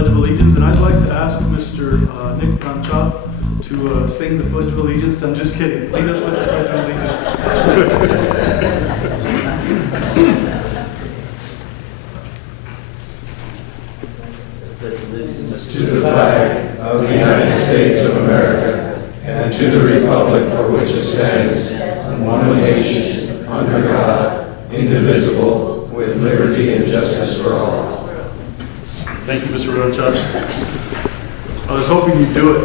Pledge of Allegiance, and I'd like to ask Mr. Nick Concha to sing the Pledge of Allegiance. I'm just kidding. Lead us with the Pledge of Allegiance to the flag of the United States of America and to the republic for which it stands, one nation, under God, indivisible, with liberty and justice for all. Thank you, Mr. Rocha. I was hoping you'd do it.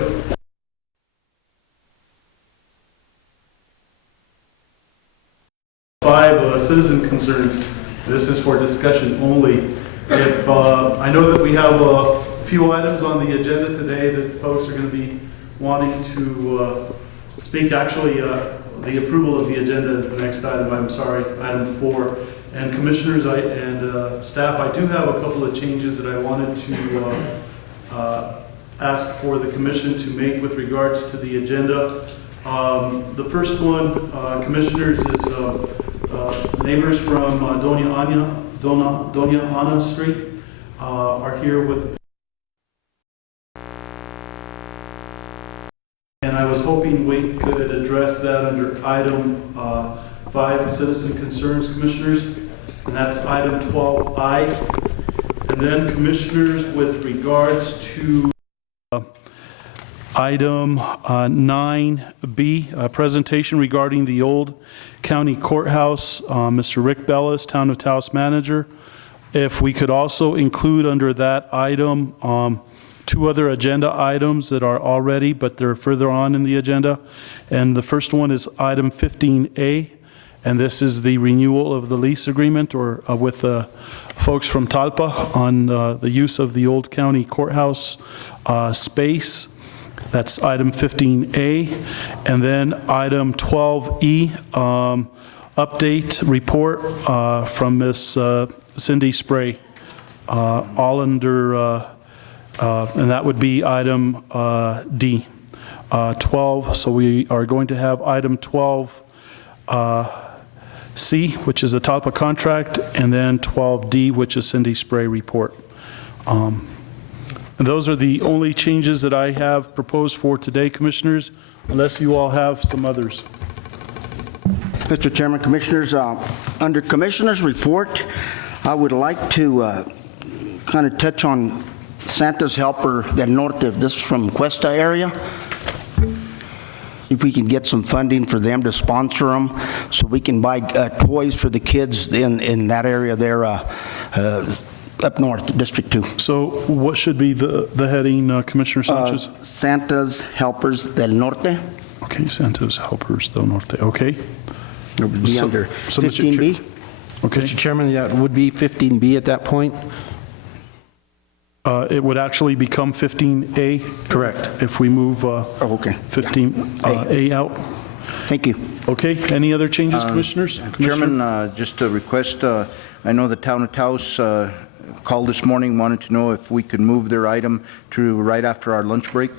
Five citizen concerns. This is for discussion only. If I know that we have a few items on the agenda today that folks are going to be wanting to speak. Actually, the approval of the agenda is the next item. I'm sorry, item 4. And commissioners and staff, I do have a couple of changes that I wanted to ask for the commission to make with regards to the agenda. The first one, commissioners, is neighbors from Doña Ana Street are here with. And I was hoping we could address that under item 5, citizen concerns, commissioners, and that's item 12I. And then commissioners, with regards to item 9B, presentation regarding the old county courthouse, Mr. Rick Bellis, Town of Taos manager. If we could also include under that item 2 other agenda items that are already, but they're further on in the agenda. And the first one is item 15A, and this is the renewal of the lease agreement or with folks from Talpa on the use of the old county courthouse space. That's item 15A. And then item 12E, update report from Ms. Cindy Spray, all under, and that would be item D, 12. So we are going to have item 12 C, which is a Talpa contract, and then 12D, which is Cindy Spray report. And those are the only changes that I have proposed for today, commissioners, unless you all have some others. Mr. Chairman, commissioners, under commissioners report, I would like to kind of touch on Santa's Helper del Norte, this is from Cuesta area. If we can get some funding for them to sponsor them so we can buy toys for the kids in that area there up north, District 2. So what should be the heading, Commissioner Sanchez? Santa's Helpers del Norte. Okay, Santa's Helpers del Norte, okay. It would be under 15B. Okay. Mr. Chairman, that would be 15B at that point? It would actually become 15A. Correct. If we move okay. 15A out. Thank you. Okay, any other changes, commissioners? Chairman, just a request. I know the Town of Taos called this morning, wanted to know if we could move their item to right after our lunch break,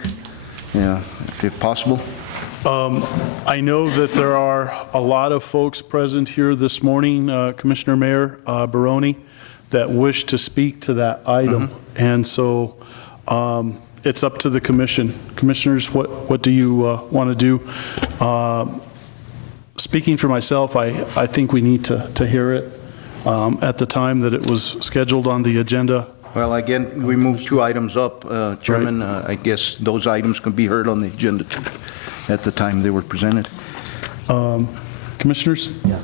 if possible. I know that there are a lot of folks present here this morning, Commissioner Mayor Baroni, that wish to speak to that item. And so it's up to the commission. Commissioners, what do you want to do? Speaking for myself, I think we need to hear it at the time that it was scheduled on the agenda. Well, again, we moved 2 items up, Chairman. Right. I guess those items can be heard on the agenda too, at the time they were presented. Commissioners? Yeah.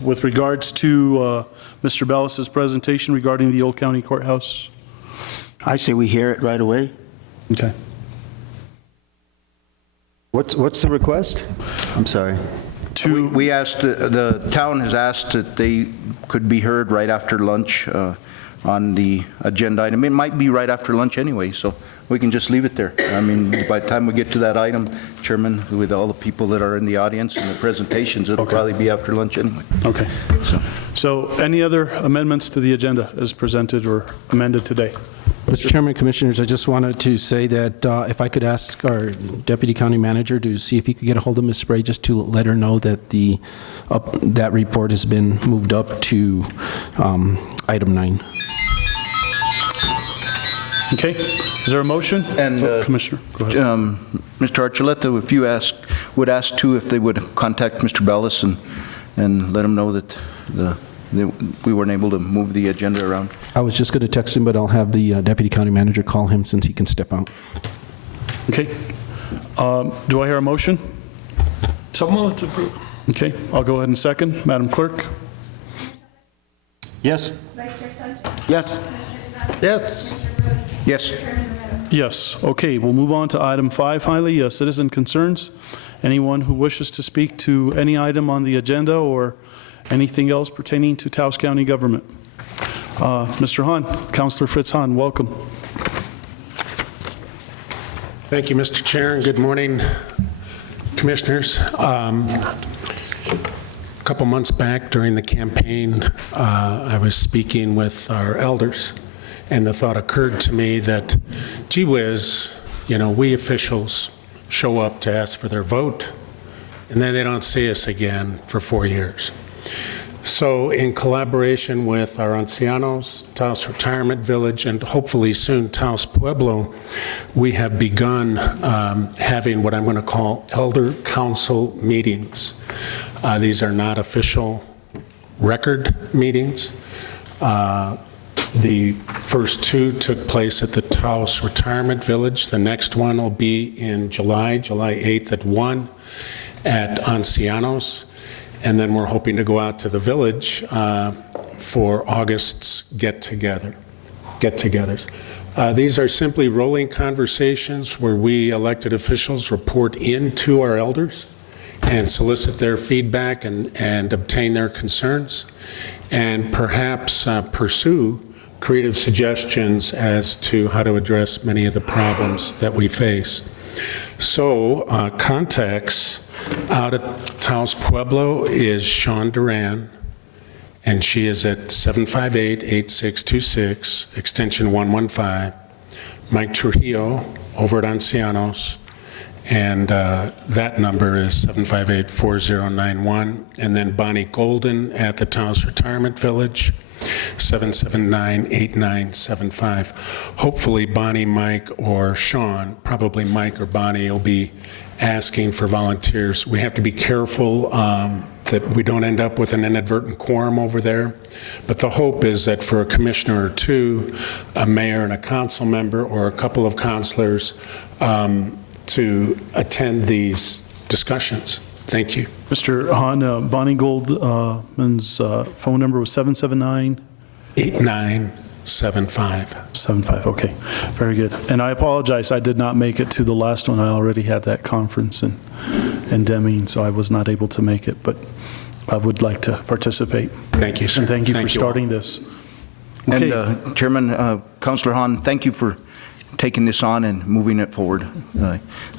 With regards to Mr. Bellis's presentation regarding the old county courthouse? I say we hear it right away. Okay. What's the request? I'm sorry. We asked, the town has asked that they could be heard right after lunch on the agenda item. It might be right after lunch anyway, so we can just leave it there. I mean, by the time we get to that item, Chairman, with all the people that are in the audience and the presentations, it'll probably be after lunch anyway. Okay. So any other amendments to the agenda as presented or amended today? Mr. Chairman, Commissioners, I just wanted to say that if I could ask our Deputy County Manager to see if he could get a hold of Ms. Spray, just to let her know that that report has been moved up to item 9. Okay, is there a motion? And, Commissioner, go ahead. Mr. Archuleta, if you would ask too if they would contact Mr. Bellis and let him know that we weren't able to move the agenda around. I was just going to text him, but I'll have the Deputy County Manager call him since he can step out. Okay. Do I hear a motion? So moved to approve. Okay, I'll go ahead and second. Madam Clerk? Yes? Vice Chair Sanchez. Yes. Yes. Yes. Yes. Okay, we'll move on to item 5, highly citizen concerns. Anyone who wishes to speak to any item on the agenda or anything else pertaining to Taos County government? Mr. Hahn, Councilor Fritz Hahn, welcome. Thank you, Mr. Chair, and good morning, Commissioners. A couple months back during the campaign, I was speaking with our elders, and the thought occurred to me that, gee whiz, we officials show up to ask for their vote, and then they don't see us again for 4 years. So in collaboration with our ancianos, Taos Retirement Village, and hopefully soon Taos Pueblo, we have begun having what I'm going to call elder council meetings. These are not official record meetings. The first 2 took place at the Taos Retirement Village. The next one will be in July 8th at 1 at Ancianos. And then we're hoping to go out to the village for August's get-togethers. These are simply rolling conversations where we elected officials report into our elders and solicit their feedback and obtain their concerns, and perhaps pursue creative suggestions as to how to address many of the problems that we face. So contacts out at Taos Pueblo is Sean Duran, and she is at 758-8626, extension 115. Mike Trujillo over at Ancianos, and that number is 758-4091. And then Bonnie Golden at the Taos Retirement Village, 779-8975. Hopefully Bonnie, Mike, or Sean, probably Mike or Bonnie, will be asking for volunteers. We have to be careful that we don't end up with an inadvertent quorum over there. But the hope is that for a commissioner or 2, a mayor and a council member, or a couple of councilors to attend these discussions. Thank you. Mr. Hahn, Bonnie Goldman's phone number was 779? 8975. 75, okay. Very good. And I apologize, I did not make it to the last one. I already had that conference in Deming, so I was not able to make it, but I would like to participate. Thank you, sir. And thank you for all. starting this. Okay. And Chairman, Councilor Hahn, thank you for taking this on and moving it forward.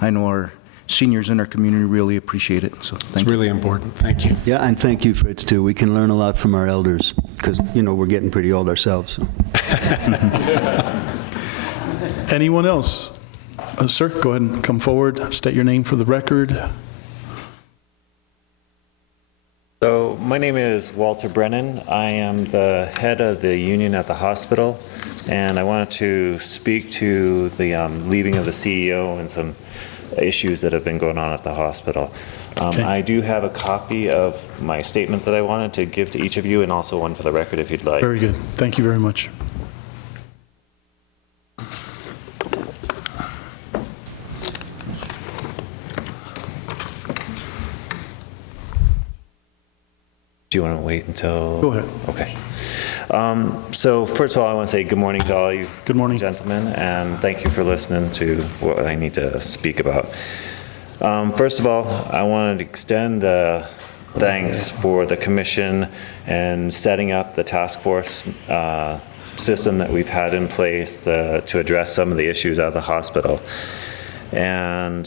I know our seniors in our community really appreciate it, so thank It's you. really important. Thank you. Yeah, and thank you, Fritz, too. We can learn a lot from our elders because, we're getting pretty old ourselves. So. Anyone else? Sir, go ahead and come forward, state your name for the record. So my name is Walter Brennan. I am the head of the union at the hospital, and I wanted to speak to the leaving of the CEO and some issues that have been going on at the hospital. Okay. I do have a copy of my statement that I wanted to give to each of you, and also one for the record if you'd like. Very good. Thank you very much. Do you want to wait until? Go ahead. Okay. So first of all, I want to say good morning to all you Good morning. gentlemen, and thank you for listening to what I need to speak about. First of all, I wanted to extend thanks for the commission and setting up the task force system that we've had in place to address some of the issues at the hospital. And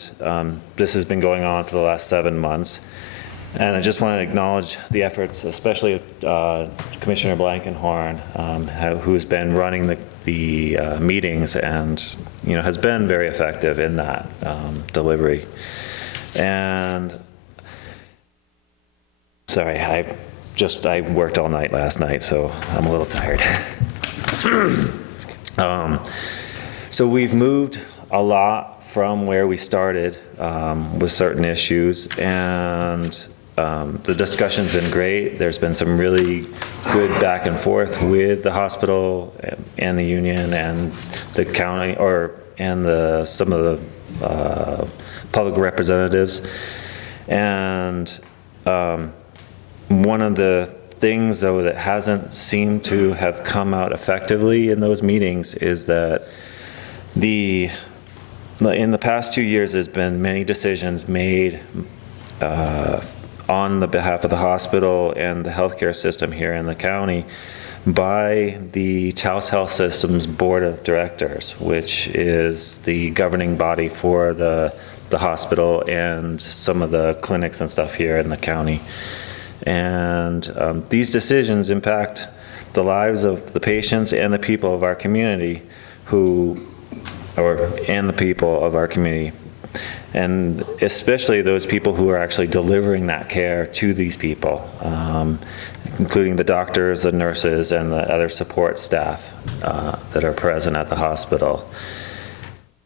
this has been going on for the last 7 months. And I just want to acknowledge the efforts, especially of Commissioner Blankenhorn, who's been running the meetings and, has been very effective in that delivery. And, sorry, I worked all night last night, so I'm a little tired. So we've moved a lot from where we started with certain issues, and the discussion's been great. There's been some really good back and forth with the hospital and the union and the county, and some of the public representatives. And one of the things, though, that hasn't seemed to have come out effectively in those meetings is that in the past 2 years, there's been many decisions made on the behalf of the hospital and the healthcare system here in the county by the Taos Health System's Board of Directors, which is the governing body for the hospital and some of the clinics and stuff here in the county. And these decisions impact the lives of the patients and the people of our community and the people of our community, and especially those people who are actually delivering that care to these people, including the doctors, the nurses, and the other support staff that are present at the hospital.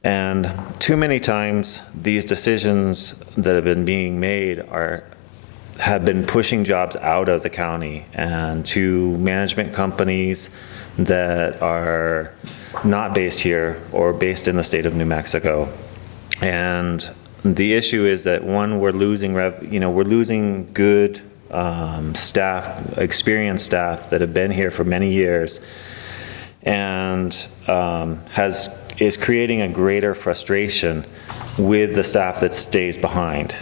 And too many times, these decisions that have been being made have been pushing jobs out of the county and to management companies that are not based here or based in the state of New Mexico. And the issue is that, one, we're losing good staff, experienced staff that have been here for many years, and is creating a greater frustration with the staff that stays behind.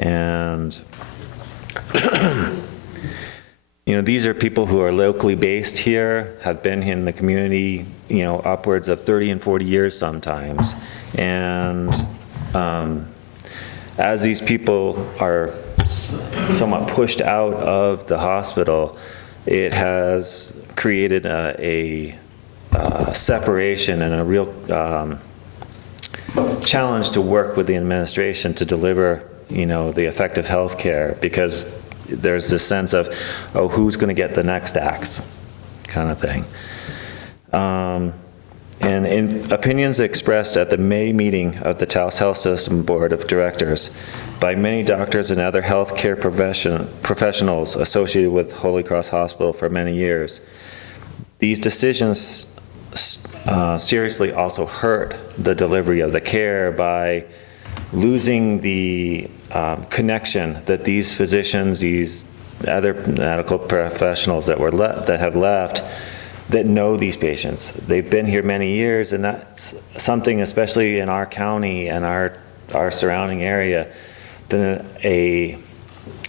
And these are people who are locally based here, have been in the community, upwards of 30 and 40 years sometimes. And as these people are somewhat pushed out of the hospital, it has created a separation and a real challenge to work with the administration to deliver the effective health care, because there's this sense of, oh, who's going to get the next axe kind of thing. And in opinions expressed at the May meeting of the Taos Health System Board of Directors by many doctors and other healthcare professionals associated with Holy Cross Hospital for many years, these decisions seriously also hurt the delivery of the care by losing the connection that these physicians, these other medical professionals that have left, that know these patients. They've been here many years, and that's something, especially in our county and our surrounding area, that a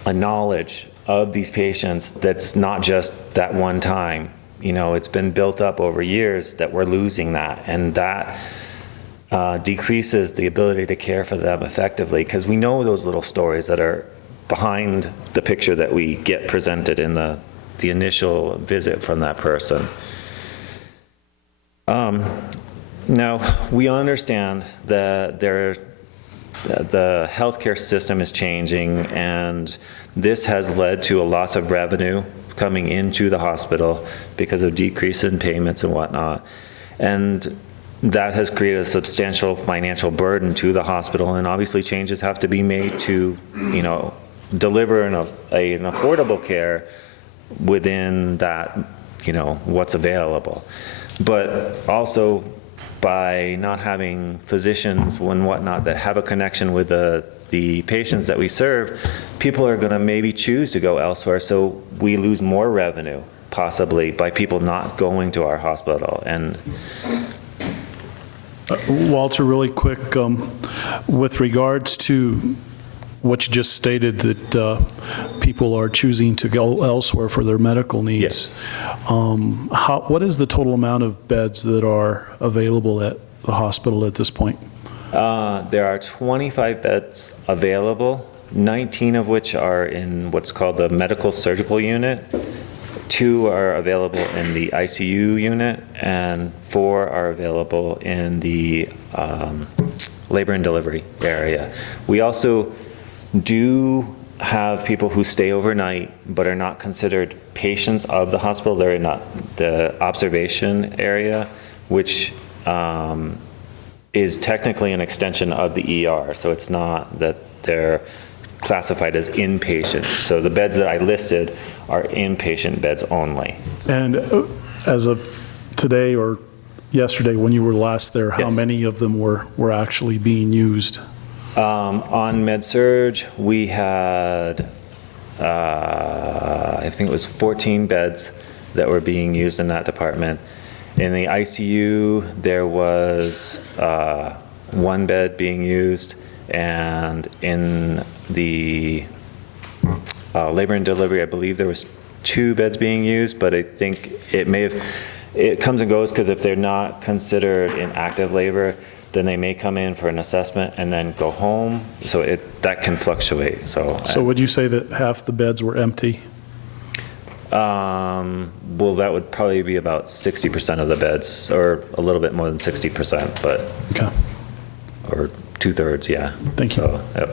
knowledge of these patients that's not just that one time. It's been built up over years that we're losing that, and that decreases the ability to care for them effectively, because we know those little stories that are behind the picture that we get presented in the initial visit from that person. Now, we understand that the healthcare system is changing, and this has led to a loss of revenue coming into the hospital because of decrease in payments and whatnot. And that has created a substantial financial burden to the hospital, and obviously changes have to be made to, deliver an affordable care within that, what's available. But also, by not having physicians and whatnot that have a connection with the patients that we serve, people are going to maybe choose to go elsewhere, so we lose more revenue, possibly, by people not going to our hospital. And Walter, really quick, with regards to what you just stated, that people are choosing to go elsewhere for their medical needs. Yes. What is the total amount of beds that are available at the hospital at this point? There are 25 beds available, 19 of which are in what's called the medical surgical unit, 2 are available in the ICU unit, and 4 are available in the labor and delivery area. We also do have people who stay overnight but are not considered patients of the hospital. They're in the observation area, which is technically an extension of the ER. So it's not that they're classified as inpatient. So the beds that I listed are inpatient beds only. And as of today or yesterday, when you were last there, how Yes. many of them were actually being used? On Med-Surg, we had, I think it was 14 beds that were being used in that department. In the ICU, there was 1 bed being used, and in the labor and delivery, I believe there was 2 beds being used, but I think it comes and goes, because if they're not considered in active labor, then they may come in for an assessment and then go home. So that can fluctuate. So So would you say that half the beds were empty? well, that would probably be about 60% of the beds, or a little bit more than 60%, but, Okay, or 2/3, yeah. Thank you. So, yep.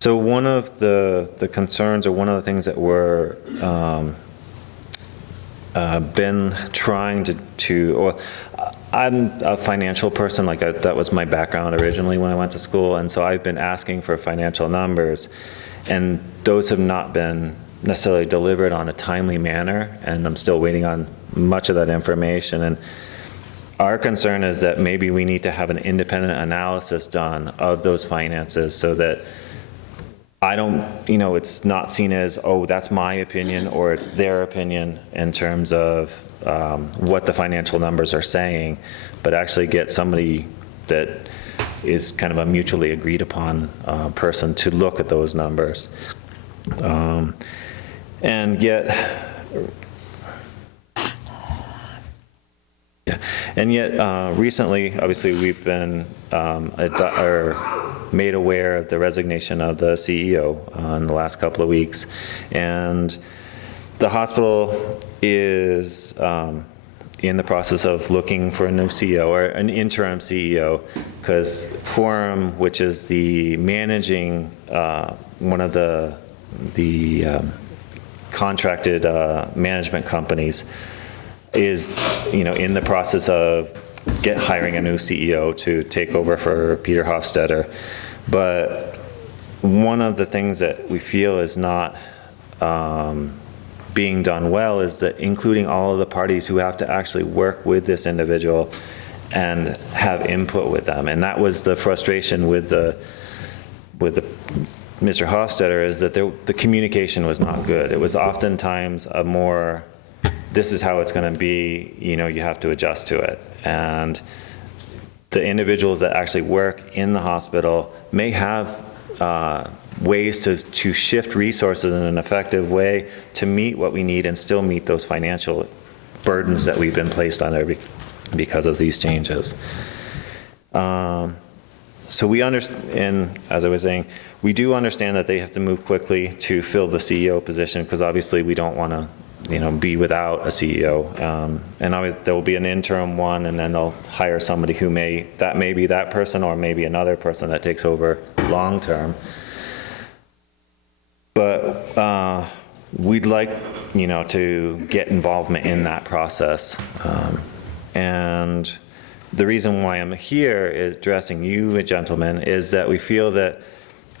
So one of the concerns, or one of the things that we're been trying to, or I'm a financial person, like that was my background originally when I went to school, and so I've been asking for financial numbers, and those have not been necessarily delivered on a timely manner, and I'm still waiting on much of that information. And our concern is that maybe we need to have an independent analysis done of those finances, so that it's not seen as, oh, that's my opinion, or it's their opinion in terms of what the financial numbers are saying, but actually get somebody that is kind of a mutually agreed upon person to look at those numbers. And yet recently, obviously, we've been made aware of the resignation of the CEO in the last couple of weeks, and the hospital is in the process of looking for a new CEO, or an interim CEO, because Quorum, which is the managing, one of the contracted management companies, is in the process of hiring a new CEO to take over for Peter Hofstetter. But one of the things that we feel is not being done well is that including all of the parties who have to actually work with this individual and have input with them. And that was the frustration with Mr. Hofstetter, is that the communication was not good. It was oftentimes a more, this is how it's going to be, you have to adjust to it. And the individuals that actually work in the hospital may have ways to shift resources in an effective way to meet what we need and still meet those financial burdens that we've been placed on because of these changes. So we understand, and as I was saying, we do understand that they have to move quickly to fill the CEO position, because obviously we don't want to be without a CEO. And there will be an interim one, and then they'll hire somebody who may be that person, or maybe another person that takes over long term. But we'd like, to get involvement in that process. And the reason why I'm here addressing you, gentlemen, is that we feel that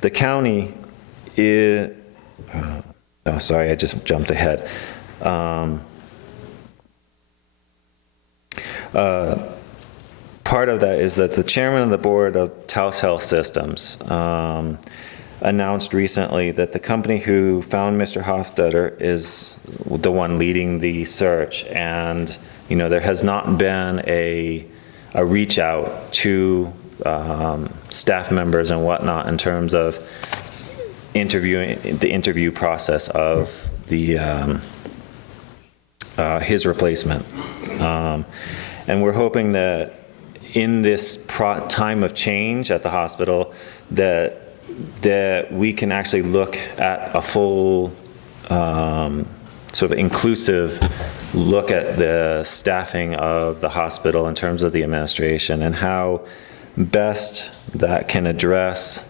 the county is, oh, sorry, I just jumped ahead. Part of that is that the chairman of the board of Taos Health Systems announced recently that the company who found Mr. Hofstetter is the one leading the search, and there has not been a reach out to staff members and whatnot in terms of the interview process of his replacement. And we're hoping that in this time of change at the hospital, that we can actually look at a full sort of inclusive look at the staffing of the hospital in terms of the administration and how best that can address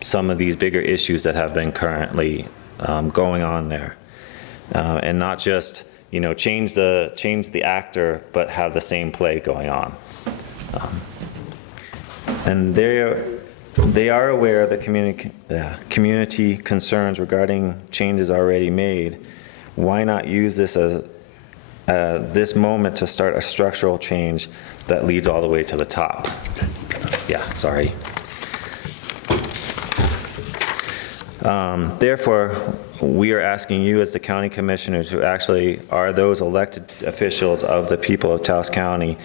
some of these bigger issues that have been currently going on there. And not just, you know, change the actor, but have the same play going on. And they are aware of the community concerns regarding changes already made. Why not use this as this moment to start a structural change that leads all the way to the top? Yeah, sorry. Therefore, we are asking you as the county commissioners, who actually are those elected officials of the people of Taos County,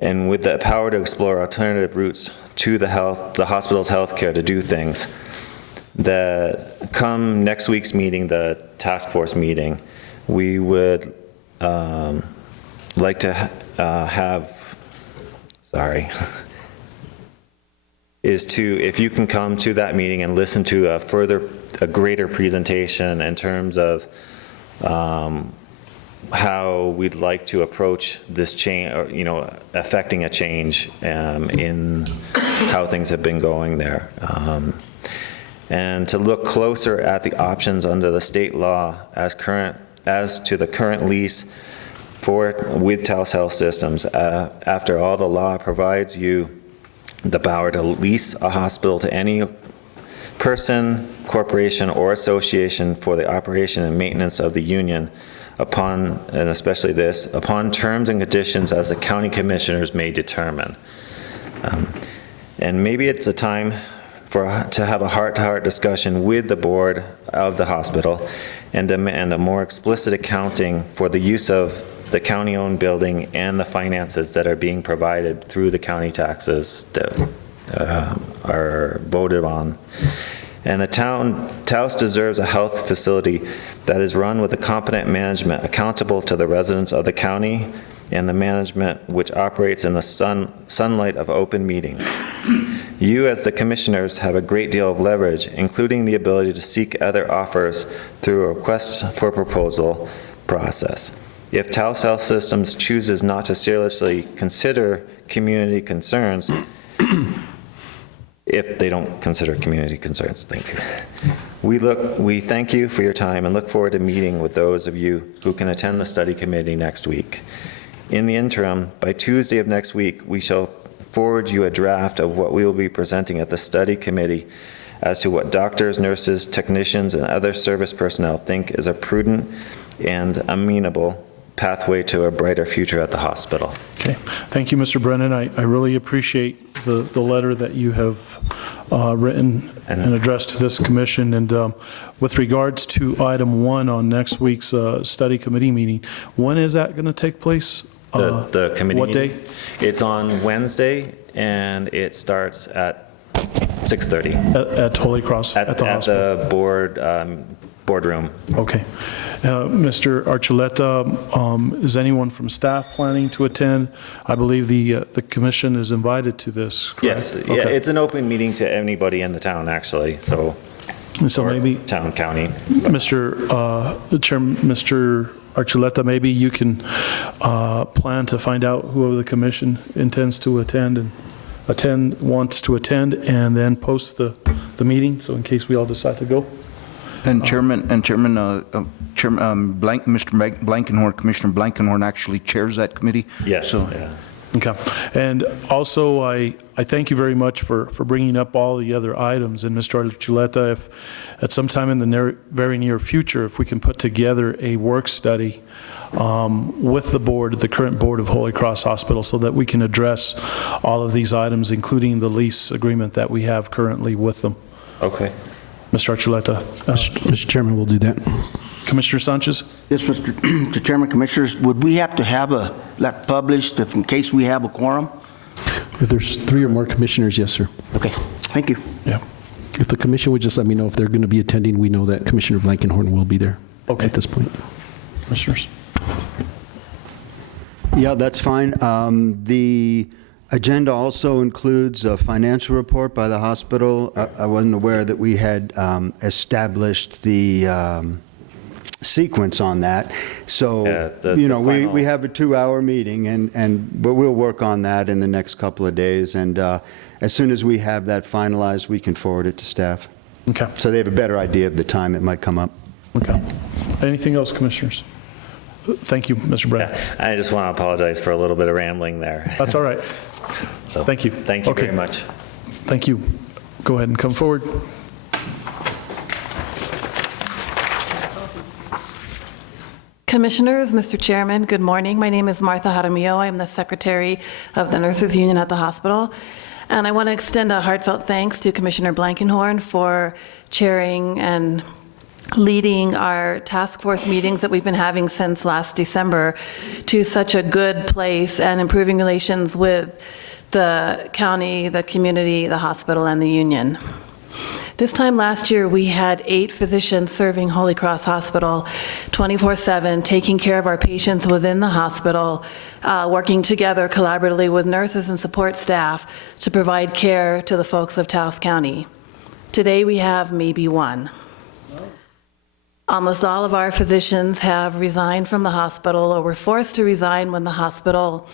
and with the power to explore alternative routes to the hospital's health care to do things, that come next week's meeting, the task force meeting, we would like to if you can come to that meeting and listen to a greater presentation in terms of how we'd like to approach this change, or, you know, affecting a change in how things have been going there. And to look closer at the options under the state law as to the current lease with Taos Health Systems. After all, the law provides you the power to lease a hospital to any person, corporation, or association for the operation and maintenance of the union upon, and especially this, upon terms and conditions as the county commissioners may determine. And maybe it's a time to have a heart-to-heart discussion with the board of the hospital and demand a more explicit accounting for the use of the county-owned building and the finances that are being provided through the county taxes that are voted on. And the Taos deserves a health facility that is run with a competent management accountable to the residents of the county and the management which operates in the sunlight of open meetings. You as the commissioners have a great deal of leverage, including the ability to seek other offers through a request for proposal process. If Taos Health Systems chooses not to seriously consider community concerns, if they don't consider community concerns, thank you. We thank you for your time and look forward to meeting with those of you who can attend the study committee next week. In the interim, by Tuesday of next week, we shall forward you a draft of what we will be presenting at the study committee as to what doctors, nurses, technicians, and other service personnel think is a prudent and amenable pathway to a brighter future at the hospital. Okay, thank you, Mr. Brennan. I really appreciate the letter that you have written and addressed to this commission. And with regards to item 1 on next week's study committee meeting, when is that going to take place? The committee what meeting? day? It's on Wednesday, and it starts at 6:30. At Holy Cross, at the hospital? At the boardroom. Okay. Mr. Archuleta, is anyone from staff planning to attend? I believe the commission is invited to this, correct? Yes, Okay. yeah, it's an open meeting to anybody in the town, actually, so. So maybe, Town, county. Mr. Archuleta, maybe you can plan to find out whoever the commission intends to attend and wants to attend, and then post the meeting, so in case we all decide to go. And Chairman, Mr. Blankenhorn, Commissioner Blankenhorn actually chairs that committee. Yes, So, yeah. Okay. And also, I thank you very much for bringing up all the other items. And Mr. Archuleta, if at some time in the very near future, if we can put together a work study with the board, the current board of Holy Cross Hospital, so that we can address all of these items, including the lease agreement that we have currently with them. Okay. Mr. Archuleta. Mr. Chairman, we'll do that. Commissioner Sanchez? Yes, Mr. Chairman, Commissioners, would we have to have that published in case we have a quorum? If there's 3 or more commissioners, yes, sir. Okay, thank you. Yeah. If the commission would just let me know if they're going to be attending, we know that Commissioner Blankenhorn will be there at this point. Commissioners? Yeah, that's fine. Agenda also includes a financial report by the hospital. I wasn't aware that we had established the sequence on that. So, Yeah, you know, the final- we have a 2-hour meeting, but we'll work on that in the next couple of days. And as soon as we have that finalized, we can forward it to staff. Okay. So they have a better idea of the time it might come up. Okay. Anything else, Commissioners? Thank you, Mr. Brad. I just want to apologize for a little bit of rambling there. That's all right. So, Thank you. Thank you Okay. very much. Thank you. Go ahead and come forward. Commissioners, Mr. Chairman, good morning. My name is Martha Jaramillo. I'm the Secretary of the Nurses Union at the hospital. And I want to extend a heartfelt thanks to Commissioner Blankenhorn for chairing and leading our task force meetings that we've been having since last December to such a good place and improving relations with the county, the community, the hospital, and the union. This time last year, we had 8 physicians serving Holy Cross Hospital 24/7, taking care of our patients within the hospital, working together collaboratively with nurses and support staff to provide care to the folks of Taos County. Today, we have maybe 1. Almost all of our physicians have resigned from the hospital or were forced to resign when the hospital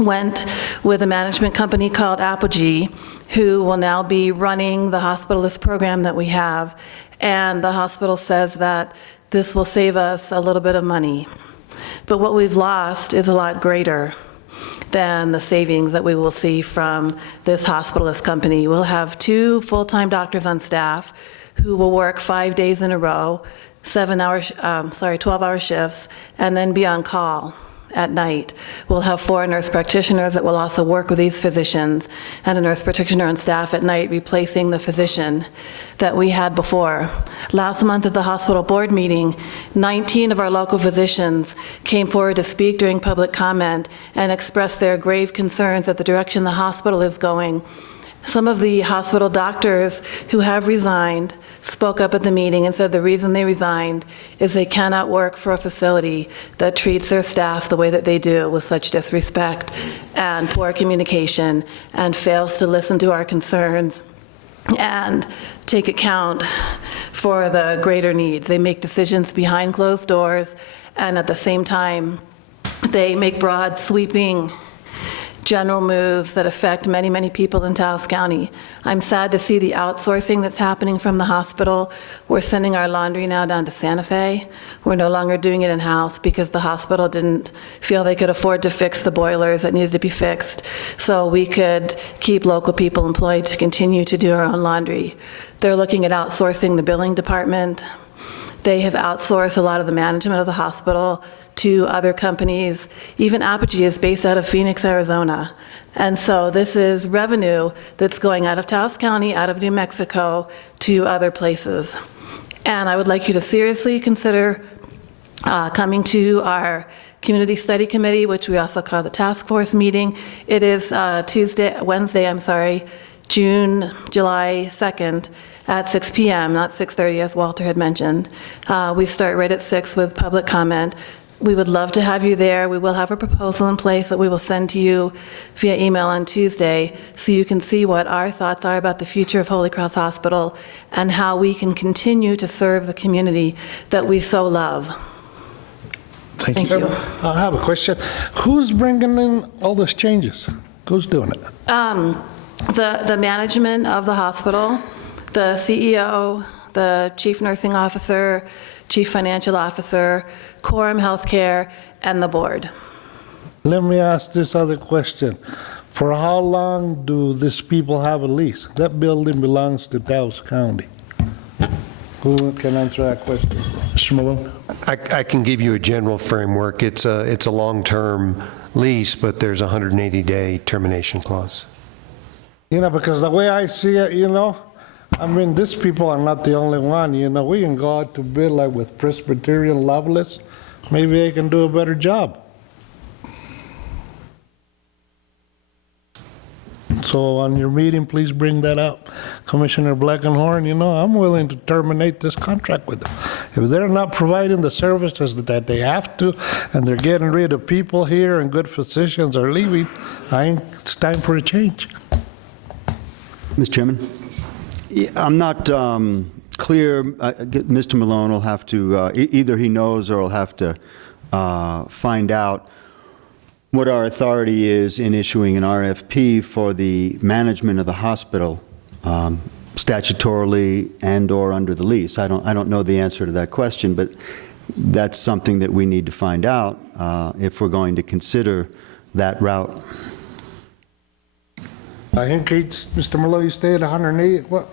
went with a management company called Apogee, who will now be running the hospitalist program that we have. And the hospital says that this will save us a little bit of money. But what we've lost is a lot greater than the savings that we will see from this hospitalist company. We'll have 2 full-time doctors on staff who will work 5 days in a row, 12-hour shifts, and then be on call at night. We'll have 4 nurse practitioners that will also work with these physicians, and a nurse practitioner on staff at night replacing the physician that we had before. Last month at the hospital board meeting, 19 of our local physicians came forward to speak during public comment and express their grave concerns at the direction the hospital is going. Some of the hospital doctors who have resigned spoke up at the meeting and said the reason they resigned is they cannot work for a facility that treats their staff the way that they do, with such disrespect and poor communication, and fails to listen to our concerns and take account for the greater needs. They make decisions behind closed doors, and at the same time, they make broad, sweeping general moves that affect many, many people in Taos County. I'm sad to see the outsourcing that's happening from the hospital. We're sending our laundry now down to Santa Fe. We're no longer doing it in-house because the hospital didn't feel they could afford to fix the boilers that needed to be fixed, so we could keep local people employed to continue to do our own laundry. They're looking at outsourcing the billing department. They have outsourced a lot of the management of the hospital to other companies. Even Apogee is based out of Phoenix, Arizona. And so this is revenue that's going out of Taos County, out of New Mexico, to other places. And I would like you to seriously consider coming to our Community Study Committee, which we also call the Task Force meeting. It is Wednesday, July 2nd, at 6 p.m., not 6:30, as Walter had mentioned. We start right at 6 with public comment. We would love to have you there. We will have a proposal in place that we will send to you via email on Tuesday, so you can see what our thoughts are about the future of Holy Cross Hospital and how we can continue to serve the community that we so love. Thank you. I have a question. Who's bringing in all these changes? Who's doing it? The management of the hospital, the CEO, the chief nursing officer, chief financial officer, Quorum Healthcare, and the board. Let me ask this other question. For how long do these people have a lease? That building belongs to Taos County. Who can answer that question? Mr. Malone? I can give you a general framework. It's a long-term lease, but there's a 180-day termination clause. Because the way I see it, these people are not the only one. We can go out to bid like with Presbyterian Loveless. Maybe they can do a better job. So on your meeting, please bring that up. Commissioner Blankenhorn, I'm willing to terminate this contract with them. If they're not providing the services that they have to, and they're getting rid of people here and good physicians are leaving, I think it's time for a change. Mr. Chairman? Yeah, I'm not clear. Mr. Malone will have to, either he knows or he'll have to find out what our authority is in issuing an RFP for the management of the hospital, statutorily and/or under the lease. I don't know the answer to that question, but that's something that we need to find out if we're going to consider that route. I think Mr. Malone, you stay at 108, what?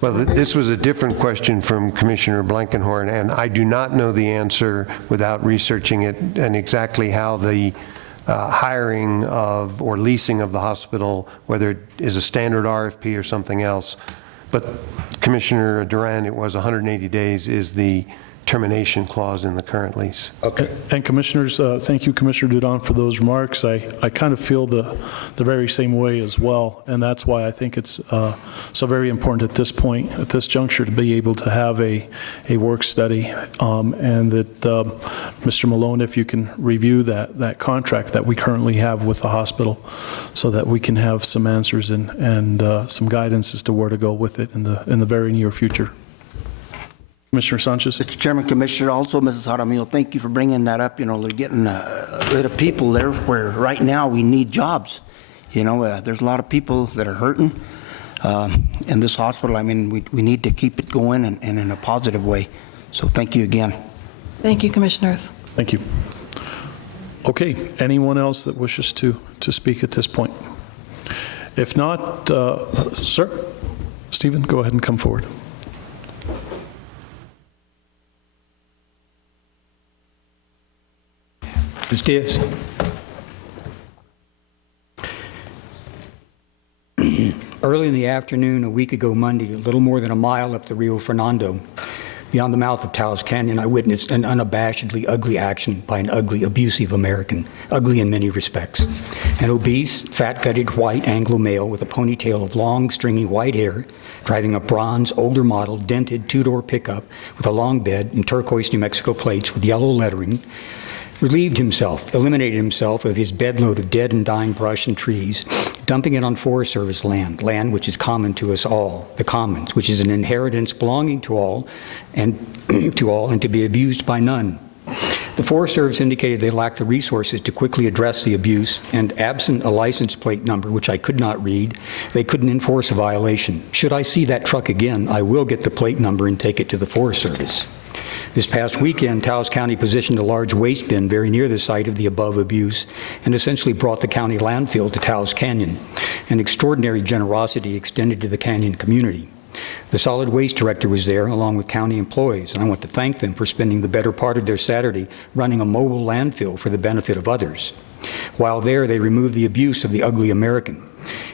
Well, this was a different question from Commissioner Blankenhorn, and I do not know the answer without researching it and exactly how the hiring of or leasing of the hospital, whether it is a standard RFP or something else. But Commissioner Duran, it was 180 days is the termination clause in the current lease. Okay. And Commissioners, thank you, Commissioner Dudon, for those remarks. I kind of feel the very same way as well, and that's why I think it's so very important at this point, at this juncture, to be able to have a work study, and that Mr. Malone, if you can review that contract that we currently have with the hospital, so that we can have some answers and some guidance as to where to go with it in the very near future. Commissioner Sanchez. Mr. Chairman, Commissioner, also Mrs. Jaramillo, thank you for bringing that up. You know, they're getting rid of people there where right now we need jobs. You know, there's a lot of people that are hurting in this hospital. I mean, we need to keep it going and in a positive way. So thank you again. Thank you, Commissioners. Thank you. Okay, anyone else that wishes to speak at this point? If not, sir, Stephen, go ahead and come forward. Ms. Diaz. Early in the afternoon, a week ago Monday, a little more than a mile up the Rio Fernando, beyond the mouth of Taos Canyon, I witnessed an unabashedly ugly action by an ugly, abusive American, ugly in many respects. An obese, fat-gutted white Anglo male with a ponytail of long, stringy white hair, driving a bronze, older model, dented two-door pickup with a long bed and turquoise New Mexico plates with yellow lettering, eliminated himself of his bedload of dead and dying brush and trees, dumping it on Forest Service land which is common to us all, the commons, which is an inheritance belonging to all and to be abused by none. The Forest Service indicated they lacked the resources to quickly address the abuse, and absent a license plate number, which I could not read, they couldn't enforce a violation. Should I see that truck again, I will get the plate number and take it to the Forest Service. This past weekend, Taos County positioned a large waste bin very near the site of the above abuse and essentially brought the county landfill to Taos Canyon. An extraordinary generosity extended to the canyon community. The solid waste director was there along with county employees, and I want to thank them for spending the better part of their Saturday running a mobile landfill for the benefit of others. While there, they removed the abuse of the ugly American.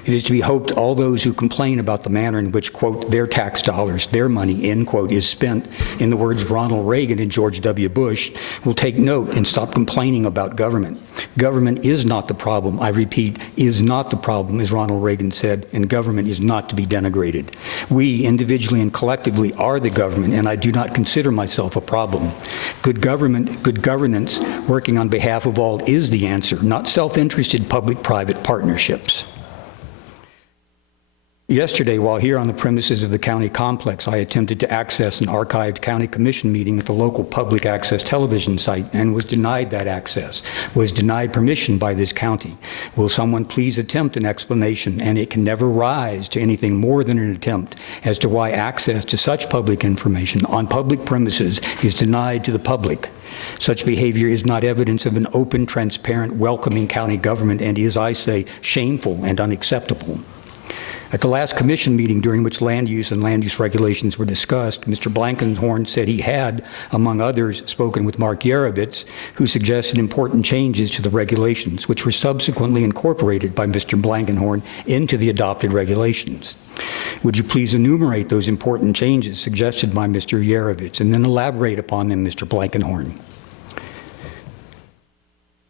It is to be hoped all those who complain about the manner in which, quote, their tax dollars, their money, end quote, is spent, in the words of Ronald Reagan and George W. Bush, will take note and stop complaining about government. Government is not the problem. I repeat, is not the problem, as Ronald Reagan said, and government is not to be denigrated. We, individually and collectively, are the government, and I do not consider myself a problem. Good government, good governance, working on behalf of all is the answer, not self-interested public-private partnerships. Yesterday, while here on the premises of the county complex, I attempted to access an archived county commission meeting at the local public access television site and was denied that access, was denied permission by this county. Will someone please attempt an explanation, and it can never rise to anything more than an attempt, as to why access to such public information on public premises is denied to the public. Such behavior is not evidence of an open, transparent, welcoming county government and is, I say, shameful and unacceptable. At the last commission meeting during which land use and land use regulations were discussed, Mr. Blankenhorn said he had, among others, spoken with Mark Yarovitz, who suggested important changes to the regulations, which were subsequently incorporated by Mr. Blankenhorn into the adopted regulations. Would you please enumerate those important changes suggested by Mr. Yarovitz and then elaborate upon them, Mr. Blankenhorn?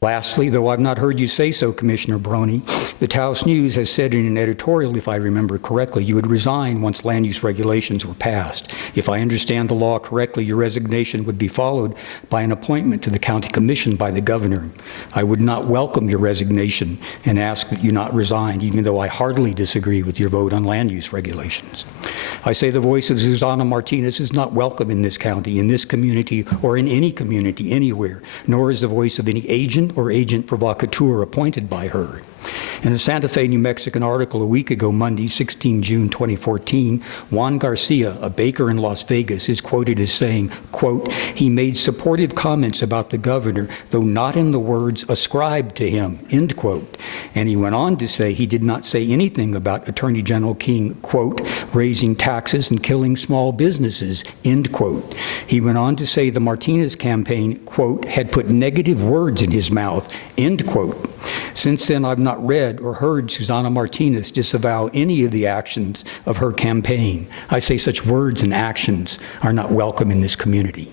Lastly, though I've not heard you say so, Commissioner Brony, The Taos News has said in an editorial, if I remember correctly, you would resign once land use regulations were passed. If I understand the law correctly, your resignation would be followed by an appointment to the county commission by the governor. I would not welcome your resignation and ask that you not resign, even though I heartily disagree with your vote on land use regulations. I say the voice of Susana Martinez is not welcome in this county, in this community, or in any community anywhere, nor is the voice of any agent or agent provocateur appointed by her. In a Santa Fe, New Mexican article a week ago, Monday, 16 June 2014, Juan Garcia, a baker in Las Vegas, is quoted as saying, quote, "He made supportive comments about the governor, though not in the words ascribed to him," end quote. And he went on to say he did not say anything about Attorney General King, quote, "raising taxes and killing small businesses," end quote. He went on to say the Martinez campaign, quote, "had put negative words in his mouth," end quote. Since then, I've not read or heard Susana Martinez disavow any of the actions of her campaign. I say such words and actions are not welcome in this community.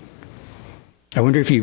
I wonder if you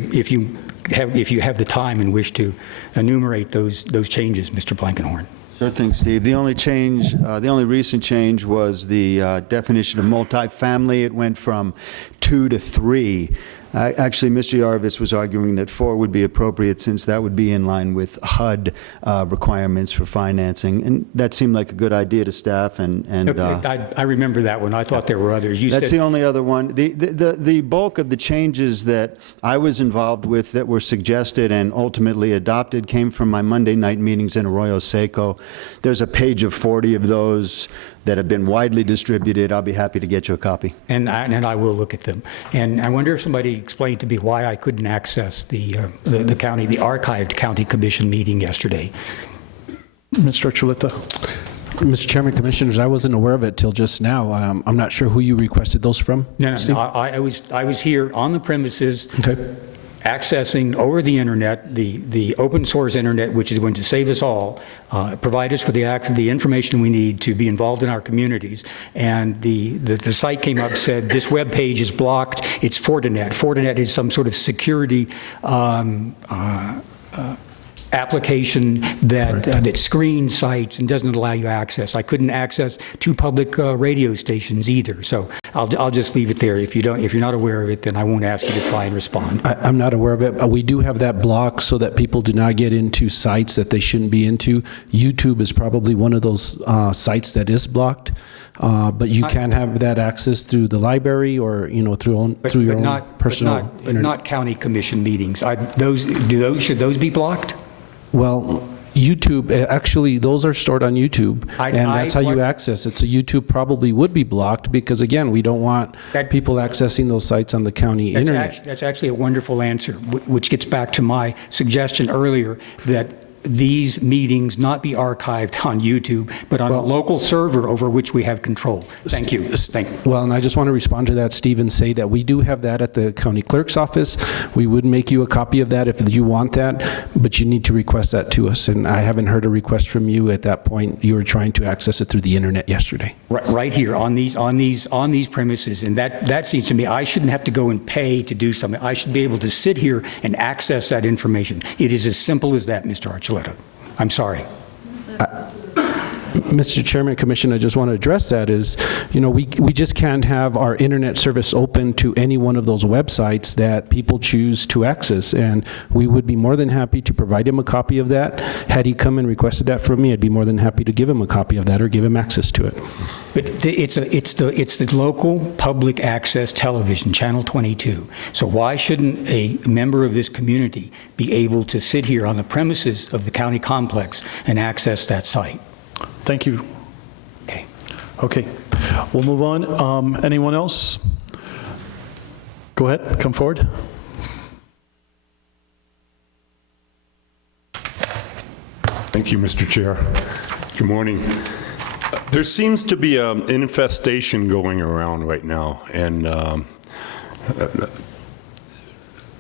have the time and wish to enumerate those changes, Mr. Blankenhorn. Sure thing, Steve. The only change, the only recent change was the definition of multifamily. It went from 2 to 3. Actually, Mr. Yarovitz was arguing that 4 would be appropriate since that would be in line with HUD requirements for financing, and that seemed like a good idea to staff. I remember that one. I thought there were others. That's the only other one. The bulk of the changes that I was involved with that were suggested and ultimately adopted came from my Monday night meetings in Arroyo Seco. There's a page of 40 of those that have been widely distributed. I'll be happy to get you a copy. And I will look at them. And I wonder if somebody explained to me why I couldn't access the archived county commission meeting yesterday. Mr. Archuleta. Mr. Chairman, Commissioners, I wasn't aware of it till just now. I'm not sure who you requested those from. No, I was here on the premises. Okay. Accessing over the internet, the open source internet, which is going to save us all, provide us with the information we need to be involved in our communities. And the site came up, said this web page is blocked. It's Fortinet. Fortinet is some sort of security application that screens sites and doesn't allow you access. I couldn't access 2 public radio stations either. So I'll just leave it there. If you're not aware of it, then I won't ask you to try and respond. I'm not aware of it. We do have that blocked so that people do not get into sites that they shouldn't be into. YouTube is probably one of those sites that is blocked. But you can have that access through the library or through your own personal internet. But not county commission meetings. Should those be blocked? Well, YouTube, actually, those are stored on YouTube, and that's how you access it. So YouTube probably would be blocked because, again, we don't want people accessing those sites on the county internet. That's actually a wonderful answer, which gets back to my suggestion earlier that these meetings not be archived on YouTube, but on a local server over which we have control. Thank you. Well, and I just want to respond to that, Steve, and say that we do have that at the county clerk's office. We would make you a copy of that if you want that, but you need to request that to us. And I haven't heard a request from you at that point. You were trying to access it through the internet yesterday. Right here on these premises, and that seems to me I shouldn't have to go and pay to do something. I should be able to sit here and access that information. It is as simple as that, Mr. Archuleta. I'm sorry. Mr. Chairman, Commission, I just want to address that is, we just can't have our internet service open to any one of those websites that people choose to access. And we would be more than happy to provide him a copy of that. Had he come and requested that from me, I'd be more than happy to give him a copy of that or give him access to it. But it's the local public access television, Channel 22. So why shouldn't a member of this community be able to sit here on the premises of the county complex and access that site? Thank you. Okay. We'll move on. Anyone else? Go ahead. Come forward. Thank you, Mr. Chair. Good morning. There seems to be an infestation going around right now, and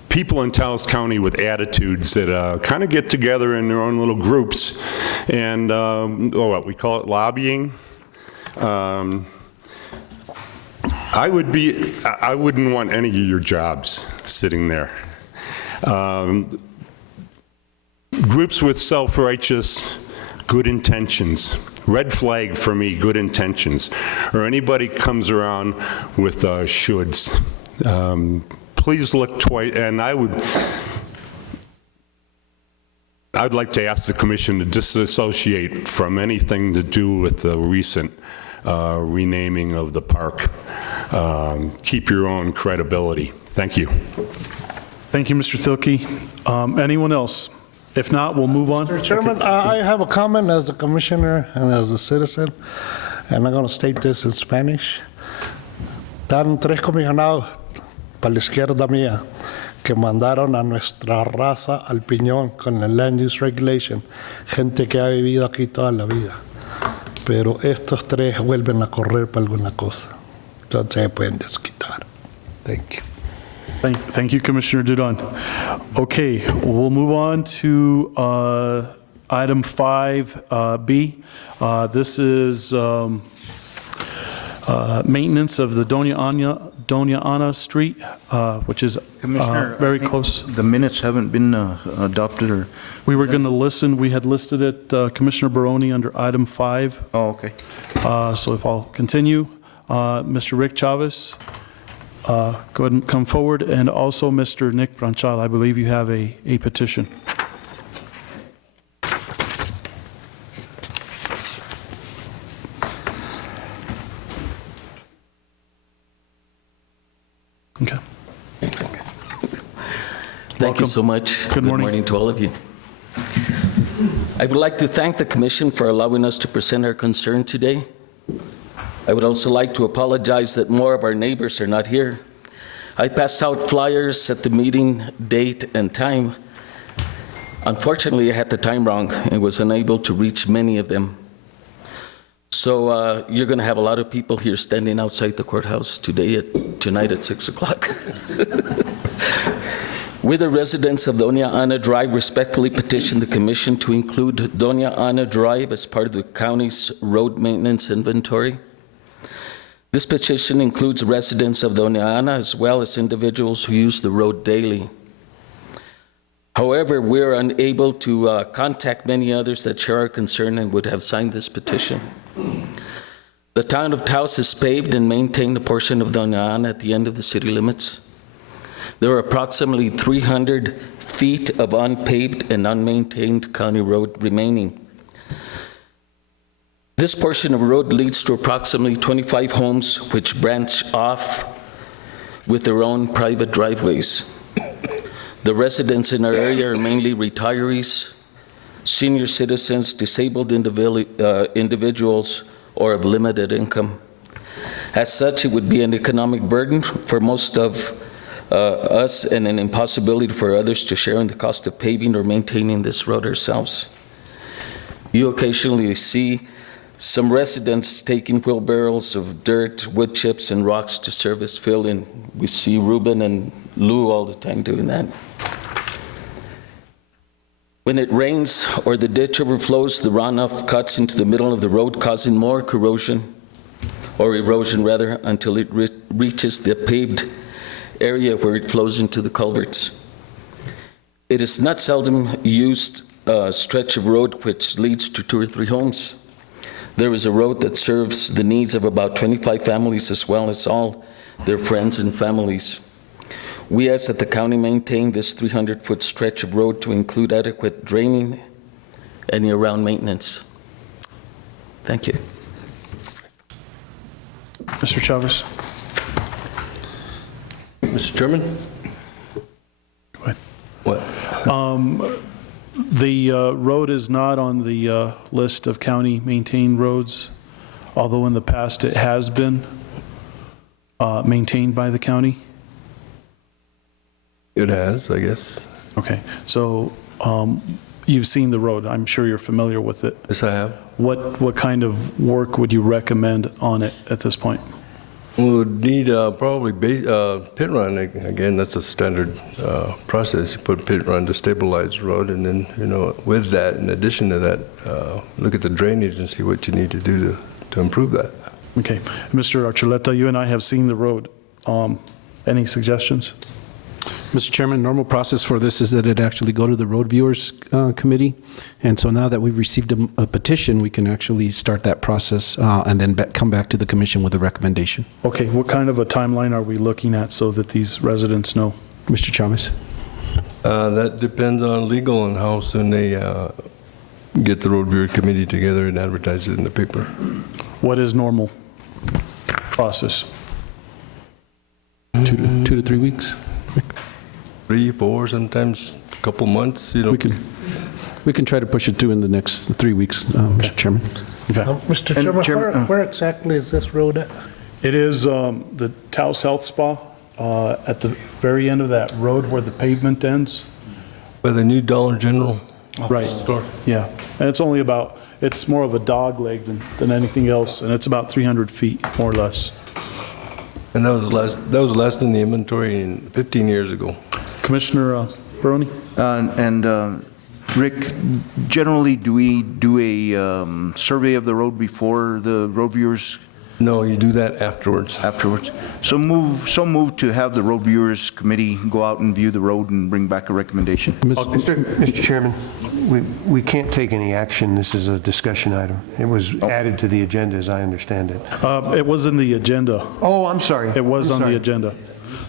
people in Taos County with attitudes that kind of get together in their own little groups, and we call it lobbying. I wouldn't want any of your jobs sitting there. Groups with self-righteous good intentions. Red flag for me, good intentions. Or anybody comes around with shoulds. Please look twice, and I'd like to ask the commission to disassociate from anything to do with the recent renaming of the park. Keep your own credibility. Thank you. Thank you, Mr. Thielke. Anyone else? If not, we'll move on. Mr. Chairman, I have a comment as a commissioner and as a citizen, and I'm going to state this in Spanish. Dan tres comisionados para la izquierda mía que mandaron a nuestra raza al piñón con el Land Use Regulation, gente que ha vivido aquí toda la vida. Pero estos tres vuelven a correr para alguna cosa. Entonces se pueden desquitar. Thank you. Thank you, Commissioner Dudon. Okay, we'll move on to item 5B. This is maintenance of the Doña Ana Street, which is very close. The minutes haven't been adopted, or? We were going to listen. We had listed it, Commissioner Barone, under item 5. Oh, okay. So if I'll continue, Mr. Rick Chavez, go ahead and come forward, and also Mr. Nick Branchal, I believe you have a petition. Okay. Thank you so much. Good morning. Good morning to all of you. I would like to thank the Commission for allowing us to present our concern today. I would also like to apologize that more of our neighbors are not here. I passed out flyers at the meeting date and time. Unfortunately, I had the time wrong and was unable to reach many of them. So you're going to have a lot of people here standing outside the courthouse tonight at 6 o'clock. We, the residents of Doña Ana Drive, respectfully petition the Commission to include Doña Ana Drive as part of the county's road maintenance inventory. This petition includes residents of Doña Ana as well as individuals who use the road daily. However, we're unable to contact many others that share our concern and would have signed this petition. The town of Taos has paved and maintained a portion of Doña Ana at the end of the city limits. There are approximately 300 feet of unpaved and unmaintained county road remaining. This portion of road leads to approximately 25 homes which branch off with their own private driveways. The residents in our area are mainly retirees, senior citizens, disabled individuals, or of limited income. As such, it would be an economic burden for most of us and an impossibility for others to share in the cost of paving or maintaining this road ourselves. You occasionally see some residents taking wheelbarrows of dirt, wood chips, and rocks to service fill in. We see Ruben and Lou all the time doing that. When it rains or the ditch overflows, the runoff cuts into the middle of the road, causing more corrosion, or erosion rather, until it reaches the paved area where it flows into the culverts. It is not seldom used stretch of road which leads to 2 or 3 homes. There is a road that serves the needs of about 25 families as well as all their friends and families. We ask that the county maintain this 300-foot stretch of road to include adequate draining and year-round maintenance. Thank you. Mr. Chavez. Mr. Chairman? Go ahead. What? The road is not on the list of county-maintained roads, although in the past it has been maintained by the county. It has, I guess. Okay, so you've seen the road. I'm sure you're familiar with it. Yes, I have. What kind of work would you recommend on it at this point? We would need probably pit run. Again, that's a standard process. You put pit run to stabilize the road, and then, you know, with that, in addition to that, look at the drainage and see what you need to do to improve that. Okay, Mr. Archuleta, you and I have seen the road. Any suggestions? Mr. Chairman, normal process for this is that it actually go to the Road Viewers Committee. And so now that we've received a petition, we can actually start that process and then come back to the commission with a recommendation. Okay, what kind of a timeline are we looking at so that these residents know? Mr. Chavez? That depends on legal and how soon they get the road viewer committee together and advertise it in the paper. What is normal process? 2 to 3 weeks. 3, 4, sometimes a couple months, We can try to push it through in the next 3 weeks, Mr. Chairman. Okay. Mr. And Chairman, where exactly is this road at? It is the Taos Health Spa at the very end of that road where the pavement ends. By the new Dollar General Right. store. Yeah, and it's only about, it's more of a dog leg than anything else, and it's about 300 feet, more or less. And that was last in the inventory 15 years ago. Commissioner Barone? Rick, generally, do we do a survey of the road before the road viewers? No, you do that afterwards. Afterwards. So move to have the road viewers committee go out and view the road and bring back a recommendation. Mr. Chairman, we can't take any action. This is a discussion item. It was added to the agenda, as I understand it. It was in the agenda. Oh, I'm sorry. It was on the agenda.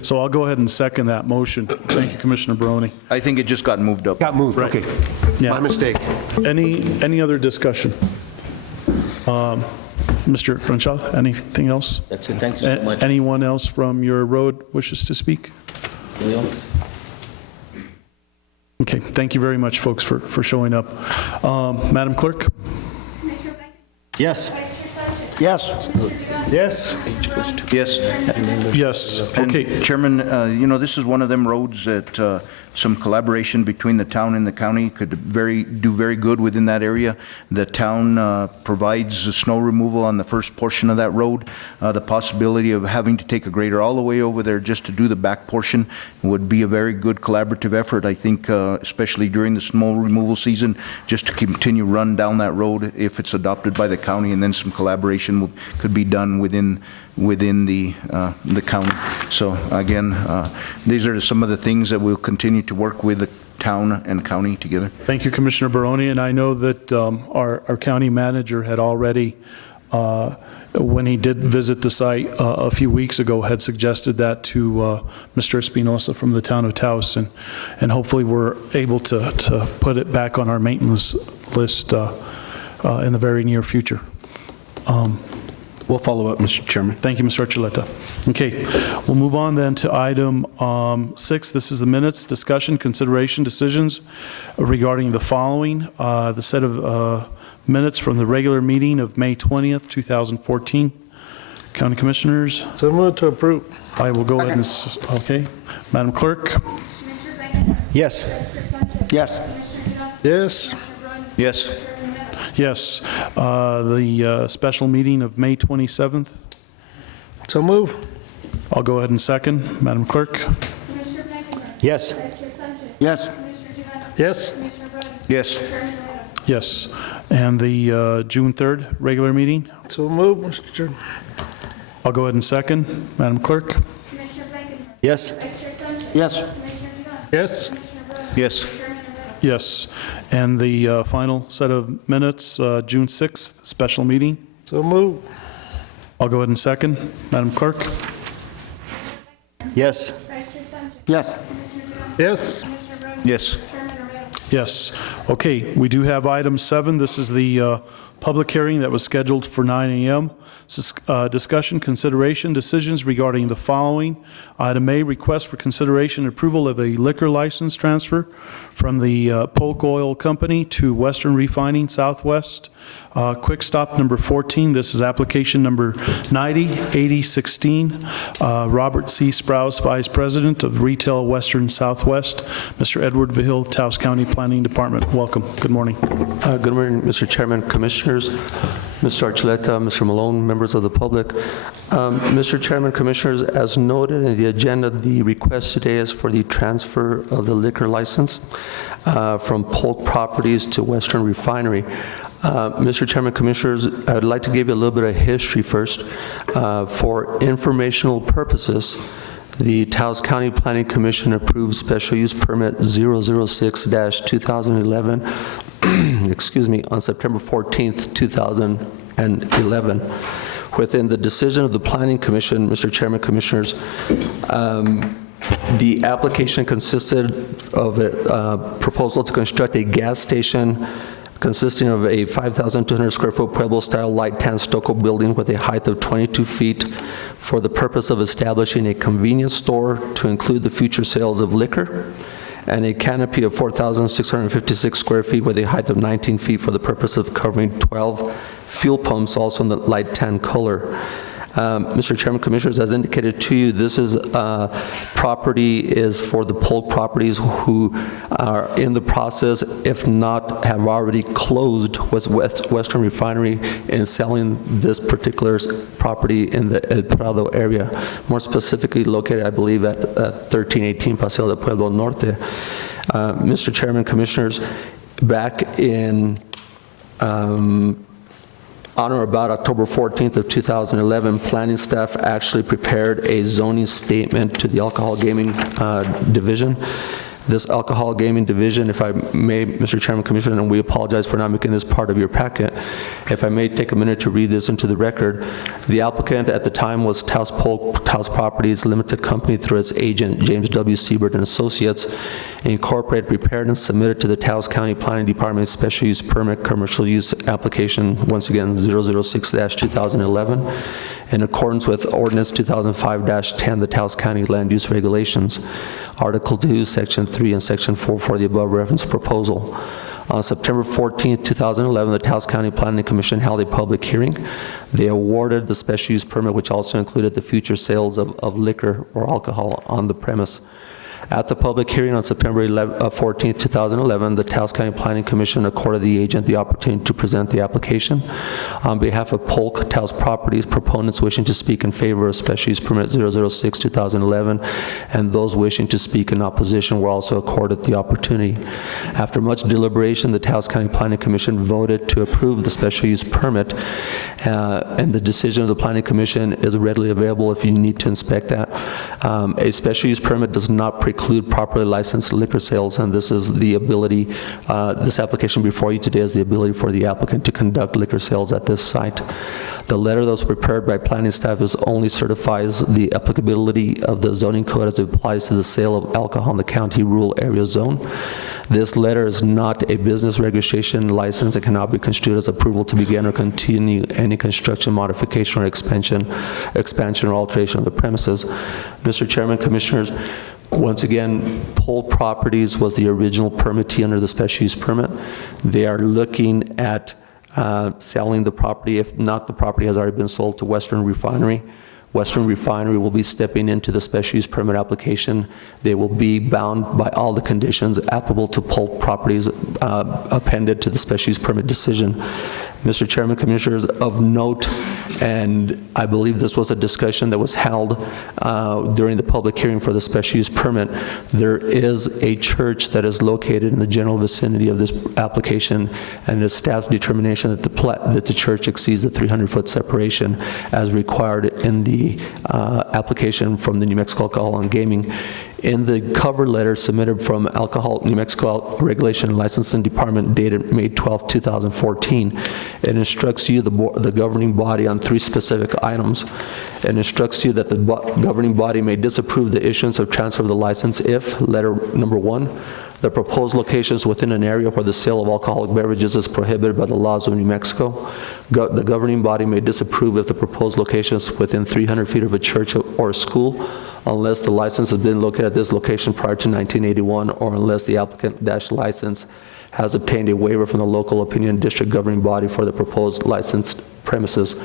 So I'll go ahead and second that motion. Thank you, Commissioner Barone. I think it just got moved up. Got moved, Right. okay. Yeah. My mistake. Any other discussion? Mr. Crenshaw, anything else? That's it. Thank you so much. Anyone else from your road wishes to speak? Okay, thank you very much, folks, for showing up. Madam Clerk? Yes. Yes. Yes. Yes. Yes, And okay. Chairman, this is one of them roads that some collaboration between the town and the county could do very good within that area. The town provides the snow removal on the first portion of that road. The possibility of having to take a grader all the way over there just to do the back portion would be a very good collaborative effort, I think, especially during the snow removal season, just to continue run down that road if it's adopted by the county, and then some collaboration could be done within the county. So again, these are some of the things that we'll continue to work with the town and county together. Thank you, Commissioner Barone, and I know that our county manager had already, when he did visit the site a few weeks ago, had suggested that to Mr. Espinosa from the town of Taos, and hopefully we're able to put it back on our maintenance list in the very near future. We'll follow up, Mr. Chairman. Thank you, Mr. Archuleta. Okay, we'll move on then to item 6. This is the minutes, discussion, consideration, decisions regarding the following. The set of minutes from the regular meeting of May 20th, 2014. County Commissioners, So move to approve. I will go ahead and, okay. Madam Clerk? Yes. Yes. Yes. Yes. Yes. The special meeting of May 27th. So move. I'll go ahead and second. Madam Clerk? Yes. Yes. Yes. Yes. Yes. And the June 3rd regular meeting? So move, Mr. Chairman. I'll go ahead and second. Madam Clerk? Yes. Yes. Yes. Yes. Yes. And the final set of minutes, June 6th, special meeting? So move. I'll go ahead and second. Madam Clerk? Yes. Yes. Yes. Yes. Yes. Okay, we do have item 7. This is the public hearing that was scheduled for 9 a.m. Discussion, consideration, decisions regarding the following. Item A, request for consideration and approval of a liquor license transfer from the Polk Oil Company to Western Refining Southwest. Quick stop number 14. This is application number 908016. Robert C. Sprouse, Vice President of Retail Western Southwest. Mr. Edward Vigil, Taos County Planning Department. Welcome. Good morning. Good morning, Mr. Chairman, Commissioners, Mr. Archuleta, Mr. Malone, members of the public. Mr. Chairman, Commissioners, as noted in the agenda, the request today is for the transfer of the liquor license from Polk Properties to Western Refinery. Mr. Chairman, Commissioners, I'd like to give you a little bit of history first. For informational purposes, The Taos County Planning Commission approved special use permit 006-2011, excuse me, on September 14th, 2011. Within the decision of the Planning Commission, Mr. Chairman, Commissioners, the application consisted of a proposal to construct a gas station consisting of a 5,200 square foot Pueblo-style light tan stucco building with a height of 22 feet for the purpose of establishing a convenience store to include the future sales of liquor, and a canopy of 4,656 square feet with a height of 19 feet for the purpose of covering 12 fuel pumps, also in the light tan color. Mr. Chairman, Commissioners, as indicated to you, this is property is for the Polk properties who are in the process, if not have already closed with Western Refinery in selling this particular property in the El Prado area, more specifically located, I believe, at 1318 Paseo de Pueblo Norte. Mr. Chairman, Commissioners, back in on or about October 14th of 2011, planning staff actually prepared a zoning statement to the Alcohol Gaming Division. This Alcohol Gaming Division, if I may, Mr. Chairman, Commissioner, and we apologize for not making this part of your packet, if I may take a minute to read this into the record. The applicant at the time was Taos Polk Taos Properties Limited Company through its agent, James W. Siebert and Associates, Incorporated, prepared and submitted to the Taos County Planning Department special use permit commercial use application, once again 006-2011, in accordance with Ordinance 2005-10, the Taos County Land Use Regulations, Article 2, Section 3, and Section 4 for the above referenced proposal. On September 14, 2011, the Taos County Planning Commission held a public hearing. They awarded the special use permit, which also included the future sales of liquor or alcohol on the premise. At the public hearing on September 14, 2011, the Taos County Planning Commission accorded the agent the opportunity to present the application. On behalf of Polk Taos Properties, proponents wishing to speak in favor of special use permit 006-2011, and those wishing to speak in opposition were also accorded the opportunity. After much deliberation, the Taos County Planning Commission voted to approve the special use permit, and the decision of the Planning Commission is readily available if you need to inspect that. A special use permit does not preclude properly licensed liquor sales, and this is the ability, this application before you today is the ability for the applicant to conduct liquor sales at this site. The letter that was prepared by planning staff only certifies the applicability of the zoning code as it applies to the sale of alcohol in the county rural area zone. This letter is not a business registration license and cannot be construed as approval to begin or continue any construction, modification, or expansion or alteration of the premises. Mr. Chairman, Commissioners, once again, Polk Properties was the original permittee under the special use permit. They are looking at selling the property, if not the property has already been sold, to Western Refinery. Western Refinery will be stepping into the special use permit application. They will be bound by all the conditions applicable to Polk Properties appended to the special use permit decision. Mr. Chairman, Commissioners, of note, and I believe this was a discussion that was held during the public hearing for the special use permit, there is a church that is located in the general vicinity of this application, and it is staff's determination that the church exceeds the 300-foot separation as required in the application from the New Mexico Alcohol and Gaming. In the cover letter submitted from New Mexico Regulation and Licensing Department dated May 12, 2014, it instructs you, the governing body, on 3 specific items. It instructs you that the governing body may disapprove the issuance of transfer of the license if, letter number 1, the proposed location is within an area where the sale of alcoholic beverages is prohibited by the laws of New Mexico. The governing body may disapprove if the proposed location is within 300 feet of a church or a school, unless the license has been located at this location prior to 1981, or unless the applicant-license has obtained a waiver from the local opinion district governing body for the proposed licensed premises.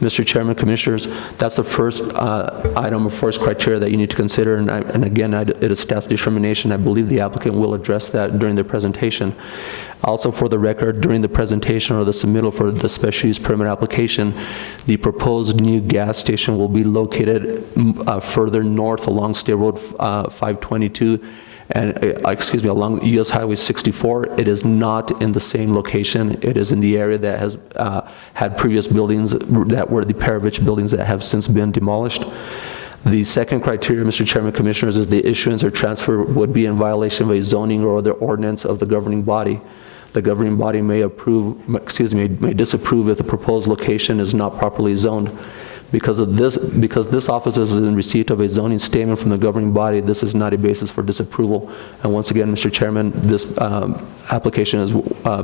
Mr. Chairman, Commissioners, that's the first item, or first criteria that you need to consider, and again, it is staff's determination. I believe the applicant will address that during their presentation. Also, for the record, during the presentation or the submittal for the special use permit application, the proposed new gas station will be located further north along State Road 522, and along US Highway 64. It is not in the same location. It is in the area that has had previous buildings that were the Paravich buildings that have since been demolished. The second criteria, Mr. Chairman, Commissioners, is the issuance or transfer would be in violation of a zoning or other ordinance of the governing body. The governing body may may disapprove if the proposed location is not properly zoned. Because this office is in receipt of a zoning statement from the governing body, this is not a basis for disapproval. And once again, Mr. Chairman, this application is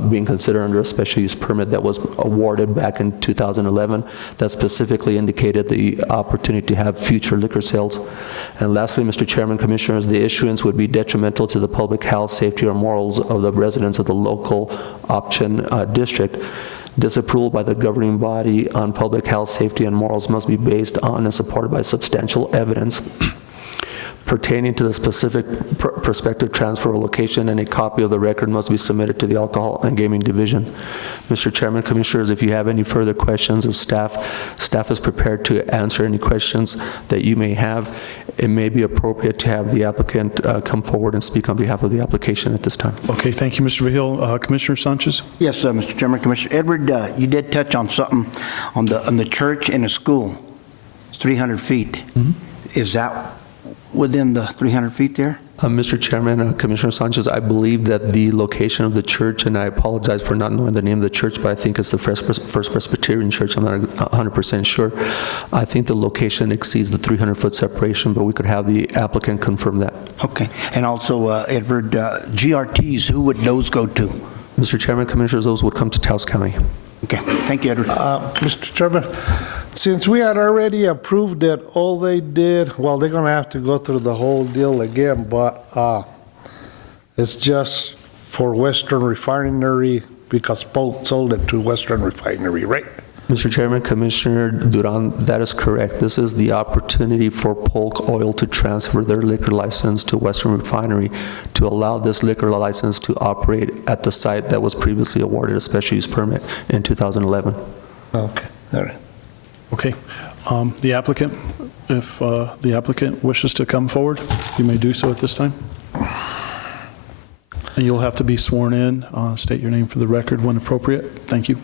being considered under a special use permit that was awarded back in 2011 that specifically indicated the opportunity to have future liquor sales. And lastly, Mr. Chairman, Commissioners, the issuance would be detrimental to the public health, safety, or morals of the residents of the local option district. Disapproval by the governing body on public health, safety, and morals must be based on and supported by substantial evidence pertaining to the specific prospective transfer or location, and a copy of the record must be submitted to the Alcohol and Gaming Division. Mr. Chairman, Commissioners, if you have any further questions of staff is prepared to answer any questions that you may have. It may be appropriate to have the applicant come forward and speak on behalf of the application at this time. Okay, thank you, Mr. Vigil. Commissioner Sanchez? Yes, Mr. Chairman, Commissioner. Edward, you did touch on something on the church and the school. It's 300 feet. Is that within the 300 feet there? Mr. Chairman, Commissioner Sanchez, I believe that the location of the church, and I apologize for not knowing the name of the church, but I think it's the First Presbyterian Church. I'm not 100% sure. I think the location exceeds the 300-foot separation, but we could have the applicant confirm that. Okay. And also, Edward, GRTs, who would those go to? Mr. Chairman, Commissioners, those would come to Taos County. Okay. Thank you, Edward. Mr. Chairman, since we had already approved it, all they did, well, they're going to have to go through the whole deal again, but it's just for Western Refinery because Polk sold it to Western Refinery, right? Mr. Chairman, Commissioner Duran, that is correct. This is the opportunity for Polk Oil to transfer their liquor license to Western Refinery to allow this liquor license to operate at the site that was previously awarded a special use permit in 2011. Okay, all right. Okay. The applicant, if the applicant wishes to come forward, you may do so at this time. And you'll have to be sworn in. State your name for the record when appropriate. Thank you.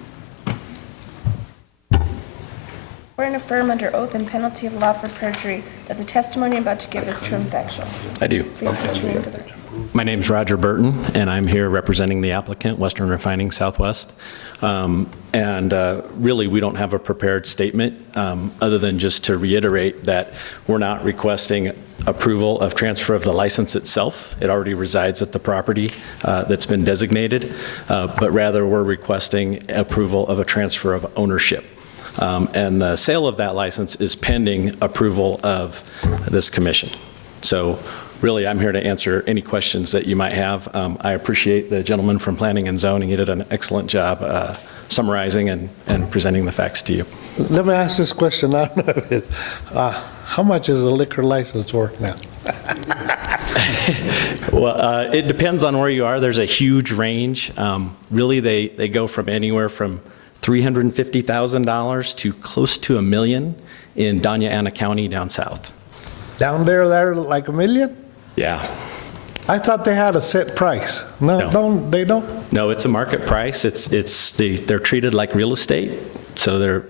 Swear and affirm under oath and penalty of law for perjury that the testimony I'm about to give is true and factual. I do. Please state your name for the record. My name's Roger Burton, and I'm here representing the applicant, Western Refining Southwest. Really, we don't have a prepared statement other than just to reiterate that we're not requesting approval of transfer of the license itself. It already resides at the property that's been designated, but rather we're requesting approval of a transfer of ownership. And the sale of that license is pending approval of this commission. So really, I'm here to answer any questions that you might have. I appreciate the gentleman from Planning and Zoning. He did an excellent job summarizing and presenting the facts to you. Let me ask this question. I don't know if it, how much is a liquor license worth now? Well, it depends on where you are. There's a huge range. Really, they go from anywhere from $350,000 to close to $1 million in Doña Ana County down south. Down there, they're like $1 million? Yeah. I thought they had a set price. No. They don't? No, it's a market price. They're treated like real estate, so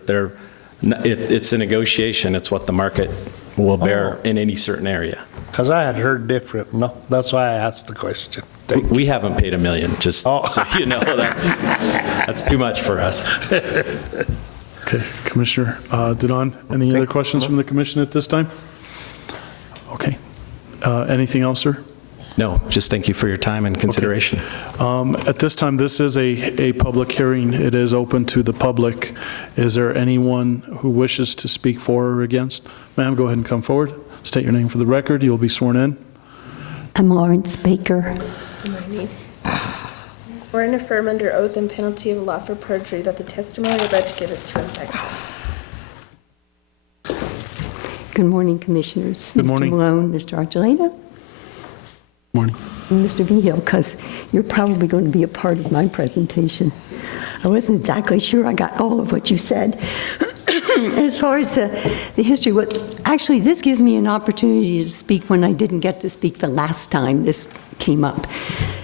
it's a negotiation. It's what the market will bear in any certain area. Because I had heard different. No, that's why I asked the question. We haven't paid $1 million, just so you know. That's too much for us. Okay, Commissioner Duran, any other questions from the commission at this time? Okay. Anything else, sir? No, just thank you for your time and consideration. Okay. At this time, this is a public hearing. It is open to the public. Is there anyone who wishes to speak for or against? Ma'am, go ahead and come forward. State your name for the record. You'll be sworn in. I'm Lawrence Baker. Good morning. Swear and affirm under oath and penalty of law for perjury that the testimony you're about to give is true and factual. Good morning, Commissioners. Good morning. Mr. Malone, Mr. Archuleta. Morning. And Mr. Vigil, because you're probably going to be a part of my presentation. I wasn't exactly sure I got all of what you said. As far as the history, actually this gives me an opportunity to speak when I didn't get to speak the last time this came up.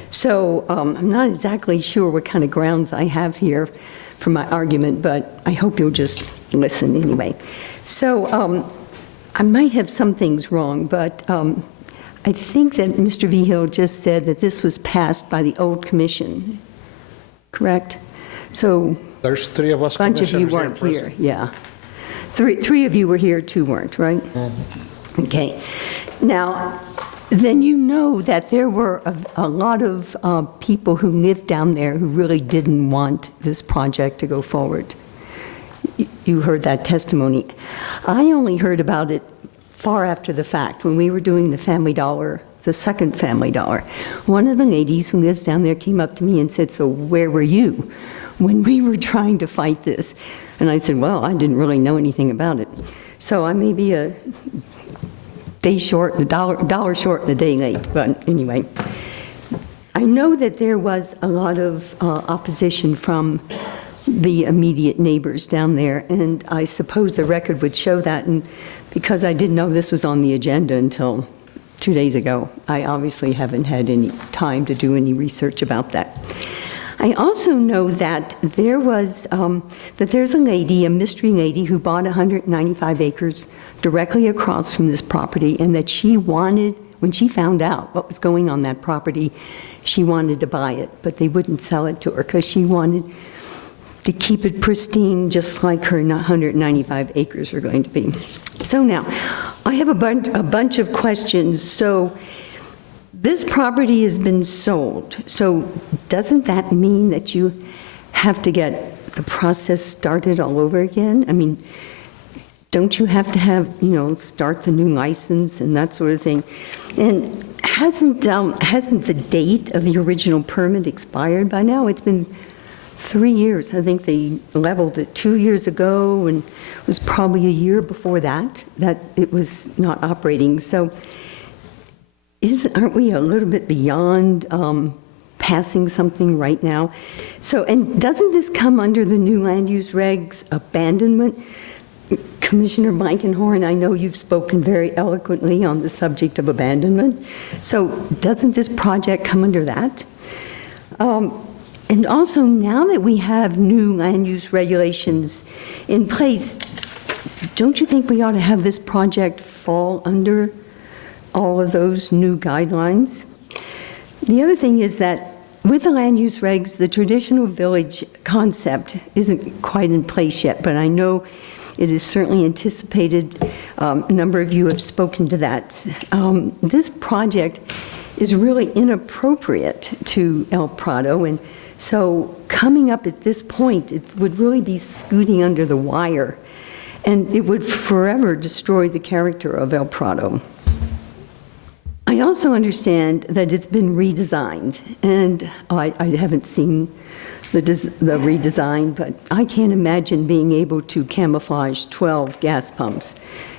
So I'm not exactly sure what kind of grounds I have here for my argument, but I hope you'll just listen anyway. So I might have some things wrong, but I think that Mr. Vigil just said that this was passed by the old commission, correct? So There's three of us a bunch of you commissioners weren't here, present. yeah. Three of you were here, two weren't, right? Okay. Now, then you know that there were a lot of people who lived down there who really didn't want this project to go forward. You heard that testimony. I only heard about it far after the fact, when we were doing the Family Dollar, the second Family Dollar. One of the ladies who lives down there came up to me and said, "So where were you when we were trying to fight this?" And I said, "Well, I didn't really know anything about it." So I may be a day short, a dollar short and a day late, but anyway. I know that there was a lot of opposition from the immediate neighbors down there, and I suppose the record would show that, and because I didn't know this was on the agenda until 2 days ago, I obviously haven't had any time to do any research about that. I also know that there was, that there's a lady, a mystery lady, who bought 195 acres directly across from this property, and that she wanted, when she found out what was going on that property, she wanted to buy it, but they wouldn't sell it to her because she wanted to keep it pristine, just like her 195 acres are going to be. So now, I have a bunch of questions. So this property has been sold. So doesn't that mean that you have to get the process started all over again? I mean, don't you have to have, start the new license and that sort of thing? And hasn't the date of the original permit expired by now? It's been 3 years. I think they leveled it 2 years ago, and it was probably a year before that it was not operating. So aren't we a little bit beyond passing something right now? So, and doesn't this come under the new land use regs, abandonment? Commissioner Blankenhorn, I know you've spoken very eloquently on the subject of abandonment. So doesn't this project come under that? And also, now that we have new land use regulations in place, don't you think we ought to have this project fall under all of those new guidelines? The other thing is that with the land use regs, the traditional village concept isn't quite in place yet, but I know it is certainly anticipated. A number of you have spoken to that. This project is really inappropriate to El Prado, and so coming up at this point, it would really be scooting under the wire, and it would forever destroy the character of El Prado. I also understand that it's been redesigned, and I haven't seen the redesign, but I can't imagine being able to camouflage 12 gas pumps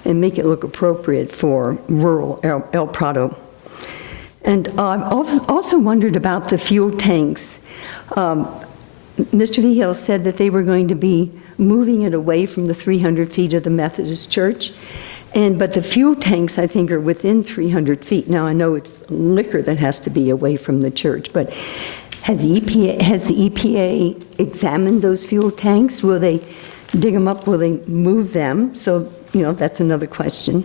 and make it look appropriate for rural El Prado. And I've also wondered about the fuel tanks. Mr. Vigil said that they were going to be moving it away from the 300 feet of the Methodist Church. But the fuel tanks, I think, are within 300 feet. Now, I know it's liquor that has to be away from the church, but has the EPA examined those fuel tanks? Will they dig them up? Will they move them? So, that's another question.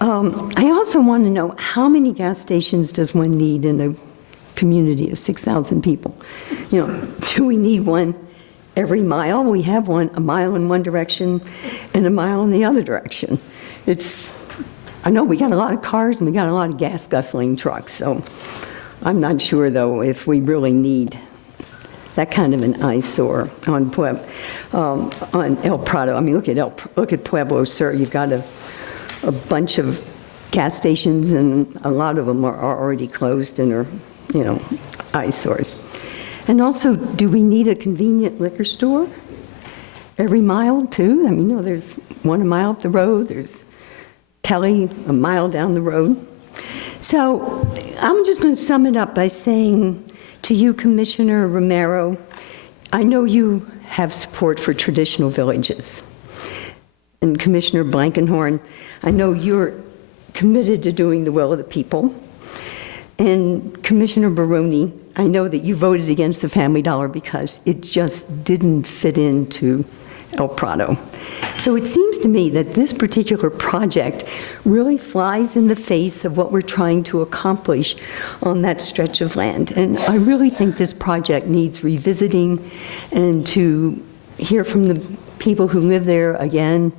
I also want to know, how many gas stations does one need in a community of 6,000 people? Do we need one every mile? We have one a mile in one direction and a mile in the other direction. I know we got a lot of cars and we got a lot of gas guzzling trucks, so I'm not sure, though, if we really need that kind of an eyesore on El Prado. I mean, look at Pueblo, sir. You've got a bunch of gas stations, and a lot of them are already closed and are, eyesores. And also, do we need a convenient liquor store every mile, too? I mean, there's one a mile up the road, there's Telly a mile down the road. So I'm just going to sum it up by saying to you, Commissioner Romero, I know you have support for traditional villages. And Commissioner Blankenhorn, I know you're committed to doing the will of the people. And Commissioner Baroni, I know that you voted against the Family Dollar because it just didn't fit into El Prado. So it seems to me that this particular project really flies in the face of what we're trying to accomplish on that stretch of land. And I really think this project needs revisiting and to hear from the people who live there again.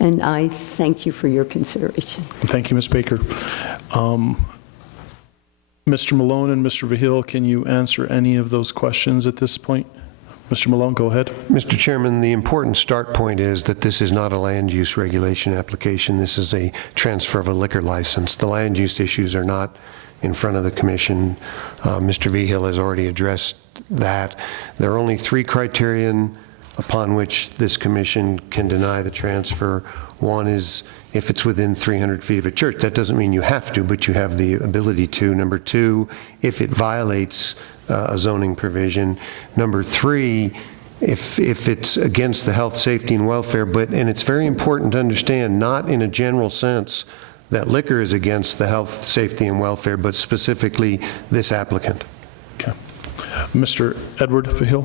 And I thank you for your consideration. Thank you, Ms. Baker. Mr. Malone and Mr. Vihil, can you answer any of those questions at this point? Mr. Malone, go ahead. Mr. Chairman, the important start point is that this is not a land use regulation application. This is a transfer of a liquor license. The land use issues are not in front of the commission. Mr. Vihil has already addressed that. There are only 3 criterion upon which this commission can deny the transfer. One is if it's within 300 feet of a church. That doesn't mean you have to, but you have the ability to. Number 2, if it violates a zoning provision. Number 3, if it's against the health, safety, and welfare, and it's very important to understand, not in a general sense that liquor is against the health, safety, and welfare, but specifically this applicant. Okay. Mr. Edward Vihil.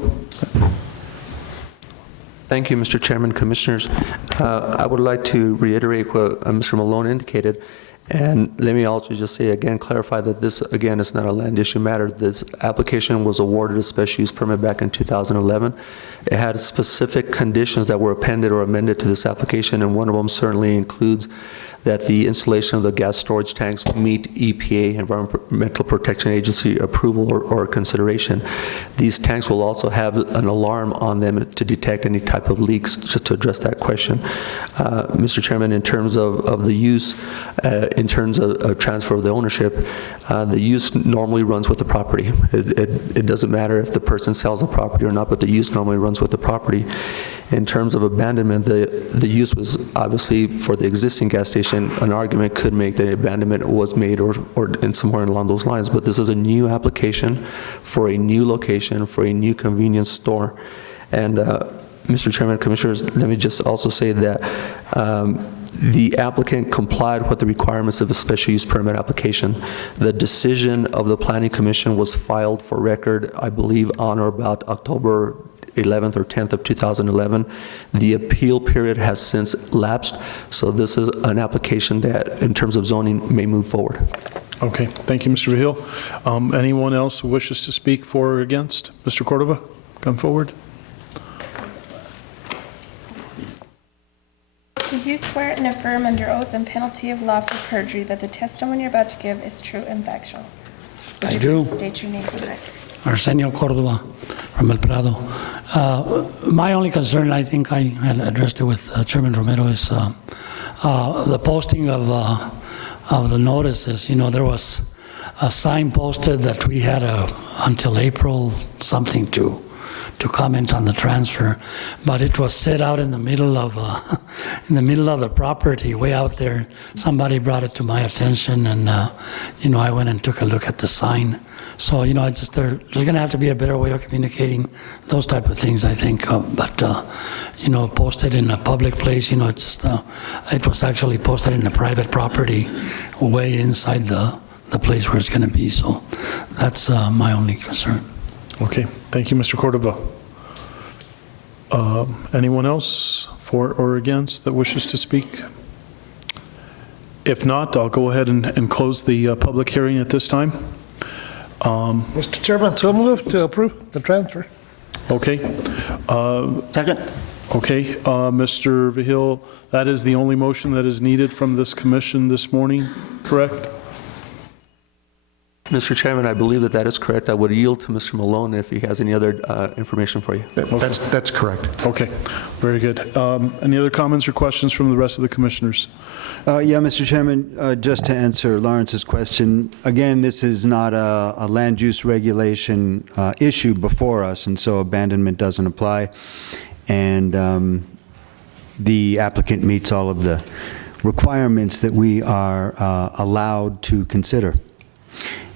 Thank you, Mr. Chairman, Commissioners. I would like to reiterate what Mr. Malone indicated. And let me also just say again, clarify that this, again, is not a land issue matter. This application was awarded a special use permit back in 2011. It had specific conditions that were appended or amended to this application, and one of them certainly includes that the installation of the gas storage tanks meet EPA, Environmental Protection Agency, approval or consideration. These tanks will also have an alarm on them to detect any type of leaks, just to address that question. Mr. Chairman, in terms of the use, in terms of transfer of the ownership, the use normally runs with the property. It doesn't matter if the person sells the property or not, but the use normally runs with the property. In terms of abandonment, the use was obviously for the existing gas station. An argument could make that abandonment was made or in somewhere along those lines, but this is a new application for a new location, for a new convenience store. And Mr. Chairman, Commissioners, let me just also say that the applicant complied with the requirements of a special use permit application. The decision of the Planning Commission was filed for record, I believe, on or about October 11th or 10th of 2011. The appeal period has since lapsed, so this is an application that, in terms of zoning, may move forward. Okay, thank you, Mr. Vihil. Anyone else who wishes to speak for or against? Mr. Cordova, come forward. Do you swear and affirm under oath and penalty of law for perjury that the testimony you're about to give is true and factual? I do. State your name for the record. Arsenio Cordova from El Prado. My only concern, I think I had addressed it with Chairman Romero, is the posting of the notices. You know, there was a sign posted that we had until April something to comment on the transfer, but it was set out in the middle of the property, way out there. Somebody brought it to my attention, and you know, I went and took a look at the sign. So, you know, it's just there's going to have to be a better way of communicating those type of things, I think. But you know, posted in a public place, you know, it's just it was actually posted in a private property, way inside the place where it's going to be. So that's my only concern. Okay, thank you, Mr. Cordova. Anyone else for or against that wishes to speak? If not, I'll go ahead and close the public hearing at this time. Mr. Chairman, so move to approve the transfer. Okay. Second. Okay, Mr. Vihil, that is the only motion that is needed from this commission this morning, correct? Mr. Chairman, I believe that is correct. I would yield to Mr. Malone if he has any other information for you. That's correct. Okay, very good. Any other comments or questions from the rest of the commissioners? Yeah, Mr. Chairman, just to answer Lawrence's question, again, this is not a land use regulation issue before us, and so abandonment doesn't apply. And the applicant meets all of the requirements that we are allowed to consider.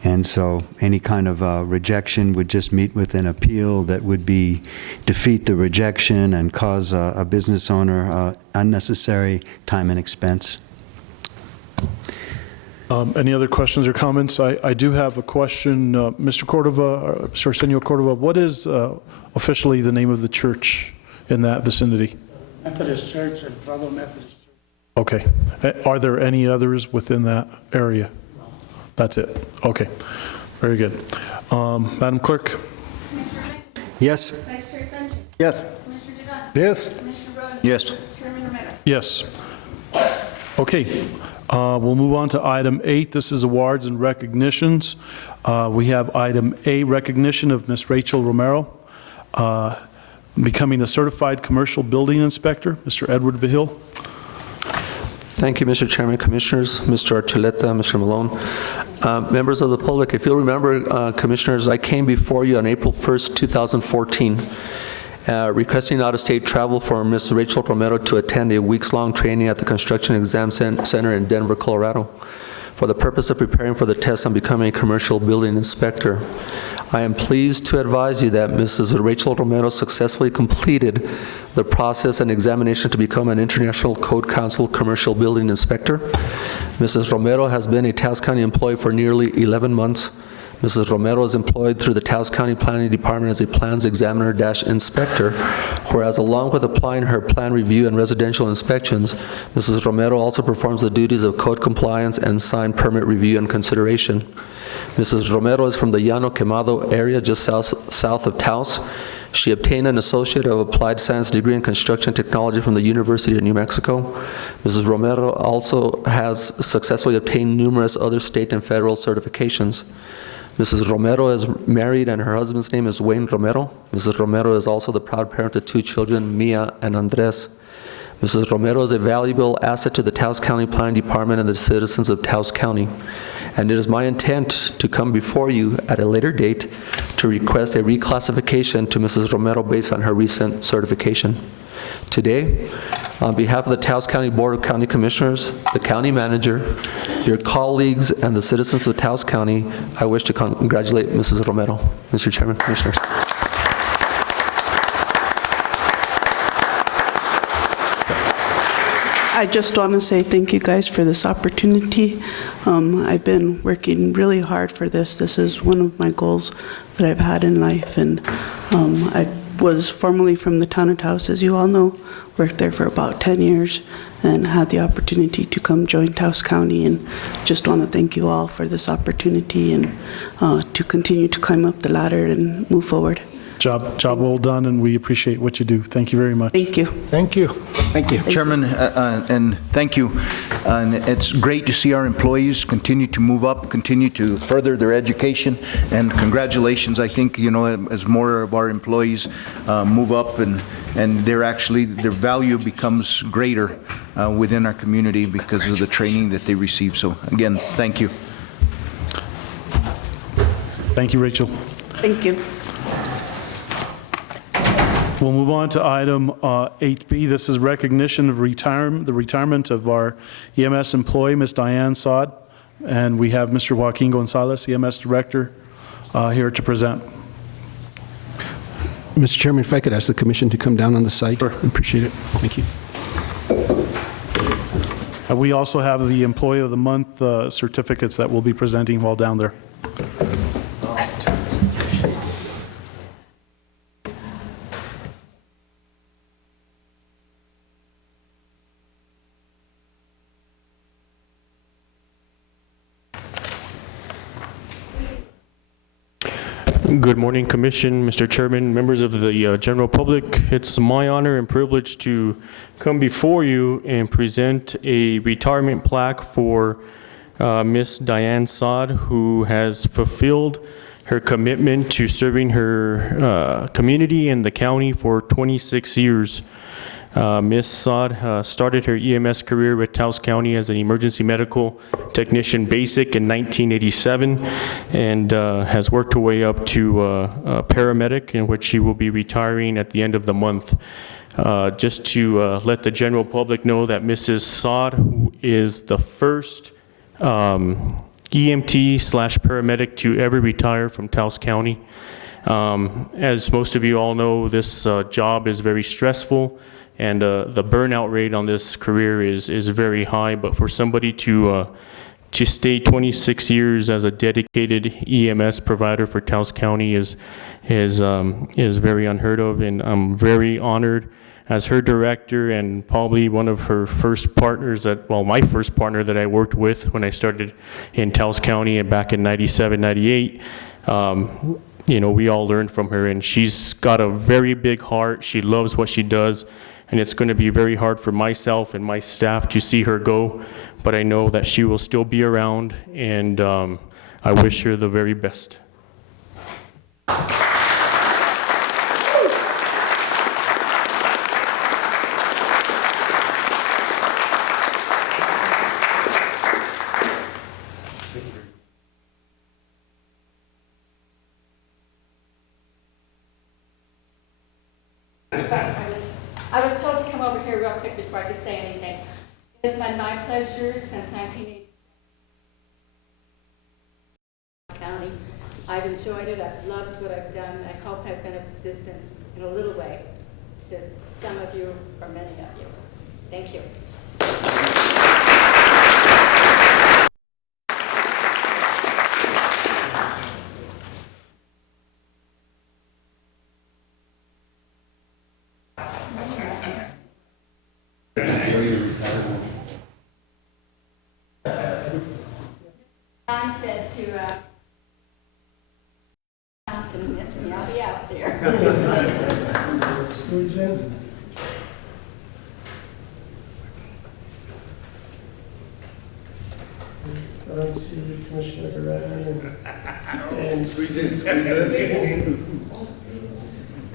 And so any kind of rejection would just meet with an appeal that would defeat the rejection and cause a business owner unnecessary time and expense. Any other questions or comments? I do have a question. Mr. Cordova, Mr. Arsenio Cordova, what is officially the name of the church in that vicinity? Methodist Church and Prado Methodist Church. Okay. Are there any others within that area? That's it. Okay. Very good. Madam Clerk? Yes. Vice Chair Sanchez. Yes. Commissioner Duda. Yes. Commissioner Rodney. Yes. Chairman Romero. Yes. Okay, we'll move on to item 8. This is awards and recognitions. We have item A, recognition of Ms. Rachel Romero, becoming a certified commercial building inspector. Mr. Edward Vihil. Thank you, Mr. Chairman, Commissioners, Mr. Archuleta, Mr. Malone. Members of the public, if you'll remember, Commissioners, I came before you on April 1st, 2014, requesting out-of-state travel for Ms. Rachel Romero to attend a weeks-long training at the Construction Exam Center in Denver, Colorado, for the purpose of preparing for the test on becoming a commercial building inspector. I am pleased to advise you that Mrs. Rachel Romero successfully completed the process and examination to become an International Code Council commercial building inspector. Mrs. Romero has been a Taos County employee for nearly 11 months. Mrs. Romero is employed through the Taos County Planning Department as a plans examiner-inspector, whereas along with applying her plan review and residential inspections, Mrs. Romero also performs the duties of code compliance and sign permit review and consideration. Mrs. Romero is from the Llano Quemado area just south of Taos. She obtained an Associate of Applied Science degree in Construction Technology from the University of New Mexico. Mrs. Romero also has successfully obtained numerous other state and federal certifications. Mrs. Romero is married and her husband's name is Wayne Romero. Mrs. Romero is also the proud parent of 2 children, Mia and Andres. Mrs. Romero is a valuable asset to the Taos County Planning Department and the citizens of Taos County. And it is my intent to come before you at a later date to request a reclassification to Mrs. Romero based on her recent certification. Today, on behalf of the Taos County Board of County Commissioners, the county manager, your colleagues, and the citizens of Taos County, I wish to congratulate Mrs. Romero. Mr. Chairman, Commissioners. I just want to say thank you guys for this opportunity. I've been working really hard for this. This is one of my goals that I've had in life, and I was formerly from the town of Taos, as you all know, worked there for about 10 years, and had the opportunity to come join Taos County, and just want to thank you all for this opportunity and to continue to climb up the ladder and move forward. Job well done, and we appreciate what you do. Thank you very much. Thank you. Thank you. Thank you, Chairman, and thank you. And it's great to see our employees continue to move up, continue to further their education, and congratulations. I think, you know, as more of our employees move up and their value becomes greater within our community because of the training that they receive. So again, thank you. Thank you, Rachel. Thank you. We'll move on to item 8B. This is recognition of the retirement of our EMS employee, Ms. Diane Sod, and we have Mr. Joaquin Gonzalez, EMS Director, here to present. Mr. Chairman, if I could ask the commission to come down on the site. Sure. Appreciate it. Thank you. We also have the Employee of the Month certificates that we'll be presenting while down there. Good morning, Commission, Mr. Chairman, members of the general public. It's my honor and privilege to come before you and present a retirement plaque for Ms. Diane Sod, who has fulfilled her commitment to serving her community and the county for 26 years. Ms. Sod started her EMS career with Taos County as an emergency medical technician basic in 1987 and has worked her way up to a paramedic, in which she will be retiring at the end of the month. Just to let the general public know that Mrs. Sod, who is the first EMT/paramedic to ever retire from Taos County. As most of you all know, this job is very stressful, and the burnout rate on this career is very high, but for somebody to to stay 26 years as a dedicated EMS provider for Taos County is very unheard of, and I'm very honored as her director and probably one of her first partners my first partner that I worked with when I started in Taos County and back in 97, 98. We all learned from her, and she's got a very big heart. She loves what she does, and it's going to be very hard for myself and my staff to see her go, but I know that she will still be around, and I wish her the very best. I was told to come over here real quick before I could say anything. It has been my pleasure since 1980. County. I've enjoyed it. I've loved what I've done. I hope I've been of assistance in a little way to some of you or many of you. Thank you. John said to not gonna miss me, I'll be out there. Squeeze in. I don't see the Commissioner Duran and squeeze in, squeeze in.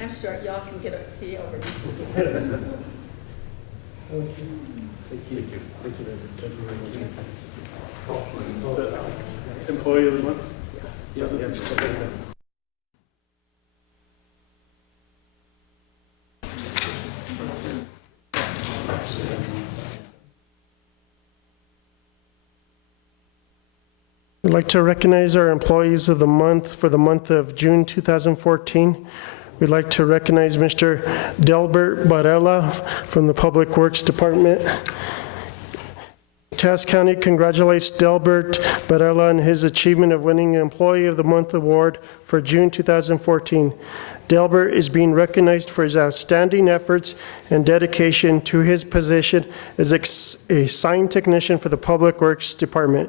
I'm sure y'all can get a see over me. Thank you. Thank you. Thank you very much. Employee of the month? Yeah. We'd like to recognize our employees of the month for the month of June 2014. We'd like to recognize Mr. Delbert Barella from the Public Works Department. Taos County congratulates Delbert Barella on his achievement of winning the Employee of the Month award for June 2014. Delbert is being recognized for his outstanding efforts and dedication to his position as a sign technician for the Public Works Department.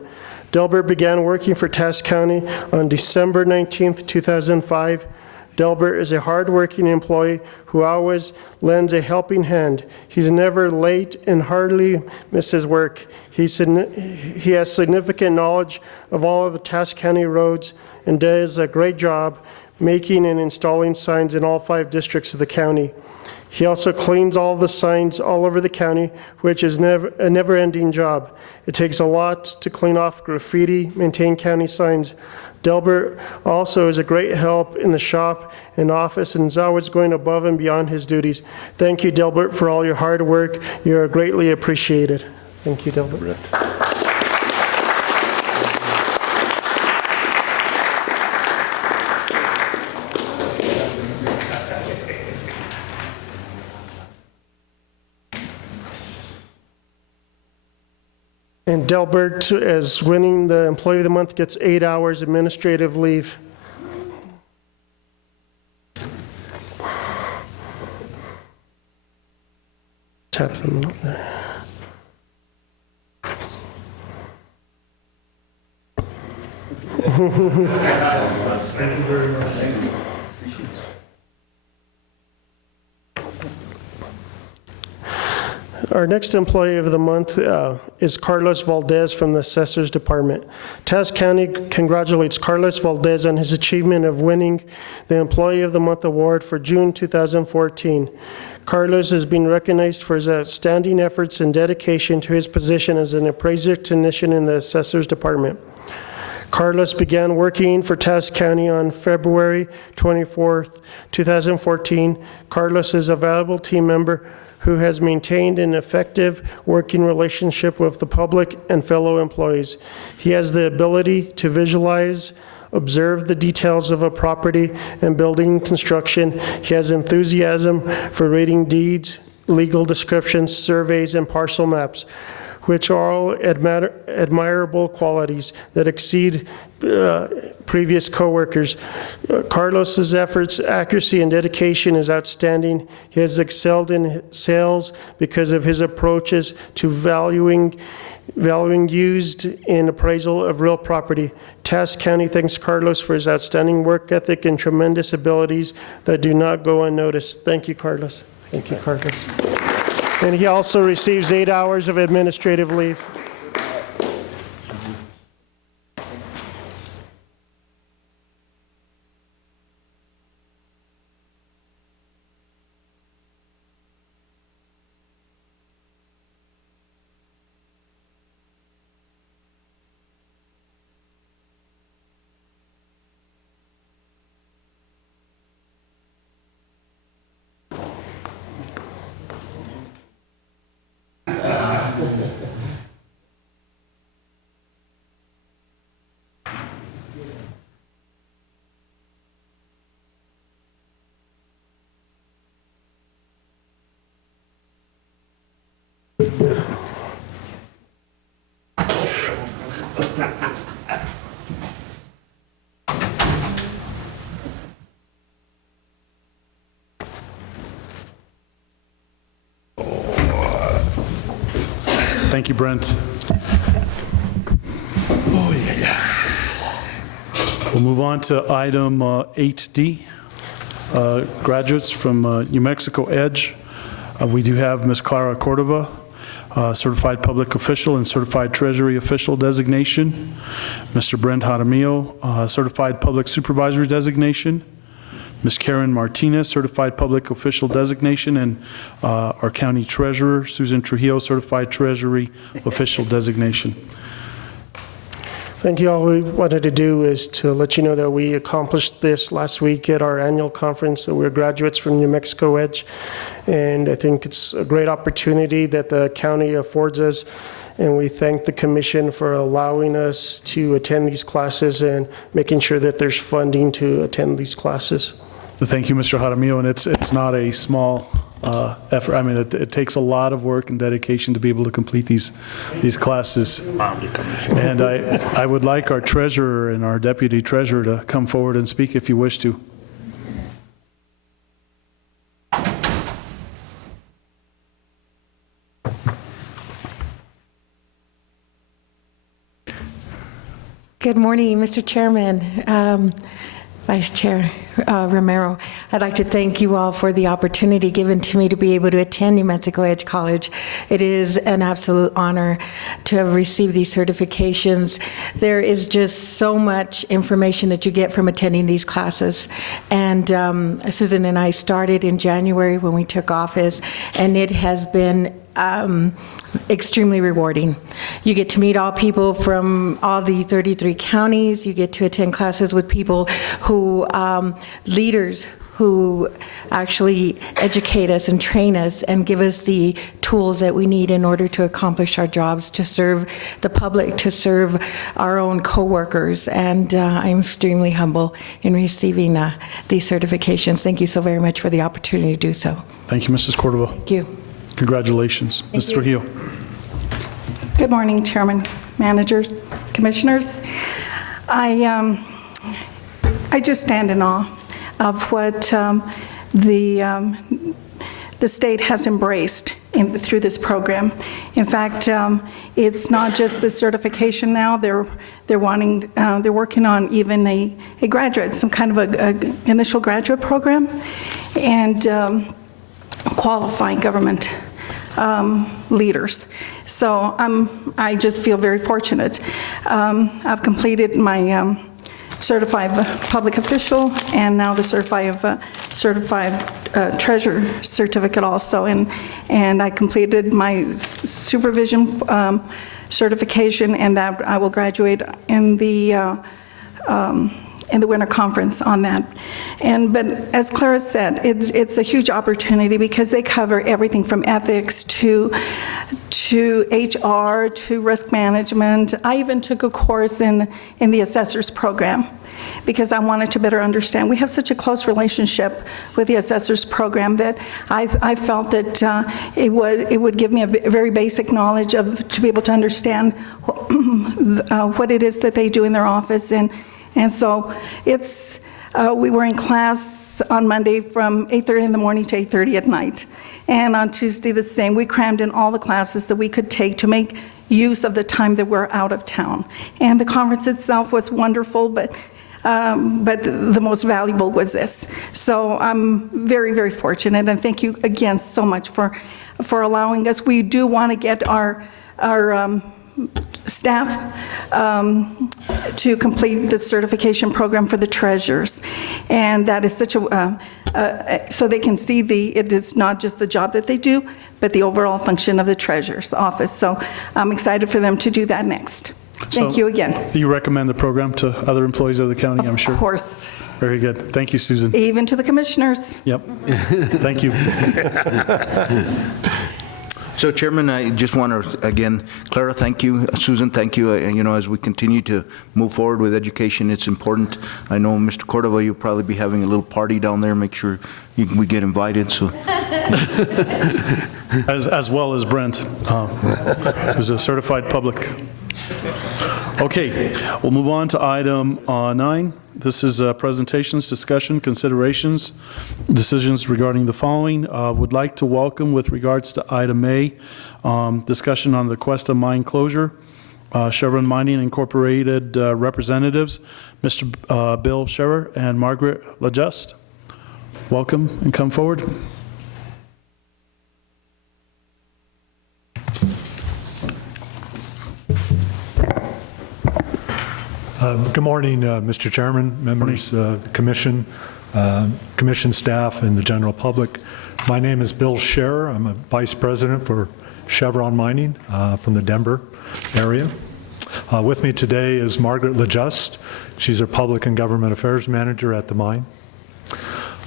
Delbert began working for Taos County on December 19, 2005. Delbert is a hard-working employee who always lends a helping hand. He's never late and hardly misses work. He has significant knowledge of all of the Taos County roads and does a great job making and installing signs in all 5 districts of the county. He also cleans all the signs all over the county, which is a never-ending job. It takes a lot to clean off graffiti, maintain county signs. Delbert also is a great help in the shop and office and is always going above and beyond his duties. Thank you, Delbert, for all your hard work. You are greatly appreciated. Thank you, Delbert. And Delbert, as winning the Employee of the Month, gets 8 hours administrative leave. Tap them up there. Thank you very much. Our next Employee of the Month is Carlos Valdez from the Assessor's Department. Taos County congratulates Carlos Valdez on his achievement of winning the Employee of the Month award for June 2014. Carlos has been recognized for his outstanding efforts and dedication to his position as an appraiser technician in the Assessor's Department. Carlos began working for Taos County on February 24th, 2014. Carlos is a valuable team member who has maintained an effective working relationship with the public and fellow employees. He has the ability to visualize, observe the details of a property and building construction. He has enthusiasm for reading deeds, legal descriptions, surveys, and parcel maps. which are all admirable qualities that exceed previous coworkers. Carlos's efforts, accuracy, and dedication is outstanding. He has excelled in sales because of his approaches to valuing used in appraisal of real property. Taos County thanks Carlos for his outstanding work ethic and tremendous abilities that do not go unnoticed. Thank you, Carlos. Thank you, Carlos. And he also receives 8 hours of administrative leave. Thank you, Brent. Oh, yeah. We'll move on to item 8D, graduates from New Mexico Edge. We do have Ms. Clara Cordova, Certified Public Official and Certified Treasury Official designation. Mr. Brent Jaramillo, Certified Public Supervisor designation. Ms. Karen Martinez, Certified Public Official designation, and our County Treasurer, Susan Trujillo, Certified Treasury Official designation. Thank you. All we wanted to do is to let you know that we accomplished this last week at our annual conference. So we're graduates from New Mexico Edge, and I think it's a great opportunity that the county affords us, and we thank the commission for allowing us to attend these classes and making sure that there's funding to attend these classes. Thank you, Mr. Jaramillo, and it's not a small effort. I mean, it takes a lot of work and dedication to be able to complete these classes. And I would like our treasurer and our deputy treasurer to come forward and speak if you wish to. Good morning, Mr. Chairman, Vice Chair Romero. I'd like to thank you all for the opportunity given to me to be able to attend New Mexico Edge College. It is an absolute honor to have received these certifications. There is just so much information that you get from attending these classes. And Susan and I started in January when we took office, and it has been extremely rewarding. You get to meet all people from all the 33 counties. You get to attend classes with people who, leaders who actually educate us and train us and give us the tools that we need in order to accomplish our jobs, to serve the public, to serve our own coworkers. And I'm extremely humble in receiving these certifications. Thank you so very much for the opportunity to do so. Thank you, Mrs. Cordova. Thank you. Congratulations. Ms. Trujillo. Good morning, Chairman, Managers, Commissioners. I just stand in awe of what the state has embraced through this program. In fact, it's not just the certification now. They're working on even a graduate, some kind of a initial graduate program, and qualifying government leaders. So I just feel very fortunate. I've completed my certified public official and now the certified treasurer certificate also, and I completed my supervision certification, and that I will graduate in the winter conference on that. But as Clara said, it's a huge opportunity because they cover everything from ethics to HR to risk management. I even took a course in the assessor's program because I wanted to better understand. We have such a close relationship with the assessors program that I felt that it would give me a very basic knowledge to be able to understand what it is that they do in their office. And so we were in class on Monday from 8:30 in the morning to 8:30 at night. And on Tuesday the same. We crammed in all the classes that we could take to make use of the time that we're out of town. And the conference itself was wonderful, but the most valuable was this. So I'm very, very fortunate, and thank you again so much for allowing us. We do want to get our staff to complete the certification program for the treasurers, and that is such so they can see it is not just the job that they do, but the overall function of the treasurer's office. So I'm excited for them to do that next. Thank you again. You recommend the program to other employees of the county, I'm sure? Of course. Very good. Thank you, Susan. Even to the commissioners. Yep. Thank you. So, Chairman, I just want to, again, Clara, thank you. Susan, thank you. You know, as we continue to move forward with education, it's important. I know, Mr. Cordova, you'll probably be having a little party down there. Make sure we get invited. So, as well as Brent, who's a certified public. Okay, we'll move on to item 9. This is presentations, discussion, considerations, decisions regarding the following. Would like to welcome, with regards to item A, discussion on the Cuesta mine closure. Chevron Mining Incorporated representatives, Mr. Bill Scherer and Margaret LaJust. Welcome and come forward. Good morning, Mr. Chairman, members of the commission, commission staff, and the general public. My name is Bill Scherer. I'm a vice president for Chevron Mining from the Denver area. With me today is Margaret LaJust. She's our public and government affairs manager at the mine.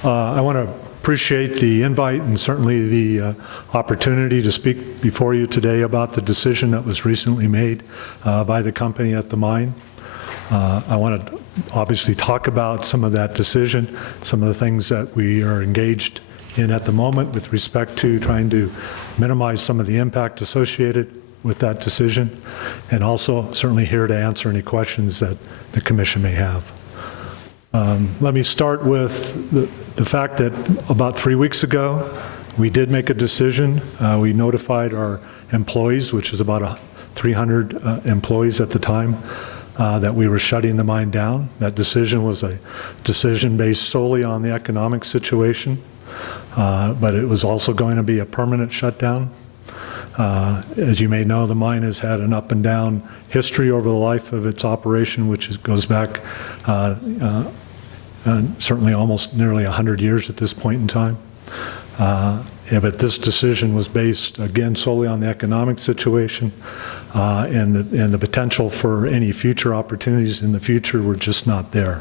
I want to appreciate the invite and certainly the opportunity to speak before you today about the decision that was recently made by the company at the mine. I want to obviously talk about some of that decision, some of the things that we are engaged in at the moment with respect to trying to minimize some of the impact associated with that decision, and also certainly here to answer any questions that the commission may have. Let me start with the fact that about 3 weeks ago, we did make a decision. We notified our employees, which was about 300 employees at the time, that we were shutting the mine down. That decision was a decision based solely on the economic situation, but it was also going to be a permanent shutdown. As you may know, the mine has had an up and down history over the life of its operation, which goes back certainly almost nearly 100 years at this point in time. But this decision was based, again, solely on the economic situation, and the potential for any future opportunities in the future were just not there.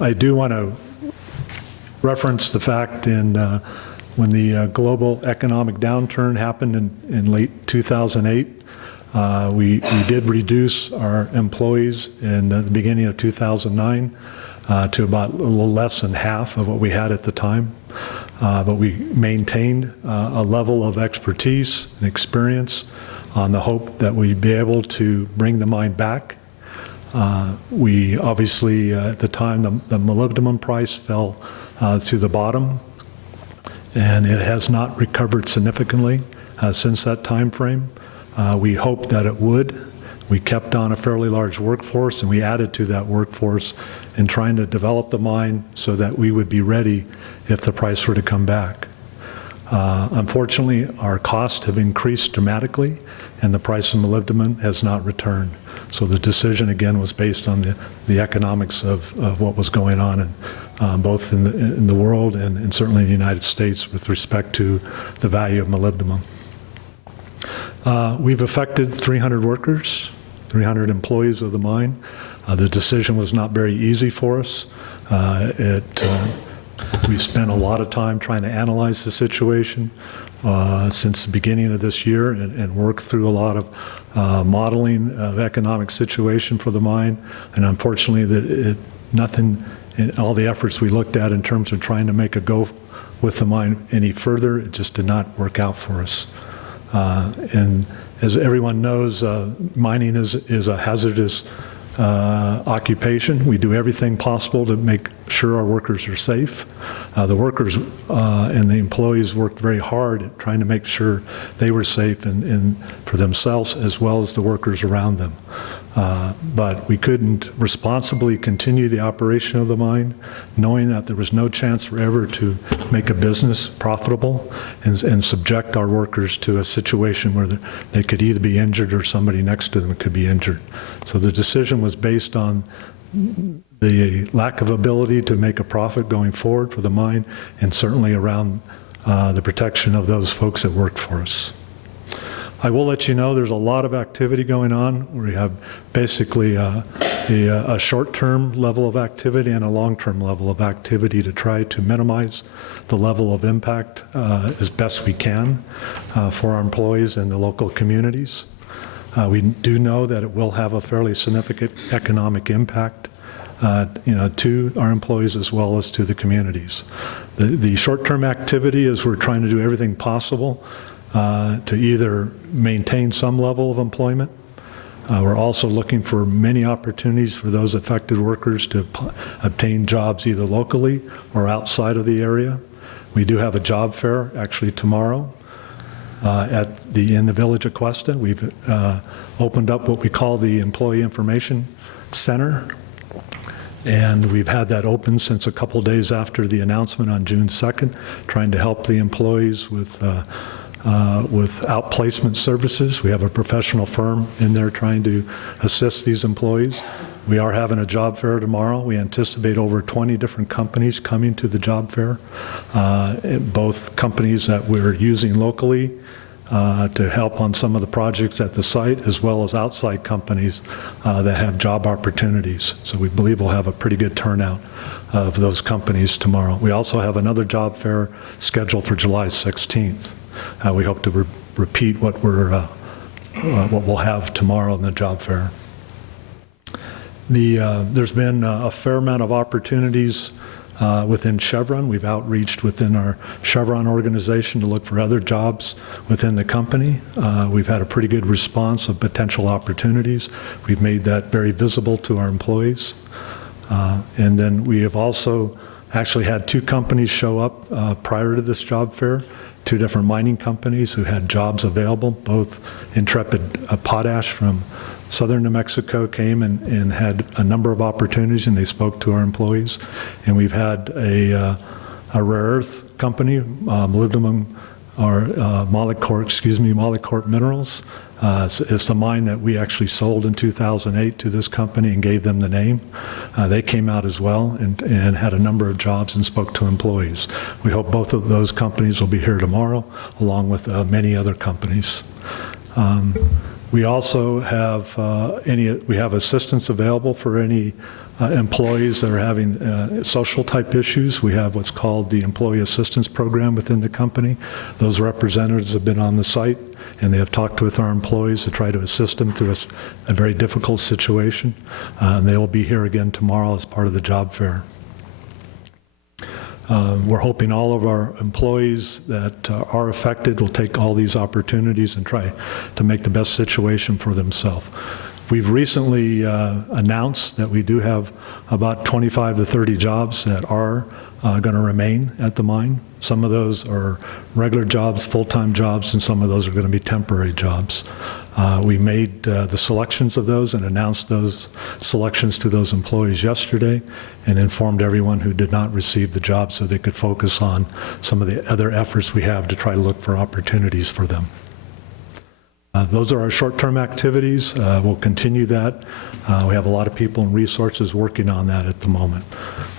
I do want to reference the fact when the global economic downturn happened in late 2008, we did reduce our employees in the beginning of 2009 to about a little less than half of what we had at the time. But we maintained a level of expertise and experience on the hope that we'd be able to bring the mine back. We obviously, at the time, the molybdenum price fell to the bottom, and it has not recovered significantly since that time frame. We hoped that it would. We kept on a fairly large workforce, and we added to that workforce in trying to develop the mine so that we would be ready if the price were to come back. Unfortunately, our costs have increased dramatically, and the price of molybdenum has not returned. So the decision, again, was based on the economics of what was going on both in the world and certainly in the United States with respect to the value of molybdenum. We've affected 300 workers, 300 employees of the mine. The decision was not very easy for us. It We've spent a lot of time trying to analyze the situation since the beginning of this year and worked through a lot of modeling of economic situation for the mine. And unfortunately, nothing in all the efforts we looked at in terms of trying to make a go with the mine any further, it just did not work out for us. And as everyone knows, mining is a hazardous occupation. We do everything possible to make sure our workers are safe. The workers and the employees worked very hard at trying to make sure they were safe and for themselves as well as the workers around them. But we couldn't responsibly continue the operation of the mine, knowing that there was no chance forever to make a business profitable and subject our workers to a situation where they could either be injured or somebody next to them could be injured. So the decision was based on the lack of ability to make a profit going forward for the mine, and certainly around the protection of those folks that worked for us. I will let you know there's a lot of activity going on. We have basically a short-term level of activity and a long-term level of activity to try to minimize the level of impact as best we can for our employees and the local communities. We do know that it will have a fairly significant economic impact to our employees as well as to the communities. The short-term activity is we're trying to do everything possible to either maintain some level of employment. We're also looking for many opportunities for those affected workers to obtain jobs either locally or outside of the area. We do have a job fair actually tomorrow in the village of Cuesta. We've opened up what we call the Employee Information Center. And we've had that open since a couple days after the announcement on June 2nd, trying to help the employees with outplacement services. We have a professional firm in there trying to assist these employees. We are having a job fair tomorrow. We anticipate over 20 different companies coming to the job fair, both companies that we're using locally to help on some of the projects at the site, as well as outside companies that have job opportunities. So we believe we'll have a pretty good turnout of those companies tomorrow. We also have another job fair scheduled for July 16th. We hope to repeat what we'll have tomorrow in the job fair. There's been a fair amount of opportunities within Chevron. We've outreached within our Chevron organization to look for other jobs within the company. We've had a pretty good response of potential opportunities. We've made that very visible to our employees. And then we have also actually had two companies show up prior to this job fair, two different mining companies who had jobs available. Both Intrepid Potash from Southern New Mexico came and had a number of opportunities, and they spoke to our employees. And we've had a rare earth company, molybdenum, or Molycorp Minerals. It's the mine that we actually sold in 2008 to this company and gave them the name. They came out as well and had a number of jobs and spoke to employees. We hope both of those companies will be here tomorrow, along with many other companies. We also have assistance available for any employees that are having social type issues. We have what's called the Employee Assistance Program within the company. Those representatives have been on the site and they have talked with our employees to try to assist them through a very difficult situation. And they will be here again tomorrow as part of the job fair. We're hoping all of our employees that are affected will take all these opportunities and try to make the best situation for themselves. We've recently announced that we do have about 25 to 30 jobs that are going to remain at the mine. Some of those are regular jobs, full-time jobs, and some of those are going to be temporary jobs. We made the selections of those and announced those selections to those employees yesterday and informed everyone who did not receive the job so they could focus on some of the other efforts we have to try to look for opportunities for them. Those are our short-term activities. We'll continue that. We have a lot of people and resources working on that at the moment.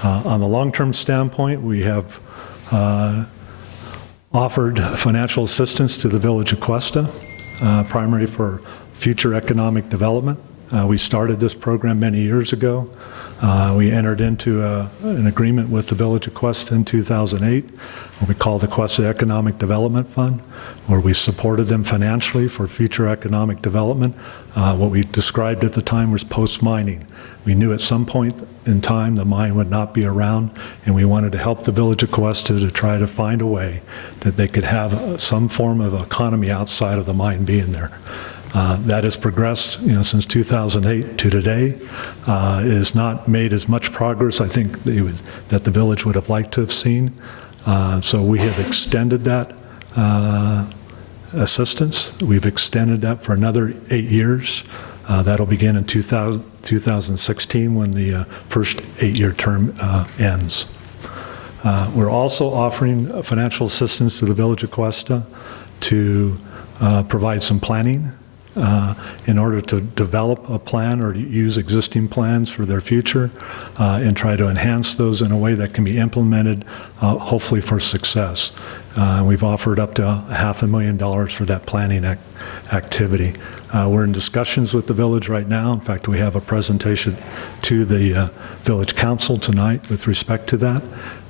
On the long-term standpoint, we have offered financial assistance to the village of Cuesta, primarily for future economic development. We started this program many years ago. We entered into an agreement with the Village of Cuesta in 2008, what we call the Cuesta Economic Development Fund, where we supported them financially for future economic development. What we described at the time was post-mining. We knew at some point in time the mine would not be around, and we wanted to help the Village of Cuesta to try to find a way that they could have some form of economy outside of the mine being there. That has progressed, since 2008 to today. It has not made as much progress, I think, that the village would have liked to have seen. So we have extended that assistance. We've extended that for another 8 years. That'll begin in 2016 when the first 8-year term ends. We're also offering financial assistance to the Village of Cuesta to provide some planning in order to develop a plan or to use existing plans for their future and try to enhance those in a way that can be implemented, hopefully for success. We've offered up to $500,000 for that planning activity. We're in discussions with the village right now. In fact, we have a presentation to the Village Council tonight with respect to that.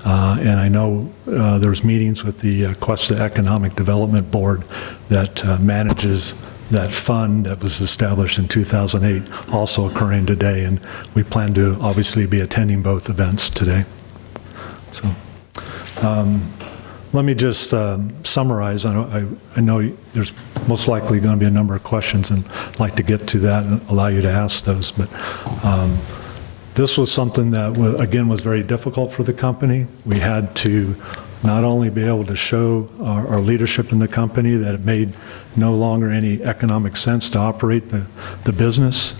And I know there's meetings with the Cuesta Economic Development Board that manages that fund that was established in 2008 also occurring today, and we plan to obviously be attending both events today. So let me just summarize. I know there's most likely going to be a number of questions, and I'd like to get to that and allow you to ask those, but this was something that, again, was very difficult for the company. We had to not only be able to show our leadership in the company that it made no longer any economic sense to operate the business.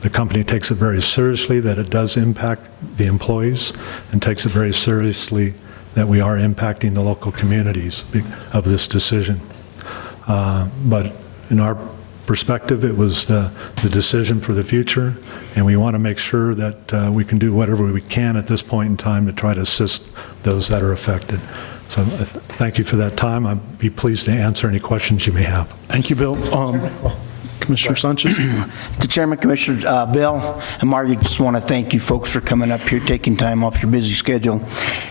The company takes it very seriously that it does impact the employees, and takes it very seriously that we are impacting the local communities of this decision. But in our perspective, it was the decision for the future, and we want to make sure that we can do whatever we can at this point in time to try to assist those that are affected. So thank you for that time. I'd be pleased to answer any questions you may have. Thank you, Bill. Commissioner Sanchez? Mr. Chairman, Commissioners, Bill and Margaret, just want to thank you folks for coming up here, taking time off your busy schedule.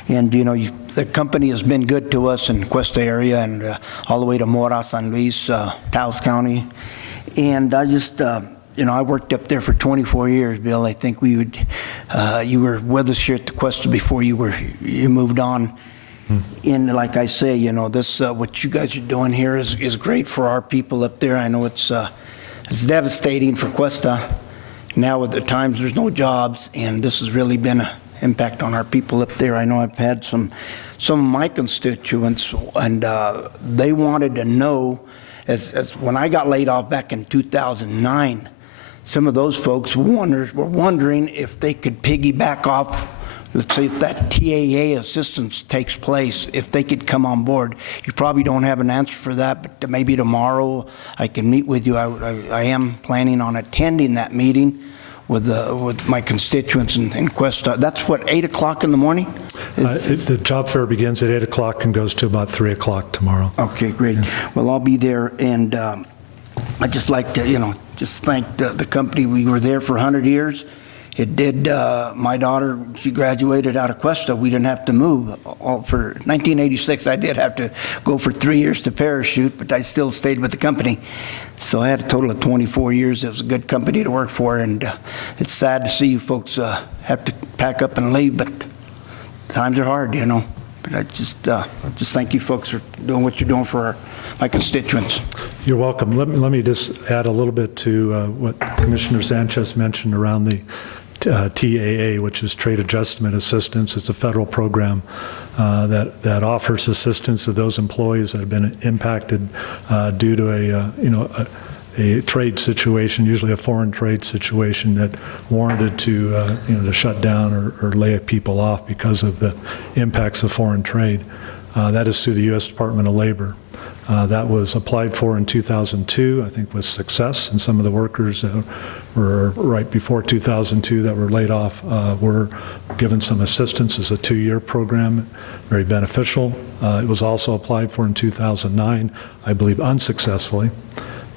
And, the company has been good to us in the Cuesta area and all the way to Mora, San Luis, Taos County. And I just, I worked up there for 24 years, Bill. I think you were with us here at the Cuesta before you moved on. And like I say, this what you guys are doing here is great for our people up there. I know it's devastating for Cuesta. Now with the times, there's no jobs, and this has really been an impact on our people up there. I know I've had some of my constituents, and they wanted to know, as when I got laid off back in 2009, some of those folks were wondering if they could piggyback off. Let's say if that TAA assistance takes place, if they could come on board. You probably don't have an answer for that, but maybe tomorrow I can meet with you. I am planning on attending that meeting with my constituents in Cuesta. That's what, 8 o'clock in the morning? The job fair begins at 8 o'clock and goes to about 3 o'clock tomorrow. Okay, great. Yeah. Well, I'll be there, and I'd just like to, just thank the company. We were there for 100 years. It did, my daughter, she graduated out of Cuesta. We didn't have to move. For 1986, I did have to go for 3 years to parachute, but I still stayed with the company. So I had a total of 24 years. It was a good company to work for, and it's sad to see you folks have to pack up and leave, but times are hard, But I just thank you folks for doing what you're doing for my constituents. You're welcome. Let me just add a little bit to what Commissioner Sanchez mentioned around the TAA, which is Trade Adjustment Assistance. It's a federal program that offers assistance to those employees that have been impacted due to a trade situation, usually a foreign trade situation that warranted to shut down or lay people off because of the impacts of foreign trade. That is through the U.S. Department of Labor. That was applied for in 2002, I think with success, and some of the workers that were right before 2002 that were laid off were given some assistance. As a 2-year program, very beneficial. It was also applied for in 2009, I believe unsuccessfully.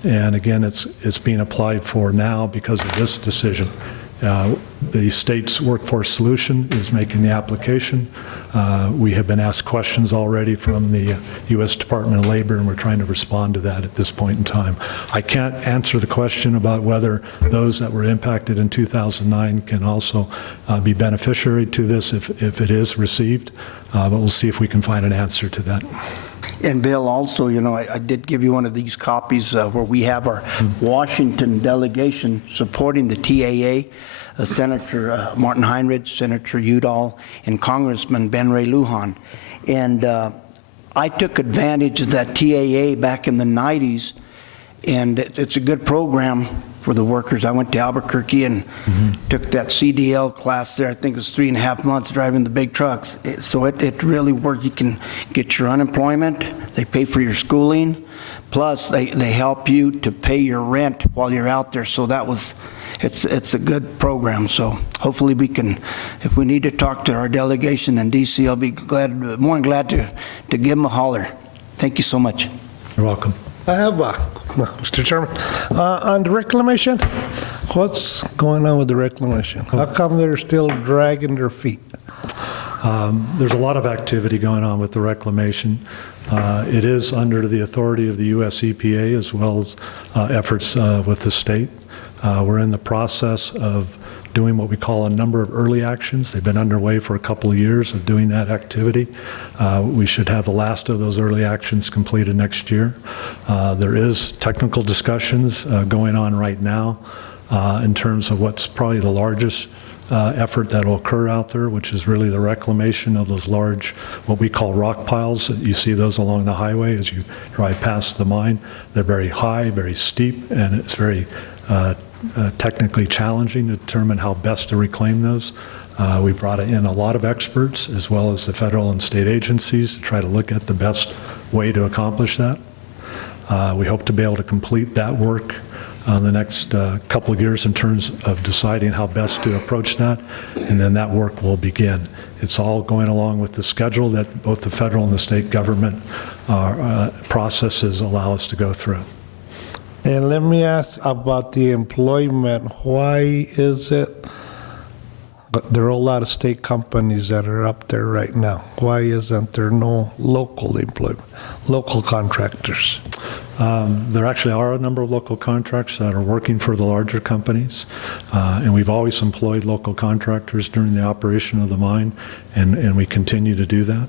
And again, it's being applied for now because of this decision The state's workforce solution is making the application. We have been asked questions already from the U.S. Department of Labor, and we're trying to respond to that at this point in time. I can't answer the question about whether those that were impacted in 2009 can also be beneficiary to this if it is received, but we'll see if we can find an answer to that. And Bill, also, you know, I did give you one of these copies where we have our Washington delegation supporting the TAA, Senator Martin Heinrich, Senator Udall, and Congressman Ben Ray Lujan. And I took advantage of that TAA back in the 90s, and it's a good program for the workers. I went to Albuquerque and took that CDL class there. I think it was 3.5 months driving the big trucks. So it really works. You can get your unemployment. They pay for your schooling. Plus, they help you to pay your rent while you're out there. So it's a good program. So hopefully we can, if we need to talk to our delegation in D.C., I'll be more than glad to give them a holler. Thank you so much. You're welcome. I have, Mr. Chairman, on the reclamation, what's going on with the reclamation? How come they're still dragging their feet? There's a lot of activity going on with the reclamation. It is under the authority of the U.S. EPA as well as efforts with the state. We're in the process of doing what we call a number of early actions. They've been underway for a couple of years of doing that activity. We should have the last of those early actions completed next year. There is technical discussions going on right now in terms of what's probably the largest effort that will occur out there, which is really the reclamation of those large, what we call rock piles. You see those along the highway as you drive past the mine. They're very high, very steep, and it's very technically challenging to determine how best to reclaim those. We brought in a lot of experts as well as the federal and state agencies to try to look at the best way to accomplish that. We hope to be able to complete that work the next couple of years in terms of deciding how best to approach that, and then that work will begin. It's all going along with the schedule that both the federal and the state government processes allow us to go through. And let me ask about the employment. Why is it, but there are a lot of state companies that are up there right now. Why isn't there no local employment, local contractors? There actually are a number of local contractors that are working for the larger companies, and we've always employed local contractors during the operation of the mine, and we continue to do that.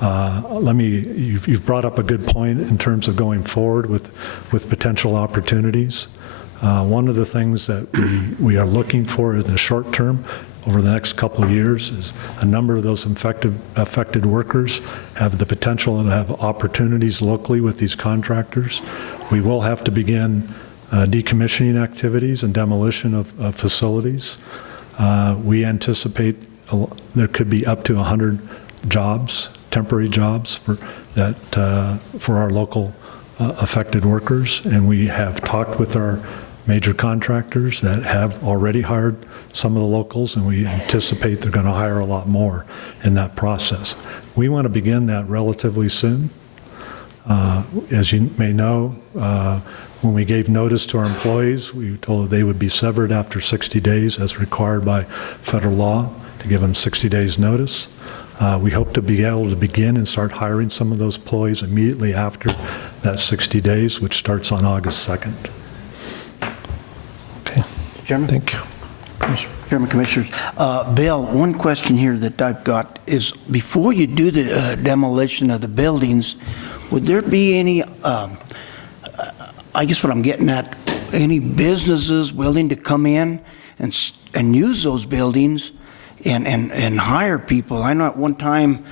You've brought up a good point in terms of going forward with potential opportunities. One of the things that we are looking for in the short term over the next couple of years is a number of those affected workers have the potential to have opportunities locally with these contractors. We will have to begin decommissioning activities and demolition of facilities. We anticipate there could be up to 100 jobs, temporary jobs for our local affected workers, and we have talked with our major contractors that have already hired some of the locals, and we anticipate they're going to hire a lot more in that process. We want to begin that relatively soon. As you may know, when we gave notice to our employees, we told them they would be severed after 60 days as required by federal law to give them 60 days notice. We hope to be able to begin and start hiring some of those employees immediately after that 60 days, which starts on August 2nd. Okay. Chairman? Thank you. Chairman, Commissioners. Bill, one question here that I've got is, before you do the demolition of the buildings, would there be any, I guess what I'm getting at, any businesses willing to come in and use those buildings and hire people? I know at one time,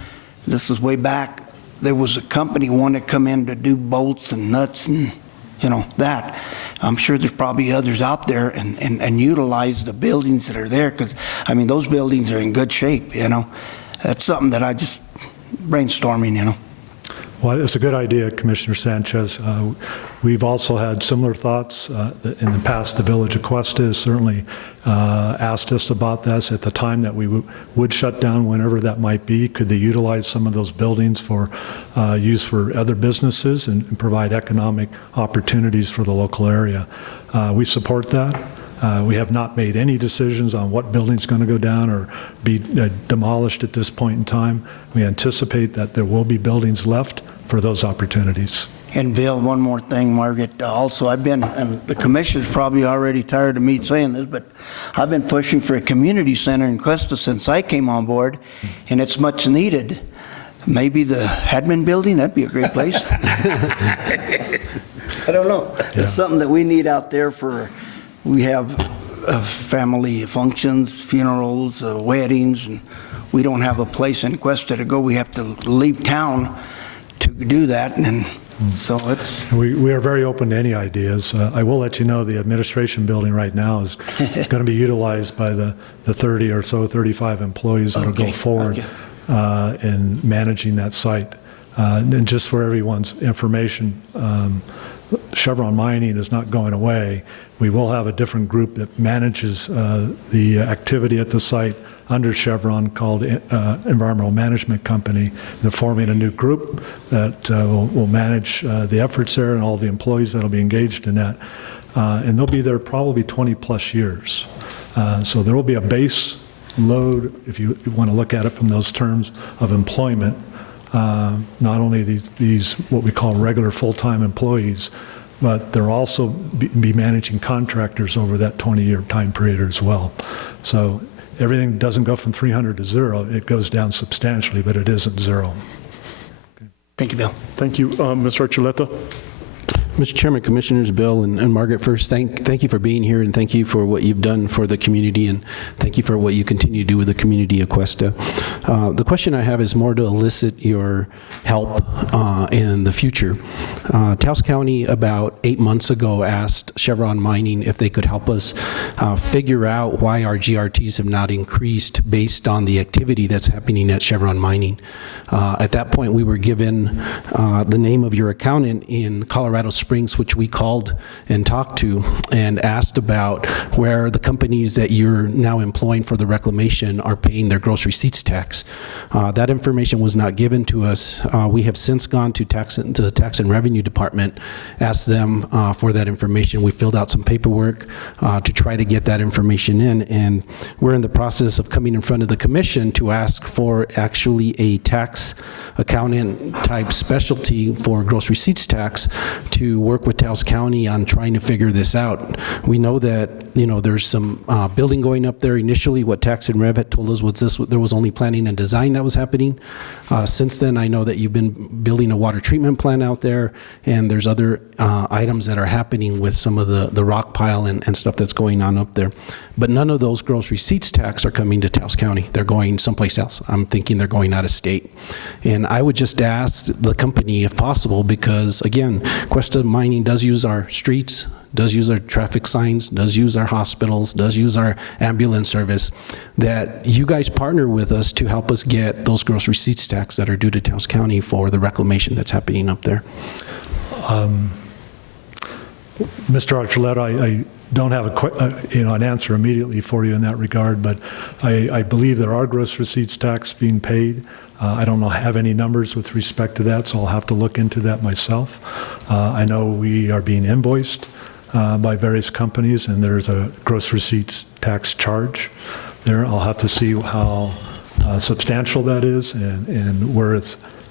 this was way back, there was a company wanted to come in to do bolts and nuts and, you know, that. I'm sure there's probably others out there and utilize the buildings that are there, because, I mean, those buildings are in good shape, you know. That's something that I just brainstorming, you know. Well, it's a good idea, Commissioner Sanchez. We've also had similar thoughts. In the past, the Village of Cuesta has certainly asked us about this at the time that we would shut down, whenever that might be. Could they utilize some of those buildings for use for other businesses and provide economic opportunities for the local area? We support that. We have not made any decisions on what building's going to go down or be demolished at this point in time. We anticipate that there will be buildings left for those opportunities. And Bill, one more thing, Margaret, also, and the commissioner's probably already tired of me saying this, but I've been pushing for a community center in Cuesta since I came on board, and it's much needed. Maybe the admin building, that'd be a great place. I don't know. Yeah. It's something that we need out there we have family functions, funerals, weddings, and we don't have a place in Cuesta to go. We have to leave town to do that, and so it's... We are very open to any ideas. I will let you know the administration building right now is going to be utilized by the 30 or so, 35 employees that will go forward in managing that site. And just for everyone's information, Chevron Mining is not going away. We will have a different group that manages the activity at the site under Chevron called Environmental Management Company. They're forming a new group that will manage the efforts there and all the employees that will be engaged in that. And they'll be there probably 20-plus years. So there will be a base load, if you want to look at it from those terms of employment, not only these what we call regular full-time employees, but they'll also be managing contractors over that 20-year time period as well. So everything doesn't go from 300 to zero. It goes down substantially, but it isn't zero. Thank you, Bill. Thank you. Mr. Archuleta? Mr. Chairman, Commissioners, Bill and Margaret, first, thank you for being here, and thank you for what you've done for the community, and thank you for what you continue to do with the community of Cuesta. The question I have is more to elicit your help in the future. Taos County, about 8 months ago, asked Chevron Mining if they could help us figure out why our GRTs have not increased based on the activity that's happening at Chevron Mining. At that point, we were given the name of your accountant in Colorado Springs, which we called and talked to and asked about where the companies that you're now employing for the reclamation are paying their gross receipts tax. That information was not given to us. We have since gone to the Tax and Revenue Department, asked them for that information. We filled out some paperwork to try to get that information in, and we're in the process of coming in front of the commission to ask for actually a tax accountant type specialty for gross receipts tax to work with Taos County on trying to figure this out. We know that, there's some building going up there. Initially, what Tax and Rev had told us was there was only planning and design that was happening. Since then, I know that you've been building a water treatment plant out there, and there's other items that are happening with some of the rock pile and stuff that's going on up there. But none of those gross receipts tax are coming to Taos County. They're going someplace else. I'm thinking they're going out of state. And I would just ask the company, if possible, because again, Cuesta Mining does use our streets, does use our traffic signs, does use our hospitals, does use our ambulance service, that you guys partner with us to help us get those gross receipts tax that are due to Taos County for the reclamation that's happening up there. Mr. Archuleta, I don't have an answer immediately for you in that regard, but I believe there are gross receipts tax being paid. I don't have any numbers with respect to that, so I'll have to look into that myself. I know we are being invoiced by various companies, and there's a gross receipts tax charge there. I'll have to see how substantial that is and where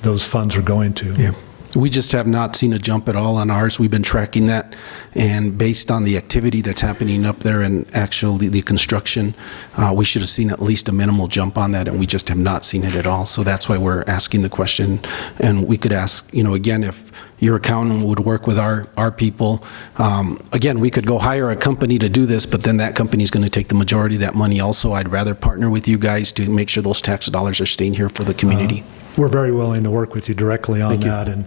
those funds are going to. Yeah. We just have not seen a jump at all on ours. We've been tracking that, and based on the activity that's happening up there and actually the construction, we should have seen at least a minimal jump on that, and we just have not seen it at all. So that's why we're asking the question. And we could ask, again, if your accountant would work with our people. Again, we could go hire a company to do this, but then that company is going to take the majority of that money also. I'd rather partner with you guys to make sure those tax dollars are staying here for the community. We're very willing to work with you directly on that. And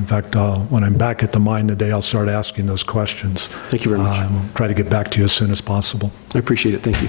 in fact, when I'm back at the mine today, I'll start asking those questions. Thank you very much. We'll try to get back to you as soon as possible. I appreciate it. Thank you.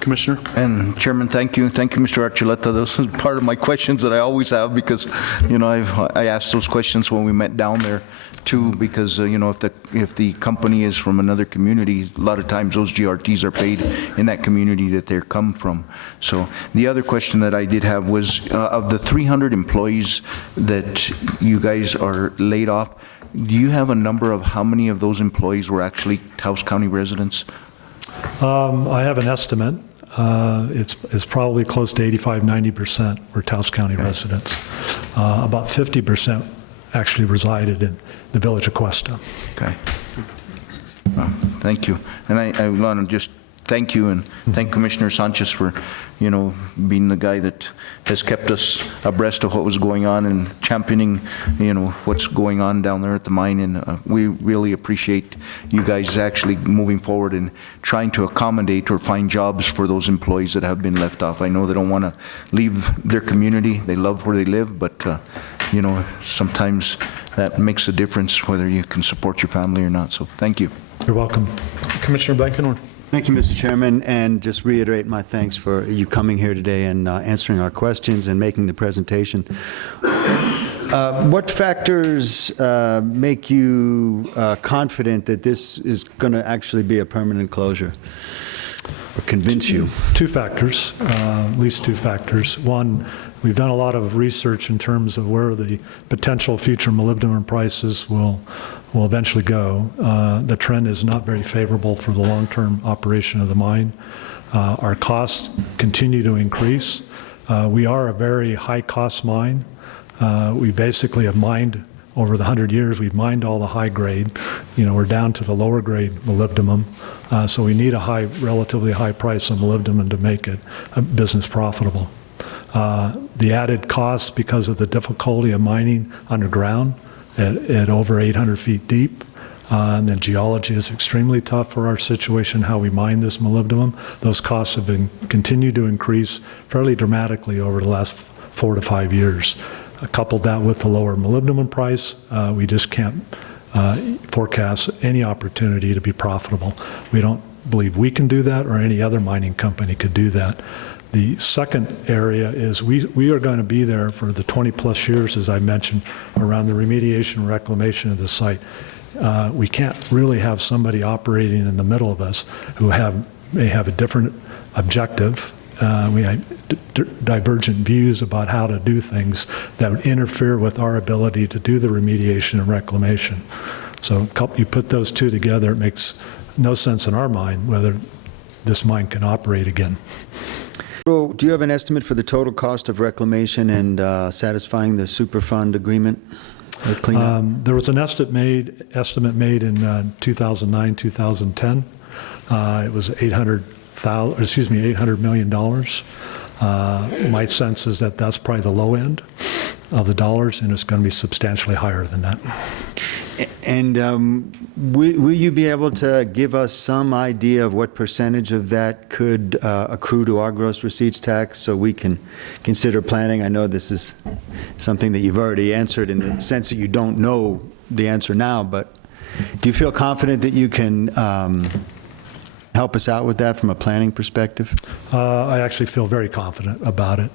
Commissioner? And Chairman, thank you. Thank you, Mr. Archuleta. Those are part of my questions that I always have because, I asked those questions when we met down there too, because, if the company is from another community, a lot of times those GRTs are paid in that community that they come from. So the other question that I did have was, of the 300 employees that you guys are laid off, Do you have a number of how many of those employees were actually Taos County residents? I have an estimate. It's probably close to 85-90% were Taos County residents. About 50% actually resided in the village of Cuesta. Okay. Thank you. And I want to just thank you and thank Commissioner Sanchez for, being the guy that has kept us abreast of what was going on and championing, what's going on down there at the mine. And we really appreciate you guys actually moving forward and trying to accommodate or find jobs for those employees that have been left off. I know they don't want to leave their community. They love where they live, but, sometimes that makes a difference whether you can support your family or not. So thank you. You're welcome. Commissioner Blankenhorn. Thank you, Mr. Chairman, and just reiterate my thanks for you coming here today and answering our questions and making the presentation. What factors make you confident that this is going to actually be a permanent closure, or convince you? Two factors, at least two factors. One, we've done a lot of research in terms of where the potential future molybdenum prices will eventually go. The trend is not very favorable for the long-term operation of the mine. Our costs continue to increase. We are a very high-cost mine. We basically have mined, over the 100 years, we've mined all the high grade. We're down to the lower grade molybdenum. So we need a relatively high price of molybdenum to make it business profitable. The added costs because of the difficulty of mining underground at over 800 feet deep. And the geology is extremely tough for our situation, how we mine this molybdenum. Those costs have continued to increase fairly dramatically over the last 4 to 5 years. Coupled that with the lower molybdenum price, we just can't forecast any opportunity to be profitable. We don't believe we can do that or any other mining company could do that. The second area is we are going to be there for the 20-plus years, as I mentioned, around the remediation and reclamation of the site. We can't really have somebody operating in the middle of us who may have a different objective. We have divergent views about how to do things that would interfere with our ability to do the remediation and reclamation. So you put those two together, it makes no sense in our mind whether this mine can operate again. Do you have an estimate for the total cost of reclamation and satisfying the Superfund agreement? There was an estimate made in 2009, 2010. It was $800 million. My sense is that that's probably the low end of the dollars, and it's going to be substantially higher than that. And will you be able to give us some idea of what percentage of that could accrue to our gross receipts tax so we can consider planning? I know this is something that you've already answered in the sense that you don't know the answer now, but do you feel confident that you can help us out with that from a planning perspective? I actually feel very confident about it.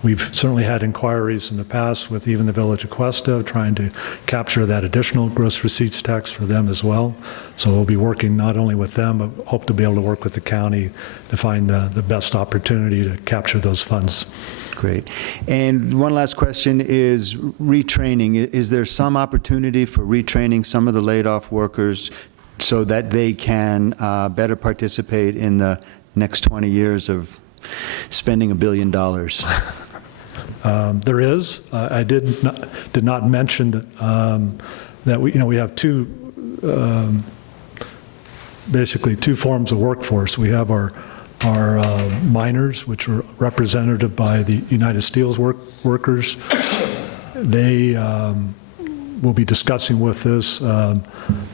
We've certainly had inquiries in the past with even the village of Cuesta trying to capture that additional gross receipts tax for them as well. So we'll be working not only with them, but hope to be able to work with the county to find the best opportunity to capture those funds. Great. And one last question is retraining. Is there some opportunity for retraining some of the laid-off workers so that they can better participate in the next 20 years of spending $1 billion? There is. I did not mention that we have basically two forms of workforce. We have our miners, which are representative by the United Steels workers. They we'll be discussing with this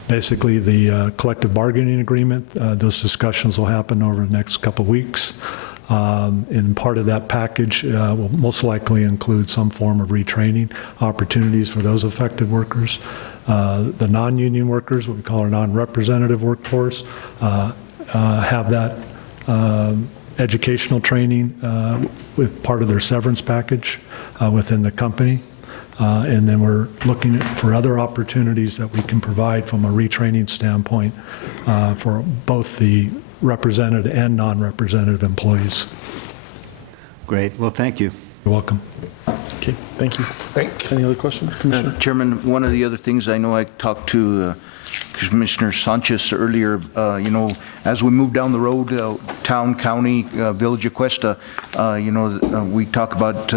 basically the collective bargaining agreement. Those discussions will happen over the next couple of weeks. And part of that package will most likely include some form of retraining opportunities for those affected workers. The non-union workers, what we call our non-representative workforce, have that educational training with part of their severance package within the company. And then we're looking for other opportunities that we can provide from a retraining standpoint for both the represented and non-representative employees. Great. Well, thank you. You're welcome. Okay. Thank Thank you. Any other questions, Commissioner? Chairman, one of the other things, I know I talked to Commissioner Sanchez earlier, as we move down the road, town, county, Village of Cuesta, we talk about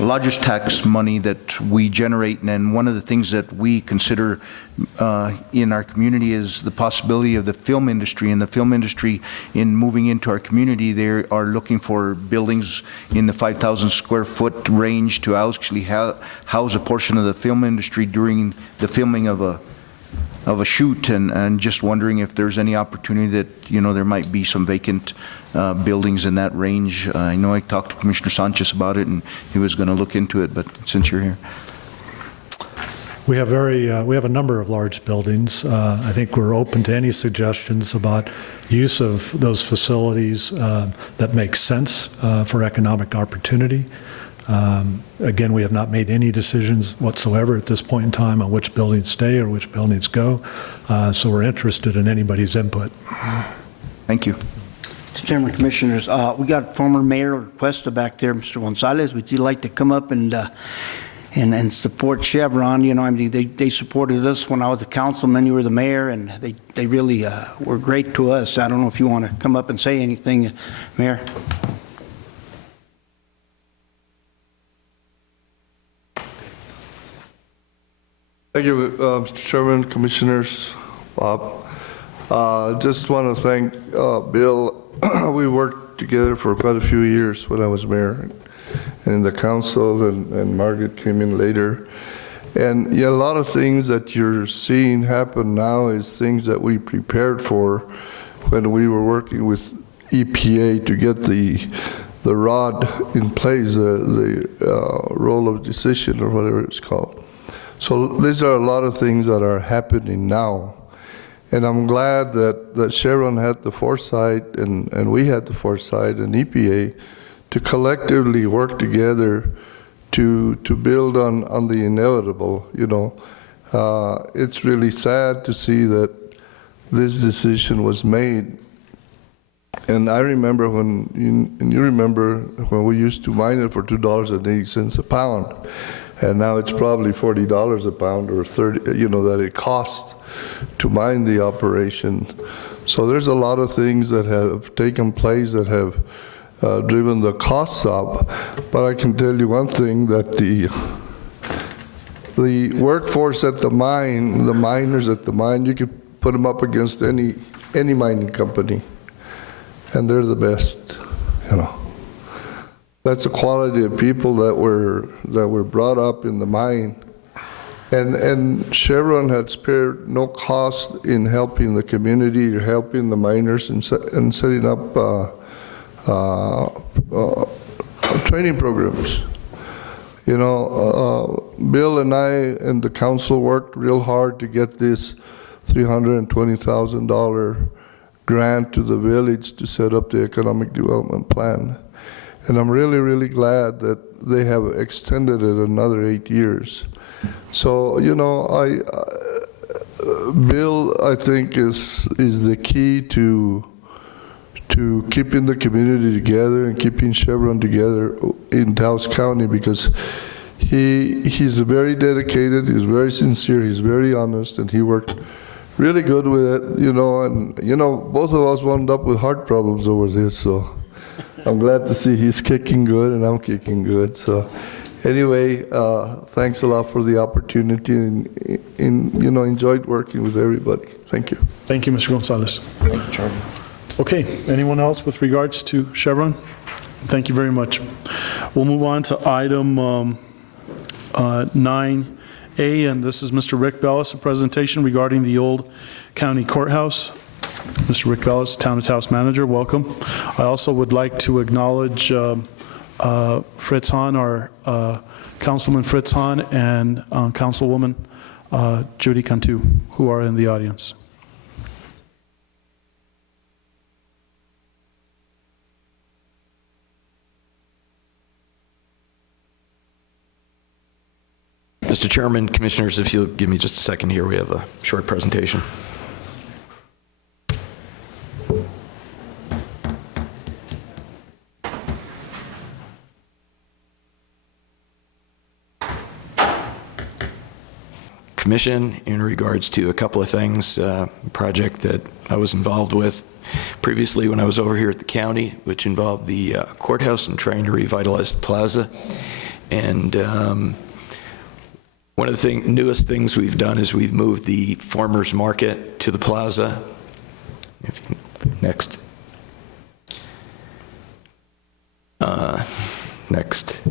lodgers tax money that we generate, and one of the things that we consider in our community is the possibility of the film industry. And the film industry, in moving into our community, they are looking for buildings in the 5,000 square foot range to actually house a portion of the film industry during the filming of a shoot, and just wondering if there's any opportunity that, there might be some vacant buildings in that range. I know I talked to Commissioner Sanchez about it, and he was going to look into it, but since you're here. We have a number of large buildings. I think we're open to any suggestions about use of those facilities that make sense for economic opportunity. Again, we have not made any decisions whatsoever at this point in time on which buildings stay or which buildings go, so we're interested in anybody's input. Thank you. Mr. Chairman, Commissioners, we got former Mayor Cuesta back there, Mr. Gonzalez. Would you like to come up and support Chevron? They supported us when I was a councilman. You were the mayor, and they really were great to us. I don't know if you want to come up and say anything, Mayor. Thank you, Mr. Chairman, Commissioners, Bob. Just want to thank Bill. We worked together for quite a few years when I was mayor and in the council, and Margaret came in later. And a lot of things that you're seeing happen now is things that we prepared for when we were working with EPA to get the ROD in place, the role of decision or whatever it's called. So these are a lot of things that are happening now. And I'm glad that Chevron had the foresight and we had the foresight and EPA to collectively work together to build on the inevitable. It's really sad to see that this decision was made. And I remember and you remember when we used to mine it for $2.80 a pound. And now it's probably $40 a pound or 30, that it costs to mine the operation. So there's a lot of things that have taken place that have driven the costs up. But I can tell you one thing, that the workforce at the mine, the miners at the mine, you could put them up against any mining company, and they're the best, That's the quality of people that were brought up in the mine. And Chevron had spared no cost in helping the community or helping the miners and setting up training programs. Bill and I and the council worked real hard to get this $320,000 grant to the village to set up the economic development plan. And I'm really, really glad that they have extended it another 8 years. So, Bill, I think, is the key to keeping the community together and keeping Chevron together in Taos County, because he's very dedicated, he's very sincere, he's very honest, and he worked really good with it, and both of us wound up with heart problems over this, so I'm glad to see he's kicking good and I'm kicking good. So anyway, thanks a lot for the opportunity, and enjoyed working with everybody. Thank you. Thank you, Mr. Gonzalez. Thank you, Charlie. Okay, anyone else with regards to Chevron? Thank you very much. We'll move on to item 9A, and this is Mr. Rick Bellis, a presentation regarding the old county courthouse. Mr. Rick Bellis, Town of Taos Manager, welcome. I also would like to acknowledge Fritz Hahn, our Councilman Fritz Hahn, and Councilwoman Judy Cantu, who are in the audience. Mr. Chairman, Commissioners, if you'll give me just a second here, we have a short presentation. commission in regards to a couple of things, project that I was involved with previously when I was over here at the county, which involved the courthouse and trying to revitalize the plaza. And one of the newest things we've done is we've moved the farmers market to the plaza. Next. Next.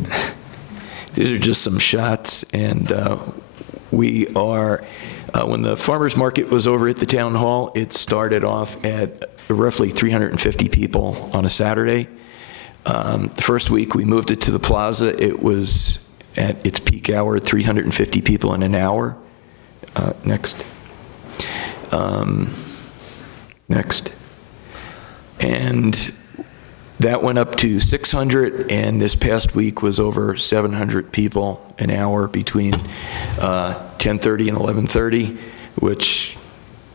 These are just some shots, and we are, when the farmers market was over at the town hall, it started off at roughly 350 people on a Saturday. The first week we moved it to the plaza, it was at its peak hour, 350 people in an hour. Next. Next. And that went up to 600, and this past week was over 700 people an hour between 10:30 and 11:30, which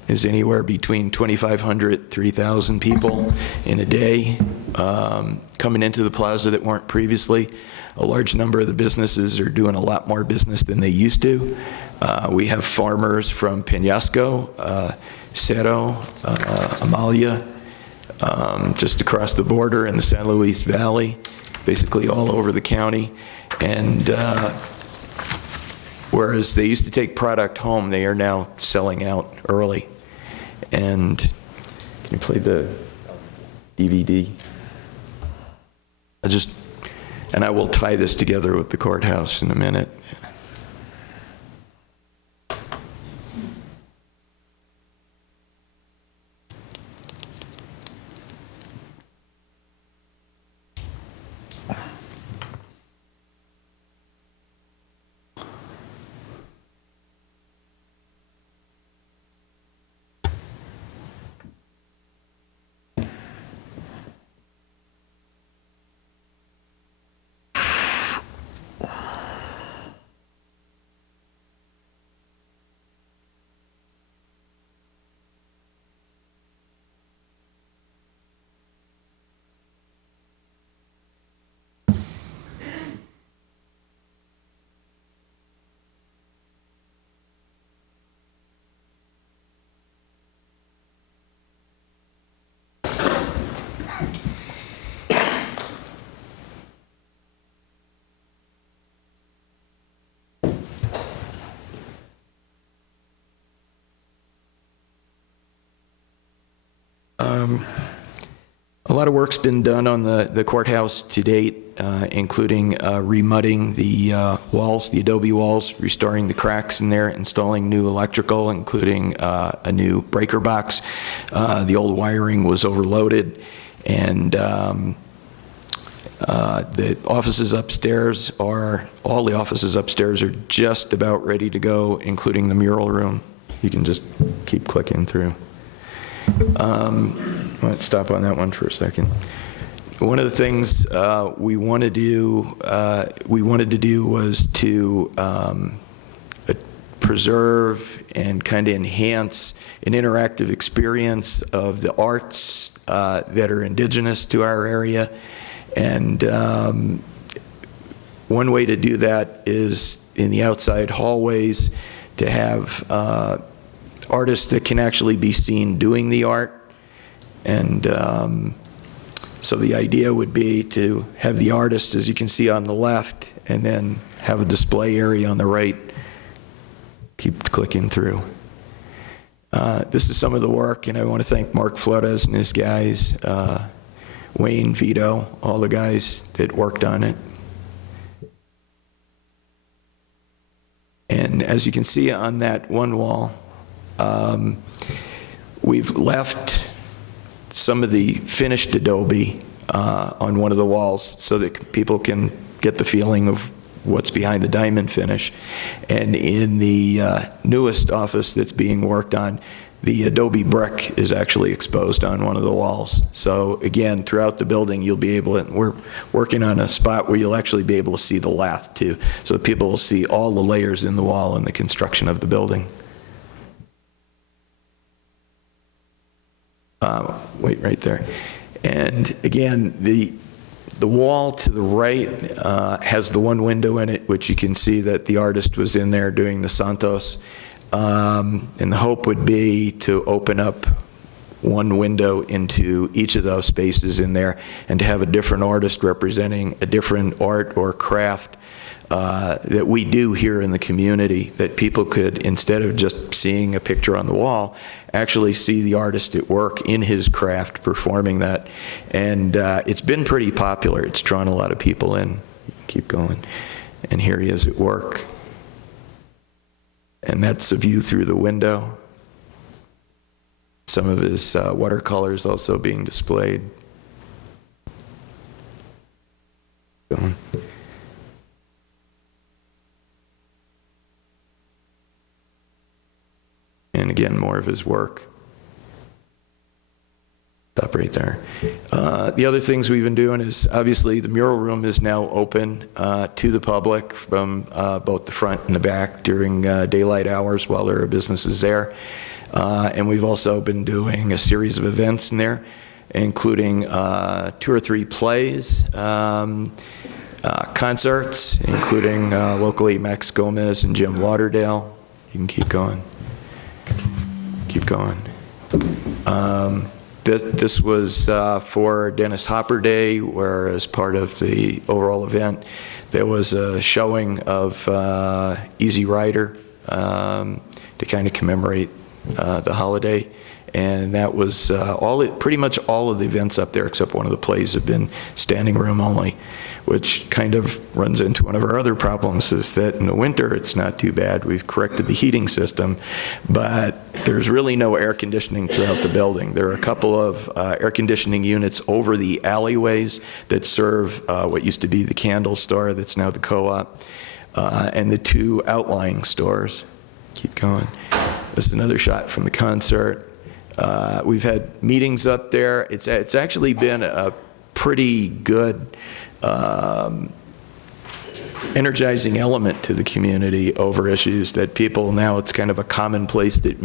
is anywhere between 2,500, 3,000 people in a day coming into the plaza that weren't previously. A large number of the businesses are doing a lot more business than they used to. We have farmers from Peñasco, Cerro, Amalia, just across the border in the San Luis Valley, basically all over the county. And whereas they used to take product home, they are now selling out early. And can you play the DVD? And I will tie this together with the courthouse in a minute. A lot of work's been done on the courthouse to date, including remudding the walls, the adobe walls, restoring the cracks in there, installing new electrical, including a new breaker box. The old wiring was overloaded, and the offices upstairs all the offices upstairs are just about ready to go, including the mural room. You can just keep clicking through. Let's stop on that one for a second. One of the things we wanted to do was to preserve and kind of enhance an interactive experience of the arts that are indigenous to our area. And one way to do that is in the outside hallways to have artists that can actually be seen doing the art. And so the idea would be to have the artist, as you can see on the left, and then have a display area on the right. Keep clicking through. This is some of the work, and I want to thank Mark Flores and his guys, Wayne, Vito, all the guys that worked on it. And as you can see on that one wall, we've left some of the finished adobe on one of the walls so that people can get the feeling of what's behind the diamond finish. And in the newest office that's being worked on, the adobe brick is actually exposed on one of the walls. So again, throughout the building, you'll be able to, we're working on a spot where you'll actually be able to see the lath too. So people will see all the layers in the wall and the construction of the building. Wait, right there. And again, the wall to the right has the one window in it, which you can see that the artist was in there doing the Santos. And the hope would be to open up one window into each of those spaces in there and to have a different artist representing a different art or craft that we do here in the community, that people could, instead of just seeing a picture on the wall, actually see the artist at work in his craft performing that. And it's been pretty popular. It's drawn a lot of people in. Keep going. And here he is at work. And that's a view through the window. Some of his watercolors also being displayed. Going. And again, more of his work. Stop right there. The other things we've been doing is, obviously, the mural room is now open to the public from both the front and the back during daylight hours while there are businesses there. And we've also been doing a series of events in there, including 2 or 3 plays, concerts, including locally Max Gomez and Jim Lauderdale. You can keep going. Keep going. This was for Dennis Hopper Day, where as part of the overall event, there was a showing of Easy Rider to kind of commemorate the holiday. And that was pretty much all of the events up there, except one of the plays have been standing room only, which kind of runs into one of our other problems, is that in the winter it's not too bad. We've corrected the heating system, but there's really no air conditioning throughout the building. There are a couple of air conditioning units over the alleyways that serve what used to be the candle store that's now the co-op, and the 2 outlying stores. Keep going. This is another shot from the concert. We've had meetings up there. It's actually been a pretty good energizing element to the community over issues that people now, it's kind of a common place that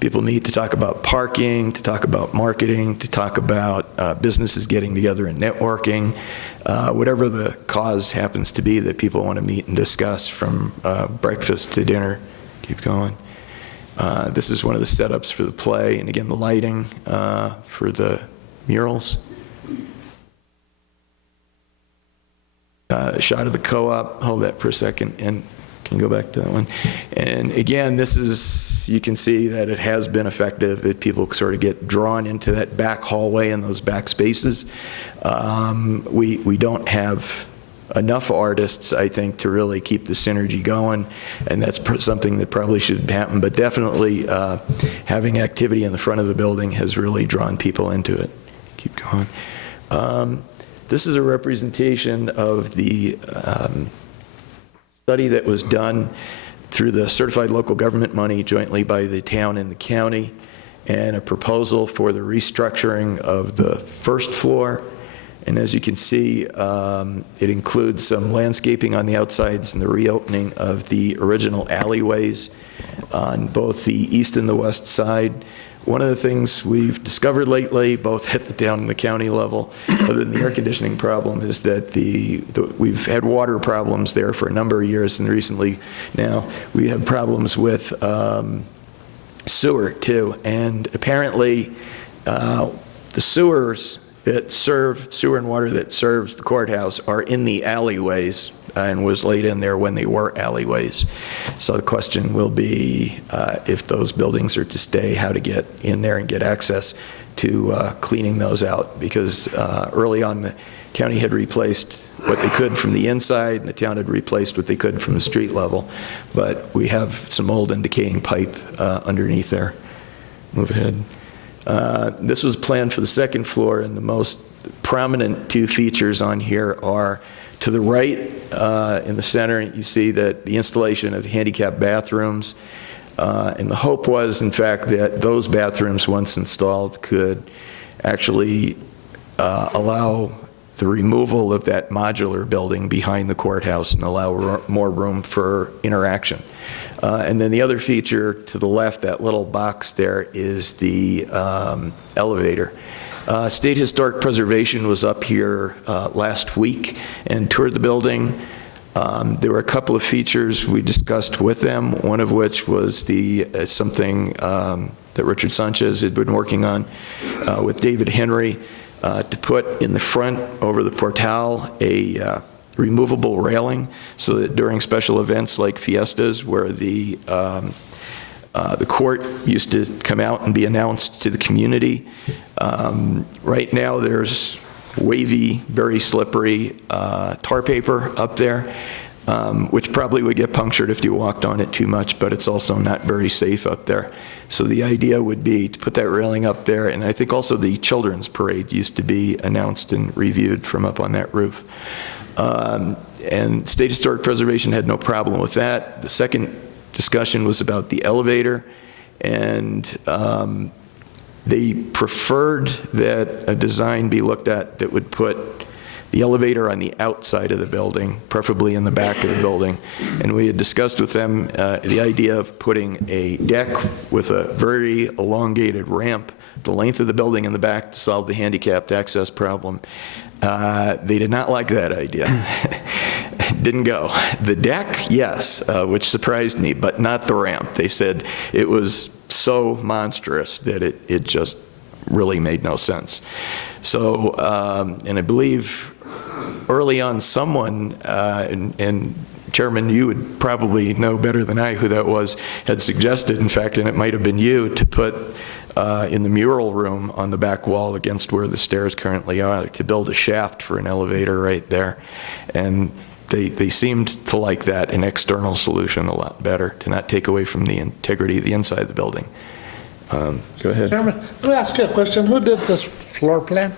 people meet to talk about parking, to talk about marketing, to talk about businesses getting together and networking, whatever the cause happens to be that people want to meet and discuss, from breakfast to dinner. Keep going. This is one of the setups for the play, and again, the lighting for the murals. Shot of the co-op. Hold that for a second, and can you go back to that one? And again, this is, you can see that it has been effective, that people sort of get drawn into that back hallway and those back spaces. We don't have enough artists, I think, to really keep the synergy going, and that's something that probably should happen, but definitely having activity in the front of the building has really drawn people into it. Keep going. This is a representation of the study that was done through the certified local government money jointly by the town and the county, and a proposal for the restructuring of the first floor. And as you can see, it includes some landscaping on the outsides and the reopening of the original alleyways on both the east and the west side. One of the things we've discovered lately, both at the town and the county level, other than the air conditioning problem, is that we've had water problems there for a number of years, and recently now we have problems with sewer too. And apparently the sewer and water that serves the courthouse are in the alleyways and was laid in there when they were alleyways. So the question will be, if those buildings are to stay, how to get in there and get access to cleaning those out, because early on the county had replaced what they could from the inside, and the town had replaced what they could from the street level, but we have some old and decaying pipe underneath there. Move ahead. This was planned for the second floor, and the most prominent 2 features on here are, to the right in the center, you see that the installation of handicap bathrooms, and the hope was, in fact, that those bathrooms, once installed, could actually allow the removal of that modular building behind the courthouse and allow more room for interaction. And then the other feature to the left, that little box there, is the elevator. State Historic Preservation was up here last week and toured the building. There were a couple of features we discussed with them, one of which was something that Richard Sanchez had been working on with David Henry, to put in the front over the portal a removable railing so that during special events like fiestas, where the court used to come out and be announced to the community. Right now there's wavy, very slippery tar paper up there, which probably would get punctured if you walked on it too much, but it's also not very safe up there. So the idea would be to put that railing up there, and I think also the children's parade used to be announced and reviewed from up on that roof. And State Historic Preservation had no problem with that. The second discussion was about the elevator, and they preferred that a design be looked at that would put the elevator on the outside of the building, preferably in the back of the building. And we had discussed with them the idea of putting a deck with a very elongated ramp the length of the building in the back to solve the handicapped access problem. They did not like that idea. Didn't go. The deck, yes, which surprised me, but not the ramp. They said it was so monstrous that it just really made no sense. So, and I believe early on someone, and Chairman, you would probably know better than I who that was, had suggested, in fact, and it might have been you, to put in the mural room on the back wall against where the stairs currently are, to build a shaft for an elevator right there. And they seemed to like that, an external solution, a lot better, to not take away from the integrity of the inside of the building. Go ahead. Chairman, let me ask you a question. Who did this floor plan?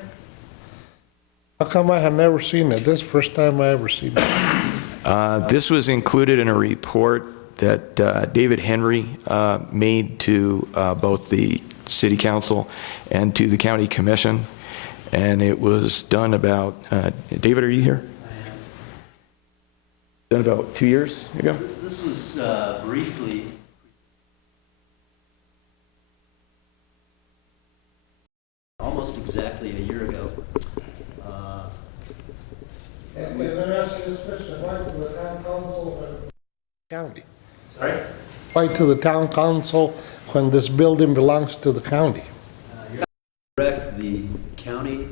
How come I have never seen it? This is the first time I ever seen it. This was included in a report that David Henry made to both the City Council and to the County Commission, and it was done about, David, are you here? I am. Done about 2 years ago? This was briefly almost exactly a year ago. And let me ask you this question. Why to the town council and county? Sorry? Why to the town council when this building belongs to the county? Correct. The county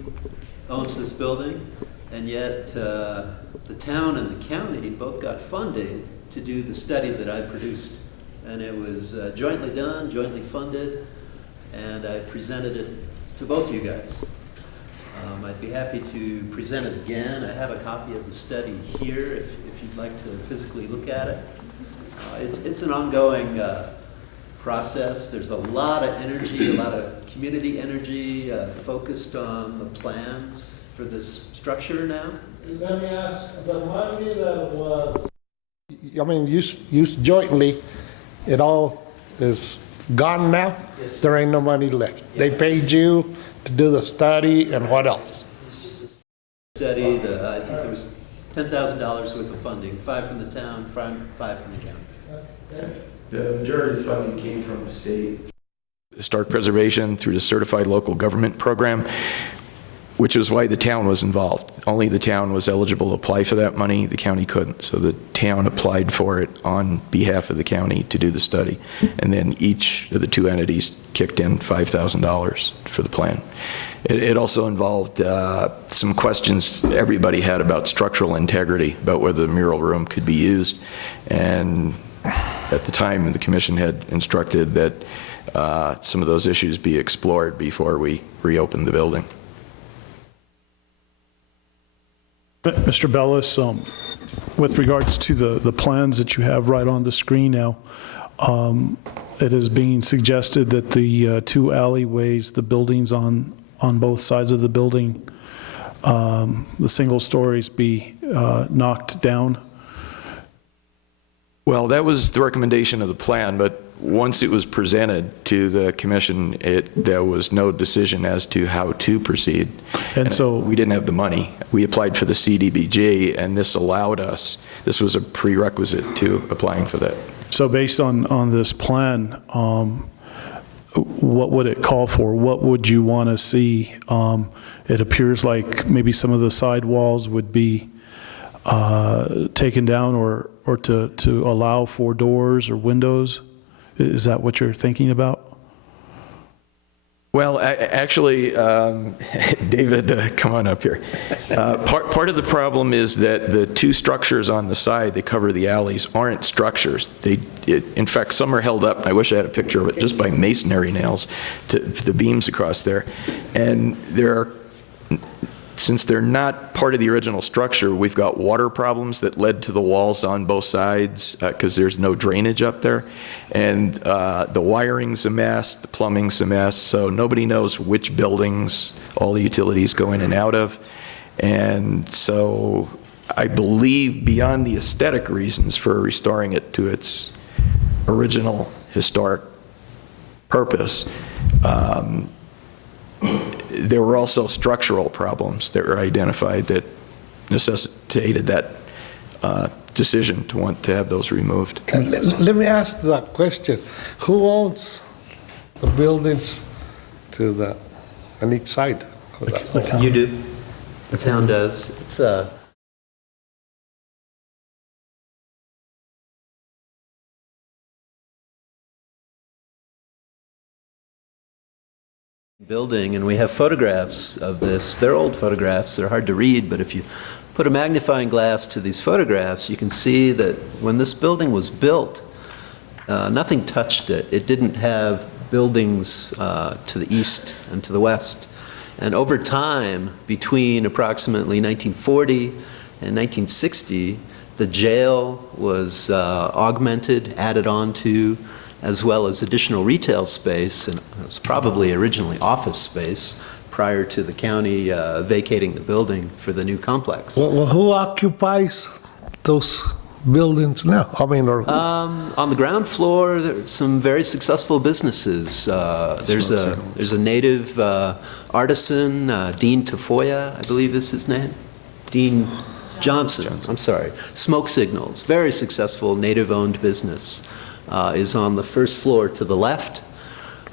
owns this building, and yet the town and the county both got funding to do the study that I produced. And it was jointly done, jointly funded, and I presented it to both you guys. I'd be happy to present it again. I have a copy of the study here if you'd like to physically look at it. It's an ongoing process. There's a lot of energy, a lot of community energy focused on the plans for this structure now. Let me ask, the money that was, I mean, used jointly, it all is gone now? Yes. There ain't no money left. Yeah. They paid you to do the study, and what else? It's just a study. I think there was $10,000 worth of funding, 5 from the town, 5 from the county. The majority of the funding came from the state. Historic preservation through the Certified Local Government Program, which is why the town was involved. Only the town was eligible to apply for that money. The county couldn't. So the town applied for it on behalf of the county to do the study. And then each of the two entities kicked in $5,000 for the plan. It also involved some questions everybody had about structural integrity, about whether the mural room could be used. And at the time, the commission had instructed that some of those issues be explored before we reopened the building. Mr. Bellis, with regards to the plans that you have right on the screen now, it is being suggested that the two alleyways, the buildings on both sides of the building, the single stories be knocked down. Well, that was the recommendation of the plan, but once it was presented to the commission, there was no decision as to how to proceed. And so we didn't have the money. We applied for the CDBG, and this allowed us, this was a prerequisite to applying for that. So based on this plan, what would it call for? What would you want to see? It appears like maybe some of the side walls would be taken down or to allow for doors or windows? Is that what you're thinking about? Well, actually, David, come on up here. Part of the problem is that the two structures on the side that cover the alleys aren't structures. In fact, some are held up, I wish I had a picture of it, just by masonry nails to the beams across there. And since they're not part of the original structure, we've got water problems that led to the walls on both sides because there's no drainage up there. And the wiring's a mess, the plumbing's a mess, so nobody knows which buildings all the utilities go in and out of. And so I believe beyond the aesthetic reasons for restoring it to its original historic purpose, there were also structural problems that were identified that necessitated that decision to want to have those removed. Let me ask the question. Who owns the buildings on each side of that? You do. The town does. It's building, and we have photographs of this. They're old photographs. They're hard to read, but if you put a magnifying glass to these photographs, you can see that when this building was built, nothing touched it. It didn't have buildings to the east and to the west. And over time, between approximately 1940 and 1960, the jail was augmented, added on to, as well as additional retail space, and it was probably originally office space prior to the county vacating the building for the new complex. Well, who occupies those buildings now? I mean, on the ground floor, there's some very successful businesses. There's a native artisan, Dean Tafoya, I believe is his name. Dean Johnson, I'm sorry. Smoke Signals, very successful native-owned business, is on the first floor to the left.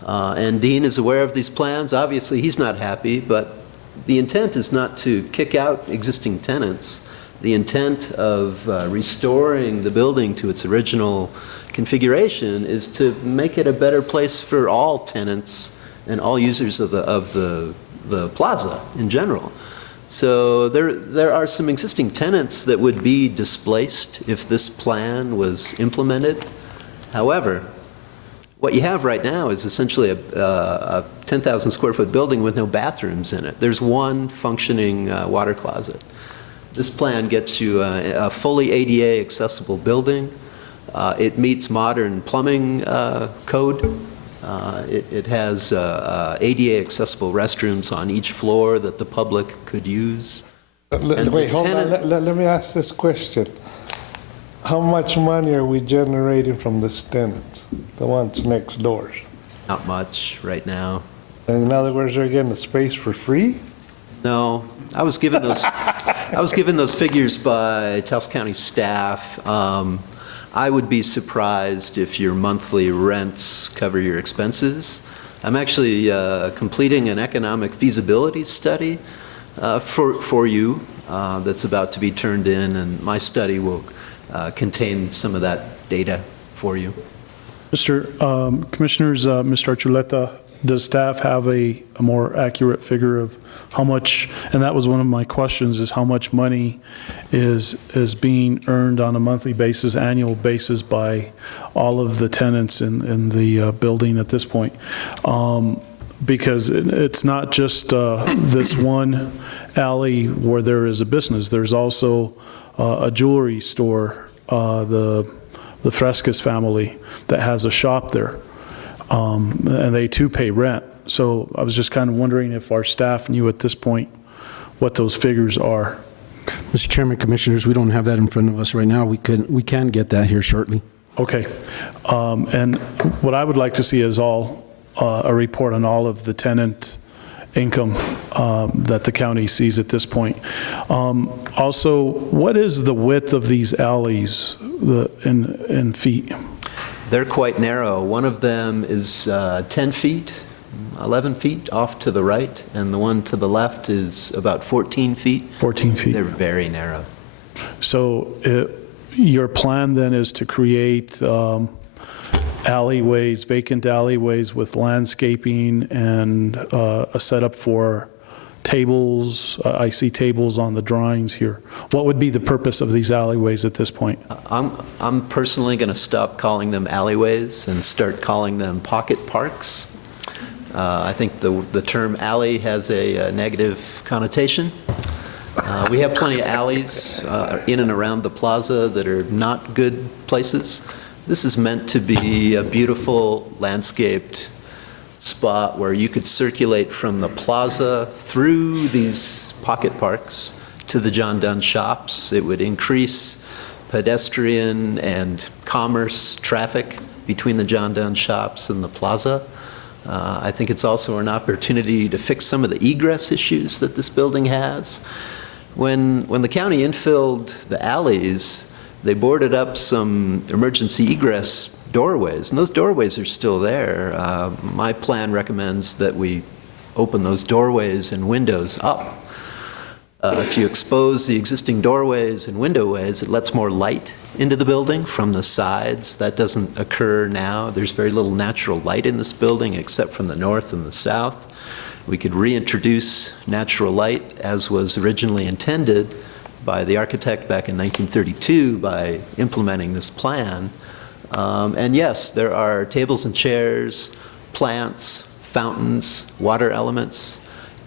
And Dean is aware of these plans. Obviously, he's not happy, but the intent is not to kick out existing tenants. The intent of restoring the building to its original configuration is to make it a better place for all tenants and all users of the plaza in general. So there are some existing tenants that would be displaced if this plan was implemented. However, what you have right now is essentially a 10,000 square foot building with no bathrooms in it. There's one functioning water closet. This plan gets you a fully ADA accessible building. It meets modern plumbing code. It has ADA accessible restrooms on each floor that the public could use. Wait, hold on. Let me ask this question. How much money are we generating from these tenants, the ones next doors? Not much right now. In other words, they're getting the space for free? No, I was given those. I was given those figures by Taos County staff. I would be surprised if your monthly rents cover your expenses. I'm actually completing an economic feasibility study for you that's about to be turned in, and my study will contain some of that data for you. Commissioners, Mr. Archuleta, does staff have a more accurate figure of how much, and that was one of my questions, is how much money is being earned on a monthly basis, annual basis by all of the tenants in the building at this point? Because it's not just this one alley where there is a business. There's also a jewelry store, the Frescas family, that has a shop there. And they too pay rent. So I was just kind of wondering if our staff knew at this point what those figures are. Mr. Chairman, Commissioners, we don't have that in front of us right now. We can get that here shortly. Okay. And what I would like to see is a report on all of the tenant income that the county sees at this point. Also, what is the width of these alleys in feet? They're quite narrow. One of them is 10 feet, 11 feet off to the right, and the one to the left is about 14 feet. 14 feet. They're very narrow. So your plan then is to create alleyways, vacant alleyways with landscaping and a setup for tables. I see tables on the drawings here. What would be the purpose of these alleyways at this point? I'm personally going to stop calling them alleyways and start calling them pocket parks. I think the term alley has a negative connotation. We have plenty of alleys in and around the plaza that are not good places. This is meant to be a beautiful landscaped spot where you could circulate from the plaza through these pocket parks to the John Donne shops. It would increase pedestrian and commerce traffic between the John Donne shops and the plaza. I think it's also an opportunity to fix some of the egress issues that this building has. When the county infilled the alleys, they boarded up some emergency egress doorways, and those doorways are still there. My plan recommends that we open those doorways and windows up. If you expose the existing doorways and windowways, it lets more light into the building from the sides. That doesn't occur now. There's very little natural light in this building except from the north and the south. We could reintroduce natural light as was originally intended by the architect back in 1932 by implementing this plan. And yes, there are tables and chairs, plants, fountains, water elements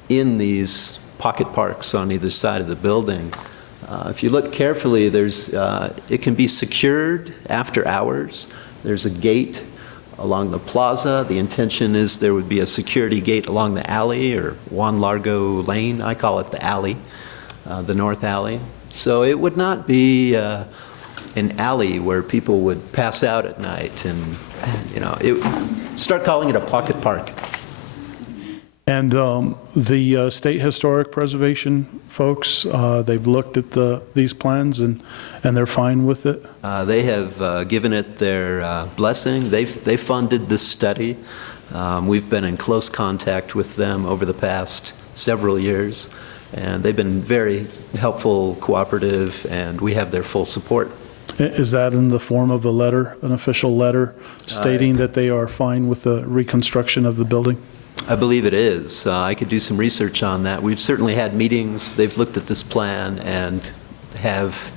in these pocket parks on either side of the building. If you look carefully, it can be secured after hours. There's a gate along the plaza. The intention is there would be a security gate along the alley, or Juan Largo Lane. I call it the alley, the north alley. So it would not be an alley where people would pass out at night, and start calling it a pocket park. And the State Historic Preservation folks, they've looked at these plans and they're fine with it? They have given it their blessing. They funded this study. We've been in close contact with them over the past several years, and they've been very helpful, cooperative, and we have their full support. Is that in the form of a letter, an official letter stating that they are fine with the reconstruction of the building? I believe it is. I could do some research on that. We've certainly had meetings. They've looked at this plan and have,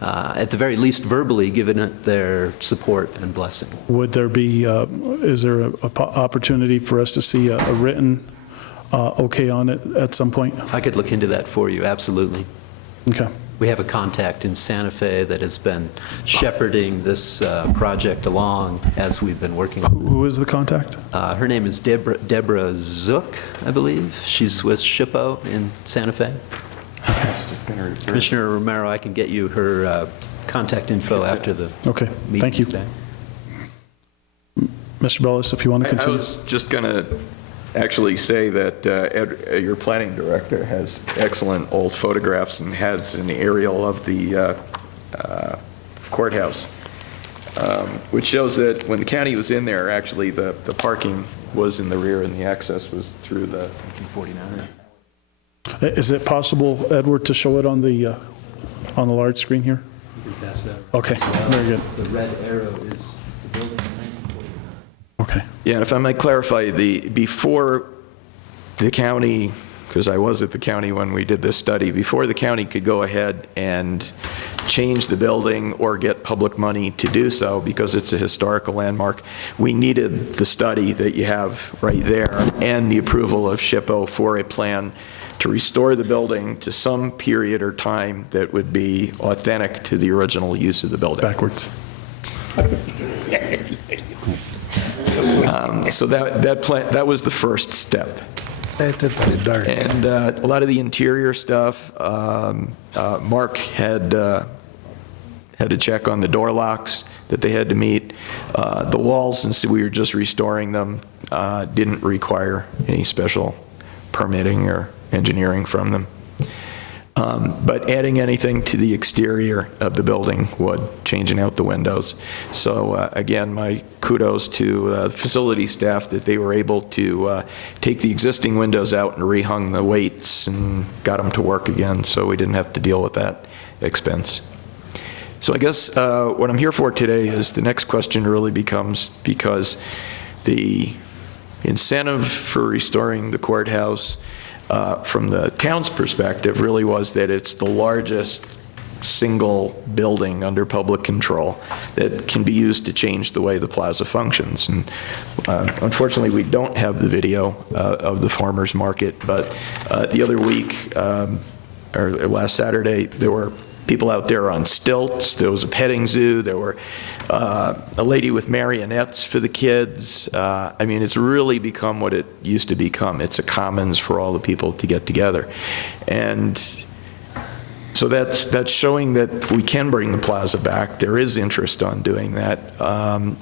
at the very least, verbally given it their support and blessing. Would there be, is there an opportunity for us to see a written okay on it at some point? I could look into that for you, absolutely. Okay. We have a contact in Santa Fe that has been shepherding this project along as we've been working on it. Who is the contact? Her name is Deborah Zook, I believe. She's with SHPO in Santa Fe. Commissioner Romero, I can get you her contact info after the meeting. Thank you. Today. Mr. Bellis, if you want to continue. I was just going to actually say that your planning director has excellent old photographs and has an aerial of the courthouse, which shows that when the county was in there, actually the parking was in the rear and the access was through the 1949. Is it possible, Edward, to show it on the large screen here? You can pass that. Okay, very good. The red arrow is the building in 1949. Okay. Yeah, and if I might clarify, before the county, because I was at the county when we did this study, before the county could go ahead and change the building or get public money to do so, because it's a historical landmark, we needed the study that you have right there and the approval of SHPO for a plan to restore the building to some period or time that would be authentic to the original use of the building. Backwards. So that was the first step. And a lot of the interior stuff, Mark had to check on the door locks that they had to meet. The walls, since we were just restoring them, didn't require any special permitting or engineering from them. But adding anything to the exterior of the building would, changing out the windows. So again, my kudos to the facility staff that they were able to take the existing windows out and rehung the weights and got them to work again, so we didn't have to deal with that expense. So I guess what I'm here for today is the next question really becomes, because the incentive for restoring the courthouse from the town's perspective really was that it's the largest single building under public control that can be used to change the way the plaza functions. And unfortunately, we don't have the video of the farmers market, but the other week, or last Saturday, there were people out there on stilts. There was a petting zoo. There were a lady with marionettes for the kids. I mean, it's really become what it used to become. It's a commons for all the people to get together. And so that's showing that we can bring the plaza back. There is interest on doing that. And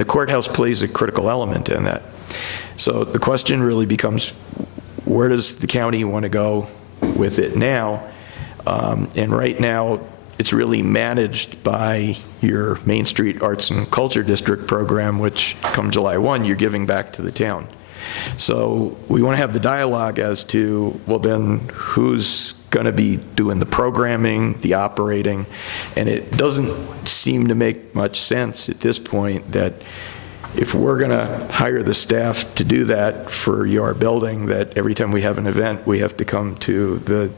the courthouse plays a critical element in that. So the question really becomes, where does the county want to go with it now? And right now, it's really managed by your Main Street Arts and Culture District program, which come July 1, you're giving back to the town. So we want to have the dialogue as to, well, then who's going to be doing the programming, the operating, and it doesn't seem to make much sense at this point that if we're going to hire the staff to do that for your building, that every time we have an event, we have to come to the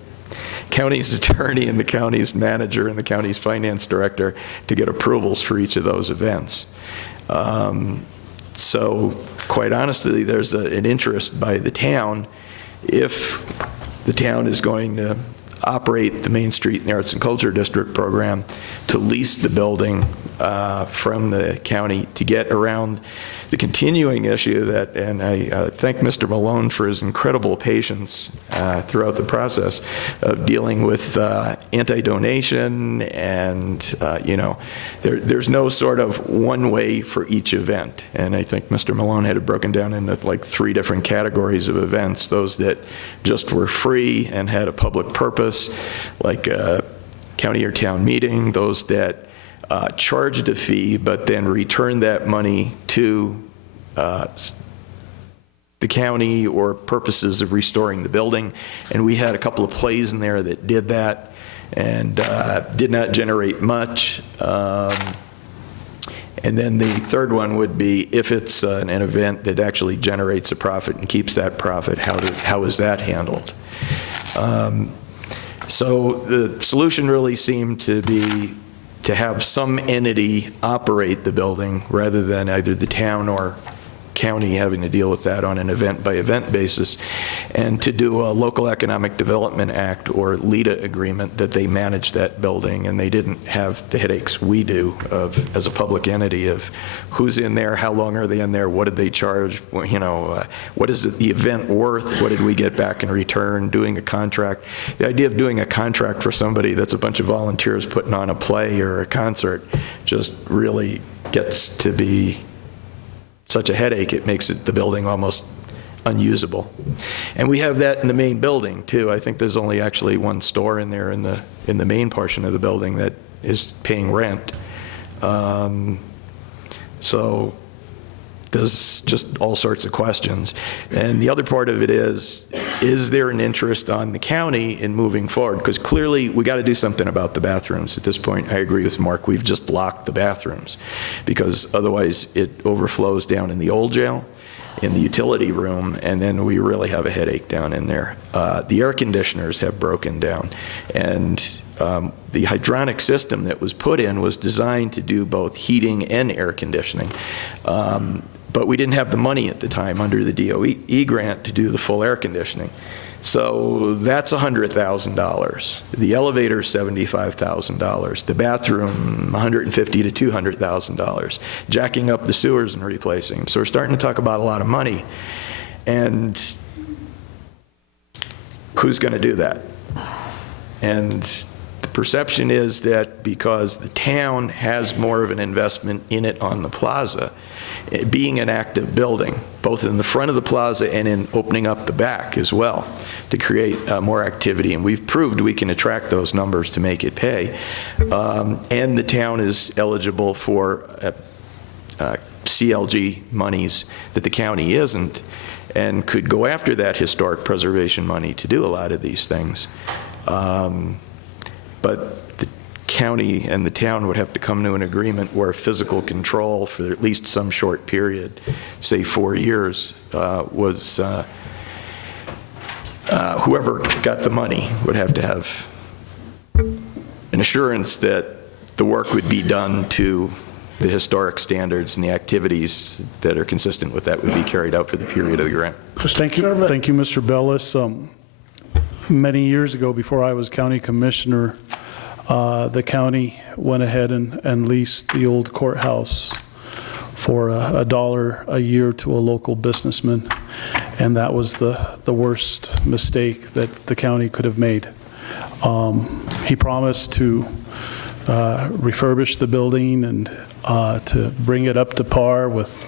county's attorney and the county's manager and the county's finance director to get approvals for each of those events. So quite honestly, there's an interest by the town, if the town is going to operate the Main Street and the Arts and Culture District program, to lease the building from the county to get around the continuing issue that, and I thank Mr. Malone for his incredible patience throughout the process of dealing with anti-donation and, you know, there's no sort of one way for each event. And I think Mr. Malone had it broken down into like 3 different categories of events, those that just were free and had a public purpose, like a county or town meeting, those that charged a fee, but then returned that money to the county or purposes of restoring the building. And we had a couple of plays in there that did that and did not generate much. And then the third one would be if it's an event that actually generates a profit and keeps that profit, how is that handled? So the solution really seemed to be to have some entity operate the building rather than either the town or county having to deal with that on an event-by-event basis, and to do a Local Economic Development Act or LEDA agreement that they manage that building, and they didn't have the headaches we do of, as a public entity, of who's in there, how long are they in there, what did they charge, you know, what is the event worth, what did we get back in return, doing a contract. The idea of doing a contract for somebody that's a bunch of volunteers putting on a play or a concert just really gets to be such a headache, it makes the building almost unusable. And we have that in the main building too. I think there's only actually one store in there in the main portion of the building that is paying rent. So there's just all sorts of questions. And the other part of it is there an interest on the county in moving forward? Because clearly we got to do something about the bathrooms. At this point, I agree with Mark, we've just locked the bathrooms because otherwise it overflows down in the old jail, in the utility room, and then we really have a headache down in there. The air conditioners have broken down, and the hydronic system that was put in was designed to do both heating and air conditioning. But we didn't have the money at the time under the DOE grant to do the full air conditioning. So that's $100,000. The elevator, $75,000. The bathroom, $150,000 to $200,000. Jacking up the sewers and replacing them. So we're starting to talk about a lot of money. And who's going to do that? And the perception is that because the town has more of an investment in it on the plaza, being an active building, both in the front of the plaza and in opening up the back as well, to create more activity. And we've proved we can attract those numbers to make it pay. And the town is eligible for CLG monies that the county isn't, and could go after that historic preservation money to do a lot of these things. But the county and the town would have to come to an agreement where physical control for at least some short period, say 4 years, was whoever got the money would have to have an assurance that the work would be done to the historic standards and the activities that are consistent with that would be carried out for the period of the grant. Thank you, Mr. Bellis. Many years ago, before I was county commissioner, the county went ahead and leased the old courthouse for $1 a year to a local businessman, and that was the worst mistake that the county could have made. He promised to refurbish the building and to bring it up to par with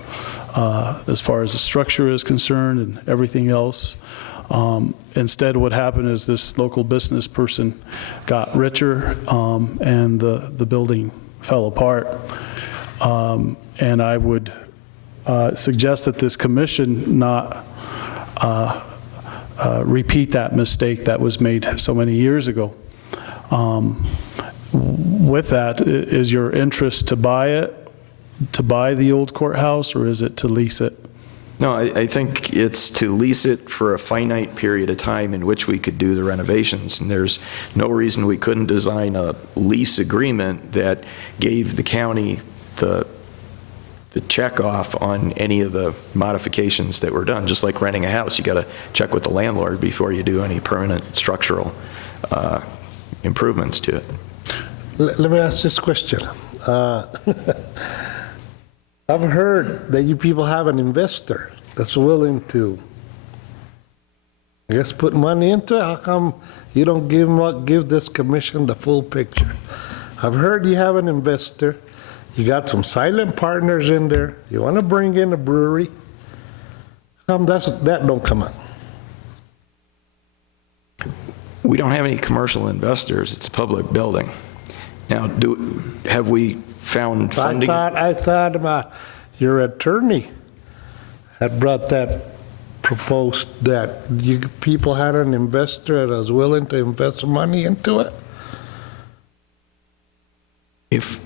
as far as the structure is concerned and everything else. Instead, what happened is this local business person got richer, and the building fell apart. And I would suggest that this commission not repeat that mistake that was made so many years ago. With that, is your interest to buy the old courthouse, or is it to lease it? No, I think it's to lease it for a finite period of time in which we could do the renovations. And there's no reason we couldn't design a lease agreement that gave the county the check off on any of the modifications that were done. Just like renting a house, you got to check with the landlord before you do any permanent structural improvements to it. Let me ask this question. I've heard that you people have an investor that's willing to, I guess, put money into it. How come you don't give this commission the full picture? I've heard you have an investor. You got some silent partners in there. You want to bring in a brewery. How come that don't come out? We don't have any commercial investors. It's a public building. Now, have we found funding? I thought your attorney had brought that, proposed that you people had an investor that was willing to invest money into it. If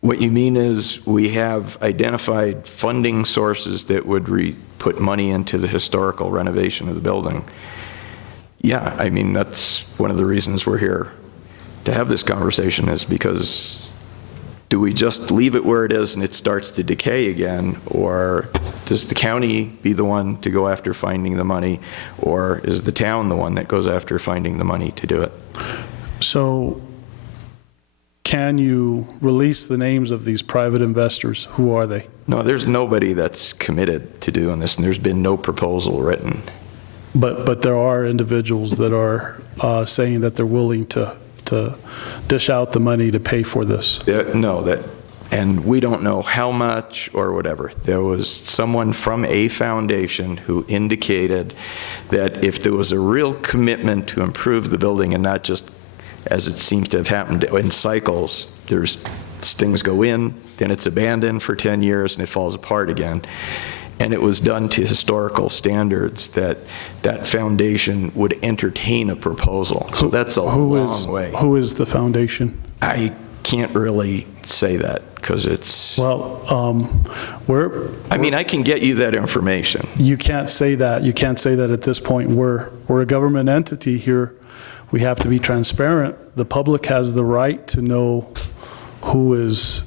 what you mean is we have identified funding sources that would put money into the historical renovation of the building, yeah, I mean, that's one of the reasons we're here to have this conversation, is because do we just leave it where it is and it starts to decay again, or does the county be the one to go after finding the money, or is the town the one that goes after finding the money to do it? So can you release the names of these private investors? Who are they? No, there's nobody that's committed to doing this, and there's been no proposal written. But there are individuals that are saying that they're willing to dish out the money to pay for this. No, and we don't know how much or whatever. There was someone from a foundation who indicated that if there was a real commitment to improve the building, and not just, as it seems to have happened in cycles, things go in, then it's abandoned for 10 years and it falls apart again. And it was done to historical standards, that foundation would entertain a proposal. So that's a long way. Who is the foundation? I can't really say that because it's... Well, I mean, I can get you that information. You can't say that. You can't say that at this point. We're a government entity here. We have to be transparent. The public has the right to know who is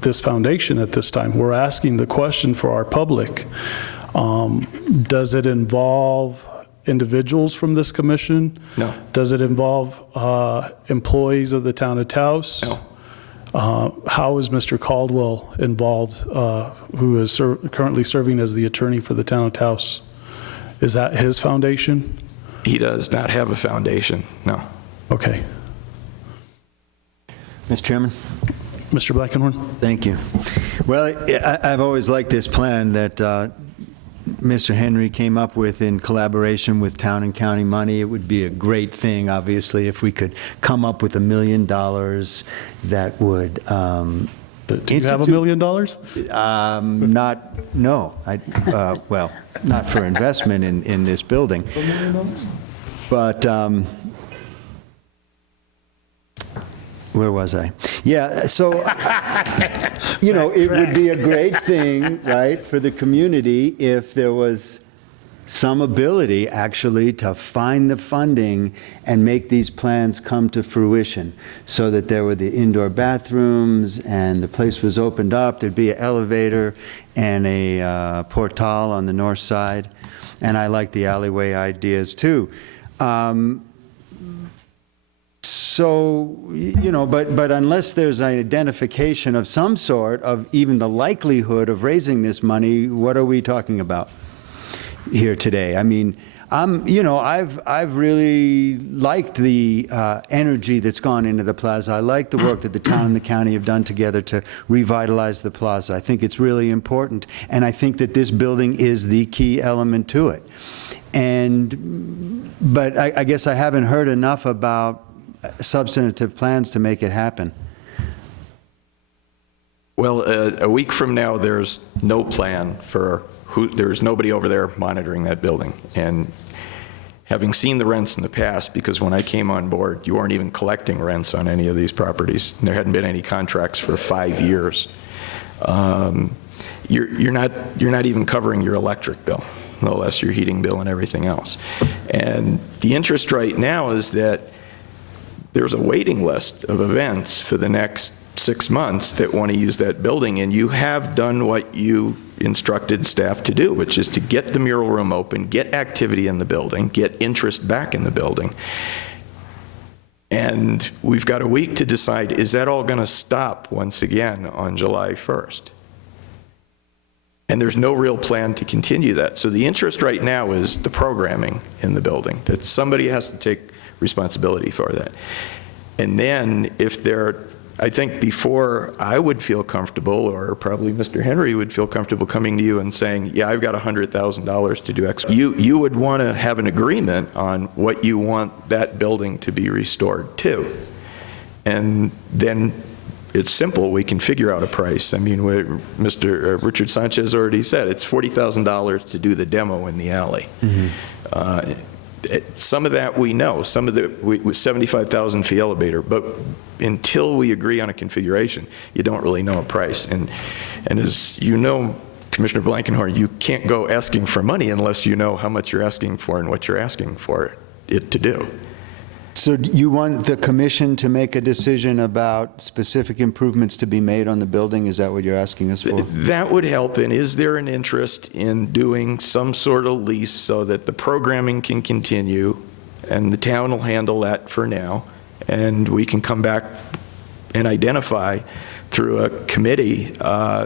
this foundation at this time. We're asking the question for our public. Does it involve individuals from this commission? No. Does it involve employees of the town of Taos? No. How is Mr. Caldwell involved, who is currently serving as the attorney for the town of Taos? Is that his foundation? He does not have a foundation, no. Okay. Mr. Chairman? Mr. Blankenhorn? Thank you. Well, I've always liked this plan that Mr. Henry came up with in collaboration with town and county money. It would be a great thing, obviously, if we could come up with $1 million that would Do you have $1 million? Well, not for investment in this building. $1 million? But Where was I? Yeah, so, you know, it would be a great thing, right, for the community if there was some ability actually to find the funding and make these plans come to fruition, so that there were the indoor bathrooms and the place was opened up, there'd be an elevator and a portal on the north side. And I like the alleyway ideas too. So, you know, but unless there's an identification of some sort of even the likelihood of raising this money, what are we talking about here today? I mean, you know, I've really liked the energy that's gone into the plaza. I like the work that the town and the county have done together to revitalize the plaza. I think it's really important, and I think that this building is the key element to it. But I guess I haven't heard enough about substantive plans to make it happen. Well, a week from now, there's no plan for there's nobody over there monitoring that building. And having seen the rents in the past, because when I came on board, you weren't even collecting rents on any of these properties. There hadn't been any contracts for 5 years. You're not even covering your electric bill, no less your heating bill and everything else. And the interest right now is that there's a waiting list of events for the next 6 months that want to use that building, and you have done what you instructed staff to do, which is to get the mural room open, get activity in the building, get interest back in the building. And we've got a week to decide, is that all going to stop once again on July 1st? And there's no real plan to continue that. So the interest right now is the programming in the building, that somebody has to take responsibility for that. And then if I think before I would feel comfortable, or probably Mr. Henry would feel comfortable coming to you and saying, yeah, I've got $100,000 to do X. You would want to have an agreement on what you want that building to be restored to. And then it's simple, we can figure out a price. I mean, Mr. Richard Sanchez already said, it's $40,000 to do the demo in the alley. Mm-hmm. Some of that we know, some of it was $75,000 for the elevator, but until we agree on a configuration, you don't really know a price. And as you know, Commissioner Blankenhorn, you can't go asking for money unless you know how much you're asking for and what you're asking for it to do. So you want the commission to make a decision about specific improvements to be made on the building? Is that what you're asking us for? That would help. And is there an interest in doing some sort of lease so that the programming can continue and the town will handle that for now, and we can come back and identify through a committee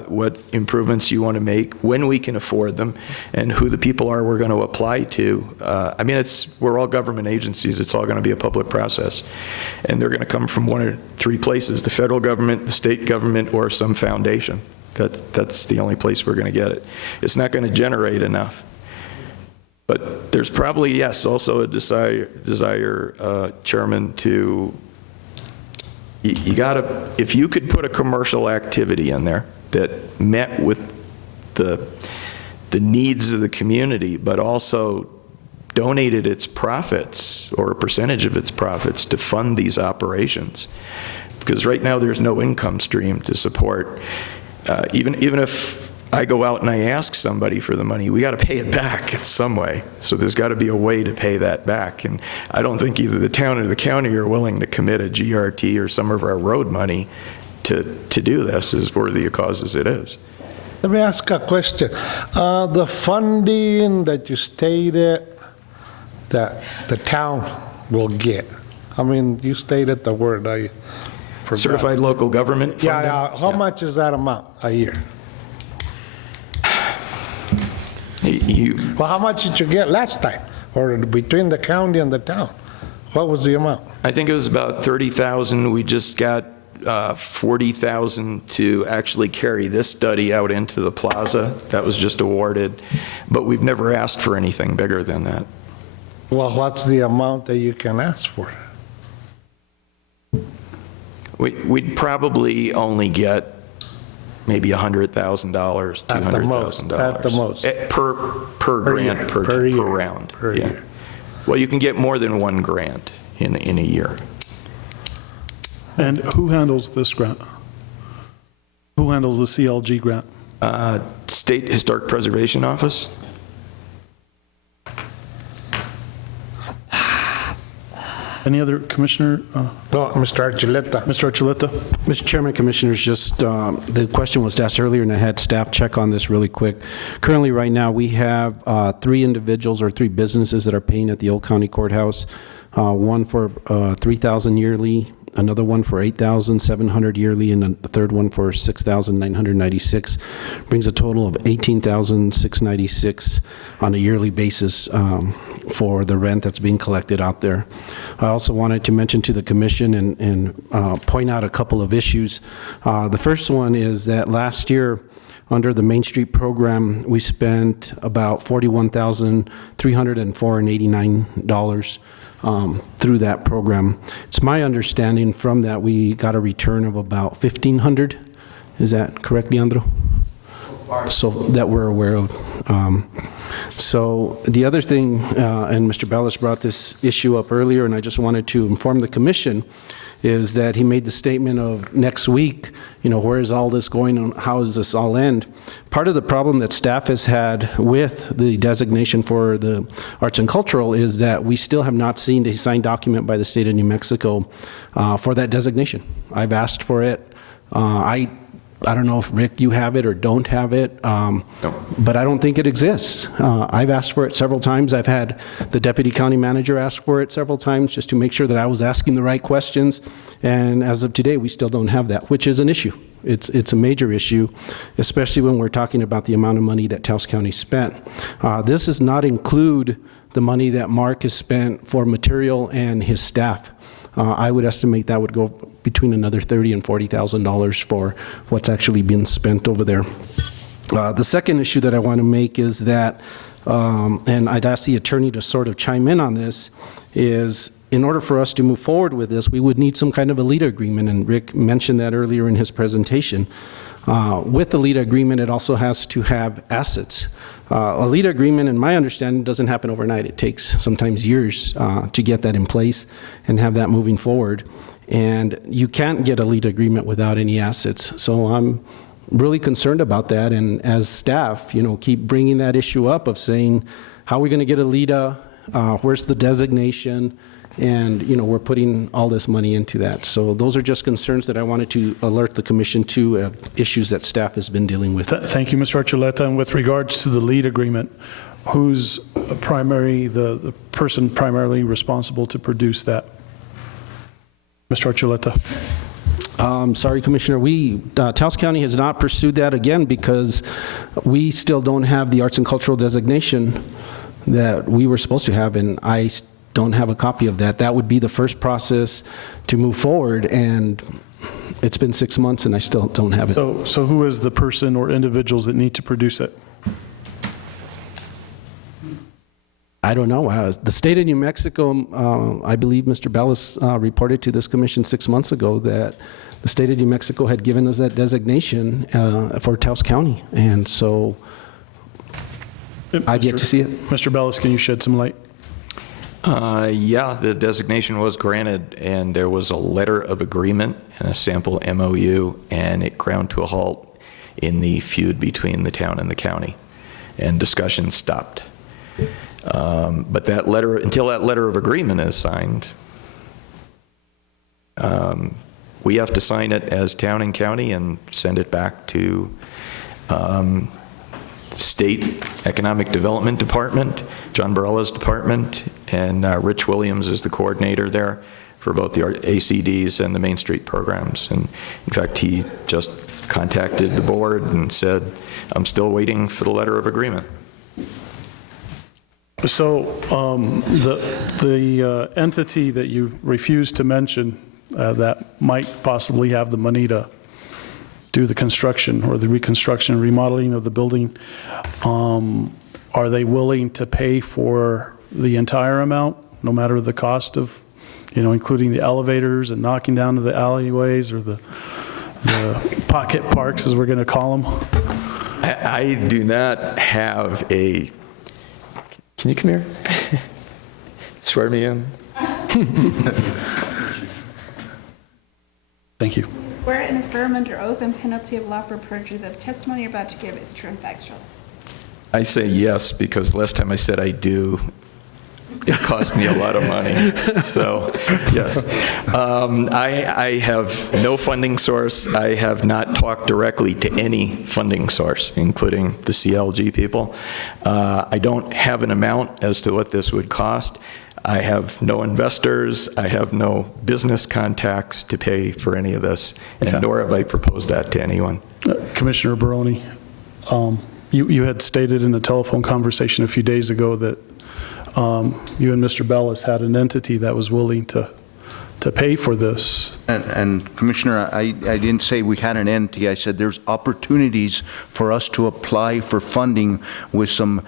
what improvements you want to make, when we can afford them, and who the people are we're going to apply to. I mean, we're all government agencies. It's all going to be a public process. And they're going to come from one or three places: the federal government, the state government, or some foundation. That's the only place we're going to get it. It's not going to generate enough. But there's probably, yes, also a desire, Chairman, to you gotta, if you could put a commercial activity in there that met with the needs of the community, but also donated its profits or a percentage of its profits to fund these operations. Because right now there's no income stream to support. Even if I go out and I ask somebody for the money, we got to pay it back in some way. So there's got to be a way to pay that back. And I don't think either the town or the county are willing to commit a GRT or some of our road money to do this, as worthy a cause as it is. Let me ask a question. The funding that you stated that the town will get, I mean, you stated the word, I forgot. Certified local government funding? Yeah. How much is that amount a year? Well, how much did you get last time, or between the county and the town? What was the amount? I think it was about $30,000. We just got $40,000 to actually carry this study out into the plaza. That was just awarded, but we've never asked for anything bigger than that. Well, what's the amount that you can ask for? We'd probably only get maybe $100,000, $200,000. At the most. Per grant, per round. Per year. Well, you can get more than one grant in a year. And who handles this grant? Who handles the CLG grant? State Historic Preservation Office. Any other commissioner? No, Mr. Archuleta. Mr. Archuleta? Mr. Chairman, Commissioners, just the question was asked earlier, and I had staff check on this really quick. Currently, right now, we have 3 individuals or 3 businesses that are paying at the Old County Courthouse, one for $3,000 yearly, another one for $8,700 yearly, and the third one for $6,996. Brings a total of $18,696 on a yearly basis for the rent that's being collected out there. I also wanted to mention to the commission and point out a couple of issues. The first one is that last year, under the Main Street program, we spent about $41,304.89 through that program. It's my understanding from that we got a return of about $1,500. Is that correct, Leandro? So that we're aware of. So the other thing, and Mr. Bellis brought this issue up earlier, and I just wanted to inform the commission, is that he made the statement of next week, where is all this going on? How does this all end? Part of the problem that staff has had with the designation for the arts and cultural is that we still have not seen a signed document by the state of New Mexico for that designation. I've asked for it. I don't know if, Rick, you have it or don't have it, but I don't think it exists. I've asked for it several times. I've had the deputy county manager ask for it several times just to make sure that I was asking the right questions. And as of today, we still don't have that, which is an issue. It's a major issue, especially when we're talking about the amount of money that Taos County spent. This does not include the money that Mark has spent for material and his staff. I would estimate that would go between another $30,000 and $40,000 for what's actually been spent over there. The second issue that I want to make is that, and I'd ask the attorney to sort of chime in on this, is in order for us to move forward with this, we would need some kind of a LEAD agreement, and Rick mentioned that earlier in his presentation. With the LEAD agreement, it also has to have assets. A LEAD agreement, in my understanding, doesn't happen overnight. It takes sometimes years to get that in place and have that moving forward. And you can't get a LEAD agreement without any assets. So I'm really concerned about that. And as staff, keep bringing that issue up of saying, how are we going to get a LEADA? Where's the designation? And, we're putting all this money into that. So those are just concerns that I wanted to alert the commission to, issues that staff has been dealing with. Thank you, Mr. Archuleta. And with regards to the LEAD agreement, who's the person primarily responsible to produce that? Mr. Archuleta. Sorry, Commissioner, Taos County has not pursued that again because we still don't have the arts and cultural designation that we were supposed to have, and I don't have a copy of that. That would be the first process to move forward, and it's been 6 months and I still don't have it. So who is the person or individuals that need to produce it? I don't know. The state of New Mexico, I believe Mr. Bellis reported to this commission 6 months ago that the state of New Mexico had given us that designation for Taos County, and so I've yet to see it. Mr. Bellis, can you shed some light? Yeah, the designation was granted, and there was a letter of agreement and a sample MOU, and it ground to a halt in the feud between the town and the county, and discussion stopped. But that letter, until that letter of agreement is signed, we have to sign it as town and county and send it back to State Economic Development Department, John Barella's department, and Rich Williams is the coordinator there for both the ACDs and the Main Street programs. And in fact, he just contacted the board and said, I'm still waiting for the letter of agreement. So the entity that you refused to mention that might possibly have the money to do the construction or the reconstruction and remodeling of the building, are they willing to pay for the entire amount, no matter the cost of, including the elevators and knocking down to the alleyways or the pocket parks, as we're going to call them? I do not have a... Can you come here? Swear me in. Thank you. Swear and affirm under oath and penalty of law for perjury that the testimony you're about to give is true and factual. I say yes, because last time I said I do, it cost me a lot of money. So, yes. I have no funding source. I have not talked directly to any funding source, including the CLG people. I don't have an amount as to what this would cost. I have no investors. I have no business contacts to pay for any of this, and nor have I proposed that to anyone. Commissioner Baroni, you had stated in a telephone conversation a few days ago that you and Mr. Bellis had an entity that was willing to pay for this. And Commissioner, I didn't say we had an entity. I said there's opportunities for us to apply for funding with some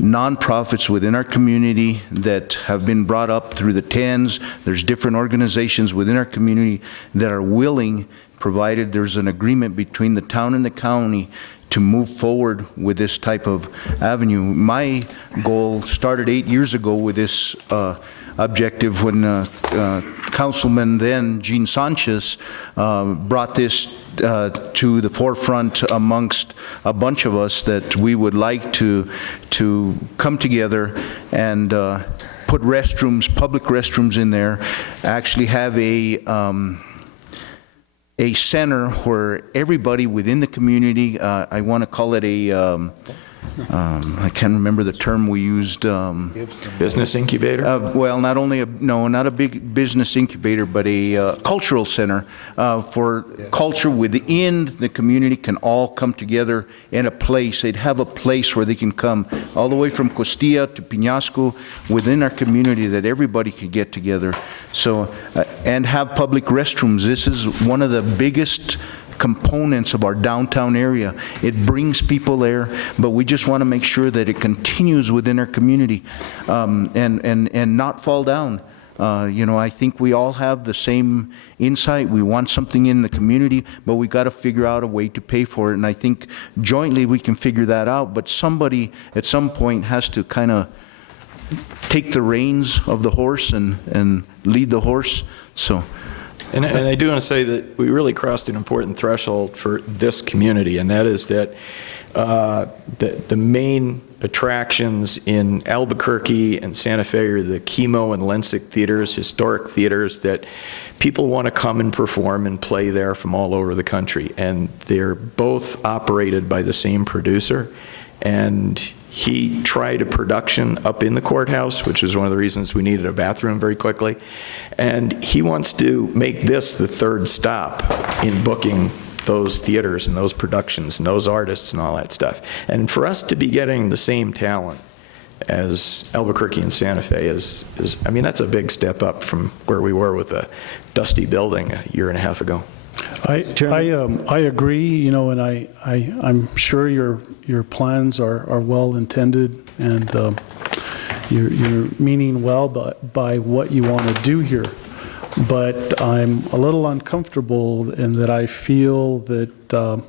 nonprofits within our community that have been brought up through the TENS. There's different organizations within our community that are willing, provided there's an agreement between the town and the county, to move forward with this type of avenue. My goal started 8 years ago with this objective when Councilman then, Gene Sanchez, brought this to the forefront amongst a bunch of us that we would like to come together and put restrooms, public restrooms in there, actually have a center where everybody within the community, I want to call it a, I can't remember the term we used. Business incubator? Well, not only not a big business incubator, but a cultural center for culture within the community can all come together in a place. They'd have a place where they can come all the way from Costilla to Peñasco within our community, that everybody could get together. So, and have public restrooms. This is one of the biggest components of our downtown area. It brings people there, but we just want to make sure that it continues within our community and not fall down. You know, I think we all have the same insight. We want something in the community, but we got to figure out a way to pay for it. And I think jointly we can figure that out, but somebody at some point has to kind of take the reins of the horse and lead the horse. So. And I do want to say that we really crossed an important threshold for this community, and that is that the main attractions in Albuquerque and Santa Fe are the Chemo and Lensic theaters, historic theaters that people want to come and perform and play there from all over the country. And they're both operated by the same producer. And he tried a production up in the courthouse, which is one of the reasons we needed a bathroom very quickly. And he wants to make this the third stop in booking those theaters and those productions and those artists and all that stuff. And for us to be getting the same talent as Albuquerque and Santa Fe is I mean, that's a big step up from where we were with a dusty building a year and a half ago. I agree, you know, and I'm sure your plans are well intended, and you're meaning well by what you want to do here. But I'm a little uncomfortable in that I feel that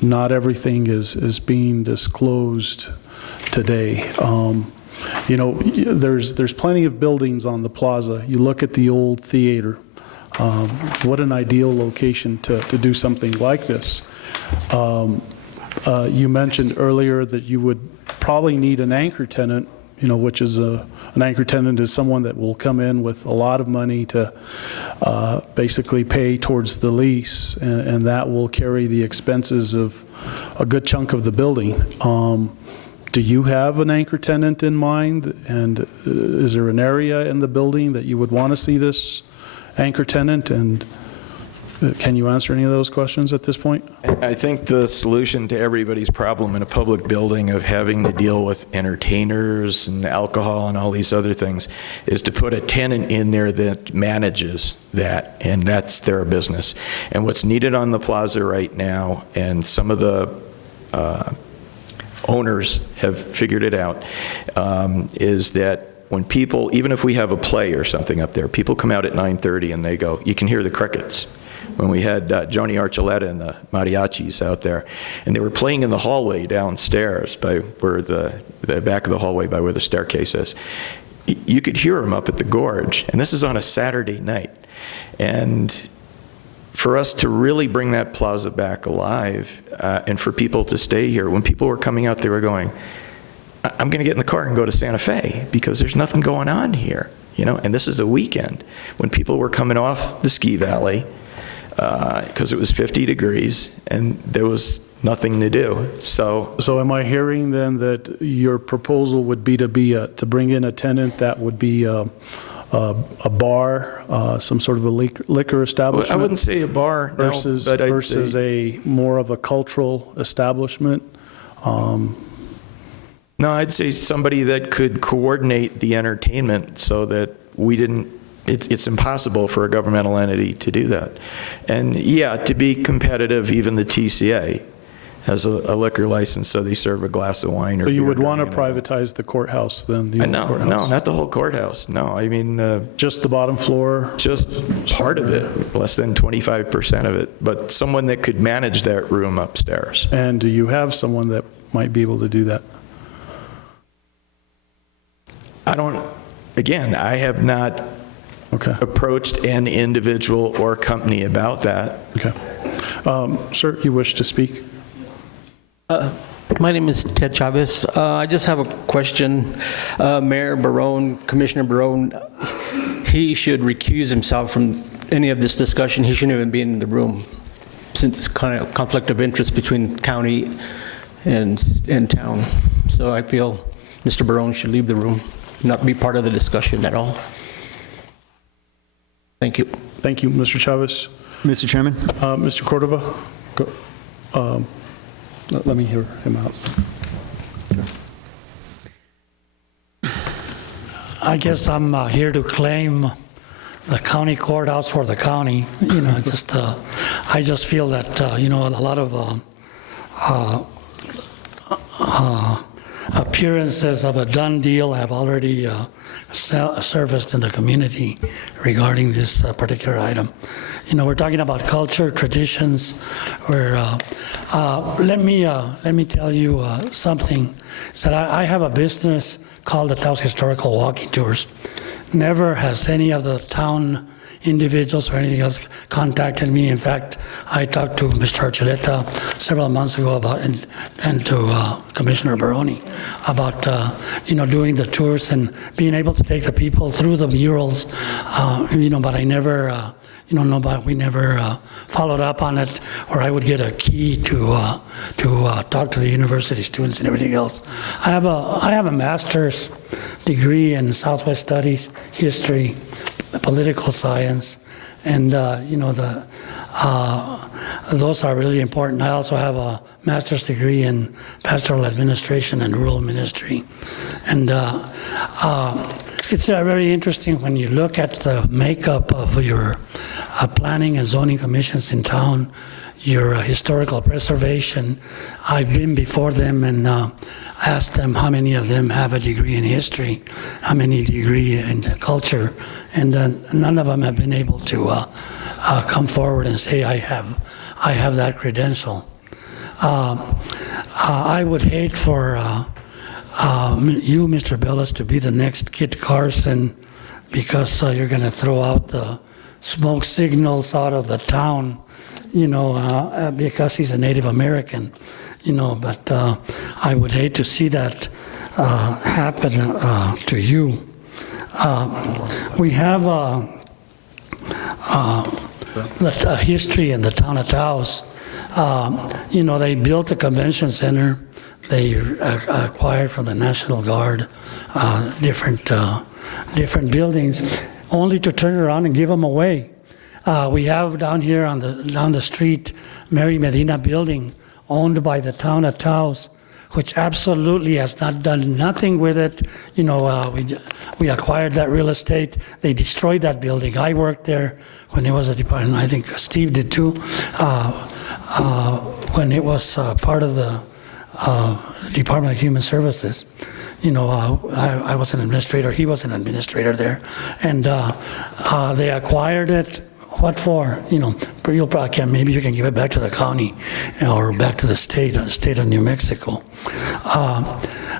not everything is being disclosed today. You know, there's plenty of buildings on the plaza. You look at the old theater. What an ideal location to do something like this. You mentioned earlier that you would probably need an anchor tenant, you know, which is an anchor tenant is someone that will come in with a lot of money to basically pay towards the lease, and that will carry the expenses of a good chunk of the building. Do you have an anchor tenant in mind, and is there an area in the building that you would want to see this anchor tenant, and can you answer any of those questions at this point? I think the solution to everybody's problem in a public building of having to deal with entertainers and alcohol and all these other things is to put a tenant in there that manages that, and that's their business. And what's needed on the plaza right now, and some of the owners have figured it out, is that when people, even if we have a play or something up there, people come out at 9:30 and they go, you can hear the crickets. When we had Joni Archuleta and the mariachis out there, and they were playing in the hallway downstairs by where the back of the hallway by where the staircase is, you could hear them up at the gorge, and this is on a Saturday night. And for us to really bring that plaza back alive and for people to stay here, when people were coming out, they were going, I'm going to get in the car and go to Santa Fe because there's nothing going on here, you know? And this is a weekend when people were coming off the ski valley because it was 50 degrees and there was nothing to do. So am I hearing then that your proposal would be to bring in a tenant that would be a bar, some sort of a liquor establishment? I wouldn't say a bar, versus, no, but versus a more of a cultural establishment? No, I'd say somebody that could coordinate the entertainment so that we didn't, it's impossible for a governmental entity to do that. And yeah, to be competitive, even the TCA has a liquor license, so they serve a glass of wine or So you beer would want to during an privatize the courthouse then, the old No, courthouse? no, not the whole courthouse, no. I mean... just the bottom floor? Just part of it, less than 25% of it, but someone that could manage that room upstairs. And do you have someone that might be able to do that? Again, I have not approached an individual or company about that. Okay. Sir, you wish to speak? My name is Ted Chavez. I just have a question. Mayor Barone, Commissioner Barone, he should recuse himself from any of this discussion. He shouldn't even be in the room since it's kind of conflict of interest between county and town. So I feel Mr. Barone should leave the room, not be part of the discussion at all. Thank you. Thank you, Mr. Chavez. Mr. Chairman? Mr. Cordova? Go. Let me hear him out. I guess I'm here to claim the county courthouse for the county. You know, just I just feel that you know, a lot of appearances of a done deal have already surfaced in the community regarding this particular item. You know, we're talking about culture, traditions. Let me tell you something. Is that I have a business called the Taos Historical Walking Tours. Never has any of the town individuals or anything else contacted me. In fact, I talked to Mr. Archuleta several months ago about and to Commissioner Barone about you know, doing the tours and being able to take the people through the murals. You know, but I never. You know, we never followed up on it, or I would get a key to talk to the university students and everything else. I have a master's degree in Southwest Studies, history, political science, and you know, those are really important. I also have a master's degree in pastoral administration and rural ministry, and it's very interesting when you look at the makeup of your planning and zoning commissions in town, your historical preservation. I've been before them and asked them how many of them have a degree in history, how many degree in culture, and none of them have been able to come forward and say, I have that credential. I would hate for you, Mr. Bellis, to be the next Kit Carson because you're going to throw out the smoke signals out of the town, you know, because he's a Native American, you know, but I would hate to see that happen to you. We have the history in the town of Taos. You know, they built a convention center. They acquired from the National Guard different buildings, only to turn around and give them away. We have down here down the street, Mary Medina building, owned by the town of Taos, which absolutely has not done nothing with it. You know, we acquired that real estate. They destroyed that building. I worked there when it was a department. I think Steve did too. When it was part of the Department of Human Services. You know, I was an administrator, he was an administrator there, and they acquired it. What for? You know, you'll probably can, maybe you can give it back to the county or back to the state of New Mexico.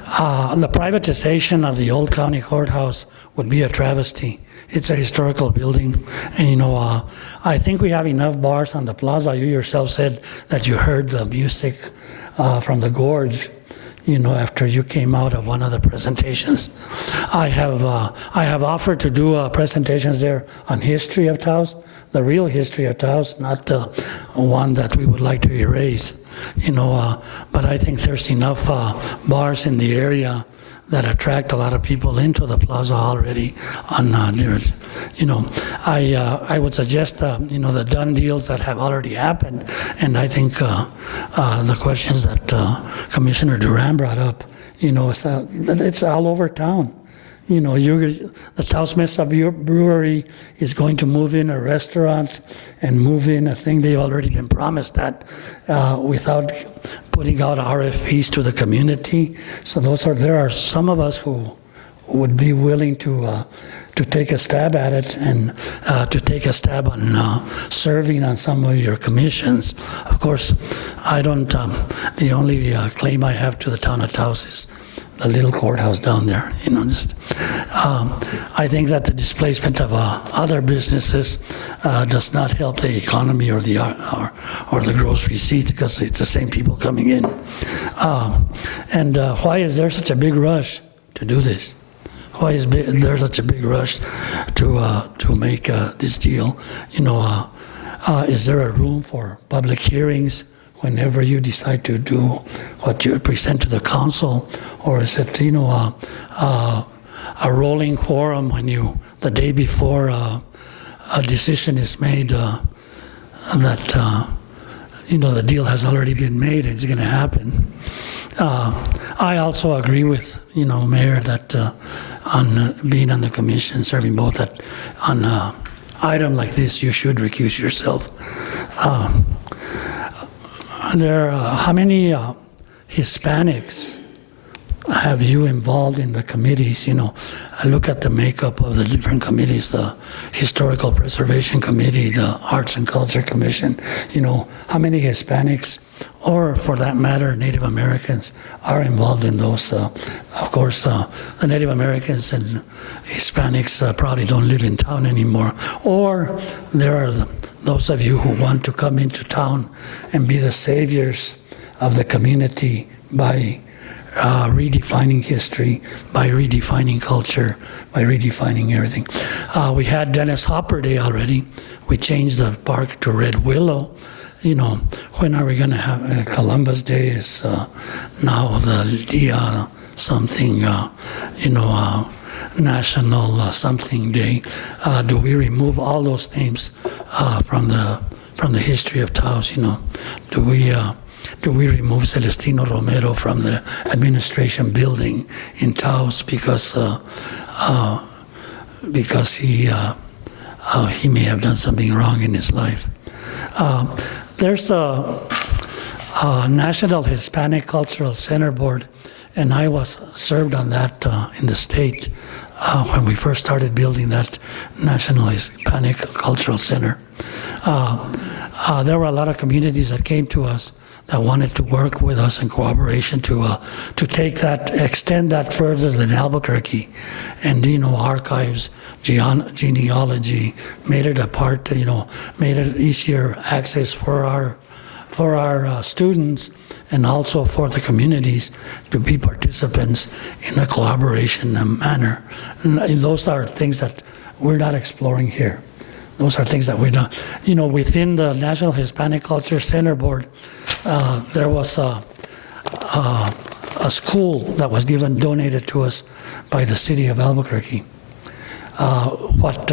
The privatization of the old county courthouse would be a travesty. It's a historical building, and I think we have enough bars on the plaza. You yourself said that you heard the music from the gorge, after you came out of one of the presentations. I have offered to do presentations there on history of Taos, the real history of Taos, not the one that we would like to erase. But I think there's enough bars in the area that attract a lot of people into the plaza already. I would suggest the done deals that have already happened, and I think the questions that Commissioner Duran brought up, it's all over town. The Taos Mesa Brewery is going to move in a restaurant and move in a thing they've already been promised that without putting out RFPs to the community. So there are some of us who would be willing to take a stab at it and to take a stab on serving on some of your commissions. Of course, I don't, the only claim I have to the town of Taos is the little courthouse down there, I think that the displacement of other businesses does not help the economy or the gross receipts, because it's the same people coming in. And why is there such a big rush to do this? Why is there such a big rush to make this deal? Is there a room for public hearings whenever you decide to do what you present to the council? Or is it, a rolling quorum when the day before a decision is made that, the deal has already been made, it's going to happen. I also agree with, Mayor, that on being on the commission, serving both, that on an item like this, you should recuse yourself. How many Hispanics have you involved in the committees? I look at the makeup of the different committees, the Historical Preservation Committee, the Arts and Culture Commission. How many Hispanics, or for that matter, Native Americans, are involved in those? Of course, the Native Americans and Hispanics probably don't live in town anymore. Or there are those of you who want to come into town and be the saviors of the community by redefining history, by redefining culture, by redefining everything. We had Dennis Hopper Day already. We changed the park to Red Willow. When are we going to have Columbus Day? Is now the Dia something, National something Day. Do we remove all those names from the history of Taos? Do we remove Celestino Romero from the administration building in Taos because he may have done something wrong in his life? There's a National Hispanic Cultural Center Board, and I was served on that in the state when we first started building that National Hispanic Cultural Center. There were a lot of communities that came to us that wanted to work with us in cooperation to take that, extend that further than Albuquerque, and archives, genealogy, made it a part, made it easier access for our students and also for the communities to be participants in a collaboration manner. And those are things that we're not exploring here. Those are things that we're not, within the National Hispanic Culture Center Board, there was a school that was donated to us by the city of Albuquerque. What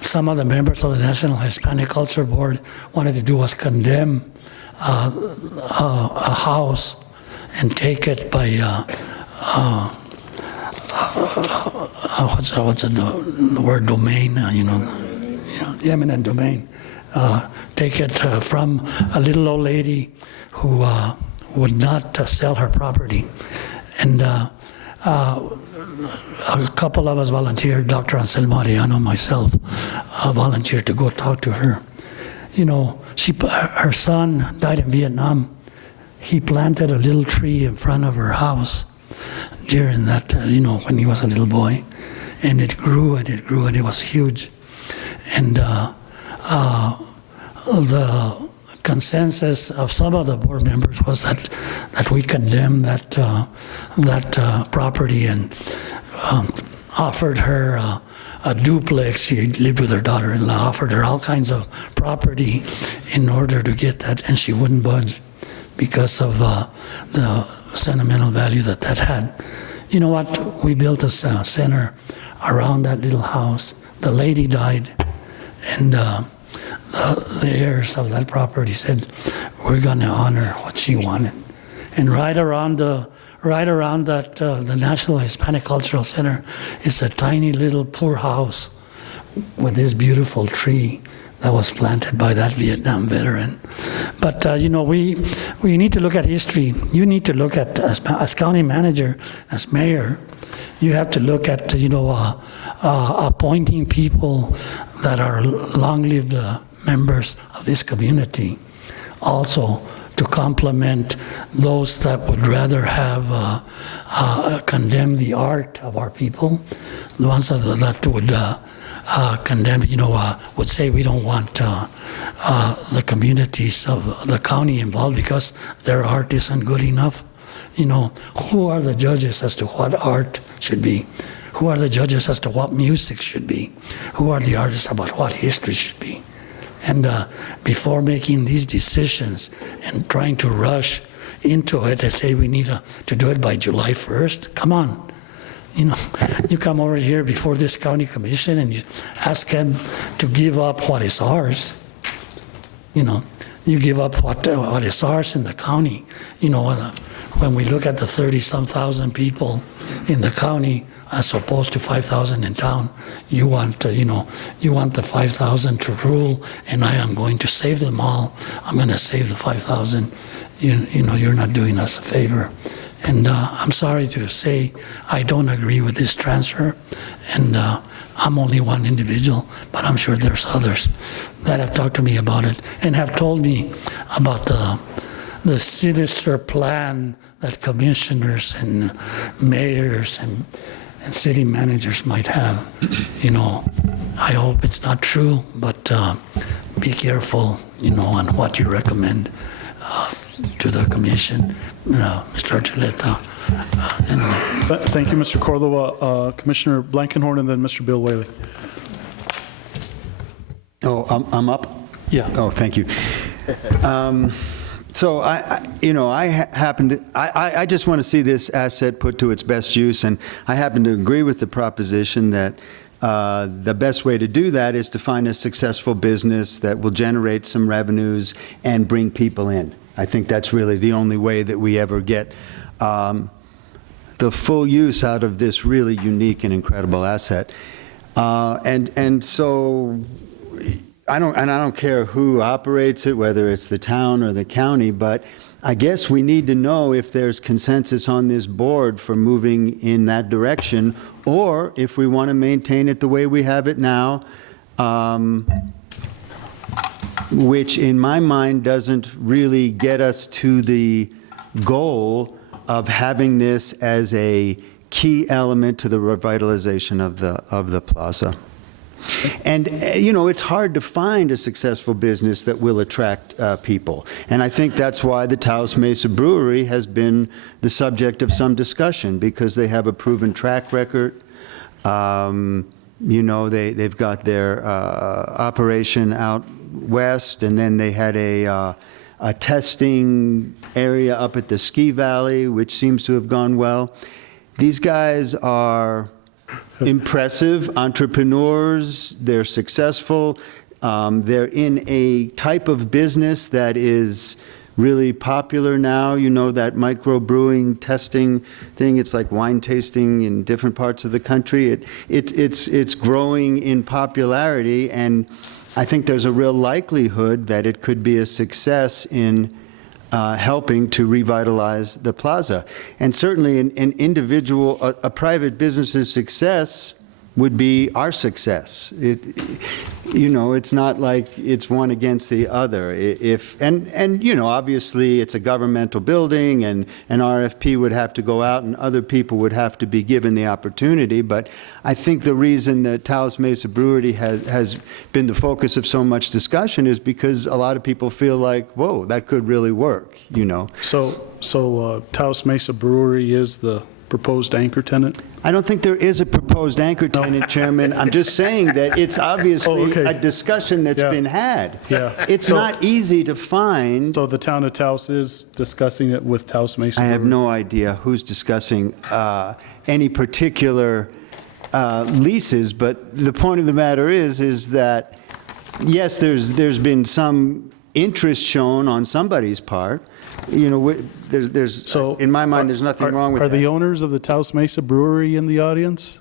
some of the members of the National Hispanic Culture Board wanted to do was condemn a house and take it by, what's the word, domain, the eminent domain. Take it from a little old lady who would not sell her property. And a couple of us volunteered, Dr. Anselmo Arellano, myself, volunteered to go talk to her. Her son died in Vietnam. He planted a little tree in front of her house during that, when he was a little boy. And it grew and it grew and it was huge. And the consensus of some of the board members was that we condemn that property and offered her a duplex. She lived with her daughter-in-law, offered her all kinds of property in order to get that, and she wouldn't budge because of the sentimental value that had. You know what? We built a center around that little house. The lady died, and the heirs of that property said, we're going to honor what she wanted. And right around that, the National Hispanic Cultural Center is a tiny little poor house with this beautiful tree that was planted by that Vietnam veteran. But, we need to look at history. You need to look at, as county manager, as mayor, you have to look at, appointing people that are long-lived members of this community. Also, to complement those that would rather have condemn the art of our people, the ones that would condemn, would say we don't want the communities of the county involved because their art isn't good enough. Who are the judges as to what art should be? Who are the judges as to what music should be? Who are the artists about what history should be? And before making these decisions and trying to rush into it and say we need to do it by July 1st, come on. You come over here before this county commission and you ask them to give up what is ours. You give up what is ours in the county. When we look at the 30-some thousand people in the county as opposed to 5,000 in town, you want the 5,000 to rule, and I am going to save them all. I'm going to save the 5,000. You're not doing us a favor. And I'm sorry to say I don't agree with this transfer, and I'm only one individual, but I'm sure there's others that have talked to me about it and have told me about the sinister plan that commissioners and mayors and city managers might have. I hope it's not true, but be careful, on what you recommend to the commission, Mr. Archuleta. Thank you, Mr. Cordova. Commissioner Blankenhorn, and then Mr. Bill Whaley. Oh, I'm up? Yeah. Oh, thank you. So I just want to see this asset put to its best use, and I happen to agree with the proposition that the best way to do that is to find a successful business that will generate some revenues and bring people in. I think that's really the only way that we ever get the full use out of this really unique and incredible asset. And so I don't care who operates it, whether it's the town or the county, but I guess we need to know if there's consensus on this board for moving in that direction, or if we want to maintain it the way we have it now, which in my mind doesn't really get us to the goal of having this as a key element to the revitalization of the plaza. And, it's hard to find a successful business that will attract people. And I think that's why the Taos Mesa Brewery has been the subject of some discussion, because they have a proven track record. They've got their operation out west, and then they had a testing area up at the Ski Valley, which seems to have gone well. These guys are impressive entrepreneurs. They're successful. They're in a type of business that is really popular now. That microbrewing testing thing. It's like wine tasting in different parts of the country. It's growing in popularity, and I think there's a real likelihood that it could be a success in helping to revitalize the plaza. And certainly an individual, a private business's success would be our success. You know, it's not like it's one against the other. And you know, obviously, it's a governmental building, and an RFP would have to go out, and other people would have to be given the opportunity. But I think the reason that Taos Mesa Brewery has been the focus of so much discussion is because a lot of people feel like, whoa, that could really work, you know. So Taos Mesa Brewery is the proposed anchor tenant? I don't think there is a proposed anchor tenant, Chairman. I'm just saying that it's obviously a discussion that's been had. Yeah. It's not easy to find. So the town of Taos is discussing it with Taos Mesa I Brewery? have no idea who's discussing any particular leases, but the point of the matter is that, yes, there's been some interest shown on somebody's part. You know, in my mind, there's nothing wrong with that. Are the owners of the Taos Mesa Brewery in the audience?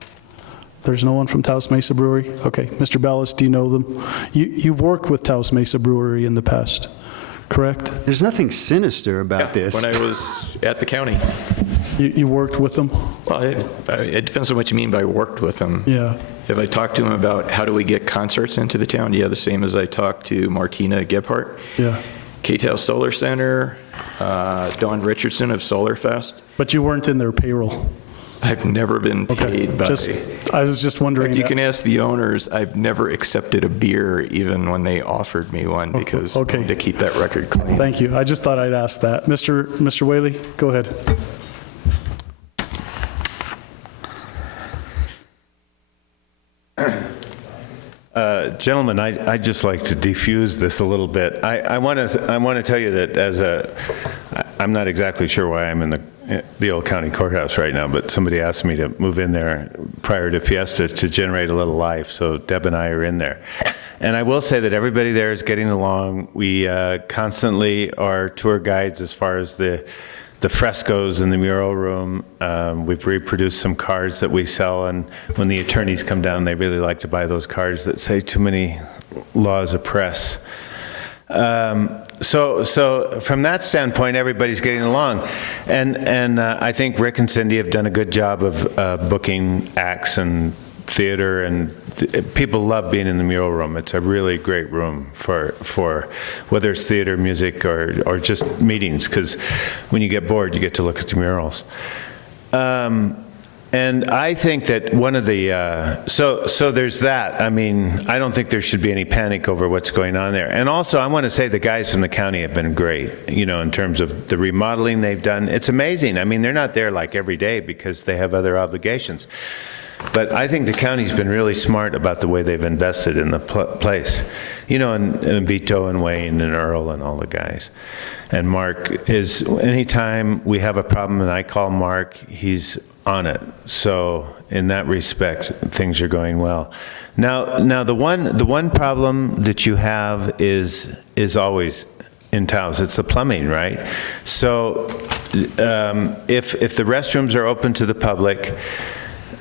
There's no one from Taos Mesa Brewery? Okay. Mr. Ballas, do you know them? You've worked with Taos Mesa Brewery in the past, correct? There's nothing sinister about this. When I was at the county. You worked with them? Well, it depends on what you mean by worked with them. Yeah. Have I talked to them about how do we get concerts into the town? Yeah, the same as I talked to Martina Gebhardt. Yeah. K-Taos Solar Center, Dawn Richardson of Solar Fest. But you weren't in their payroll? I've never been paid by... I was just wondering... You can ask the owners. I've never accepted a beer, even when they offered me one, because I wanted to keep that record clean. Thank you. I just thought I'd ask that. Mr. Whaley, go ahead. Gentlemen, I'd just like to defuse this a little bit. I want to tell you that I'm not exactly sure why I'm in the old county courthouse right now, but somebody asked me to move in there prior to Fiesta to generate a little life, so Deb and I are in there. And I will say that everybody there is getting along. We constantly are tour guides as far as the frescoes in the mural room. We've reproduced some cards that we sell, and when the attorneys come down, they really like to buy those cards that say too many laws oppress. So from that standpoint, everybody's getting along. And I think Rick and Cindy have done a good job of booking acts and theater, and people love being in the mural room. It's a really great room for whether it's theater, music, or just meetings, because when you get bored, you get to look at the murals. And I think that one of the, so there's that. I mean, I don't think there should be any panic over what's going on there. And also, I want to say the guys from the county have been great, you know, in terms of the remodeling they've done. It's amazing. I mean, they're not there like every day because they have other obligations. But I think the county's been really smart about the way they've invested in the place. You know, and Vito and Wayne and Earl and all the guys. And Mark is, anytime we have a problem and I call Mark, he's on it. So in that respect, things are going well. Now the one problem that you have is always in Taos. It's the plumbing, right? So if the restrooms are open to the public,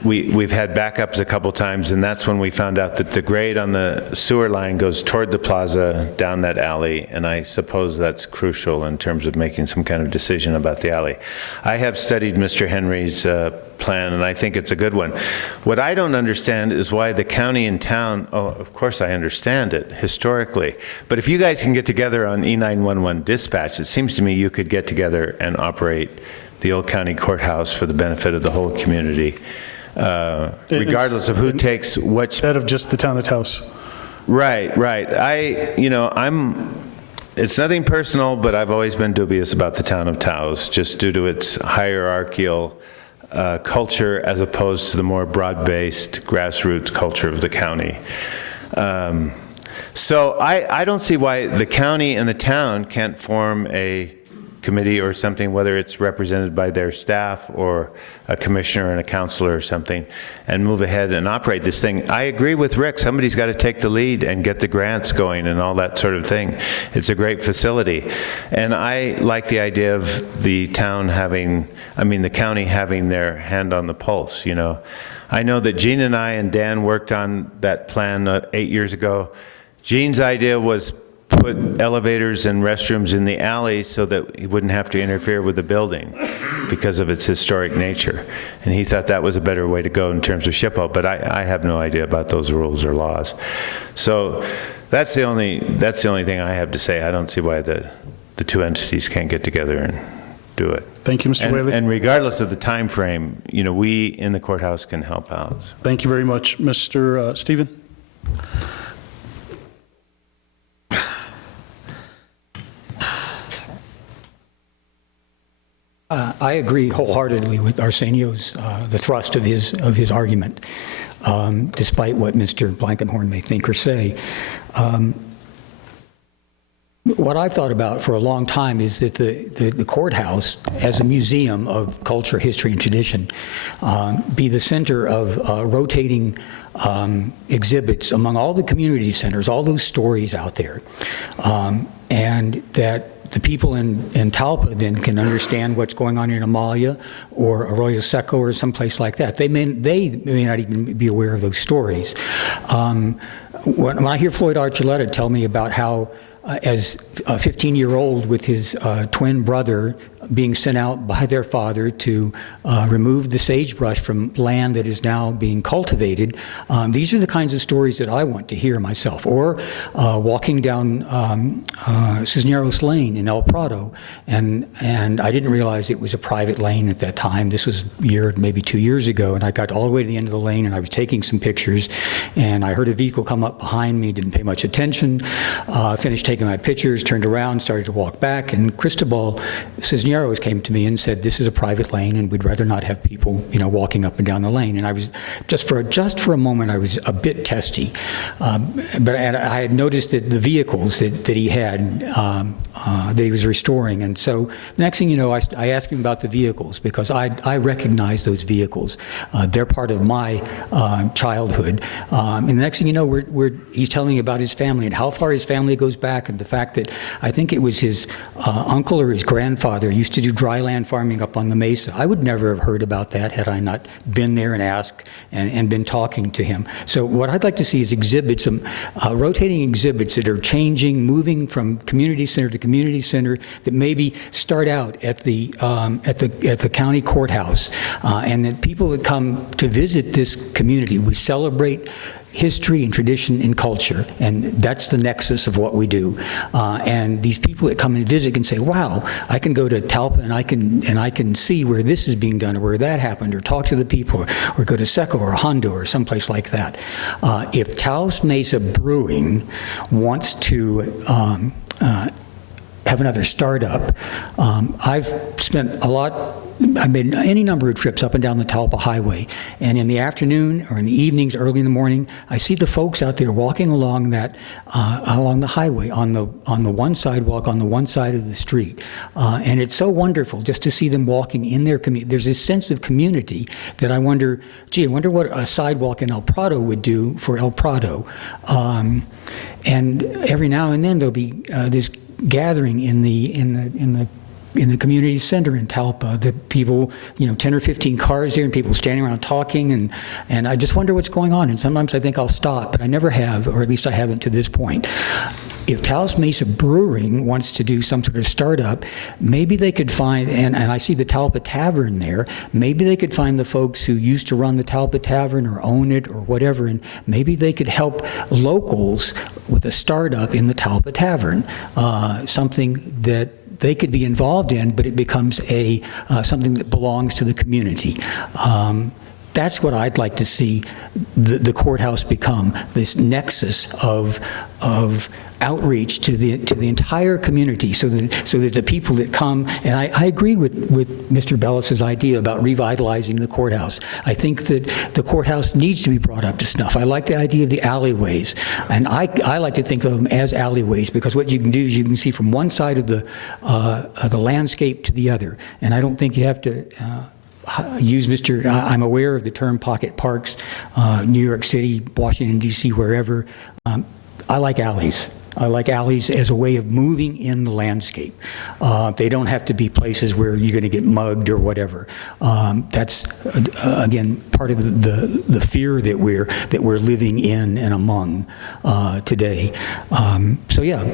we've had backups a couple times, and that's when we found out that the grade on the sewer line goes toward the plaza down that alley, and I suppose that's crucial in terms of making some kind of decision about the alley. I have studied Mr. Henry's plan, and I think it's a good one. What I don't understand is why the county and town, oh, of course I understand it historically, but if you guys can get together on E911 dispatch, it seems to me you could get together and operate the old county courthouse for the benefit of the whole community. Regardless of who takes what. Instead of just the town of Taos. Right. It's nothing personal, but I've always been dubious about the town of Taos, just due to its hierarchical culture as opposed to the more broad-based grassroots culture of the county. So I don't see why the county and the town can't form a committee or something, whether it's represented by their staff or a commissioner and a counselor or something, and move ahead and operate this thing. I agree with Rick. Somebody's got to take the lead and get the grants going and all that sort of thing. It's a great facility. And I like the idea of the town having, the county having their hand on the pulse, you know. I know that Gene and I and Dan worked on that plan 8 years ago. Gene's idea was put elevators and restrooms in the alley so that he wouldn't have to interfere with the building because of its historic nature. And he thought that was a better way to go in terms of ship-out, but I have no idea about those rules or laws. So that's the only thing I have to say. I don't see why the two entities can't get together and do it. Thank you, Mr. Whaley. And regardless of the time frame, you know, we in the courthouse can help out. Thank you very much. Mr. Stephen? I agree wholeheartedly with Arsenio's, the thrust of his argument, despite what Mr. Blankenhorn may think or say. What I've thought about for a long time is that the courthouse, as a museum of culture, history, and tradition, be the center of rotating exhibits among all the community centers, all those stories out there, and that the people in Talpa then can understand what's going on in Amalia or Arroyo Seco or someplace like that. They may not even be aware of those stories. When I hear Floyd Archuleta tell me about how as a 15-year-old with his twin brother being sent out by their father to remove the sagebrush from land that is now being cultivated. These are the kinds of stories that I want to hear myself. Or walking down Cisneros Lane in El Prado, and I didn't realize it was a private lane at that time. This was a year, maybe 2 years ago, and I got all the way to the end of the lane, and I was taking some pictures, and I heard a vehicle come up behind me, didn't pay much attention, finished taking my pictures, turned around, started to walk back, and Cristobal Cisneros came to me and said, "This is a private lane, and we'd rather not have people, you know, walking up and down the lane." And I was just for a moment, I was a bit testy, but I had noticed that the vehicles that he had that he was restoring, and so the next thing you know, I asked him about the vehicles because I recognize those vehicles. They're part of my childhood, and the next thing you know, he's telling me about his family and how far his family goes back, and the fact that I think it was his uncle or his grandfather used to do dry land farming up on the mesa. I would never have heard about that had I not been there and asked and been talking to him. So what I'd like to see is exhibits, rotating exhibits that are changing, moving from community center to community center, that maybe start out at the county courthouse, and that people that come to visit this community, we celebrate history and tradition and culture, and that's the nexus of what we do. And these people that come and visit can say, "Wow, I can go to Talpa and I can see where this is being done or where that happened, or talk to the people, or go to Seco or Hondo or someplace like that." If Taos Mesa Brewing wants to have another startup, I've made any number of trips up and down the Talpa Highway, and in the afternoon or in the evenings, early in the morning, I see the folks out there walking along along the highway on the one sidewalk on the one side of the street, and it's so wonderful just to see them walking in their community. There's this sense of community that I wonder, gee, I wonder what a sidewalk in El Prado would do for El Prado, and every now and then there'll be this gathering in the community center in Talpa, the people, 10 or 15 cars there and people standing around talking, and I just wonder what's going on, and sometimes I think I'll stop, but I never have, or at least I haven't to this point. If Taos Mesa Brewing wants to do some sort of startup, maybe they could find, and I see the Talpa Tavern there, maybe they could find the folks who used to run the Talpa Tavern or own it or whatever, and maybe they could help locals with a startup in the Talpa Tavern, something that they could be involved in, but it becomes something that belongs to the community. That's what I'd like to see the courthouse become, this nexus of outreach to the entire community, so that the people that come, and I agree with Mr. Bellis's idea about revitalizing the courthouse. I think that the courthouse needs to be brought up to snuff. I like the idea of the alleyways, and I like to think of them as alleyways, because what you can do is you can see from one side of the landscape to the other, and I don't think you have to I'm aware of the term pocket parks, New York City, Washington, D.C., wherever. I like alleys. like alleys as a way of moving in the landscape. They don't have to be places where you're going to get mugged or whatever. That's, again, part of the fear that we're living in and among today. So yeah,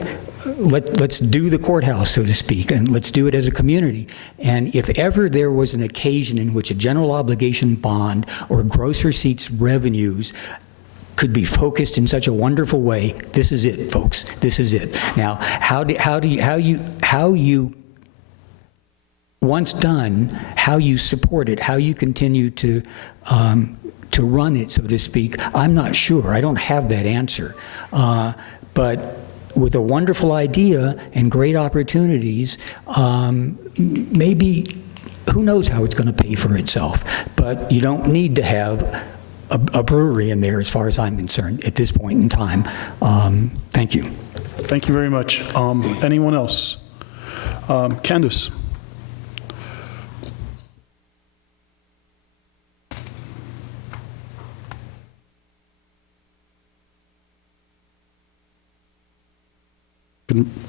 let's do the courthouse, so to speak, and let's do it as a community. And if ever there was an occasion in which a general obligation bond or gross receipts revenues could be focused in such a wonderful way, this is it, folks. This is it. Now, how you once done, how you support it, how you continue to run it, so to speak, I'm not sure. I don't have that answer. But with a wonderful idea and great opportunities, maybe, who knows how it's going to pay for itself. But you don't need to have a brewery in there, as far as I'm concerned, at this point in time. Thank you. Thank you very much. Anyone else? Candace?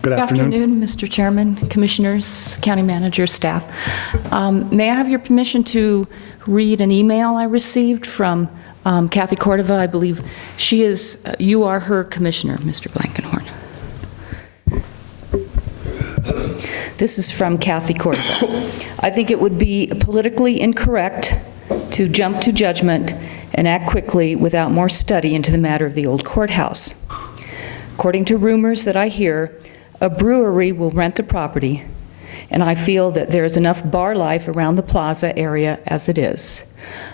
Good afternoon. Mr. Chairman, Commissioners, County Manager, staff. May I have your permission to read an email I received from Kathy Cordova? I believe you are her commissioner, Mr. Blankenhorn. This is from Kathy Cordova. I think it would be politically incorrect to jump to judgment and act quickly without more study into the matter of the old courthouse. According to rumors that I hear, a brewery will rent the property, and I feel that there is enough bar life around the plaza area as it is.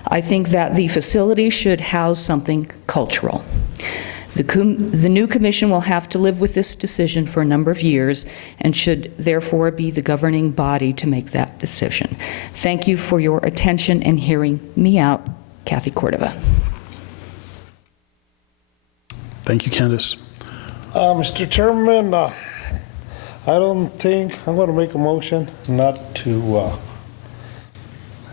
I think that the facility should house something cultural. The new commission will have to live with this decision for a number of years and should therefore be the governing body to make that decision. Thank you for your attention and hearing me out. Kathy Cordova. Thank you, Candace. Mr. Chairman, I don't think, I'm going to make a motion not to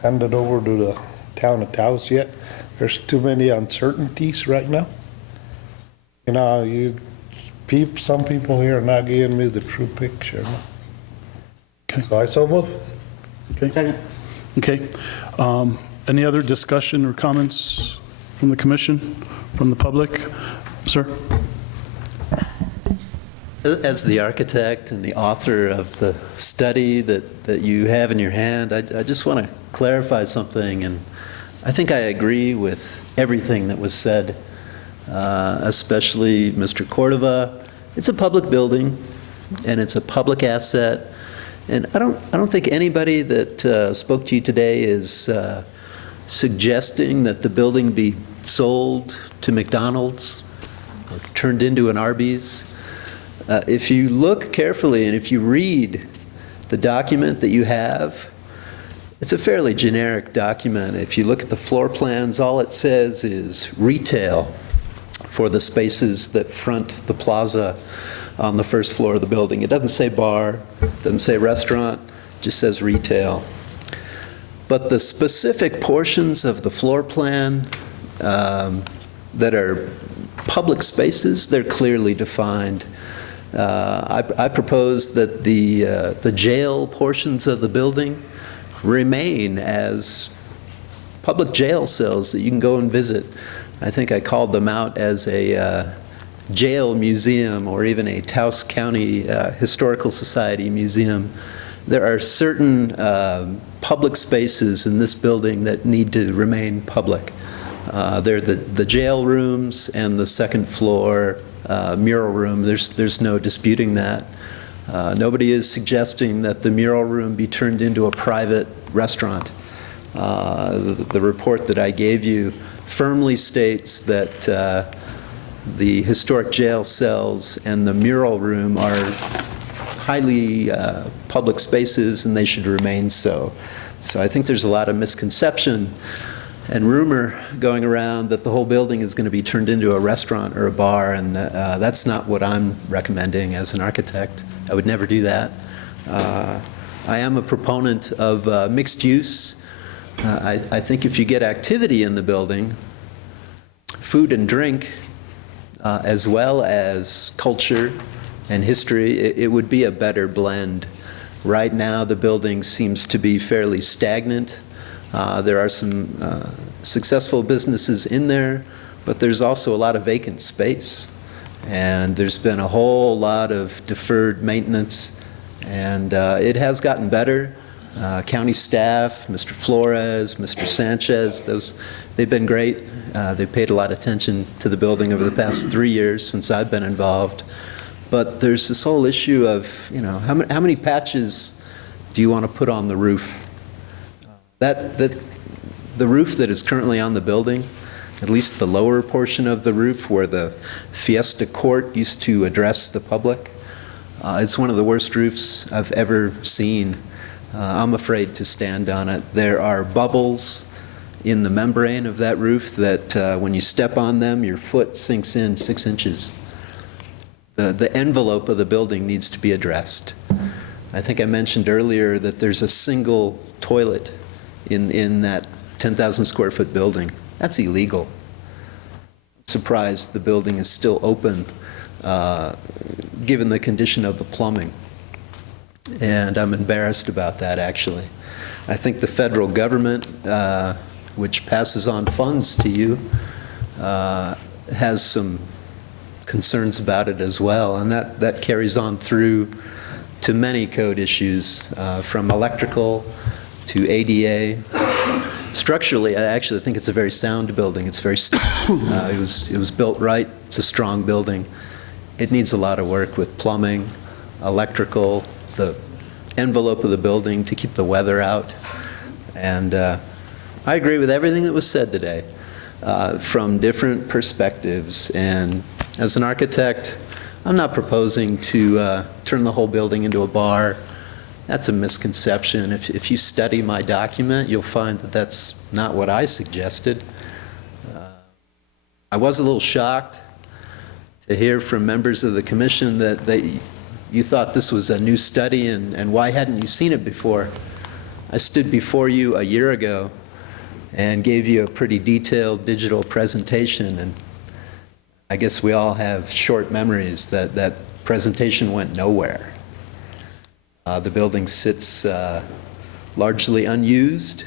hand it over to the town of Taos yet. There's too many uncertainties right now. You know, some people here are not giving me the true picture. Okay. So I so move. Okay. Okay. Any other discussion or comments from the commission, from the public? Sir? As the architect and the author of the study that you have in your hand, I just want to clarify something, and I think I agree with everything that was said, especially Mr. Cordova. It's a public building, and it's a public asset, and I don't think anybody that spoke to you today is suggesting that the building be sold to McDonald's or turned into an Arby's. If you look carefully and if you read the document that you have, it's a fairly generic document. If you look at the floor plans, all it says is retail for the spaces that front the plaza on the first floor of the building. It doesn't say bar, it doesn't say restaurant, it just says retail. But the specific portions of the floor plan that are public spaces, they're clearly defined. I propose that the jail portions of the building remain as public jail cells that you can go and visit. I think I called them out as a jail museum or even a Taos County Historical Society museum. There are certain public spaces in this building that need to remain public. They're the jail rooms and the second floor mural room. There's no disputing that. Nobody is suggesting that the mural room be turned into a private restaurant. The report that I gave you firmly states that the historic jail cells and the mural room are highly public spaces, and they should remain so. So I think there's a lot of misconception and rumor going around that the whole building is going to be turned into a restaurant or a bar, and that's not what I'm recommending as an architect. I would never do that. I am a proponent of mixed use. I think if you get activity in the building, food and drink, as well as culture and history, it would be a better blend. Right now, the building seems to be fairly stagnant. There are some successful businesses in there, but there's also a lot of vacant space. And there's been a whole lot of deferred maintenance, and it has gotten better. County staff, Mr. Flores, Mr. Sanchez, they've been great. They've paid a lot of attention to the building over the past 3 years since I've been involved. But there's this whole issue of, you know, how many patches do you want to put on the roof? The roof that is currently on the building, at least the lower portion of the roof where the Fiesta Court used to address the public, it's one of the worst roofs I've ever seen. I'm afraid to stand on it. There are bubbles in the membrane of that roof that when you step on them, your foot sinks in 6 inches. The envelope of the building needs to be addressed. I think I mentioned earlier that there's a single toilet in that 10,000 square foot building. That's illegal. I'm surprised the building is still open given the condition of the plumbing. And I'm embarrassed about that, actually. I think the federal government, which passes on funds to you, has some concerns about it as well, and that carries on through to many code issues, from electrical to ADA. Structurally, I actually think it's a very sound building. It's very it was built right. It's a strong building. It needs a lot of work with plumbing, electrical, the envelope of the building to keep the weather out. And I agree with everything that was said today from different perspectives. And as an architect, I'm not proposing to turn the whole building into a bar. That's a misconception. If you study my document, you'll find that that's not what I suggested. I was a little shocked to hear from members of the commission that you thought this was a new study, and why hadn't you seen it before? I stood before you a year ago and gave you a pretty detailed digital presentation, and I guess we all have short memories that that presentation went nowhere. The building sits largely unused.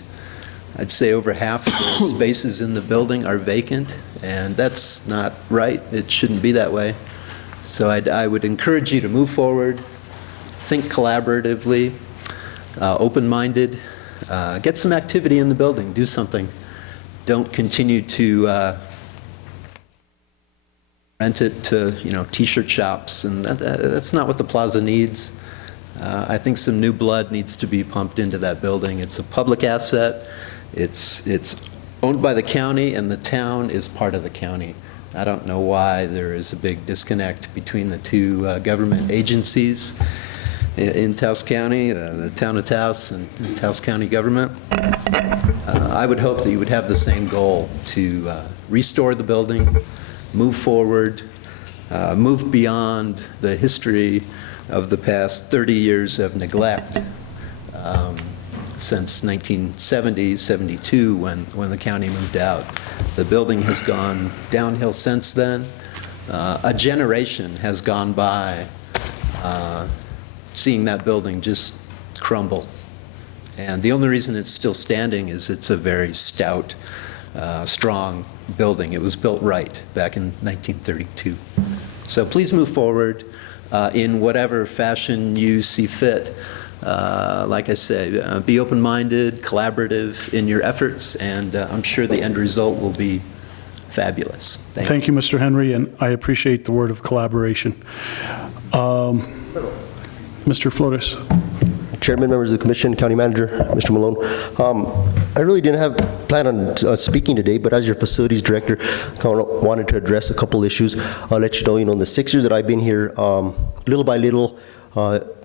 I'd say over half of the spaces in the building are vacant, and that's not right. It shouldn't be that way. So I would encourage you to move forward, think collaboratively, open-minded, get some activity in the building, do something. Don't continue to rent it to, T-shirt shops, and that's not what the plaza needs. I think some new blood needs to be pumped into that building. It's a public asset. It's owned by the county, and the town is part of the county. I don't know why there is a big disconnect between the two government agencies in Taos County, the town of Taos and Taos County government. I would hope that you would have the same goal to restore the building, move forward, move beyond the history of the past 30 years of neglect since 1970, 72, when the county moved out. The building has gone downhill since then. A generation has gone by seeing that building just crumble. And the only reason it's still standing is it's a very stout, strong building. It was built right back in 1932. So please move forward in whatever fashion you see fit. Like I say, be open-minded, collaborative in your efforts, and I'm sure the end result will be fabulous. Thank you, Mr. Henry, and I appreciate the word of collaboration. Mr. Flores. Chairman, members of the Commission, County Manager, Mr. Malone. I really didn't have planned on speaking today, but as your Facilities Director, I wanted to address a couple issues. I'll let you know, in the 6 years that I've been here, little by little,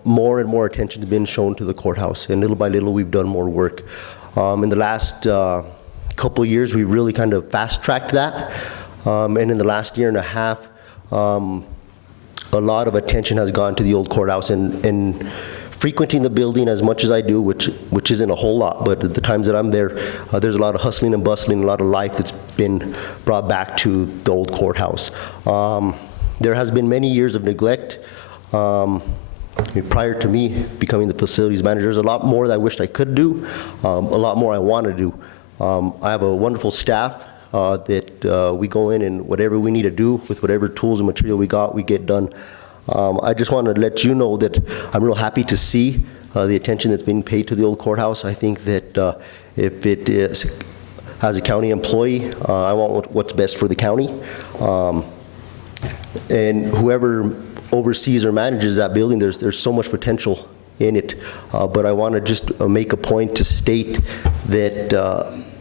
more and more attention has been shown to the courthouse, and little by little, we've done more work. In the last couple of years, we really kind of fast-tracked that, and in the last year and a half, a lot of attention has gone to the old courthouse, and frequenting the building as much as I do, which isn't a whole lot, but at the times that I'm there, there's a lot of hustling and bustling, a lot of life that's been brought back to the old courthouse. There has been many years of neglect. Prior to me becoming the facilities manager, there's a lot more that I wished I could do, a lot more I want to do. I have a wonderful staff that we go in and whatever we need to do with whatever tools and material we got, we get done. I just want to let you know that I'm real happy to see the attention that's being paid to the old courthouse. I think that if it is, as a county employee, I want what's best for the county. And whoever oversees or manages that building, there's so much potential in it. But I want to just make a point to state that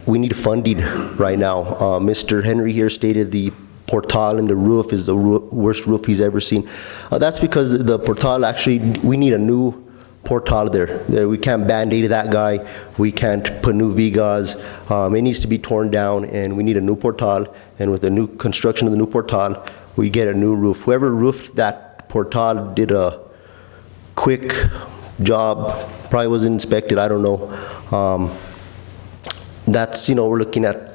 we need funding right now. Mr. Henry here stated the portal and the roof is the worst roof he's ever seen. That's because the portal actually, we need a new portal there. We can't band-aid that guy. We can't put new vigas. It needs to be torn down, and we need a new portal. And with the new construction of the new portal, we get a new roof. Whoever roofed that portal did a quick job, probably wasn't inspected, I don't know. That's, we're looking at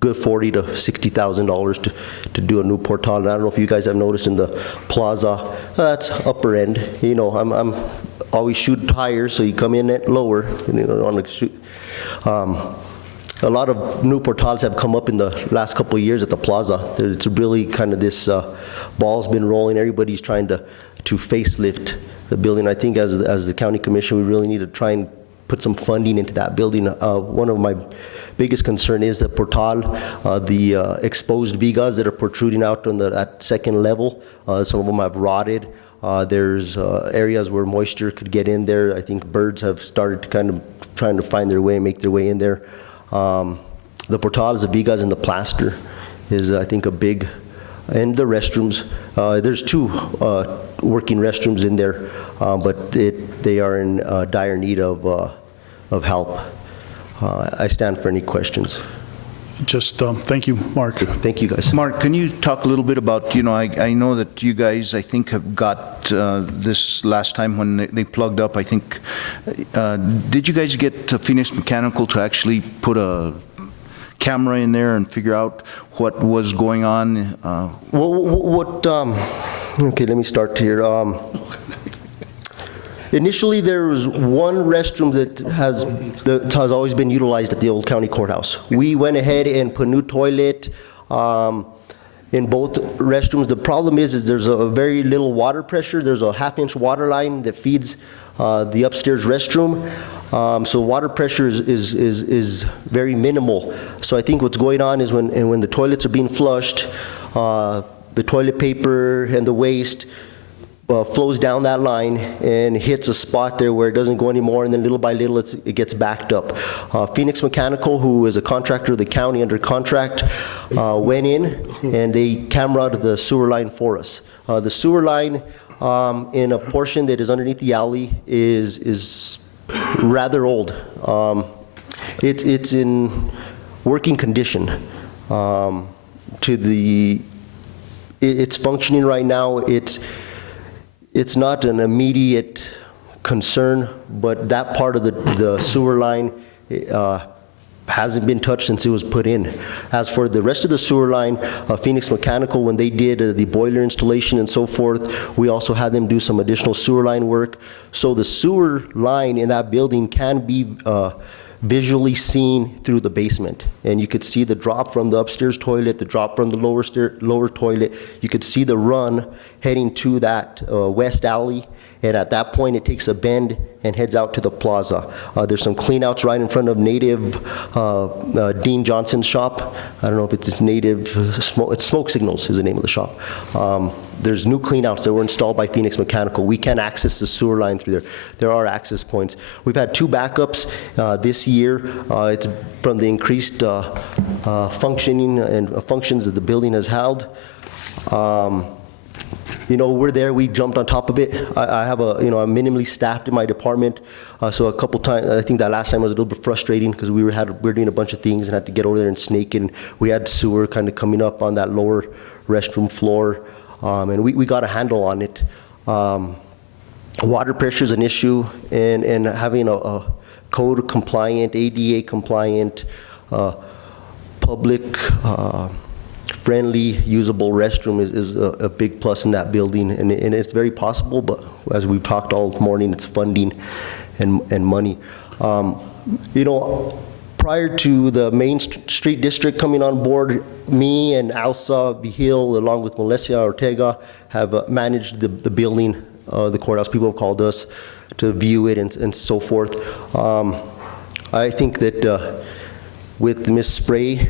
good $40,000 to $60,000 to do a new portal. And I don't know if you guys have noticed in the plaza, that's upper end. I'm always shooting higher, so you come in at lower, and on the shoot. A lot of new portals have come up in the last couple of years at the plaza. It's really kind of this ball's been rolling. Everybody's trying to facelift the building. I think as the county commission, we really need to try and put some funding into that building. One of my biggest concern is the portal, the exposed vigas that are protruding out on that second level. Some of them have rotted. There's areas where moisture could get in there. I think birds have started to kind of trying to find their way, make their way in there. The portals, the vigas, and the plaster is, I think, a big, and the restrooms. There's two working restrooms in there, but they are in dire need of help. I stand for any questions. Just thank you, Mark. Thank you, guys. Mark, can you talk a little bit about, I know that you guys, I think, have got this last time when they plugged up, I think, did you guys get Phoenix Mechanical to actually put a camera in there and figure out what was going on? Okay, let me start here. Initially, there was one restroom that has always been utilized at the old county courthouse. We went ahead and put new toilet in both restrooms. The problem is there's a very little water pressure. There's a half-inch water line that feeds the upstairs restroom. So water pressure is very minimal. So I think what's going on is when the toilets are being flushed, the toilet paper and the waste flows down that line and hits a spot there where it doesn't go anymore, and then little by little it gets backed up. Phoenix Mechanical, who is a contractor of the county under contract, went in and they cameraed the sewer line for us. The sewer line in a portion that is underneath the alley is rather old. It's in working condition. It's functioning right now. It's not an immediate concern, but that part of the sewer line hasn't been touched since it was put in. As for the rest of the sewer line, Phoenix Mechanical, when they did the boiler installation and so forth, we also had them do some additional sewer line work. So the sewer line in that building can be visually seen through the basement, and you could see the drop from the upstairs toilet, the drop from the lower toilet. You could see the run heading to that west alley, and at that point it takes a bend and heads out to the plaza. There's some cleanouts right in front of Native Dean Johnson's shop. I don't know if it's Native Smoke Signals is the name of the shop. There's new cleanouts that were installed by Phoenix Mechanical. We can't access the sewer line through there. There are access points. We've had 2 backups this year. It's from the increased functioning and functions that the building has held. We're there, we jumped on top of it. I have I'm minimally staffed in my department. So a couple times, I think that last time was a little bit frustrating because we were doing a bunch of things and had to get over there and snake in. We had sewer kind of coming up on that lower restroom floor. And we got a handle on it. water pressure is an issue, and having a code compliant, ADA compliant, public friendly, usable restroom is a big plus in that building, and it's very possible, but as we've talked all morning, it's funding and money. You know, prior to the Main Street District coming on board, me and Alsa Vigil, along with Melissa Ortega, have managed the building, the courthouse. People have called us to view it and so forth. I think that with Ms. Spray,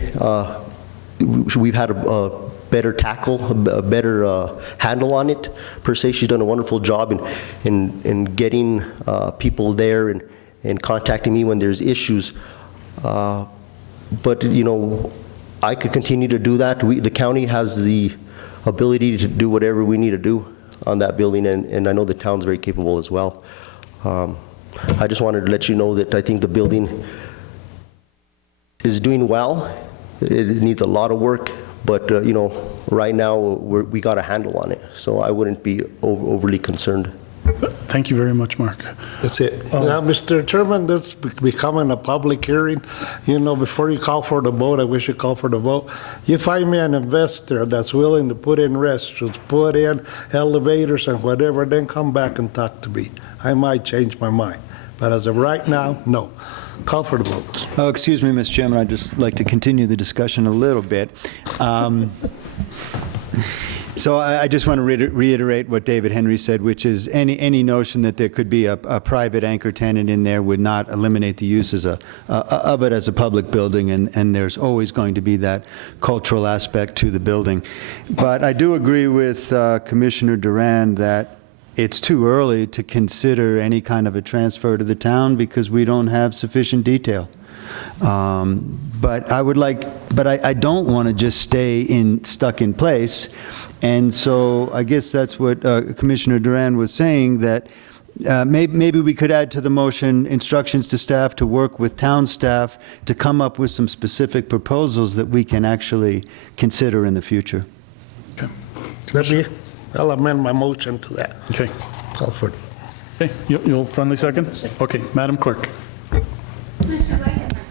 we've had a better tackle, a better handle on it, per se. She's done a wonderful job in getting people there and contacting me when there's issues. But, you know, I could continue to do that. The county has the ability to do whatever we need to do on that building, and I know the town's very capable as well. I just wanted to let you know that I think the building is doing well. It needs a lot of work, but you know, right now we got a handle on it, so I wouldn't be overly concerned. Thank you very much, Mark. That's it. Now, Mr. Chairman, this becoming a public hearing. You know, before you call for the vote, I wish you call for the vote. You find me an investor that's willing to put in restrooms, put in elevators and whatever, then come back and talk to me. I might change my mind. But as of right now, no. Call for the vote. Oh, excuse me, Mr. Chairman, I'd just like to continue the discussion a little bit. So I just want to reiterate what David Henry said, which is any notion that there could be a private anchor tenant in there would not eliminate the use of it as a public building, and there's always going to be that cultural aspect to the building. But I do agree with Commissioner Duran that it's too early to consider any kind of a transfer to the town because we don't have sufficient detail. But I don't want to just stay stuck in place. And so I guess that's what Commissioner Duran was saying, that maybe we could add to the motion instructions to staff to work with town staff to come up with some specific proposals that we can actually consider in the future. Okay. I'll amend my motion to that. Okay. Call for it. Okay, you'll friendly second? Okay, Madam Clerk.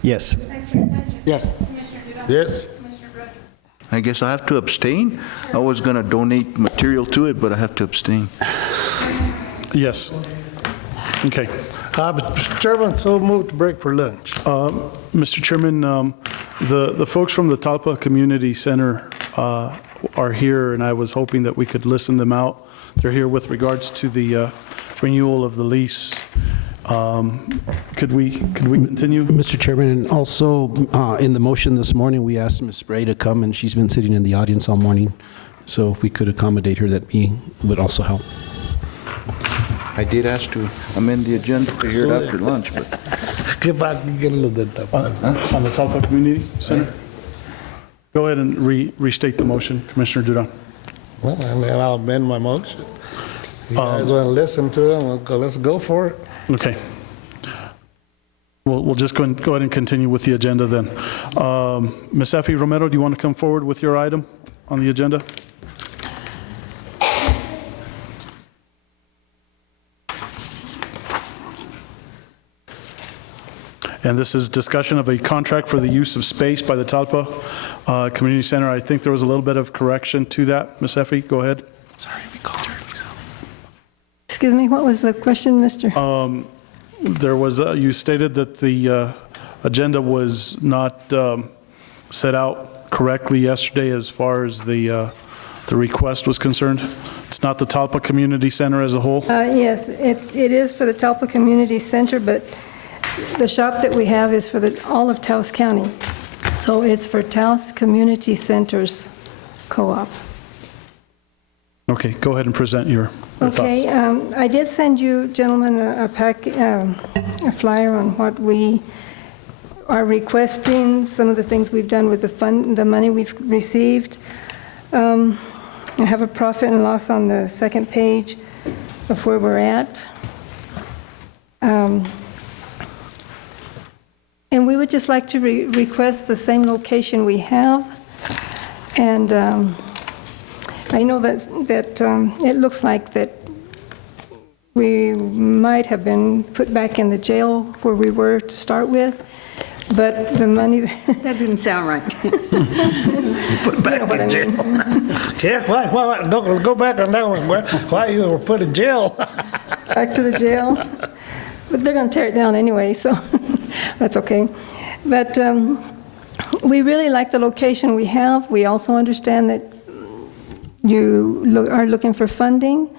Yes. Yes. Yes. I guess I have to abstain. I was going to donate material to it, but I have to abstain. Yes. Okay. Mr. Chairman, so moved to break for lunch. Mr. Chairman, the folks from the Talpa Community Center are here, and I was hoping that we could listen them out. They're here with regards to the renewal of the lease. Could we continue? Mr. Chairman, and also in the motion this morning, we asked Ms. Spray to come, and she's been sitting in the audience all morning. So if we could accommodate her, that would also help. I did ask to amend the agenda to hear it after lunch, but... Get back and get a little bit on the Talpa Community Center? Go ahead and restate the motion, Commissioner Duran. Well, and then I'll amend my motion. You guys want to listen to them? Let's go for it. Okay. We'll just go ahead and continue with the agenda then. Ms. Effie Romero, do you want to come forward with your item on the agenda? And this is discussion of a contract for the use of space by the Talpa Community Center. I think there was a little bit of correction to that. Ms. Effie, go ahead. Sorry, we called her. Excuse me, what was the question, Mr.? There was, you stated that the agenda was not set out correctly yesterday as far as the request was concerned. It's not the Talpa Community Center as a whole? Yes, it is for the Talpa Community Center, but the shop that we have is for all of Taos County. So it's for Taos Community Centers Co-op. Okay, go ahead and present your thoughts. Okay, I did send you, gentlemen, a flyer on what we are requesting, some of the things we've done with the money we've received. I have a profit and loss on the second page of where we're at. And we would just like to request the same location we have. And I know that it looks like that we might have been put back in the jail where we were to start with, but the money... That didn't sound right. Put back in jail. Yeah, why, don't go back on that one. Why you were put in jail? Back to the jail. But they're going to tear it down anyway, so that's okay. But we really like the location we have. We also understand that you are looking for funding.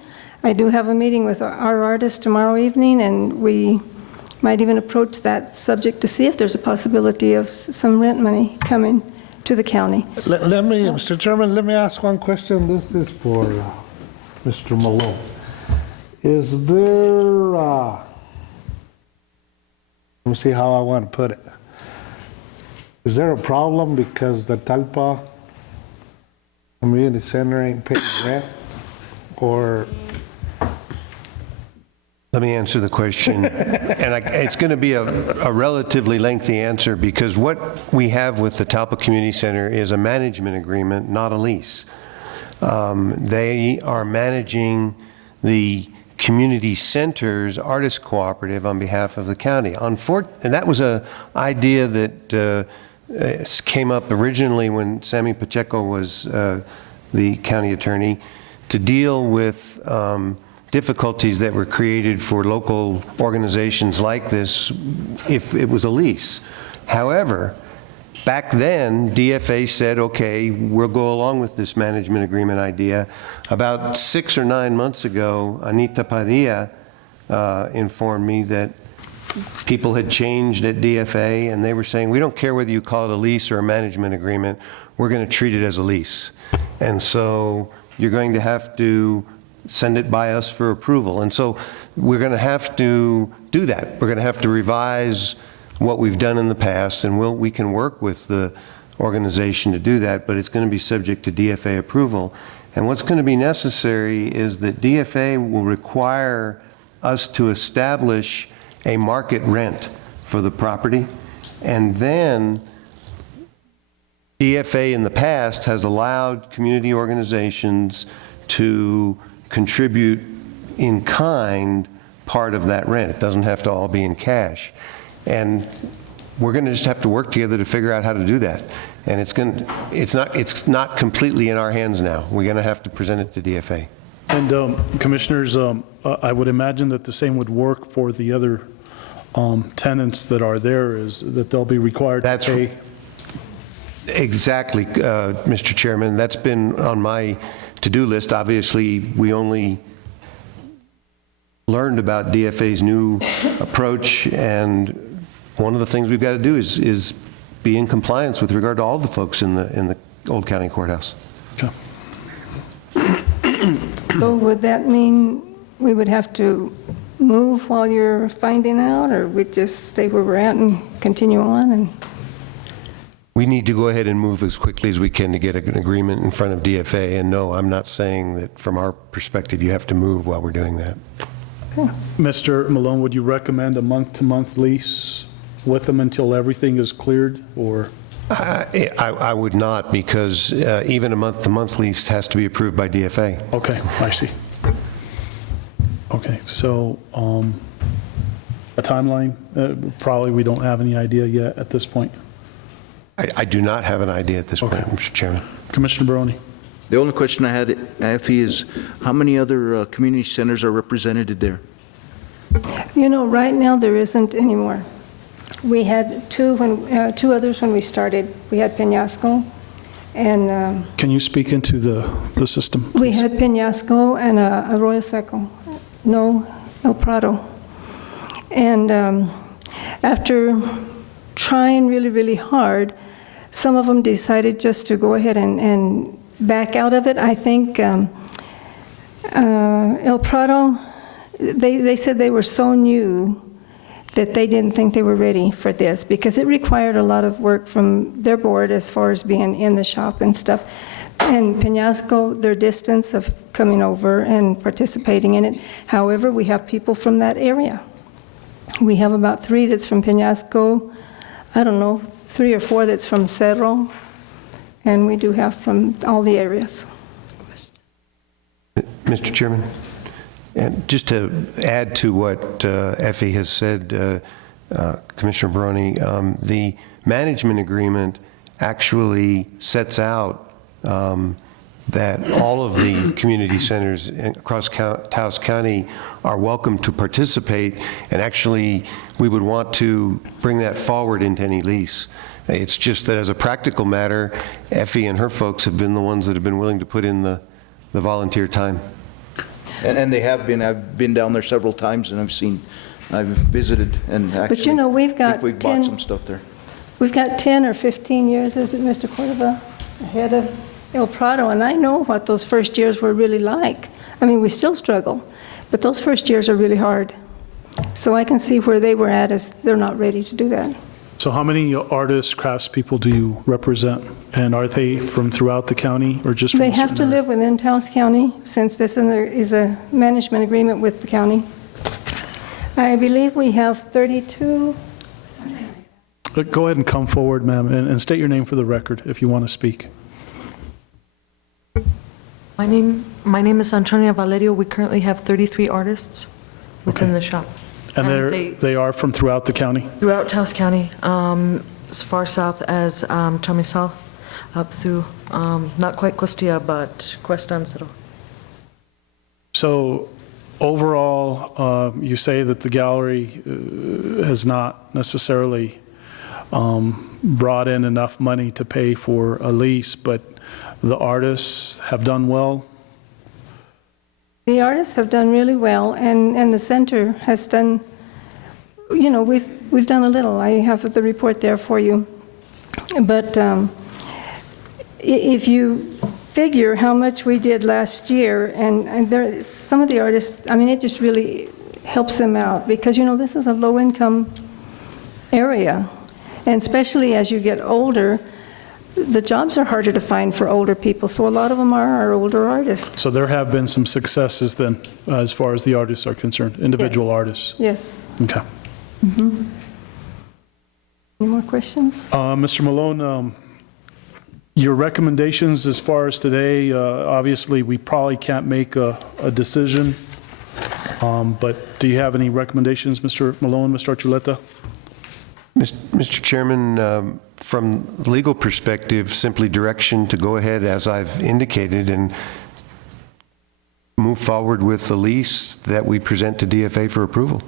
I do have a meeting with our artists tomorrow evening, and we might even approach that subject to see if there's a possibility of some rent money coming to the county. Let me, Mr. Chairman, let me ask one question. This is for Mr. Malone. Is there, let me see how I want to put it. Is there a problem because the Talpa Community Center ain't paying rent? Or? Let me answer the question, and it's going to be a relatively lengthy answer because what we have with the Talpa Community Center is a management agreement, not a lease. They are managing the community center's artist cooperative on behalf of the county. And that was an idea that came up originally when Sammy Pacheco was the county attorney to deal with difficulties that were created for local organizations like this if it was a lease. However, back then, DFA said, okay, we'll go along with this management agreement idea. About 6 or 9 months ago, Anita Padilla informed me that people had changed at DFA, and they were saying, we don't care whether you call it a lease or a management agreement, we're going to treat it as a lease. And so you're going to have to send it by us for approval. And so we're going to have to do that. We're going to have to revise what we've done in the past, and we can work with the organization to do that, but it's going to be subject to DFA approval. And what's going to be necessary is that DFA will require us to establish a market rent for the property, and then DFA in the past has allowed community organizations to contribute in kind part of that rent. It doesn't have to all be in cash. And we're going to just have to work together to figure out how to do that. And it's not completely in our hands now. We're going to have to present it to DFA. And commissioners, I would imagine that the same would work for the other tenants that are there, is that they'll be required to pay. Exactly, Mr. Chairman. That's been on my to-do list. Obviously, we only learned about DFA's new approach, and one of the things we've got to do is be in compliance with regard to all the folks in the Old County Courthouse. Okay. So would that mean we would have to move while you're finding out, or we'd just stay where we're at and continue on? And We need to go ahead and move as quickly as we can to get an agreement in front of DFA. And no, I'm not saying that from our perspective you have to move while we're doing that. Okay. Mr. Malone, would you recommend a month-to-month lease with them until everything is cleared, or? I would not, because even a month-to-month lease has to be approved by DFA. Okay, I see. Okay, so a timeline, probably we don't have any idea yet at this point. I do not have an idea at this point, Mr. Chairman. Commissioner Barone. The only question I had, Effie, is how many other community centers are represented there? you know, right now there isn't anymore. We had two others when we started. We had Peñasco and... Can you speak into the system? We had Peñasco and Arroyo Seco, no El Prado. And after trying really, really hard, some of them decided just to go ahead and back out of it. I think El Prado, they said they were so new that they didn't think they were ready for this because it required a lot of work from their board as far as being in the shop and stuff. And Peñasco, their distance of coming over and participating in it. However, we have people from that area. We have about 3 that's from Peñasco, I don't know, 3 or 4 that's from Cerro, and we do have from all the areas. Mr. Chairman, And just to add to what Effie has said, Commissioner Barone, the management agreement actually sets out that all of the community centers across Taos County are welcome to participate, and actually we would want to bring that forward into any lease. It's just that as a practical matter, Effie and her folks have been the ones that have been willing to put in the volunteer time. And they have been. I've been down there several times, and I've visited, and actually, But you know, we've got we've bought some stuff there. We've got 10 or 15 years, is it, Mr. Cordova, ahead of El Prado, and I know what those first years were really like. I mean, we still struggle, but those first years are really hard. So I can see where they were at as they're not ready to do that. So how many artists, craftspeople do you represent? And are they from throughout the county or just from They a have to certain live within Taos County, since this is a management agreement with the county. I believe we have 32. area? Go ahead and come forward, ma'am, and state your name for the record if you want to speak. My name is Antonia Valerio. We currently have 33 artists within the shop. And they are from throughout the county? Throughout Taos County, as far south as Chamizal, up through, not quite Costilla, but Cuesta and Cerro. So overall, you say that the gallery has not necessarily brought in enough money to pay for a lease, but the artists have done well? The artists have done really well, and the center has done, you know, we've done a little. I have the report there for you. But if you figure how much we did last year, and there, some of the artists, I mean, it just really helps them out, because, you know, this is a low-income area, and especially as you get older, the jobs are harder to find for older people, so a lot of them are our older artists. So there have been some successes then, as far as the artists are concerned, individual artists? Yes. Okay. Mm-hmm. Any more questions? Mr. Malone, your recommendations as far as today, obviously we probably can't make a decision, but do you have any recommendations, Mr. Malone, Mr. Archuleta? Mr. Chairman, from the legal perspective, simply direction to go ahead as I've indicated and move forward with the lease that we present to DFA for approval.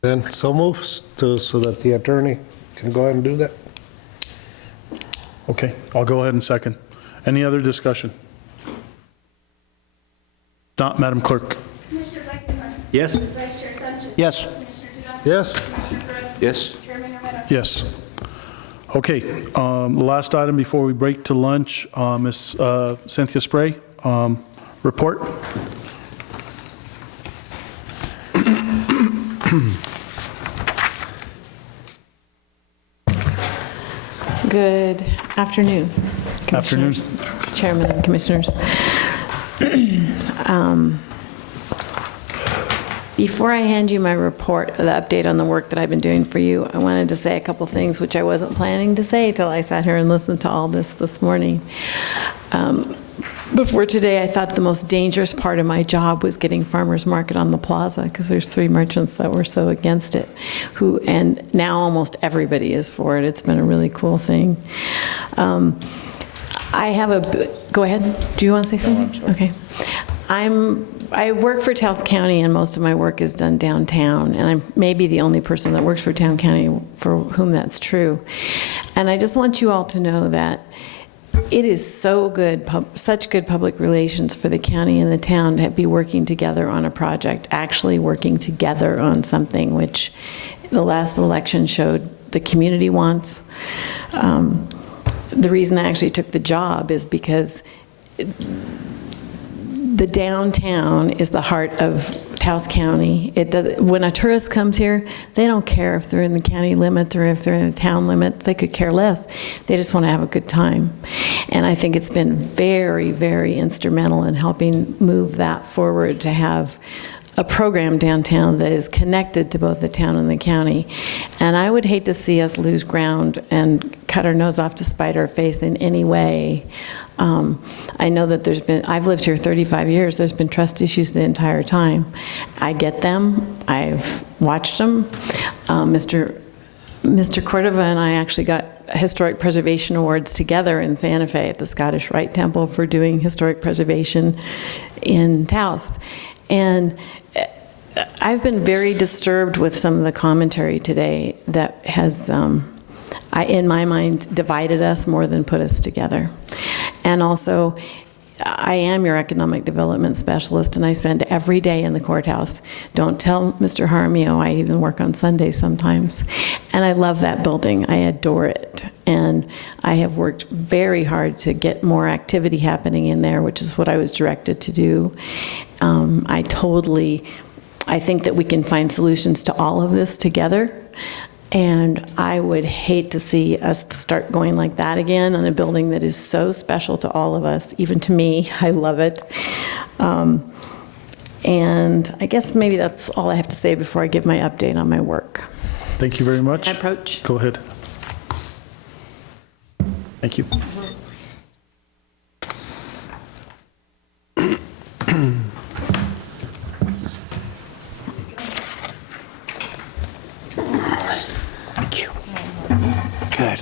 Then so moves so that the attorney can go ahead and do that. Okay, I'll go ahead and second. Any other discussion? Not, Madam Clerk. Commissioner Blankenhorn. Yes. Vice Chair Sanchez. Yes. Commissioner Duda. Yes. Commissioner Perez. Yes. Chairman Romero. Yes. Okay, the last item before we break to lunch, Ms. Cynthia Spray, report. Good afternoon. Afternoon. Chairman and Commissioners. Before I hand you my report, the update on the work that I've been doing for you, I wanted to say a couple things which I wasn't planning to say till I sat here and listened to all this morning. Before today, I thought the most dangerous part of my job was getting farmers market on the plaza, because there's 3 merchants that were so against it, and now almost everybody is for it. It's been a really cool thing. Go ahead. Do you want to say something? Okay. I work for Taos County, and most of my work is done downtown, and I'm maybe the only person that works for Taos County for whom that's true. And I just want you all to know that it is so good, such good public relations for the county and the town to be working together on a project, actually working together on something which the last election showed the community wants. The reason I actually took the job is because the downtown is the heart of Taos County. When a tourist comes here, they don't care if they're in the county limits or if they're in the town limits. They could care less. They just want to have a good time. And I think it's been very, very instrumental in helping move that forward, to have a program downtown that is connected to both the town and the county. And I would hate to see us lose ground and cut our nose off to spite our face in any way. I know that I've lived here 35 years, there's been trust issues the entire time. I get them, I've watched them. Mr. Cordova and I actually got historic preservation awards together in Santa Fe at the Scottish Rite Temple for doing historic preservation in Taos. And I've been very disturbed with some of the commentary today that has, in my mind, divided us more than put us together. And also, I am your economic development specialist, and I spend every day in the courthouse. Don't tell Mr. Jaramillo, I even work on Sundays sometimes. And I love that building. I adore it. And I have worked very hard to get more activity happening in there, which is what I was directed to do. I think that we can find solutions to all of this together. And I would hate to see us start going like that again on a building that is so special to all of us, even to me. I love it. And I guess maybe that's all I have to say before I give my update on my work. Thank you very much. Can I approach? Go ahead. Thank you. Thank you. Good.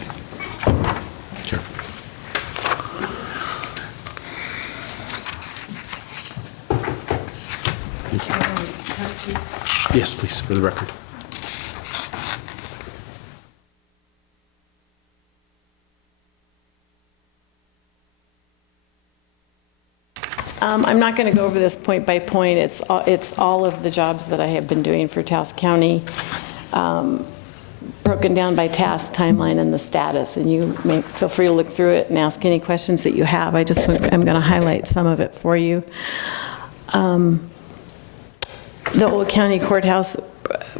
Yes, please, for the record. I'm not going to go over this point by point. It's all of the jobs that I have been doing for Taos County, broken down by task, timeline, and the status. And you may feel free to look through it and ask any questions that you have. I'm going to highlight some of it for you. The Old County Courthouse,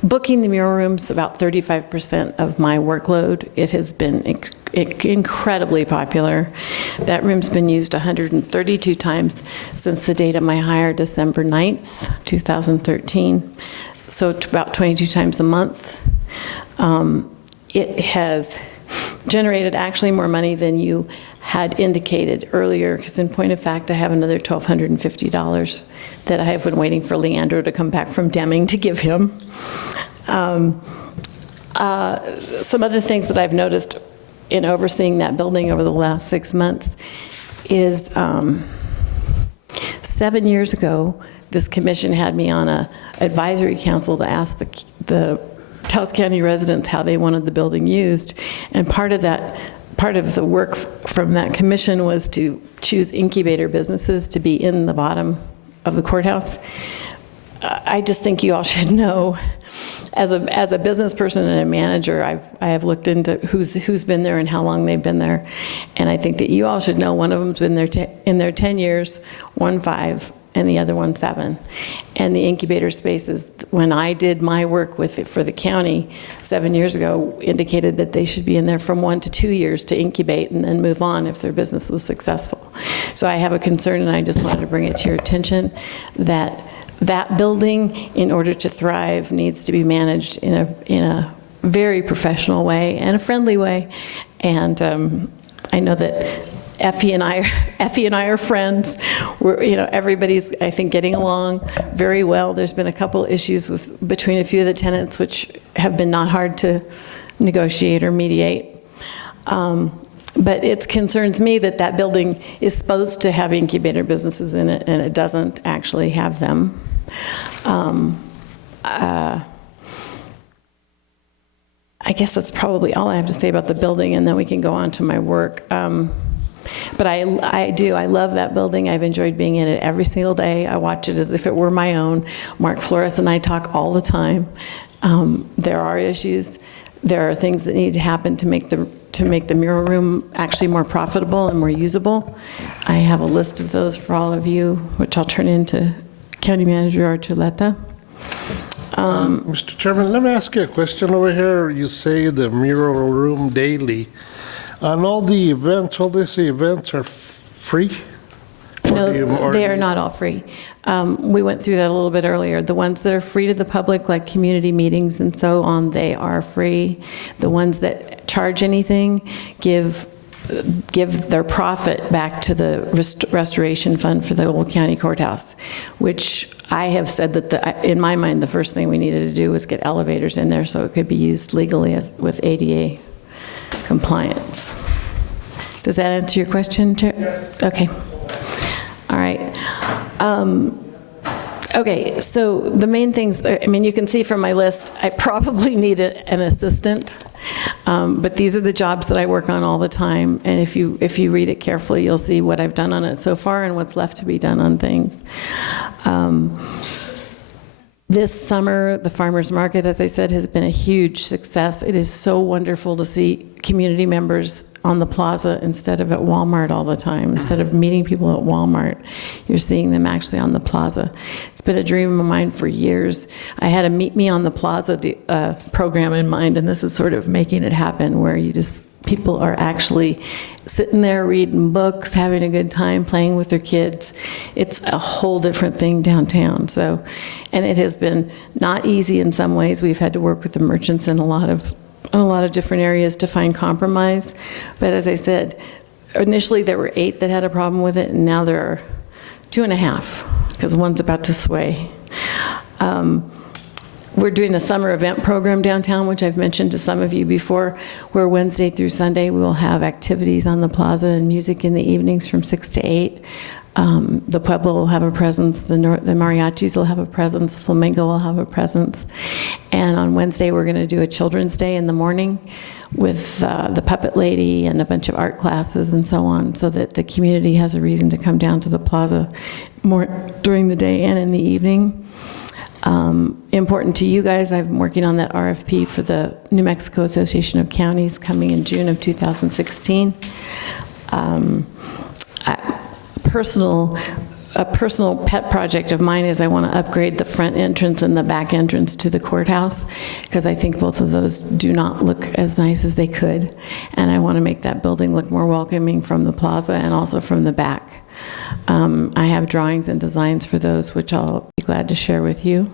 booking the mural rooms about 35% of my workload. It has been incredibly popular. That room's been used 132 times since the date of my hire, December 9th, 2013. So about 22 times a month. It has generated actually more money than you had indicated earlier, because in point of fact, I have another $1,250 that I have been waiting for Leandro to come back from Deming to give him. Some other things that I've noticed in overseeing that building over the last 6 months is 7 years ago, this commission had me on an advisory council to ask the Taos County residents how they wanted the building used. And part of the work from that commission was to choose incubator businesses to be in the bottom of the courthouse. I just think you all should know, as a business person and a manager, I have looked into who's been there and how long they've been there, and I think that you all should know one of them's been there in their 10 years, one 5, and the other one 7. And the incubator spaces, when I did my work with it for the county 7 years ago, indicated that they should be in there from 1 to 2 years to incubate and then move on if their business was successful. So I have a concern, and I just wanted to bring it to your attention, that that building, in order to thrive, needs to be managed in a very professional way and a friendly way. And I know that Effie and I are friends. Everybody's, I think, getting along very well. There's been a couple issues between a few of the tenants, which have been not hard to negotiate or mediate. But it concerns me that that building is supposed to have incubator businesses in it, and it doesn't actually have them. I guess that's probably all I have to say about the building, and then we can go on to my work. But I love that building. I've enjoyed being in it every single day. I watch it as if it were my own. Mark Flores and I talk all the time. There are issues. There are things that need to happen to make the mural room actually more profitable and more usable. I have a list of those for all of you, which I'll turn into County Manager Archuleta. Mr. Chairman, let me ask you a question over here. You say the mural room daily. And all these events are free? No, Or do you- No, or they do are you- not all free. We went through that a little bit earlier. The ones that are free to the public, like community meetings and so on, they are free. The ones that charge anything give their profit back to the restoration fund for the old county courthouse, which I have said that, in my mind, the first thing we needed to do was get elevators in there so it could be used legally with ADA compliance. Does that answer your question, Chair? Yes. Okay. All right. Okay, so the main things, I mean, you can see from my list, I probably need an assistant, but these are the jobs that I work on all the time, and if you read it carefully, you'll see what I've done on it so far and what's left to be done on things. This summer, the farmers market, as I said, has been a huge success. It is so wonderful to see community members on the plaza instead of at Walmart all the time. Instead of meeting people at Walmart, you're seeing them actually on the plaza. It's been a dream of mine for years. I had a Meet Me on the Plaza program in mind, and this is sort of making it happen, where people are actually sitting there reading books, having a good time, playing with their kids. It's a whole different thing downtown. So, and it has been not easy in some ways. We've had to work with the merchants in a lot of different areas to find compromise. But as I said, initially there were 8 that had a problem with it, and now there are 2.5, because one's about to sway. We're doing a summer event program downtown, which I've mentioned to some of you before, where Wednesday through Sunday we will have activities on the plaza and music in the evenings from 6 to 8. The Pueblo will have a presence, the mariachis will have a presence, Flamingo will have a presence. And on Wednesday, we're going to do a Children's Day in the morning with the Puppet Lady and a bunch of art classes and so on, so that the community has a reason to come down to the plaza more during the day and in the evening. Important to you guys, I'm working on that RFP for the New Mexico Association of Counties coming in June of 2016. A personal pet project of mine is I want to upgrade the front entrance and the back entrance to the courthouse, because I think both of those do not look as nice as they could, and I want to make that building look more welcoming from the plaza and also from the back. I have drawings and designs for those, which I'll be glad to share with you.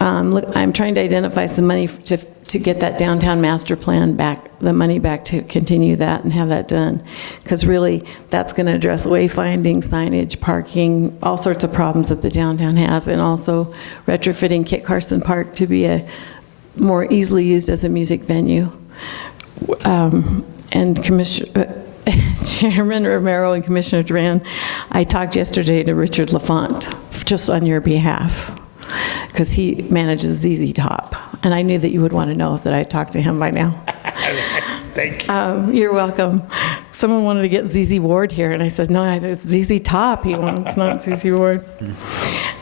Look, I'm trying to identify some money to get that downtown master plan back, the money back to continue that and have that done. Because really, that's going to address wayfinding, signage, parking, all sorts of problems that the downtown has, and also retrofitting Kit Carson Park to be a more easily used as a music venue. And Chairman Romero and Commissioner Duran, I talked yesterday to Richard LaFont, just on your behalf, because he manages ZZ Top, and I knew that you would want to know that I talked to him by now. Thank you. You're welcome. Someone wanted to get ZZ Ward here, and I said, no, it's ZZ Top he wants, not ZZ Ward.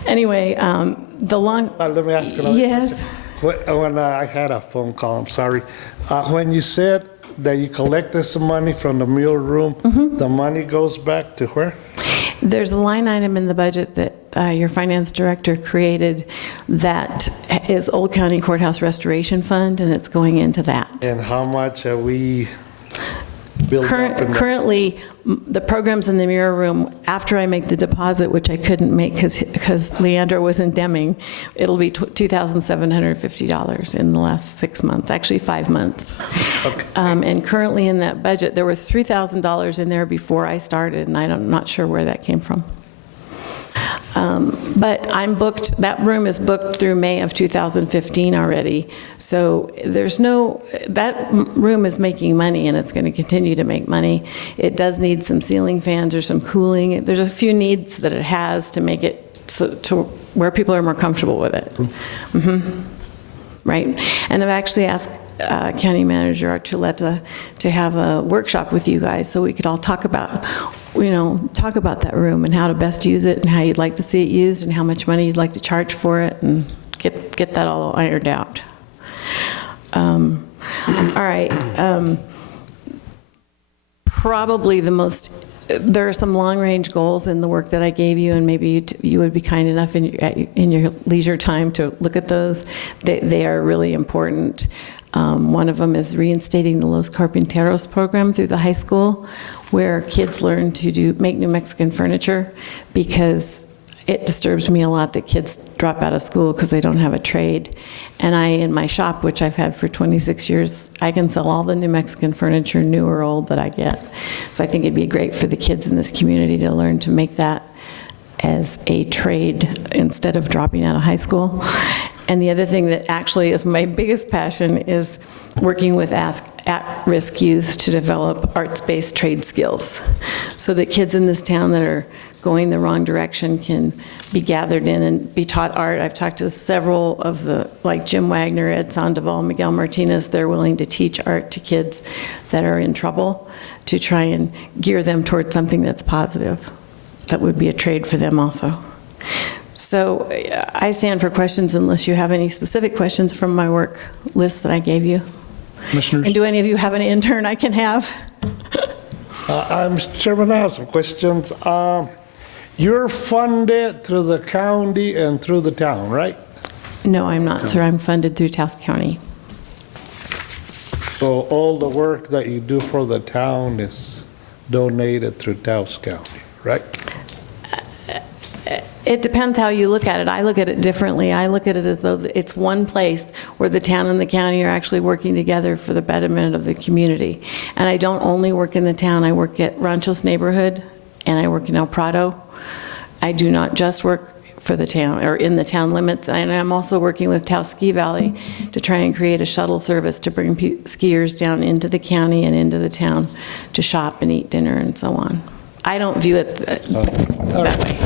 Anyway, Let me ask another Yes. question. When I had a phone call, I'm sorry. When you said that you collected some money from the mural room, the money goes back to where? There's a line item in the budget that your finance director created that is Old County Courthouse Restoration Fund, and it's going into that. And how much are we built up in that? Currently, the programs in the mirror room, after I make the deposit, which I couldn't make because Leandro was in Deming, it'll be $2,750 in the last 6 months, actually 5 months. Okay. And currently in that budget, there was $3,000 in there before I started, and I'm not sure where that came from. But I'm booked, that room is booked through May of 2015 already. So that room is making money, and it's going to continue to make money. It does need some ceiling fans or some cooling. There's a few needs that it has to make it to where people are more comfortable with it. Right. And I've actually asked County Manager Archuleta to have a workshop with you guys so we could all talk about that room and how to best use it and how you'd like to see it used and how much money you'd like to charge for it, and get that all ironed out. All right. Probably there are some long-range goals in the work that I gave you, and maybe you would be kind enough in your leisure time to look at those. They are really important. One of them is reinstating the Los Carpinteros program through the high school, where kids learn to make New Mexican furniture, because it disturbs me a lot that kids drop out of school because they don't have a trade. And in my shop, which I've had for 26 years, I can sell all the New Mexican furniture, new or old, that I get. So I think it'd be great for the kids in this community to learn to make that as a trade instead of dropping out of high school. And the other thing that actually is my biggest passion is working with at-risk youth to develop arts-based trade skills, so that kids in this town that are going the wrong direction can be gathered in and be taught art. I've talked to several of like Jim Wagner, Ed Sandoval, Miguel Martinez. They're willing to teach art to kids that are in trouble, to try and gear them towards something that's positive. That would be a trade for them also. So I stand for questions unless you have any specific questions from my work list that I gave you. Commissioners? And do any of you have an intern I can have? Mr. Chairman, I have some questions. You're funded through the county and through the town, right? No, I'm not, sir. I'm funded through Taos County. So all the work that you do for the town is donated through Taos County, right? It depends how you look at it. I look at it differently. I look at it as though it's one place where the town and the county are actually working together for the betterment of the community. And I don't only work in the town. I work at Ranchos Neighborhood, and I work in El Prado. I do not just work for the town or in the town limits, and I'm also working with Taos Ski Valley to try and create a shuttle service to bring skiers down into the county and into the town to shop and eat dinner and so on. I don't view it that way,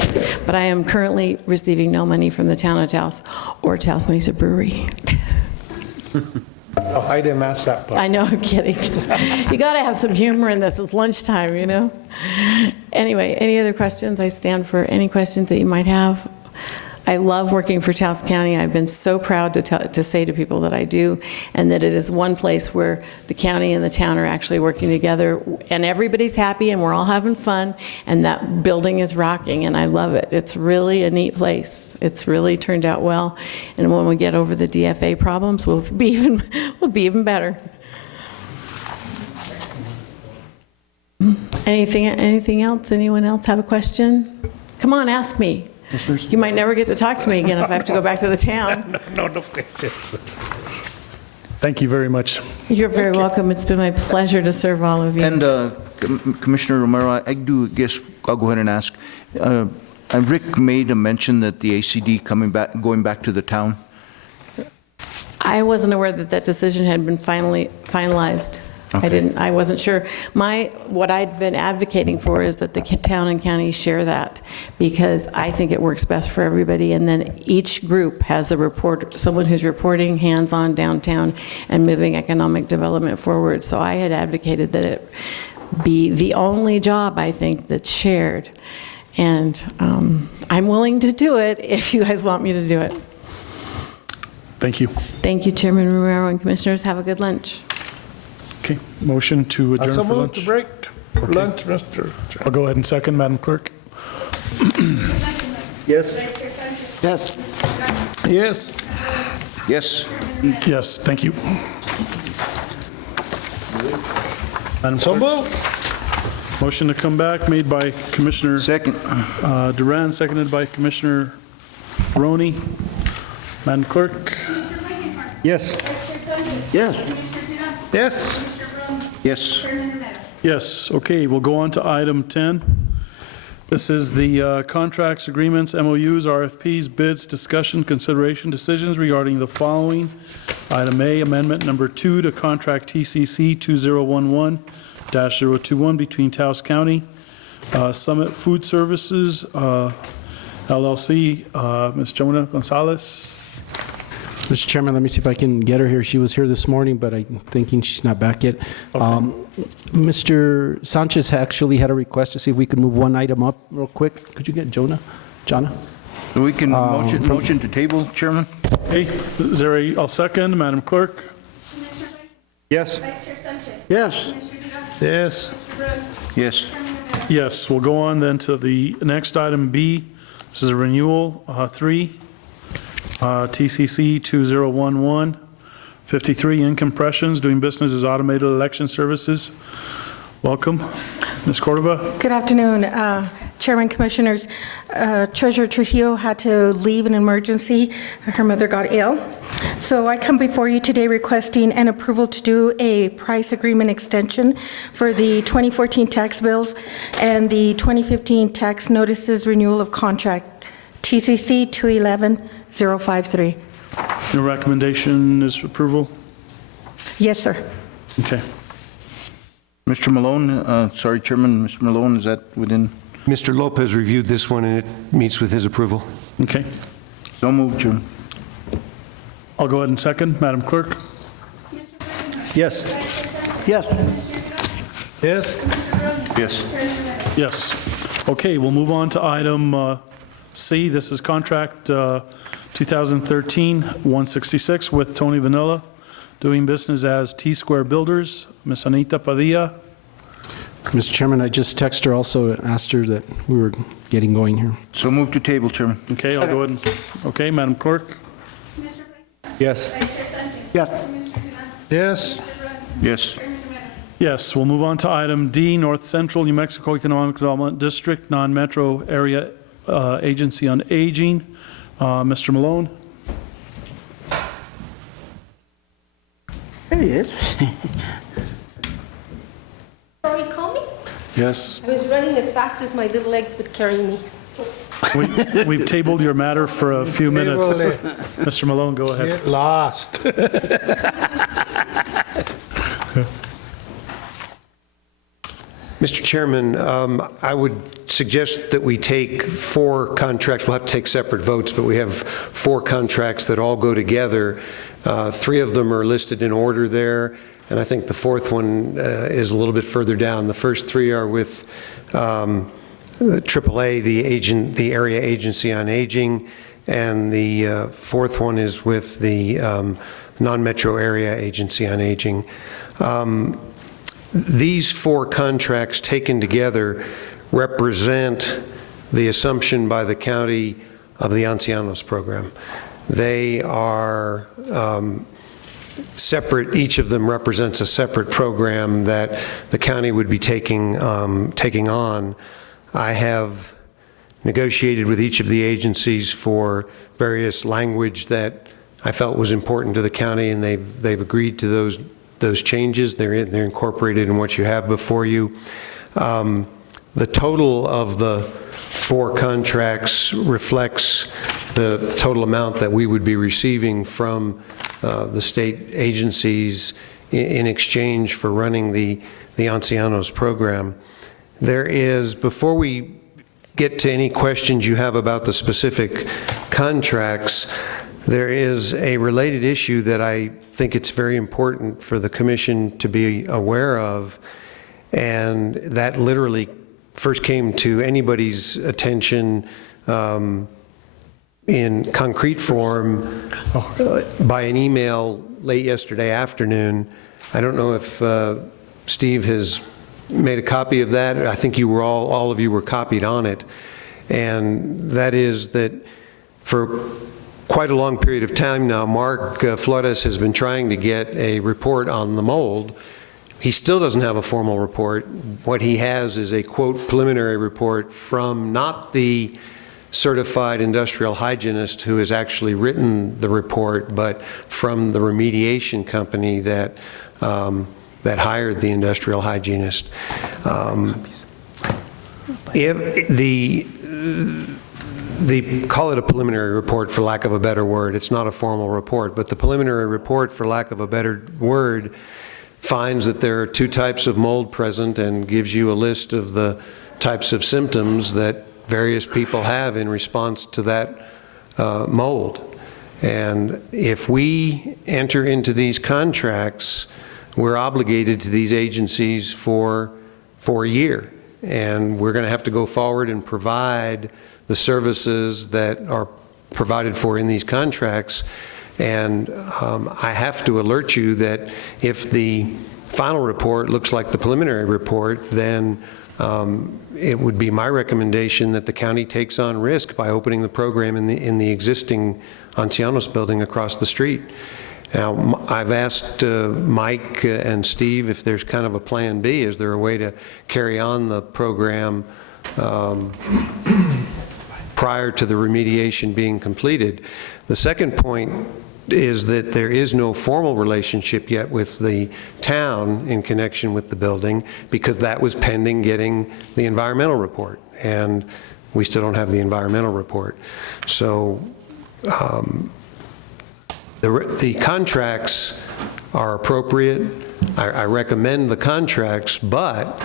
but I am currently receiving no money from the town of Taos or Taos Mesa Brewery. Oh, I didn't ask that part. I know, I'm kidding. You got to have some humor in this. It's lunchtime, you know? Anyway, any other questions? I stand for any questions that you might have. I love working for Taos County. I've been so proud to say to people that I do, and that it is one place where the county and the town are actually working together, and everybody's happy, and we're all having fun, and that building is rocking, and I love it. It's really a neat place. It's really turned out well, and when we get over the DFA problems, we'll be even better. Anything else? Anyone else have a question? Come on, ask me. You might never get to talk to me again if I have to go back to the town. No questions. Thank you very much. You're very welcome. It's been my pleasure to serve all of you. And Commissioner Romero, I do guess I'll go ahead and ask. Rick made a mention that the ACD going back to the town. I wasn't aware that that decision had been finalized. Okay. I wasn't sure. What I'd been advocating for is that the town and county share that, because I think it works best for everybody, and then each group has someone who's reporting hands-on downtown and moving economic development forward. So I had advocated that it be the only job, I think, that's shared. And I'm willing to do it if you guys want me to do it. Thank you. Thank you, Chairman Romero, and Commissioners. Have a good lunch. Okay, motion to adjourn for lunch. To break for lunch, Mr. I'll go ahead and second, Madam Clerk. Yes. Yes. Yes. Yes. Yes, thank you. Madam So Clerk? moved. Motion to come back made by Commissioner Duran, seconded by Commissioner Roney. Madam Clerk? Yes. Yes. Yes. Yes. Yes, okay, we'll go on to item 10. This is the contracts, agreements, MOUs, RFPs, bids, discussion, consideration, decisions regarding the following. Item A, amendment number 2 to contract TCC 2011-021 between Taos County, Summit Food Services, LLC, Ms. Jonah Gonzalez. Mr. Chairman, let me see if I can get her here. She was here this morning, but I'm thinking she's not back yet. Okay. Mr. Sanchez actually had a request to see if we could move one item up real quick. Could you get Jonna? So we can motion to table, Chairman? Hey, is there I'll second, Madam Clerk? Yes. Vice Chair Sanchez. Yes. Commissioner Duda. Yes. Mr. Brown. Yes. Chairman Romero. Yes, we'll go on then to the next item B. This is a renewal, 3, TCC 2011-15 53, Incompressions, doing business as Automated Election Services. Welcome. Ms. Cordova? Good afternoon, Chairman, Commissioners. Treasurer Trujillo had to leave an emergency. Her mother got ill. So I come before you today requesting an approval to do a price agreement extension for the 2014 tax bills and the 2015 tax notices renewal of contract, TCC 211053. Your recommendation is approval? Yes, sir. Okay. Mr. Malone, sorry, Chairman, Mr. Malone, is that within? Mr. Lopez reviewed this one, and it meets with his approval. Okay. So moved, Chairman. I'll go ahead and second. Madam Clerk? Yes. Yes. Yes. Yes. Yes. Okay, we'll move on to item C. This is contract 2013-166 with Tony Vanilla, doing business as T-Square Builders. Ms. Anita Padilla. Mr. Chairman, I just texted her also, asked her that we were getting going here. So move to table, Chairman. Okay, I'll go ahead and, okay, Madam Clerk? Yes. Yes. Yes. Yes. Yes, we'll move on to item D, North Central New Mexico Economic Development District, Non-Metro Area Agency on Aging. Mr. Malone? There he is. Sorry, call me? Yes. I was running as fast as my little legs would carry me. We've tabled your matter for a few minutes. Mr. Malone, go ahead. Get lost. Mr. Chairman, I would suggest that we take 4 contracts. We'll have to take separate votes, but we have 4 contracts that all go together. 3 of them are listed in order there, and I think the 4th one is a little bit further down. The first 3 are with the AAA, the Area Agency on Aging, and the 4th one is with the Non-Metro Area Agency on Aging. These 4 contracts taken together represent the assumption by the county of the Ancianos program. They are separate. Each of them represents a separate program that the county would be taking on. I have negotiated with each of the agencies for various language that I felt was important to the county, and they've agreed to those changes. They're incorporated in what you have before you. The total of the 4 contracts reflects the total amount that we would be receiving from the state agencies in exchange for running the Ancianos program. There is, before we get to any questions you have about the specific contracts, there is a related issue that I think it's very important for the commission to be aware of, and that literally first came to anybody's attention in concrete form by an email late yesterday afternoon. I don't know if Steve has made a copy of that. I think you were all of you were copied on it, and that is that for quite a long period of time now, Mark Flores has been trying to get a report on the mold. He still doesn't have a formal report. What he has is a, quote, preliminary report from not the certified industrial hygienist who has actually written the report, but from the remediation company that hired the industrial hygienist. Call it a preliminary report for lack of a better word. It's not a formal report, but the preliminary report, for lack of a better word, finds that there are 2 types of mold present and gives you a list of the types of symptoms that various people have in response to that mold. And if we enter into these contracts, we're obligated to these agencies for a year. And we're going to have to go forward and provide the services that are provided for in these contracts. And I have to alert you that if the final report looks like the preliminary report, then it would be my recommendation that the county takes on risk by opening the program in the existing Ancianos building across the street. Now, I've asked Mike and Steve if there's kind of a plan B. Is there a way to carry on the program prior to the remediation being completed? The second point is that there is no formal relationship yet with the town in connection with the building, because that was pending getting the environmental report, and we still don't have the environmental report. So the contracts are appropriate. I recommend the contracts, but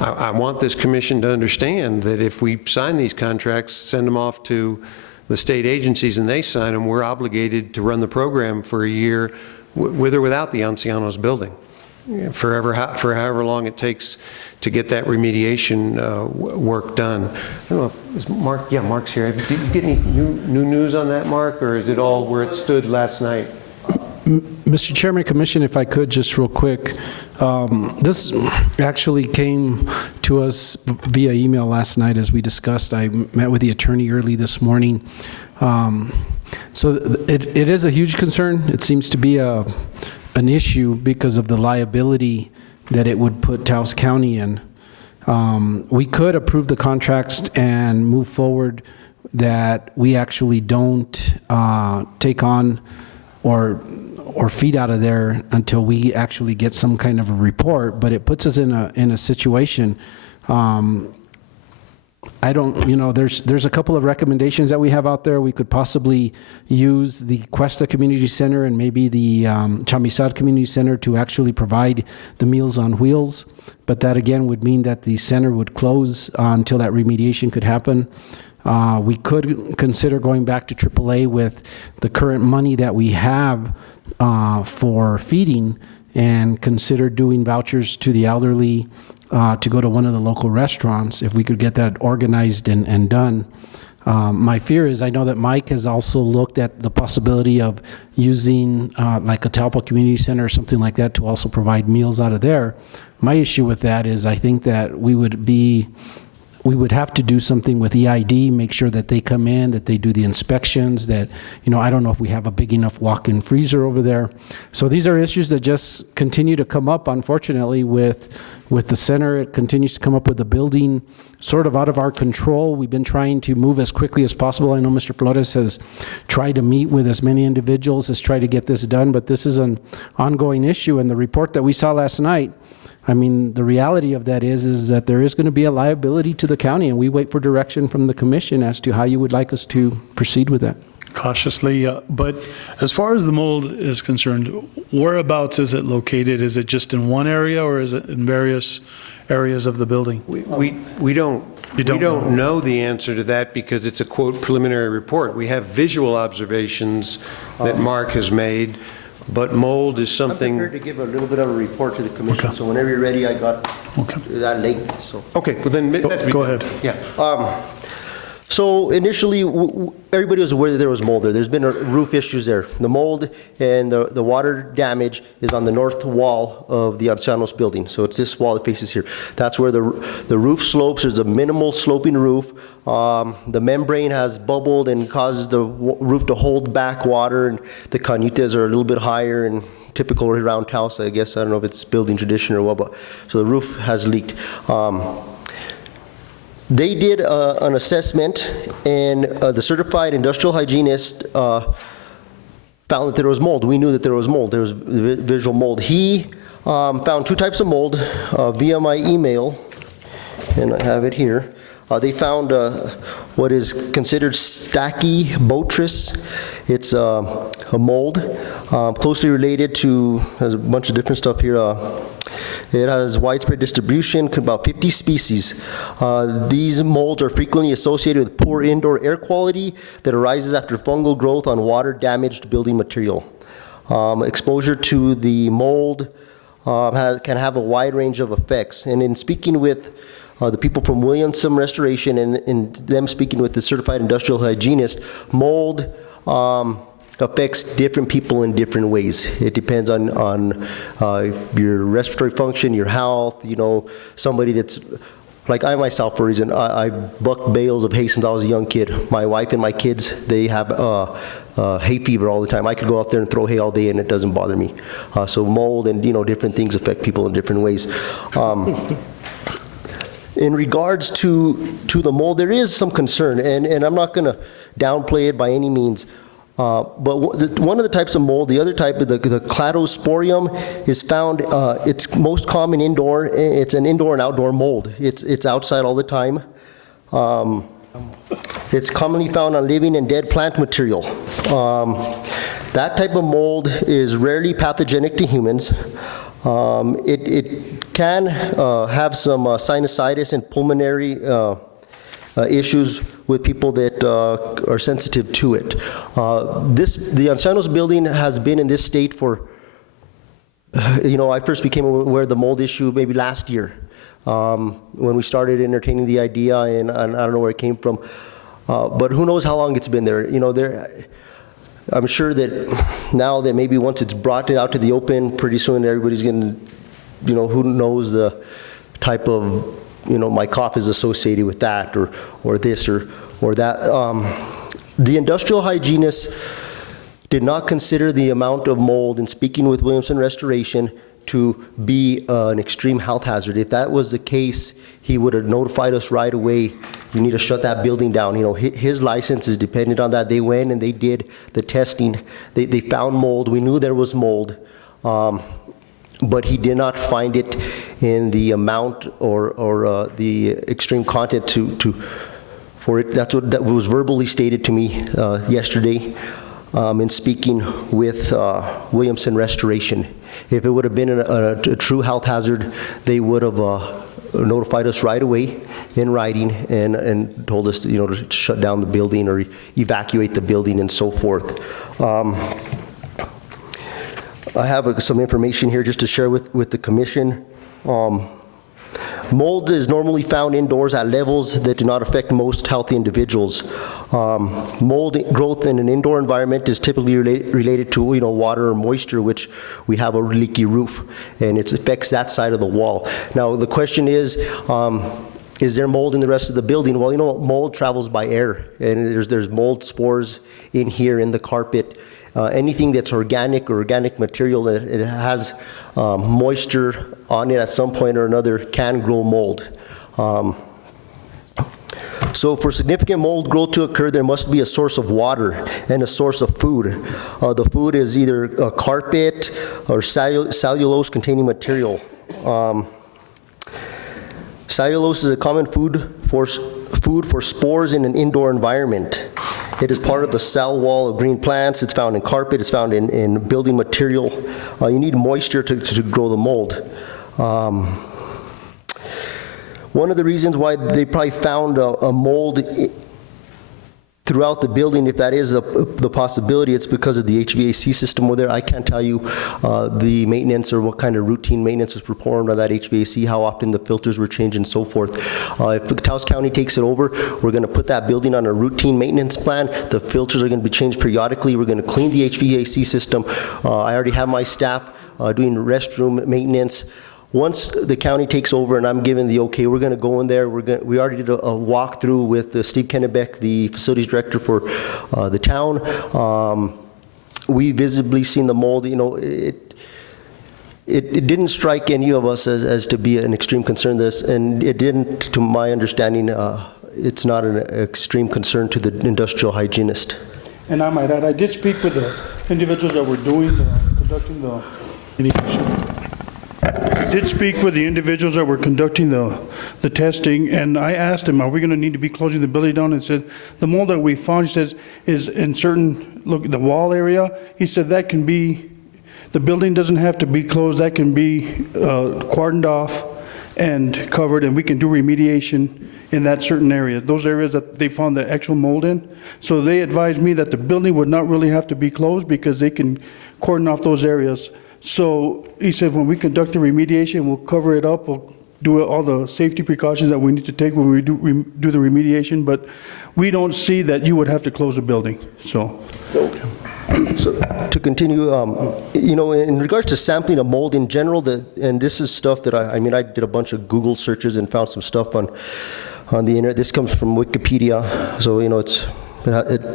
I want this commission to understand that if we sign these contracts, send them off to the state agencies and they sign them, we're obligated to run the program for a year with or without the Ancianos building, for however long it takes to get that remediation work done. I don't know if, is Mark, yeah, Mark's here. Did you get any new news on that, Mark, or is it all where it stood last night? Mr. Chairman, Commission, if I could, just real quick. This actually came to us via email last night as we discussed. I met with the attorney early this morning. So it is a huge concern. It seems to be an issue because of the liability that it would put Taos County in. We could approve the contracts and move forward that we actually don't take on or feed out of there until we actually get some kind of a report, but it puts us in a situation. I don't, you know, there's a couple of recommendations that we have out there. We could possibly use the Cuesta Community Center and maybe the Chamizal Community Center to actually provide the Meals on Wheels, but that again would mean that the center would close until that remediation could happen. We could consider going back to AAA with the current money that we have for feeding, and consider doing vouchers to the elderly to go to one of the local restaurants if we could get that organized and done. My fear is, I know that Mike has also looked at the possibility of using like a Talpa Community Center or something like that to also provide meals out of there. My issue with that is I think that we would have to do something with EID, make sure that they come in, that they do the inspections, that, you know, I don't know if we have a big enough walk-in freezer over there. So these are issues that just continue to come up, unfortunately, with the center. It continues to come up with the building sort of out of our control. We've been trying to move as quickly as possible. I know Mr. Flores has tried to meet with as many individuals as try to get this done, but this is an ongoing issue. And the report that we saw last night, I mean, the reality of that is that there is going to be a liability to the county, and we wait for direction from the commission as to how you would like us to proceed with that. Cautiously, but as far as the mold is concerned, whereabouts is it located? Is it just in one area, or is it in various areas of the building? We don't know the answer to that because it's a, quote, preliminary report. We have visual observations that Mark has made, but mold is something. I'm prepared to give a little bit of a report to the commission, so whenever you're ready, I got that length. So. Okay, well then, go ahead. Yeah. So initially, everybody was aware that there was mold there. There's been roof issues there. The mold and the water damage is on the north wall of the Ancianos building. So it's this wall that faces here. That's where the roof slopes. There's a minimal sloping roof. The membrane has bubbled and causes the roof to hold back water, and the cañitas are a little bit higher and typical around Taos, I guess. I don't know if it's building tradition or what, but so the roof has leaked. They did an assessment, and the certified industrial hygienist found that there was mold. We knew that there was mold. There was visual mold. He found two types of mold via my email, and I have it here. They found what is considered Stachybotrys. It's a mold closely related to, has a bunch of different stuff here. It has widespread distribution, about 50 species. These molds are frequently associated with poor indoor air quality that arises after fungal growth on water-damaged building material. Exposure to the mold can have a wide range of effects. And in speaking with the people from Williamson Restoration and them speaking with the certified industrial hygienist, mold affects different people in different ways. It depends on your respiratory function, your health. You know, somebody that's like I myself, for reason, I bucked bales of hay since I was a young kid. My wife and my kids, they have hay fever all the time. I could go out there and throw hay all day and it doesn't bother me. So mold and, different things affect people in different ways. In regards to the mold, there is some concern, and I'm not gonna downplay it by any means. But one of the types of mold, the other type, the cladosporium, is found, it's most common indoor. It's an indoor and outdoor mold. It's outside all the time. It's commonly found on living and dead plant material. That type of mold is rarely pathogenic to humans. It can have some sinusitis and pulmonary issues with people that are sensitive to it. The Ancianos building has been in this state for, I first became aware of the mold issue maybe last year when we started entertaining the idea, and I don't know where it came from. But who knows how long it's been there. I'm sure that now that maybe once it's brought out to the open, pretty soon everybody's going to, who knows the type of, my cough is associated with that or this or that. The industrial hygienist did not consider the amount of mold, in speaking with Williamson Restoration, to be an extreme health hazard. If that was the case, he would have notified us right away, you need to shut that building down. His license is dependent on that. They went and they did the testing. They found mold. We knew there was mold, but he did not find it in the amount or the extreme content for it. That was verbally stated to me yesterday in speaking with Williamson Restoration. If it would have been a true health hazard, they would have notified us right away in writing and told us, to shut down the building or evacuate the building and so forth. I have some information here just to share with the commission. Mold is normally found indoors at levels that do not affect most healthy individuals. Mold growth in an indoor environment is typically related to water or moisture, which we have a leaky roof, and it affects that side of the wall. Now the question is there mold in the rest of the building? Well, mold travels by air, and there's mold spores in here in the carpet. Anything that's organic or organic material that it has moisture on it at some point or another can grow mold. So for significant mold growth to occur, there must be a source of water and a source of food. The food is either a carpet or cellulose containing material. Cellulose is a common food for spores in an indoor environment. It is part of the cell wall of green plants. It's found in carpet. It's found in building material. You need moisture to grow the mold. One of the reasons why they probably found a mold throughout the building, if that is the possibility, it's because of the HVAC system over there. I can't tell you the maintenance or what kind of routine maintenance was performed on that HVAC, how often the filters were changed and so forth. If Taos County takes it over, we're going to put that building on a routine maintenance plan. The filters are going to be changed periodically. We're going to clean the HVAC system. I already have my staff doing restroom maintenance. Once the county takes over and I'm given the okay, we're going to go in there. We already did a walkthrough with Steve Kennebeck, the facilities director for the town. We visibly seen the mold. It didn't strike any of us as to be an extreme concern. And it didn't, to my understanding, it's not an extreme concern to the industrial hygienist. And I might add, I did speak with the individuals that were conducting the. I did speak with the individuals that were conducting the testing, and I asked him, are we going to need to be closing the building down? And said, the mold that we found, he says, is in certain, look, the wall area. He said that can be, the building doesn't have to be closed. That can be cordoned off and covered, and we can do remediation in that certain area, those areas that they found the actual mold in. So they advised me that the building would not really have to be closed because they can cordon off those areas. So he said, when we conduct the remediation, we'll cover it up. We'll do all the safety precautions that we need to take when we do the remediation. But we don't see that you would have to close the building. So. So to continue, in regards to sampling of mold in general, and this is stuff that I did a bunch of Google searches and found some stuff on the internet. This comes from Wikipedia, so it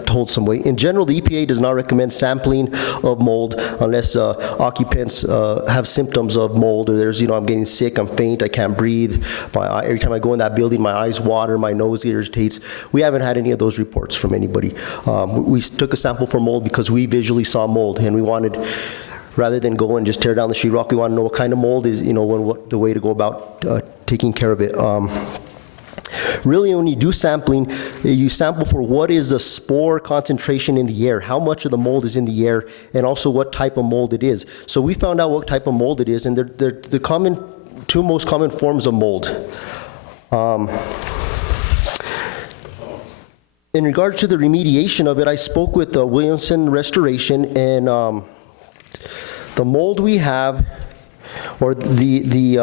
holds some weight. In general, the EPA does not recommend sampling of mold unless occupants have symptoms of mold, or there's, I'm getting sick, I'm faint, I can't breathe. Every time I go in that building, my eyes water, my nose irritates. We haven't had any of those reports from anybody. We took a sample for mold because we visually saw mold, and we wanted, rather than go and just tear down the sheetrock, we want to know what kind of mold is, what the way to go about taking care of it. Really, when you do sampling, you sample for what is the spore concentration in the air, how much of the mold is in the air, and also what type of mold it is. So we found out what type of mold it is, and they're the two most common forms of mold. In regards to the remediation of it, I spoke with Williamson Restoration, and the mold we have, or the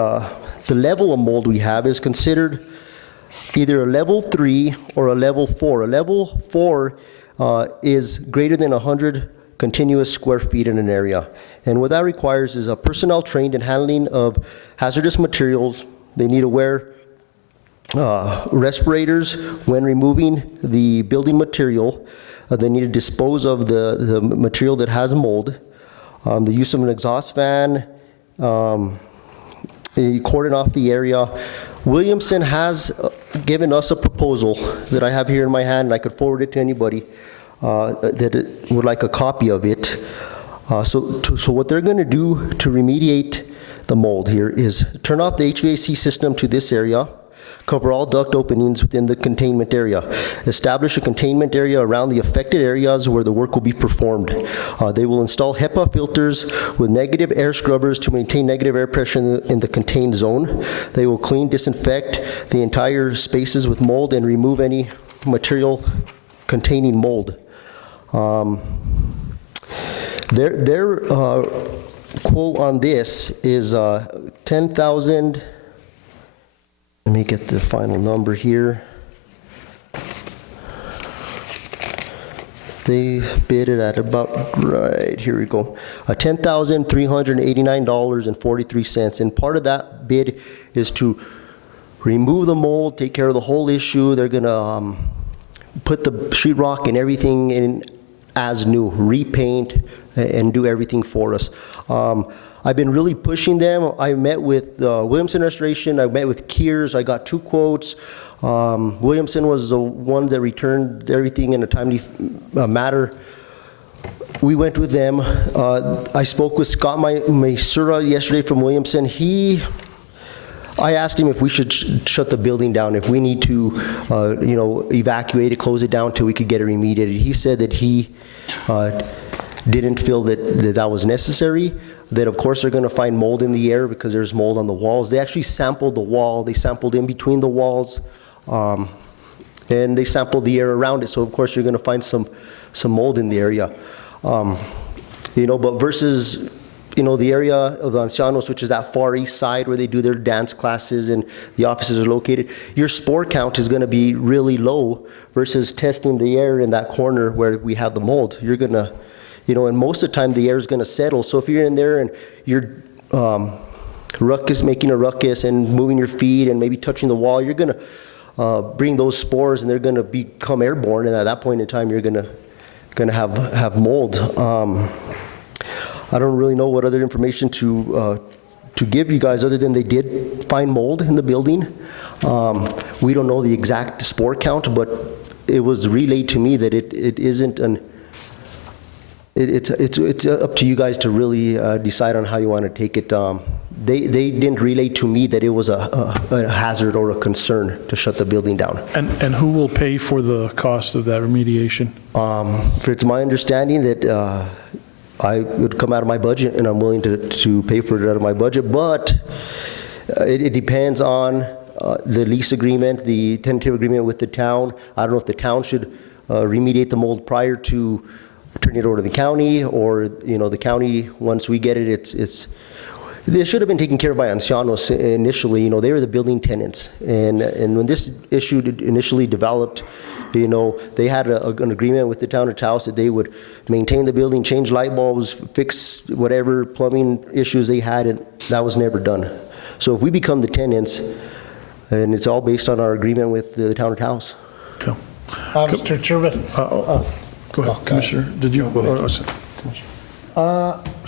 level of mold we have, is considered either a level 3 or a level 4. A level 4 is greater than 100 continuous square feet in an area. And what that requires is a personnel trained in handling of hazardous materials. They need to wear respirators when removing the building material. They need to dispose of the material that has mold. The use of an exhaust fan, cordon off the area. Williamson has given us a proposal that I have here in my hand, and I could forward it to anybody that would like a copy of it. So what they're going to do to remediate the mold here is turn off the HVAC system to this area, cover all duct openings within the containment area, establish a containment area around the affected areas where the work will be performed. They will install HEPA filters with negative air scrubbers to maintain negative air pressure in the contained zone. They will clean, disinfect the entire spaces with mold and remove any material containing mold. Their quote on this is $10,000. Let me get the final number here. They bid it at about, right, here we go, $10,389.43. And part of that bid is to remove the mold, take care of the whole issue. They're gonna put the sheetrock and everything in as new, repaint, and do everything for us. I've been really pushing them. I met with Williamson Restoration, I met with Kears, I got 2 quotes. Williamson was the one that returned everything in a timely matter. We went with them. I spoke with Scott Maysura yesterday from Williamson. I asked him if we should shut the building down, if we need to, evacuate it, close it down till we could get it remediated. He said that he didn't feel that was necessary. That of course they're going to find mold in the air because there's mold on the walls. They actually sampled the wall. They sampled in between the walls, and they sampled the air around it. So of course you're going to find some mold in the area. But versus the area of the Ancianos, which is that far east side where they do their dance classes and the offices are located, your spore count is going to be really low versus testing the air in that corner where we have the mold. You're going to, and most of the time the air is going to settle. So if you're in there and you're making a ruckus and moving your feet and maybe touching the wall, you're going to bring those spores and they're going to become airborne. And at that point in time, you're going to have mold. I don't really know what other information to give you guys other than they did find mold in the building. We don't know the exact spore count, but it was relayed to me that it isn't an. It's up to you guys to really decide on how you want to take it. They didn't relay to me that it was a hazard or a concern to shut the building down. And who will pay for the cost of that remediation? It's my understanding that I would come out of my budget, and I'm willing to pay for it out of my budget, but it depends on the lease agreement, the tentative agreement with the town. I don't know if the town should remediate the mold prior to turning it over to the county, or the county, once we get it, this should have been taken care of by Ancianos initially. They were the building tenants, and when this issue initially developed, You know, they had an agreement with the town of Taos that they would maintain the building, change light bulbs, fix whatever plumbing issues they had, and that was never done. So if we become the tenants, and it's all based on our agreement with the town of Taos. Okay. Mr. Chairman. Go ahead, Commissioner. Did you? Mr.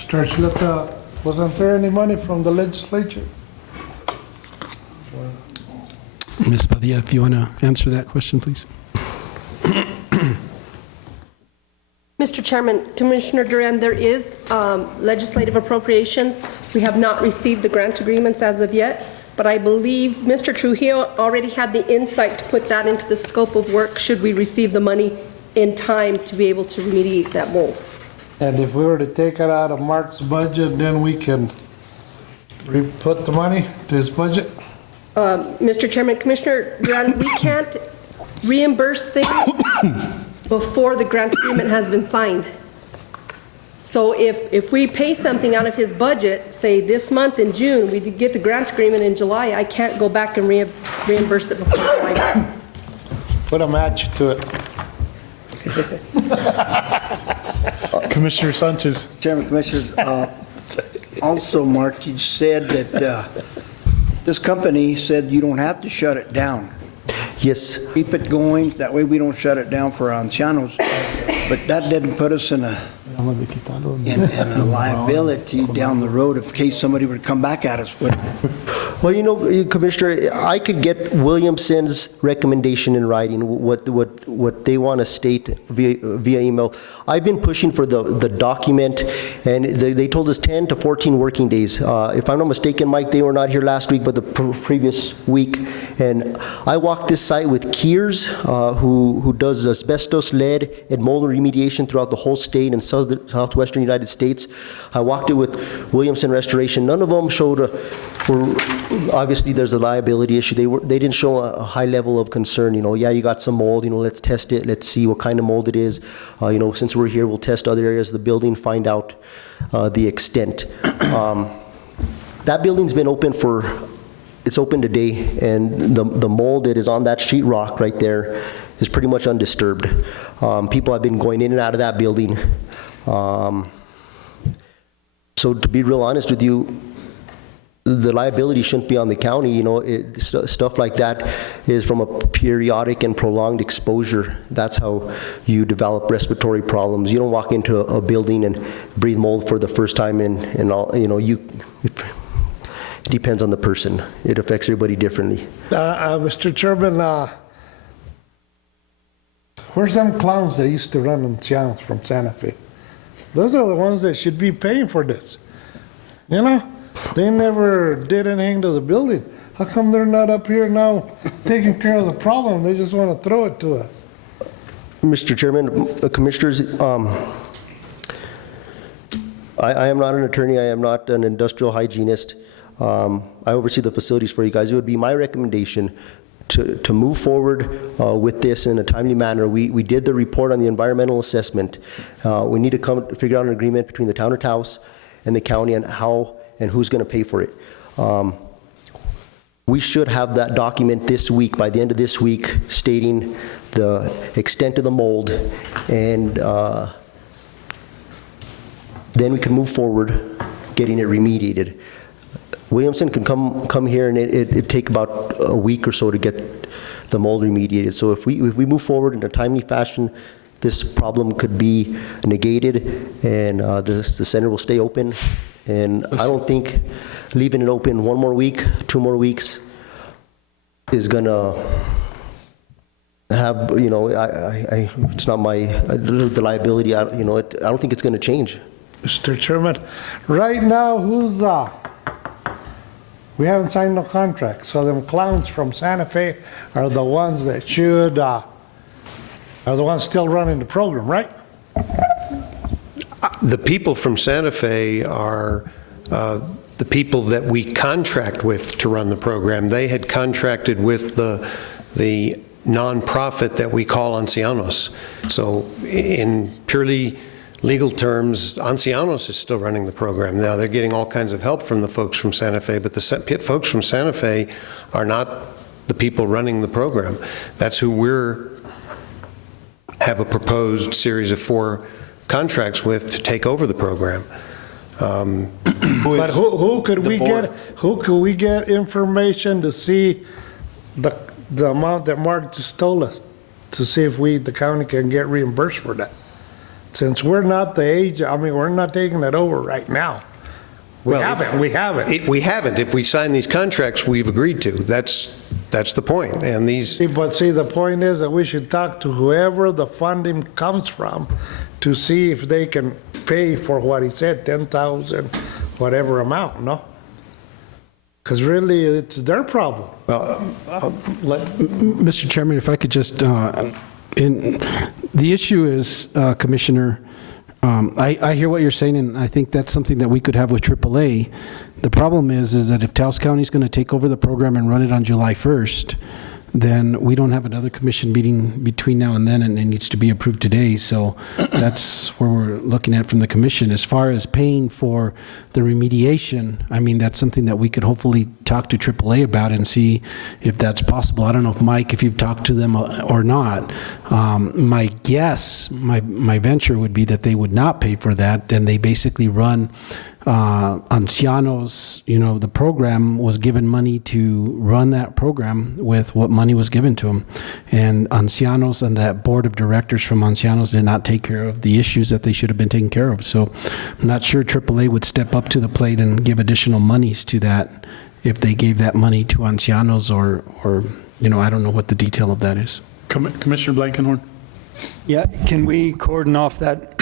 Archuleta, wasn't there any money from the legislature? Ms. Padilla, if you want to answer that question, please. Mr. Chairman, Commissioner Duran, there is legislative appropriations. We have not received the grant agreements as of yet, but I believe Mr. Trujillo already had the insight to put that into the scope of work should we receive the money in time to be able to remediate that mold. And if we were to take it out of Mark's budget, then we can put the money to his budget? Mr. Chairman, Commissioner Duran, we can't reimburse things before the grant agreement has been signed. So if we pay something out of his budget, say this month in June, we get the grant agreement in July, I can't go back and reimburse it before July. Put a match to it. Commissioner Sanchez. Chairman, Commissioners, also, Mark, you said that this company said you don't have to shut it down. Yes. Keep it going, that way we don't shut it down for ancianos. But that didn't put us in a liability down the road in case somebody would come back at us. Well, you know, Commissioner, I could get Williamson's recommendation in writing, what they want to state via email. I've been pushing for the document, and they told us 10 to 14 working days. If I'm not mistaken, Mike, they were not here last week, but the previous week. And I walked this site with Keers, who does asbestos, lead, and mold remediation throughout the whole state and southwestern United States. I walked it with Williamson Restoration. None of them showed obviously there's a liability issue. They didn't show a high level of concern. You know, yeah, you got some mold. You know, let's test it. Let's see what kind of mold it is. You know, since we're here, we'll test other areas of the building, find out the extent. That building's been open it's open today, and the mold that is on that sheetrock right there is pretty much undisturbed. People have been going in and out of that building. So to be real honest with you, the liability shouldn't be on the county. You know, stuff like that is from a periodic and prolonged exposure. That's how you develop respiratory problems. You don't walk into a building and breathe mold for the first time and all, you know, it depends on the person. It affects everybody differently. Mr. Chairman, where's them clowns that used to run ancianos from Santa Fe? Those are the ones that should be paying for this. You know? They never did anything to the building. How come they're not up here now taking care of the problem? They just want to throw it to us. Mr. Chairman, Commissioners, I am not an attorney. I am not an industrial hygienist. I oversee the facilities for you guys. It would be my recommendation to move forward with this in a timely manner. We did the report on the environmental assessment. We need to figure out an agreement between the town of Taos and the county on how and who's going to pay for it. We should have that document this week, by the end of this week, stating the extent of the mold, and then we can move forward getting it remediated. Williamson can come here, and it'd take about a week or so to get the mold remediated. So if we move forward in a timely fashion, this problem could be negated, and the center will stay open. And I don't think leaving it open one more week, 2 more weeks is gonna have, you know, it's not the liability, you know, I don't think it's gonna change. Mr. Chairman, right now, we haven't signed no contract, so them clowns from Santa Fe are the ones that are the ones still running the program, right? The people from Santa Fe are the people that we contract with to run the program. They had contracted with the nonprofit that we call Ancianos. So in purely legal terms, Ancianos is still running the program. Now they're getting all kinds of help from the folks from Santa Fe, but the folks from Santa Fe are not the people running the program. That's who we're have a proposed series of 4 contracts with to take over the program. But who could we get information to see the amount that Mark just told us, to see if the county can get reimbursed for that? Since we're not the age, I mean, we're not taking it over right now. We haven't. We haven't. If we sign these contracts, we've agreed to. That's the point. And these. But see, the point is that we should talk to whoever the funding comes from to see if they can pay for what he said, 10,000, whatever amount, no? Because really, it's their problem. Mr. Chairman, if I could just, the issue is, Commissioner, I hear what you're saying, and I think that's something that we could have with AAA. The problem is that if Taos County is going to take over the program and run it on July 1st, then we don't have another commission meeting between now and then, and it needs to be approved today. So that's where we're looking at from the commission. As far as paying for the remediation, I mean, that's something that we could hopefully talk to AAA about and see if that's possible. I don't know if, Mike, if you've talked to them or not. My guess, my venture would be that they would not pay for that, and they basically run Ancianos, the program was given money to run that program with what money was given to them. And Ancianos and that board of directors from Ancianos did not take care of the issues that they should have been taken care of. So I'm not sure AAA would step up to the plate and give additional monies to that if they gave that money to Ancianos or I don't know what the detail of that is. Commissioner Blankenhorn? Yeah, can we cordon off that,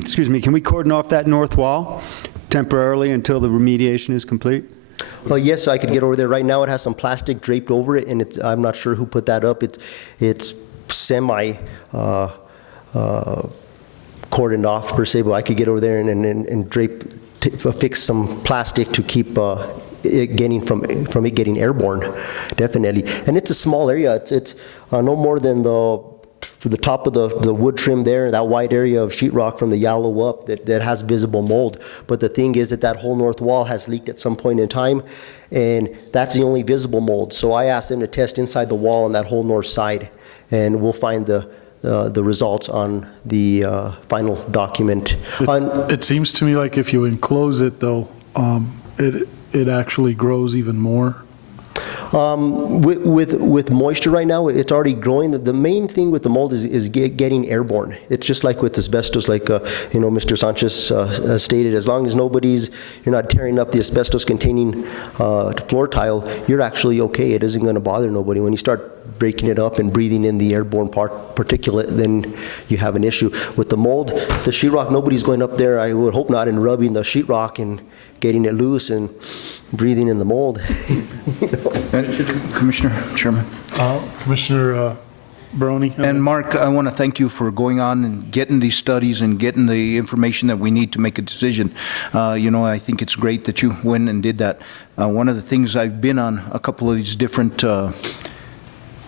excuse me, can we cordon off that north wall temporarily until the remediation is complete? Well, yes, I could get over there. Right now, it has some plastic draped over it, and I'm not sure who put that up. It's semi cordoned off per se, but I could get over there and fix some plastic to keep it getting airborne, definitely. And it's a small area. It's no more than the top of the wood trim there, that wide area of sheetrock from the yellow up that has visible mold. But the thing is that whole north wall has leaked at some point in time, and that's the only visible mold. So I asked them to test inside the wall on that whole north side, and we'll find the results on the final document. It seems to me like if you enclose it, though, it actually grows even more. With moisture right now, it's already growing. The main thing with the mold is getting airborne. It's just like with asbestos, like Mr. Sanchez stated. As long as you're not tearing up the asbestos-containing floor tile, you're actually okay. It isn't going to bother nobody. When you start breaking it up and breathing in the airborne particulate, then you have an issue. With the mold, the sheetrock, nobody's going up there, I would hope not, and rubbing the sheetrock and getting it loose and breathing in the mold. Commissioner, Chairman. Commissioner Barone. And Mark, I want to thank you for going on and getting these studies and getting the information that we need to make a decision. I think it's great that you went and did that. One of the things I've been on a couple of these different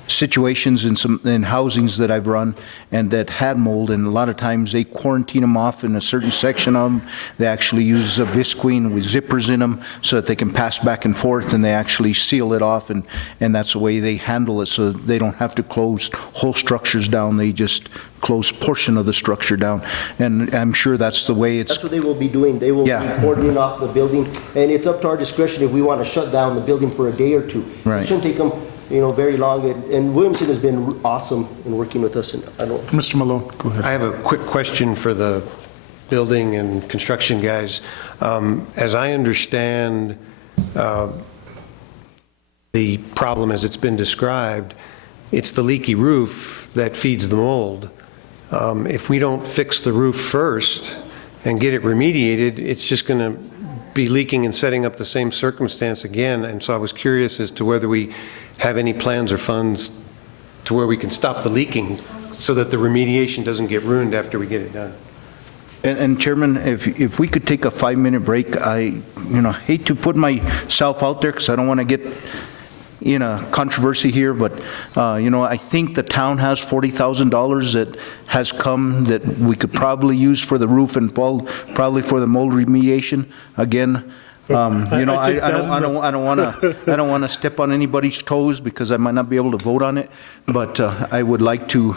situations in housings that I've run and that had mold, and a lot of times they quarantine them off in a certain section of them. They actually use a visqueen with zippers in them so that they can pass back and forth, and they actually seal it off, and that's the way they handle it, so they don't have to close whole structures down. They just close portion of the structure down, and I'm sure that's the way it's. That's what they will be doing. They will be cordoning off the building, and it's up to our discretion if we want to shut down the building for a day or two. Right. It shouldn't take them very long, and Williamson has been awesome in working with us. And Mr. Malone, go ahead. I have a quick question for the building and construction guys. As I understand the problem as it's been described, it's the leaky roof that feeds the mold. If we don't fix the roof first and get it remediated, it's just going to be leaking and setting up the same circumstance again. And so I was curious as to whether we have any plans or funds to where we can stop the leaking so that the remediation doesn't get ruined after we get it done. And Chairman, if we could take a 5-minute break, I hate to put myself out there because I don't want to get in a controversy here, but I think the town has $40,000 that has come that we could probably use for the roof and probably for the mold remediation. Again, You know, I take I that don't want to step on anybody's toes because I might not be able to vote on it, but I would like to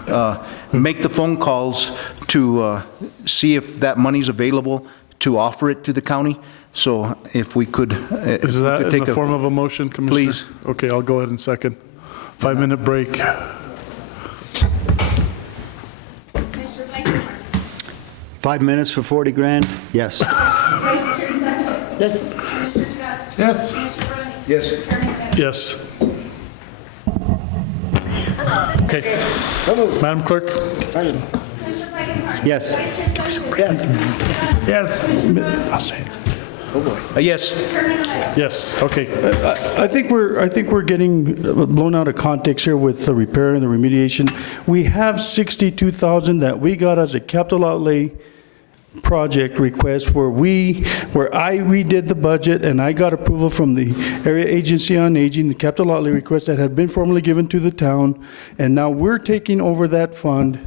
make the phone calls to see if that money's available to offer it to the county. So if we could, Is that in the form of a motion, Commissioner? Please. Okay, I'll go ahead and second. 5-minute break. Commissioner Blankenhorn. 5 minutes for 40 grand? Yes. Vice Chair Sanchez. Yes. Commissioner Judd. Yes. Commissioner Barone. Yes. Chairman Bennett. Yes. Okay. Madam Clerk? Commissioner Blankenhorn. Yes. Vice Chair Sanchez. Yes. I'll say it. Yes. Chairman Romero. Yes, okay. I think we're getting blown out of context here with the repair and the remediation. We have 62,000 that we got as a capital outlay project request where I redid the budget and I got approval from the Area Agency on Aging, the capital outlay request that had been formally given to the town, and now we're taking over that fund.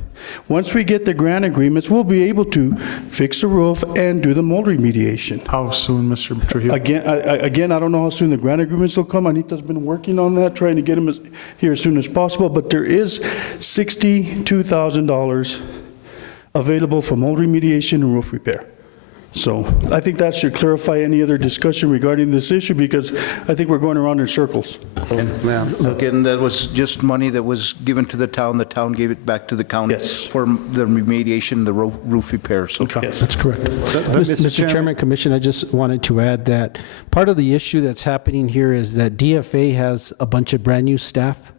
Once we get the grant agreements, we'll be able to fix the roof and do the mold remediation. How soon, Mr. Trujillo? Again, I don't know how soon the grant agreements will come. Anita's been working on that, trying to get them here as soon as possible, but there is $62,000 available for mold remediation and roof repair. So I think that should clarify any other discussion regarding this issue, because I think we're going around in circles. Again, that was just money that was given to the town gave it back to the county for the remediation, the roof repair, so. That's correct. Mr. Chairman, Commission, I just wanted to add that part of the issue that's happening here is that DFA has a bunch of brand-new staff.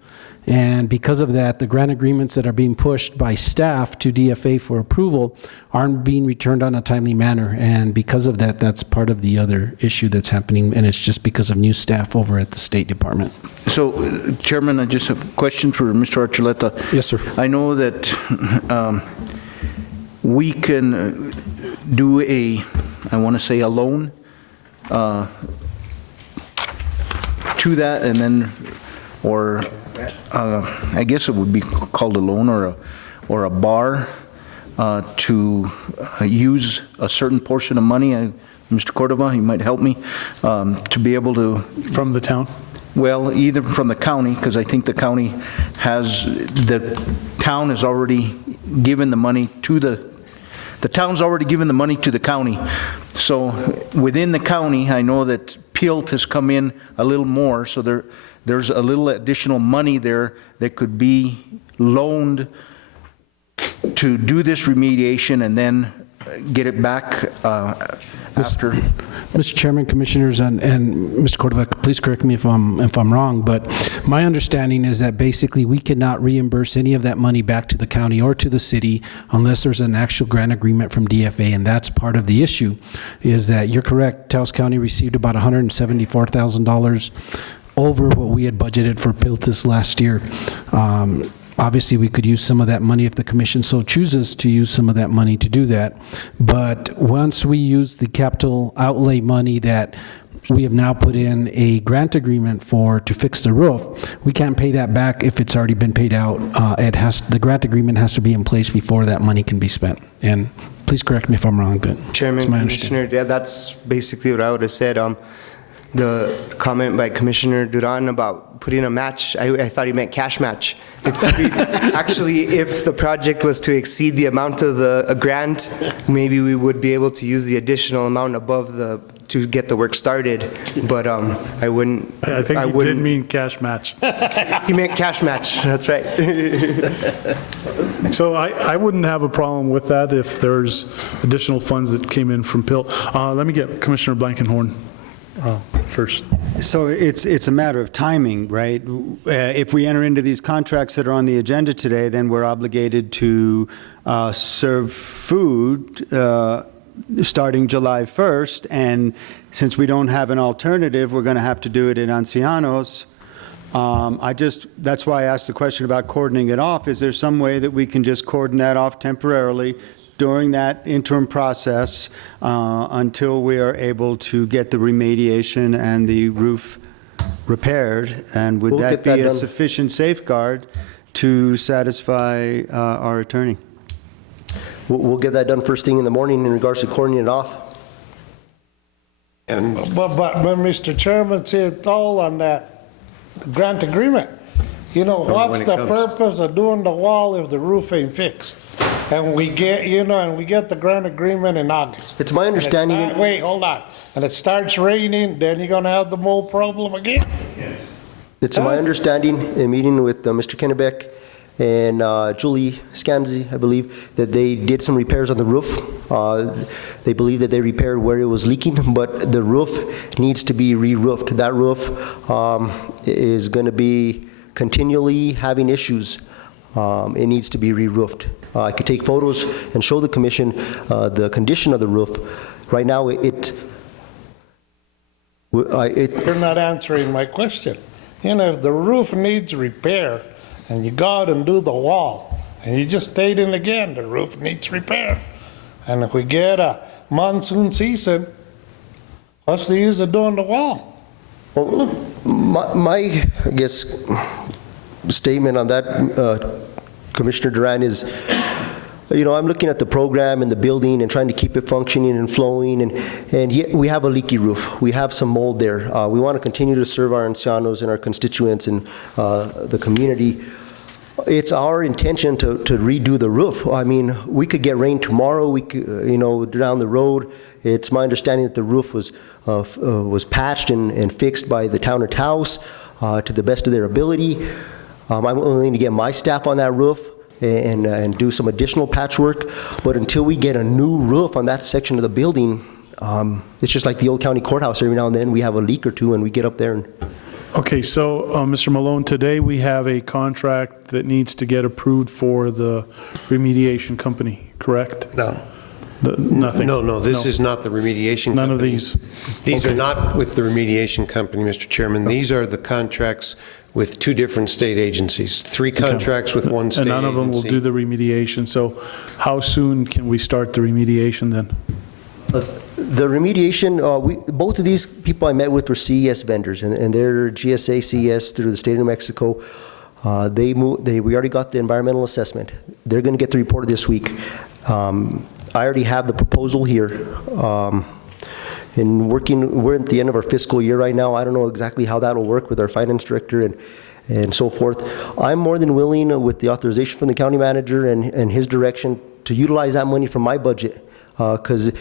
And because of that, the grant agreements that are being pushed by staff to DFA for approval aren't being returned on a timely manner. And because of that, that's part of the other issue that's happening, and it's just because of new staff over at the State Department. So, Chairman, I just have a question for Mr. Archuleta. Yes, sir. I know that we can do I want to say a loan to that, and then, or I guess it would be called a loan or a bar to use a certain portion of money. Mr. Cordova, you might help me, to be able to... From the town? Well, either from the county, because I think the town has already given the money to the town's already given the money to the county. So within the county, I know that PILT has come in a little more, so there's a little additional money there that could be loaned to do this remediation and then get it back after. Mr. Chairman, Commissioners, and Mr. Cordova, please correct me if I'm wrong, but my understanding is that basically we cannot reimburse any of that money back to the county or to the city unless there's an actual grant agreement from DFA, and that's part of the issue, is that you're correct, Taos County received about $174,000 over what we had budgeted for PILTIS last year. Obviously, we could use some of that money if the commission so chooses to use some of that money to do that. But once we use the capital outlay money that we have now put in a grant agreement to fix the roof, we can't pay that back if it's already been paid out. The grant agreement has to be in place before that money can be spent. And please correct me if I'm wrong, but Chairman, Commissioner, yeah, that's basically what I would have said. The comment by Commissioner Duran about putting a match, I thought he meant cash match. If the project was to exceed the amount of a grant, maybe we would be able to use the additional amount above to get the work started. But I wouldn't. I think he did mean cash match. He meant cash match. That's right. So I wouldn't have a problem with that if there's additional funds that came in from PILT. Let me get Commissioner Blankenhorn first. So it's a matter of timing, right? If we enter into these contracts that are on the agenda today, then we're obligated to serve food starting July 1st, and since we don't have an alternative, we're going to have to do it in Ancianos. That's why I asked the question about cordoning it off. Is there some way that we can just cordon that off temporarily during that interim process until we are able to get the remediation and the roof repaired? And would that be a sufficient safeguard to satisfy our attorney? We'll get that done first thing in the morning in regards to cordoning it off. And But Mr. Chairman, see, it's all on that grant agreement. You know, When what's it the comes- purpose of doing the wall if the roof ain't fixed? And we get, you know, and we get the grant agreement in August. It's my understanding. Wait, hold on. And it starts raining, then you're gonna have the mold problem again? It's my understanding, in meeting with Mr. Kennebec and Julie Scanzi, I believe, that they did some repairs on the roof. They believe that they repaired where it was leaking, but the roof needs to be re-roofed. That roof is going to be continually having issues. It needs to be re-roofed. I could take photos and show the commission the condition of the roof. Right now, You're not answering my question. You know, if the roof needs repair, and you go out and do the wall, and you just state in again, the roof needs repair. And if we get a monsoon season, what's the use of doing the wall? Well, my I guess, statement on that, Commissioner Duran, is, you know, I'm looking at the program and the building and trying to keep it functioning and flowing, and yet we have a leaky roof. We have some mold there. We want to continue to serve our ancianos and our constituents and the community. It's our intention to redo the roof. I mean, we could get rain tomorrow, we could, you know, down the road. It's my understanding that the roof was patched and fixed by the town of Taos to the best of their ability. I'm willing to get my staff on that roof and do some additional patchwork, but until we get a new roof on that section of the building, it's just like the old county courthouse. Every now and then we have a leak or two and we get up there and... Okay, so, Mr. Malone, today we have a contract that needs to get approved for the remediation company, correct? No. Nothing? No, this is not the remediation company. None of these? These are not with the remediation company, Mr. Chairman. These are the contracts with two different state agencies, three contracts with one state And agency. none of them will do the remediation, so how soon can we start the remediation then? The remediation, both of these people I met with were CES vendors, and they're GSA CES through the state of New Mexico. We already got the environmental assessment. They're going to get the report this week. I already have the proposal here. We're at the end of our fiscal year right now. I don't know exactly how that will work with our finance director and so forth. I'm more than willing, with the authorization from the county manager and his direction, to utilize that money from my budget, because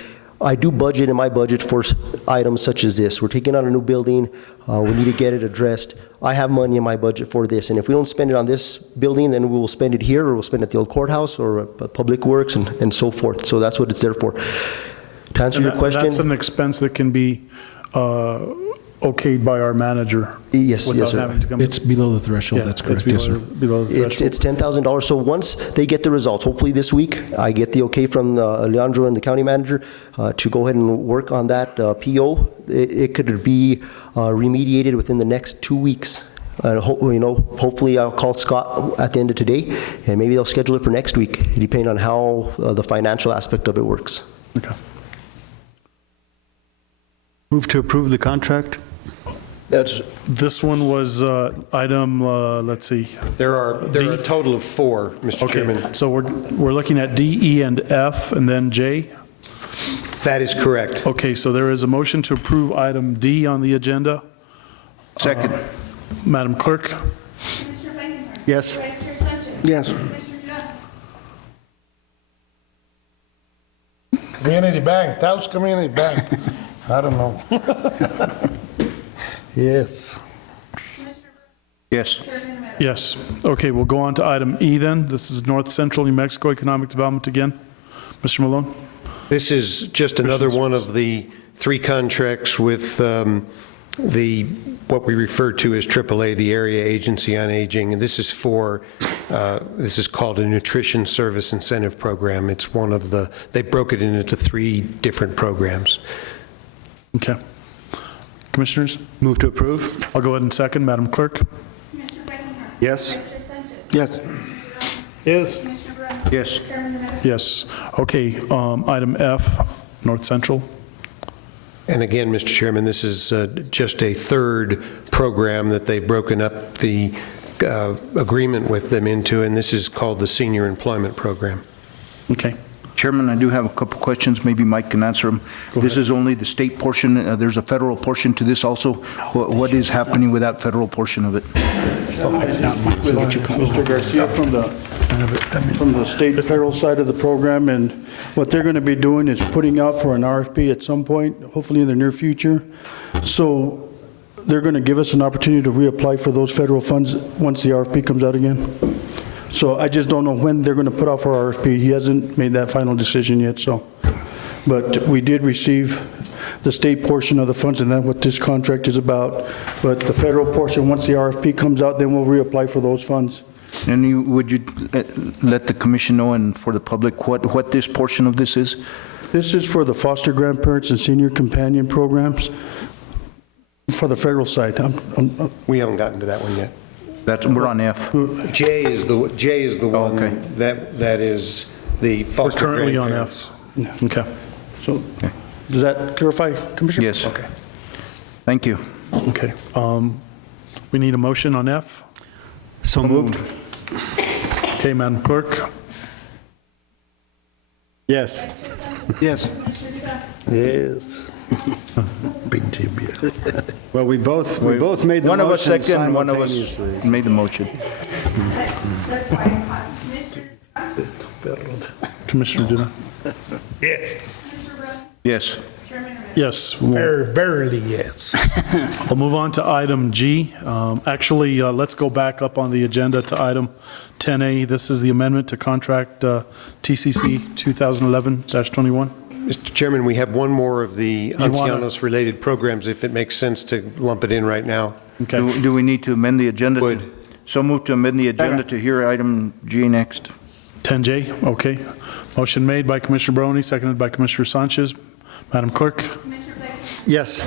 I do budget in my budget for items such as this. We're taking on a new building. We need to get it addressed. I have money in my budget for this, and if we don't spend it on this building, then we will spend it here, or we'll spend it at the old courthouse, or Public Works, and so forth. So that's what it's there for. To answer your question, That's an expense that can be okayed by our manager. Yes, without sir. having to come. It's below the threshold, Yeah, that's it's correct, yes, sir. below the threshold. it's $10,000. So once they get the results, hopefully this week, I get the okay from Leandro and the county manager to go ahead and work on that PO. It could be remediated within the next 2 weeks. You know, hopefully I'll call Scott at the end of today, and maybe they'll schedule it for next week, depending on how the financial aspect of it works. Okay. Move to approve the contract? This one was item, let's see. There are a total of 4, Mr. Chairman. Okay, so we're looking at D, E, and F, and then J? That is correct. Okay, so there is a motion to approve item D on the agenda. Second. Madam Clerk? Commissioner Blankenhorn. Yes. Vice Chair Sanchez. Yes. Commissioner Duran. Community Bank, Taos Community Bank. I don't know. Yes. Yes. Yes. Okay, we'll go on to item E then. This is North Central New Mexico Economic Development again. Mr. Malone? This is just another one of the 3 contracts with what we refer to as AAA, the Area Agency on Aging, and this is for, this is called a Nutrition Service Incentive Program. It's one of the, they broke it into 3 different programs. Okay. Commissioners? Move to approve? I'll go ahead and second. Madam Clerk? Commissioner Blankenhorn. Yes. Vice Chair Sanchez. Yes. Yes. Commissioner Duran. Yes. Chairman Romero. Yes. Okay, item F, North Central. And again, Mr. Chairman, this is just a 3rd program that they've broken up the agreement with them into, and this is called the Senior Employment Program. Okay. Chairman, I do have a couple questions. Maybe Mike can answer them. This is only the state portion. There's a federal portion to this also. What is happening with that federal portion of it? Mr. Garcia from the state federal side of the program, and what they're going to be doing is putting out for an RFP at some point, hopefully in the near future. So they're going to give us an opportunity to reapply for those federal funds once the RFP comes out again. So I just don't know when they're going to put out for RFP. He hasn't made that final decision yet, so. But we did receive the state portion of the funds, and that's what this contract is about. But the federal portion, once the RFP comes out, then we'll reapply for those funds. And would you let the commission know and for the public what this portion of this is? This is for the foster grandparents and senior companion programs for the federal side. We haven't gotten to that one yet. We're on F. J is the one that is the foster We're currently on grandparents. F. Okay. So, does that clarify, Commissioner? Yes. Okay. Thank you. Okay. We need a motion on F. So moved. Okay, Madam Clerk. Yes. Yes. Yes. Big JB. Well, we both made the one of us motion second, one of us simultaneously. made the motion. That's why I paused. Commissioner Duna. Yes. Yes. Yes. Barely yes. We'll move on to item G. Actually, let's go back up on the agenda to item 10A. This is the amendment to contract TCC 2011-21. Mr. Chairman, we have one more of the Ancianos-related programs, if it makes sense to lump it in right now. Okay. Do we need to amend the agenda? Would. So move to amend the agenda to hear item G next. 10J, okay. Motion made by Commissioner Barone, seconded by Commissioner Sanchez. Madam Clerk? Commissioner Blakely. Yes.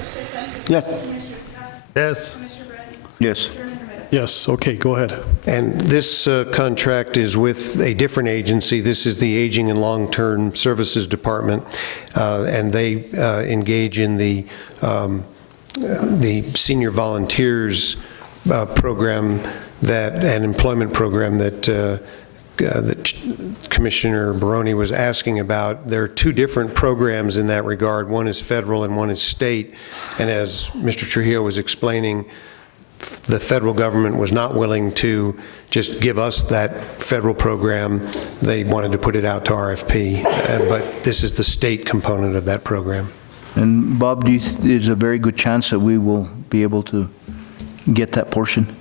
Yes. Commissioner Duda. Yes. Commissioner Brennan. Yes. Chairman Romero. Yes, okay, go ahead. And this contract is with a different agency. This is the Aging and Long-Term Services Department, and they engage in the senior volunteers program and employment program that Commissioner Barone was asking about. There are two different programs in that regard. One is federal and one is state. And as Mr. Trujillo was explaining, the federal government was not willing to just give us that federal program. They wanted to put it out to RFP, but this is the state component of that program. And Bob, there's a very good chance that we will be able to get that portion?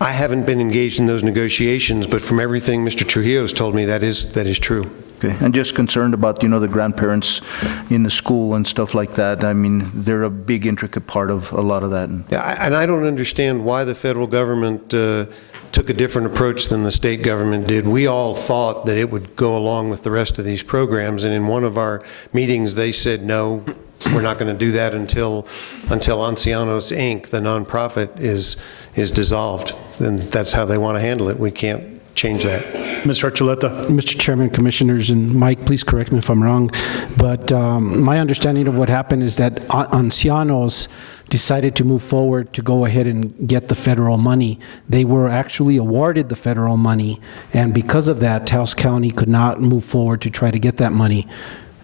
I haven't been engaged in those negotiations, but from everything Mr. Trujillo's told me, that is true. Okay, I'm just concerned about, the grandparents in the school and stuff like that. I mean, they're a big intricate part of a lot of that. Yeah, and I don't understand why the federal government took a different approach than the state government did. We all thought that it would go along with the rest of these programs, and in one of our meetings, they said, no, we're not going to do that until Ancianos, Inc., the nonprofit, is dissolved. And that's how they want to handle it. We can't change that. Mr. Archuleta. Mr. Chairman, Commissioners, and Mike, please correct me if I'm wrong, but my understanding of what happened is that Ancianos decided to move forward to go ahead and get the federal money. They were actually awarded the federal money, and because of that, Taos County could not move forward to try to get that money.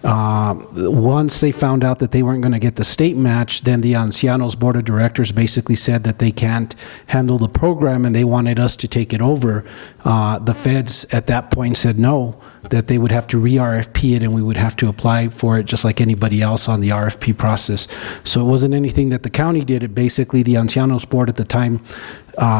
Once they found out that they weren't going to get the state match, then the Ancianos Board of Directors basically said that they can't handle the program and they wanted us to take it over. The feds at that point said no, that they would have to re-RFP it and we would have to apply for it just like anybody else on the RFP process. So it wasn't anything that the county did. It basically, the Ancianos Board at the time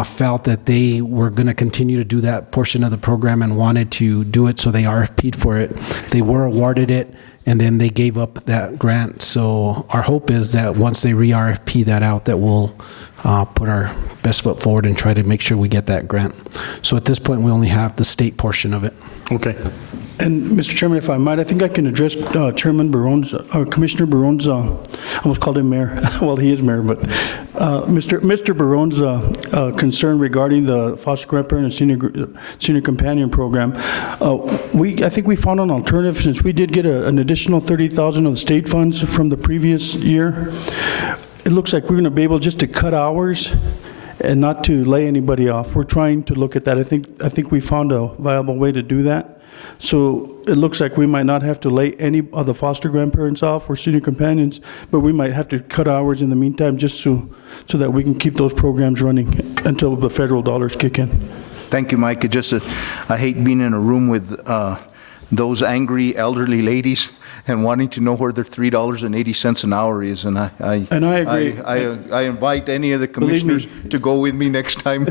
felt that they were going to continue to do that portion of the program and wanted to do it, so they RFP'd for it. They were awarded it, and then they gave up that grant. So our hope is that once they re-RFP that out, that we'll put our best foot forward and try to make sure we get that grant. So at this point, we only have the state portion of it. Okay. And Mr. Chairman, if I might, I think I can address Chairman Barone's, or Commissioner Barone's, I almost called him mayor. Well, he is mayor, but Mr. Barone's concern regarding the foster grandparent and senior companion program. I think we found an alternative, since we did get an additional $30,000 of the state funds from the previous year. It looks like we're going to be able just to cut hours and not to lay anybody off. We're trying to look at that. I think we found a viable way to do that. So it looks like we might not have to lay any of the foster grandparents off or senior companions, but we might have to cut hours in the meantime just so that we can keep those programs running until the federal dollars kick in. Thank you, Mike. It just, I hate being in a room with those angry elderly ladies and wanting to know where their $3.80 an hour is, and I agree. I invite any of the commissioners to go with me next time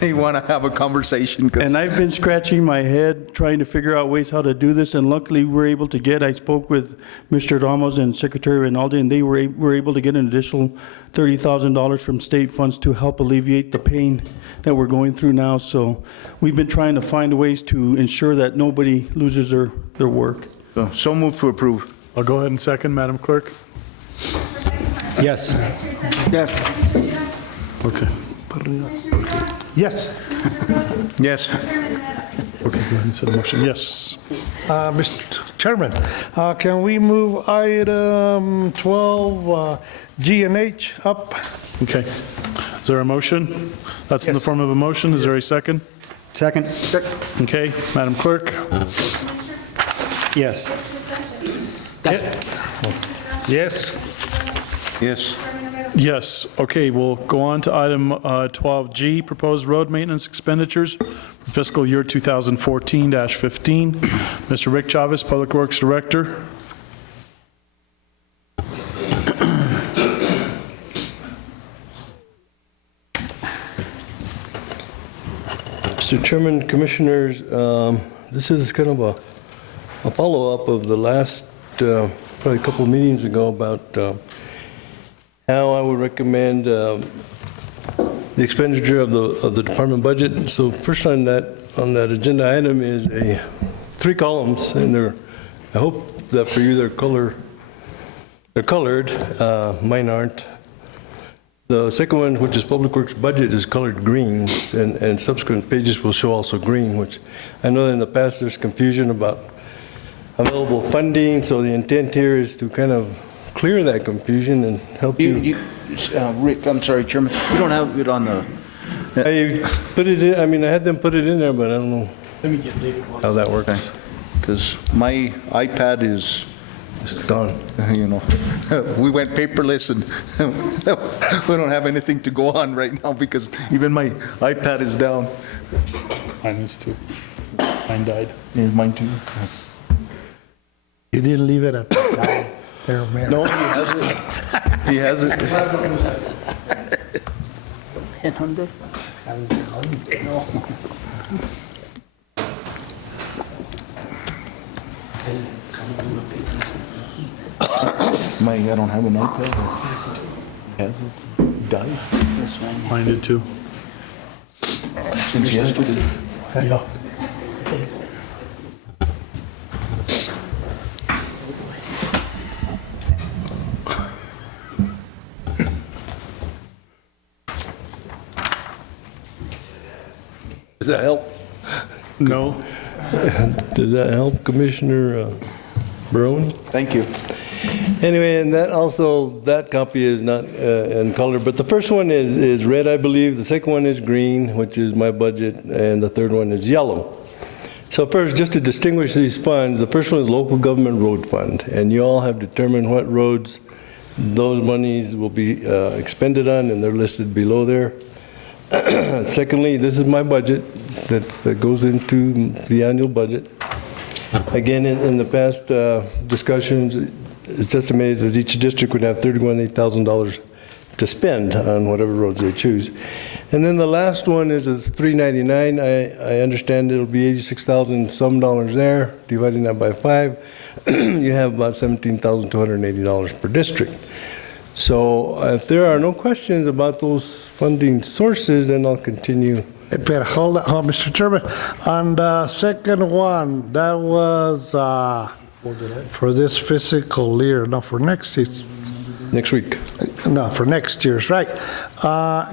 they want to have a conversation. And I've been scratching my head trying to figure out ways how to do this, and luckily we're able to get, I spoke with Mr. Ramos and Secretary Rinaldi, and they were able to get an additional $30,000 from state funds to help alleviate the pain that we're going through now. So we've been trying to find ways to ensure that nobody loses their work. So moved to approve. I'll go ahead and second, Madam Clerk. Yes. Yes. Okay. Yes. Yes. Okay, go ahead and set a motion. Yes. Mr. Chairman, can we move item 12, G and H up? Okay. Is there a motion? That's in the form of a motion. Is there a second? Second. Okay, Madam Clerk? Yes. Yes. Yes. Yes. Okay, we'll go on to item 12G, proposed road maintenance expenditures for fiscal year 2014-15. Mr. Rick Chavez, Public Works Director. Mr. Chairman, Commissioners, this is kind of a follow-up of the last, probably a couple of meetings ago about how I would recommend the expenditure of the department budget. So first on that agenda item is 3 columns, and I hope that for you they're colored. Mine aren't. The second one, which is Public Works budget, is colored green, and subsequent pages will show also green, which I know in the past there's confusion about available funding, so the intent here is to kind of clear that confusion and help you. Rick, I'm sorry, Chairman, you don't have it on the... I put it in, I mean, I had them put it in there, but I don't know how that works. Because my iPad is gone, you know. We went paperless, and we don't have anything to go on right now because even my iPad is down. Mine is too. Mine died. Yeah, mine too. You didn't leave it at the there, Mayor. No, he hasn't. He hasn't. Mike, I don't have an iPad. He hasn't died. Mine did too. Since yesterday. Yeah. Does that help? No. Does that help, Commissioner Barone? Thank you. Anyway, and that copy is not in color, but the first one is red, I believe. The second one is green, which is my budget, and the third one is yellow. So first, just to distinguish these funds, the first one is Local Government Road Fund, and you all have determined what roads those monies will be expended on, and they're listed below there. Secondly, this is my budget that goes into the annual budget. Again, in the past discussions, it's estimated that each district would have $31,000 to spend on whatever roads they choose. And then the last one is $399. I understand it'll be $86,000 some dollars there. Dividing that by 5, you have about $17,280 per district. So if there are no questions about those funding sources, then I'll continue. But hold on, Mr. Chairman. On the second one, that was for this fiscal year, not for next year. Next week. No, for next year's, right.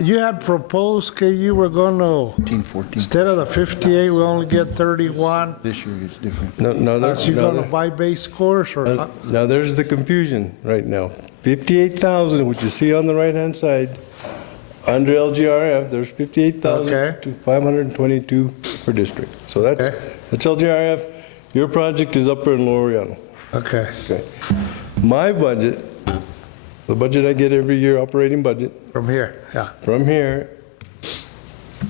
You had proposed, you were going to, 14. instead of the 58, we only get 31. This year is different. No, That's you going to buy base course, or? Now there's the confusion right now. 58,000, which you see on the right-hand side, under LGRF, there's 58,000 to 522 per district. So that's That's LGRF. Your project is Upper and Lower Llano. Okay. Okay. My budget, the budget I get every year, operating budget, From here, yeah. from here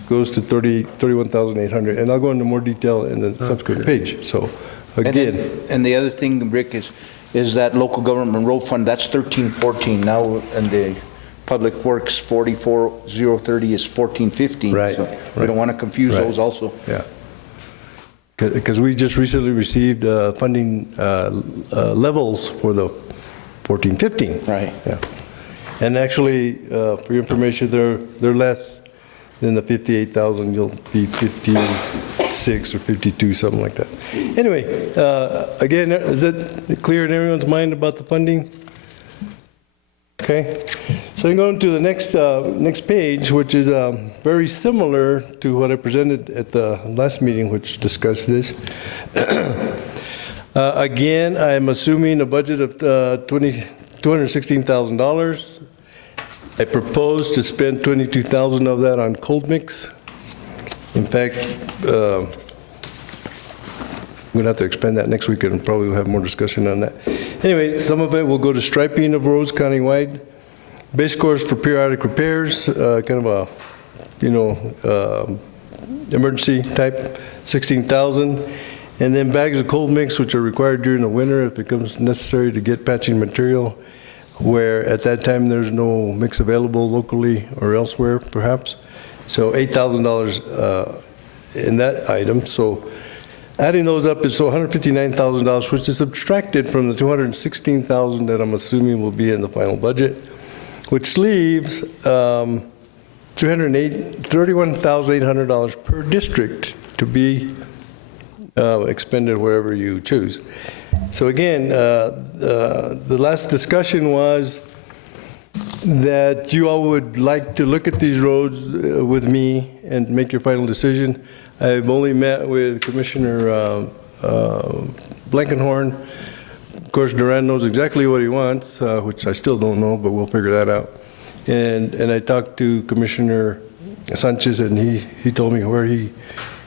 goes to 31,800, and I'll go into more detail in the subsequent page. So again, And the other thing, Rick, is that local government road fund, that's 1314 now, and the Public Works 44030 is 1415. Right, So we don't want to confuse right. those also. yeah. Because we just recently received funding levels for the 1415. Right. Yeah. And actually, for your information, they're less than the 58,000. You'll be 56 or 52, something like that. Anyway, again, is that clear in everyone's mind about the funding? Okay. So I'm going to the next page, which is very similar to what I presented at the last meeting, which discussed this. Again, I'm assuming a budget of $216,000. I propose to spend $22,000 of that on cold mix. In fact, I'm going to have to expand that next week, and probably we'll have more discussion on that. Anyway, some of it will go to striping of roads countywide. Base course for periodic repairs, kind of a, emergency type, 16,000. And then bags of cold mix, which are required during the winter if it becomes necessary to get patching material, where at that time there's no mix available locally or elsewhere, perhaps. So $8,000 in that item. So adding those up is $159,000, which is subtracted from the $216,000 that I'm assuming will be in the final budget, which leaves $31,800 per district to be expended wherever you choose. So again, the last discussion was that you all would like to look at these roads with me and make your final decision. I've only met with Commissioner Blankenhorn. Of course, Duran knows exactly what he wants, which I still don't know, but we'll figure that out. And I talked to Commissioner Sanchez, and he told me where he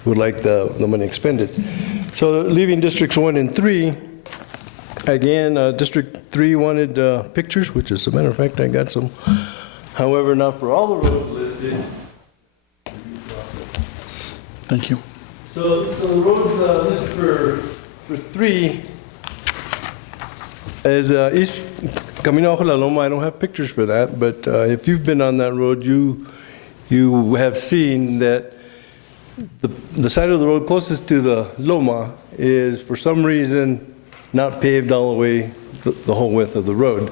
would like the money expended. So leaving districts 1 and 3, again, District 3 wanted pictures, which as a matter of fact, I got some. However, not for all the roads listed. Thank you. So the roads listed for 3 is East Camino Bajo La Loma. I don't have pictures for that, but if you've been on that road, you have seen that the side of the road closest to the Loma is, for some reason, not paved all the way the whole width of the road.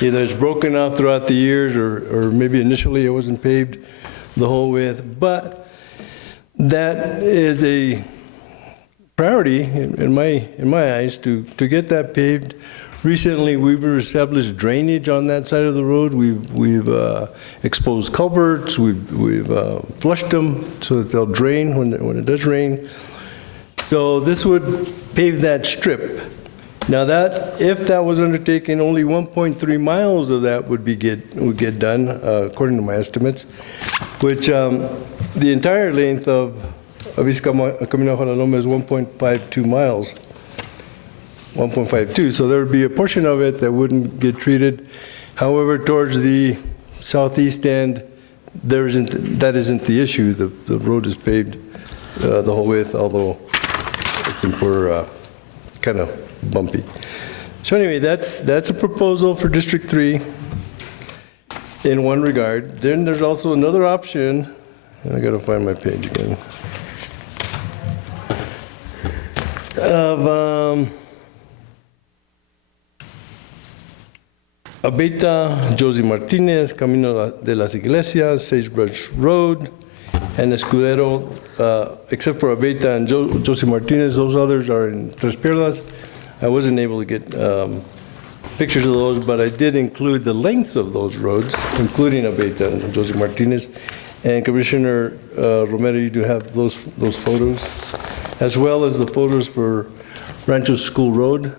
Either it's broken off throughout the years, or maybe initially it wasn't paved the whole width. But that is a priority in my eyes to get that paved. Recently, we've established drainage on that side of the road. We've exposed culverts. We've flushed them so that they'll drain when it does rain. So this would pave that strip. Now if that was undertaken, only 1.3 miles of that would get done, according to my estimates, which the entire length of East Camino Bajo La Loma is 1.52 miles. 1.52, so there would be a portion of it that wouldn't get treated. However, towards the southeast end, that isn't the issue. The road is paved the whole width, although it's kind of bumpy. So anyway, that's a proposal for District 3 in one regard. Then there's also another option, and I got to find my page again, of Abeta, Josie Martinez, Camino de las Iglesias, Sagebrush Road, and Escudero, except for Abeta and Josie Martinez, those others are in Tres Piernas. I wasn't able to get pictures of those, but I did include the lengths of those roads, including Abeta and Josie Martinez. And Commissioner Romero, you do have those photos, as well as the photos for Rancho School Road.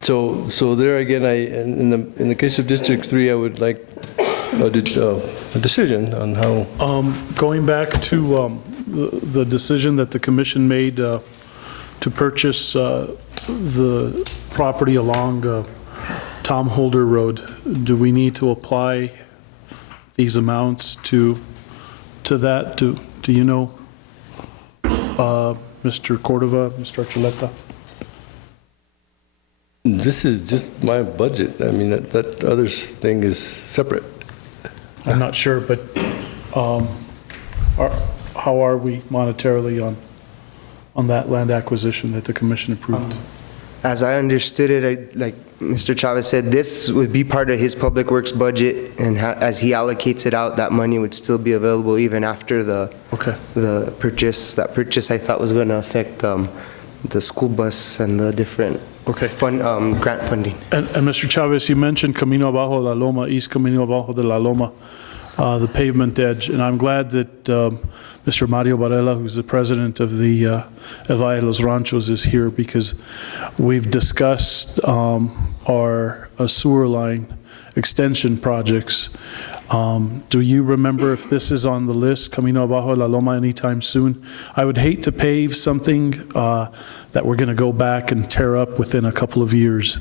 So there again, in the case of District 3, I would like a decision on how. Going back to the decision that the commission made to purchase the property along Tom Holder Road, do we need to apply these amounts to that? Do you know, Mr. Cordova, Mr. Archuleta? This is just my budget. I mean, that other thing is separate. I'm not sure, but how are we monetarily on that land acquisition that the commission approved? As I understood it, like Mr. Chavez said, this would be part of his public works budget, and as he allocates it out, that money would still be available even after the purchase. That purchase, I thought, was going to affect the school bus and the different grant funding. And Mr. Chavez, you mentioned Camino Abajo de la Loma, East Camino Abajo de la Loma, the pavement edge, and I'm glad that Mr. Mario Varela, who's the president of the El Valle de los Ranchos, is here, because we've discussed our sewer line extension projects. Do you remember if this is on the list, Camino Abajo de la Loma, anytime soon? I would hate to pave something that we're going to go back and tear up within a couple of years.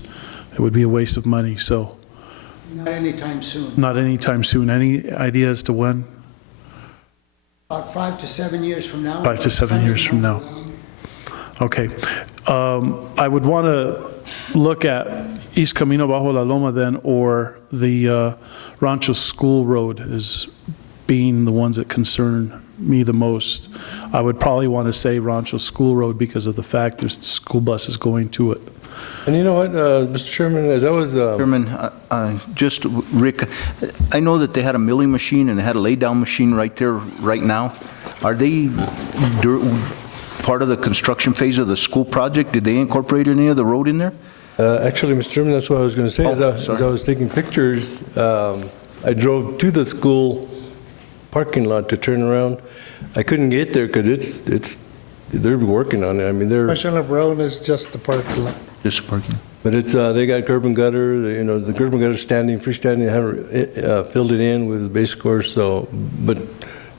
It would be a waste of money, so. Not anytime soon. Not anytime soon. Any idea as to when? About 5 to 7 years from now. 5 to 7 years from now. Okay. I would want to look at East Camino Bajo La Loma then, or the Rancho School Road as being the ones that concern me the most. I would probably want to say Rancho School Road because of the fact there's school buses going to it. And you know what, Mr. Chairman, as I was... Chairman, just, Rick, I know that they had a milling machine and they had a lay-down machine right there, right now. Are they part of the construction phase of the school project? Did they incorporate any of the road in there? Actually, Mr. Chairman, that's what I was going to say. As I was taking pictures, I drove to the school parking lot to turn around. I couldn't get there because they're working on it. I mean, they're... Commissioner Brown is just the parking lot. Just parking. But it's, they got curb and gutter, you know, the curb and gutter standing, freestanding, they haven't filled it in with the base course, so, but,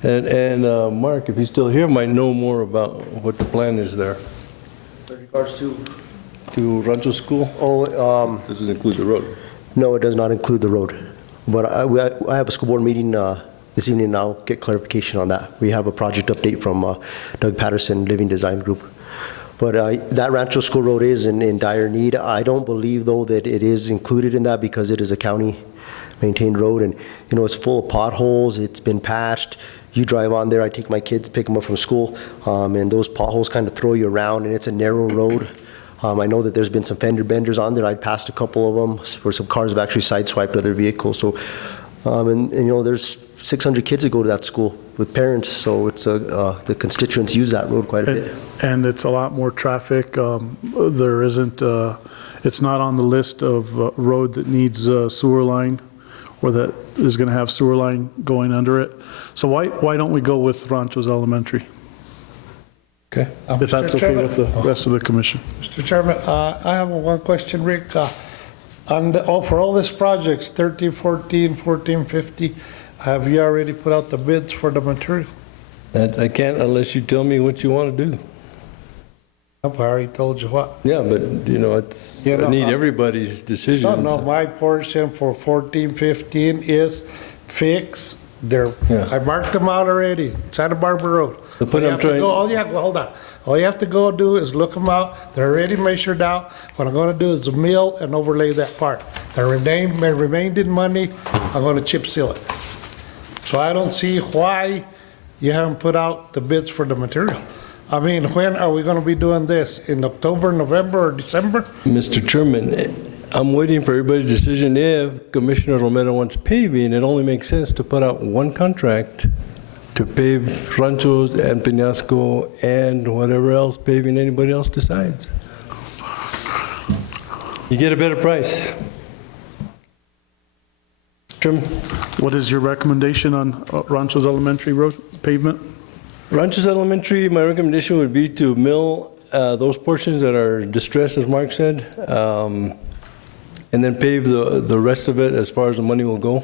and Mark, if he's still here, might know more about what the plan is there. In regards to? To Rancho School? Does it include the road? No, it does not include the road. But I have a school board meeting this evening, and I'll get clarification on that. We have a project update from Doug Patterson, Living Design Group. But that Rancho School Road is in dire need. I don't believe, though, that it is included in that because it is a county-maintained road, and, you know, it's full of potholes. It's been patched. You drive on there. I take my kids, pick them up from school, and those potholes kind of throw you around, and it's a narrow road. I know that there's been some fender benders on there. I passed a couple of them where some cars have actually sideswiped other vehicles. So, and you know, there's 600 kids that go to that school with parents, so it's the constituents use that road quite a bit. And it's a lot more traffic. There isn't, it's not on the list of road that needs sewer line or that is going to have sewer line going under it. So why don't we go with Rancho's Elementary? Okay. If that's okay with the rest of the commission. Mr. Chairman, I have one question, Rick. For all these projects, 13, 14, 14, 50, have you already put out the bids for the material? I can't unless you tell me what you want to do. I've already told you what. Yeah, but, you know, it's, I need everybody's decision. No, my portion for 14, 15 is fixed. I marked them out already, Santa Barbara Road. All you have to go do is look them out. They're already measured out. What I'm going to do is mill and overlay that part. The remaining money, I'm going to chip seal it. So I don't see why you haven't put out the bids for the material. I mean, when are we going to be doing this? In October, November, or December? Mr. Chairman, I'm waiting for everybody's decision. If Commissioner Romero wants paving, it only makes sense to put out one contract to pave Ranchos and Peñasco and whatever else paving anybody else decides. You get a better price. Chairman? What is your recommendation on Rancho's Elementary Road pavement? Rancho's Elementary, my recommendation would be to mill those portions that are distressed, as Mark said, and then pave the rest of it as far as the money will go.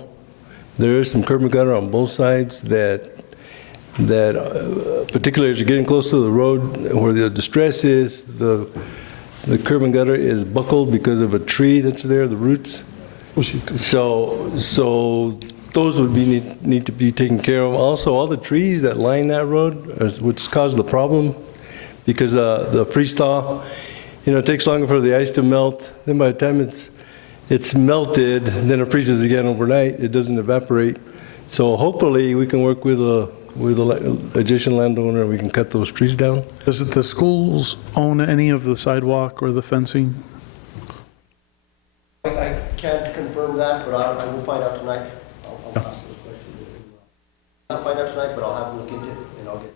There is some curb and gutter on both sides that particularly as you're getting close to the road where the distress is, the curb and gutter is buckled because of a tree that's there, the roots. So those would need to be taken care of. Also, all the trees that line that road, which cause the problem, because the freeze thaw, it takes longer for the ice to melt. Then by the time it's melted, then it freezes again overnight. It doesn't evaporate. So hopefully we can work with the adjacent landowner and we can cut those trees down. Does the schools own any of the sidewalk or the fencing? I can't confirm that, but I will find out tonight. I'll ask those questions. I'll find out tonight, but I'll have a look into it and I'll get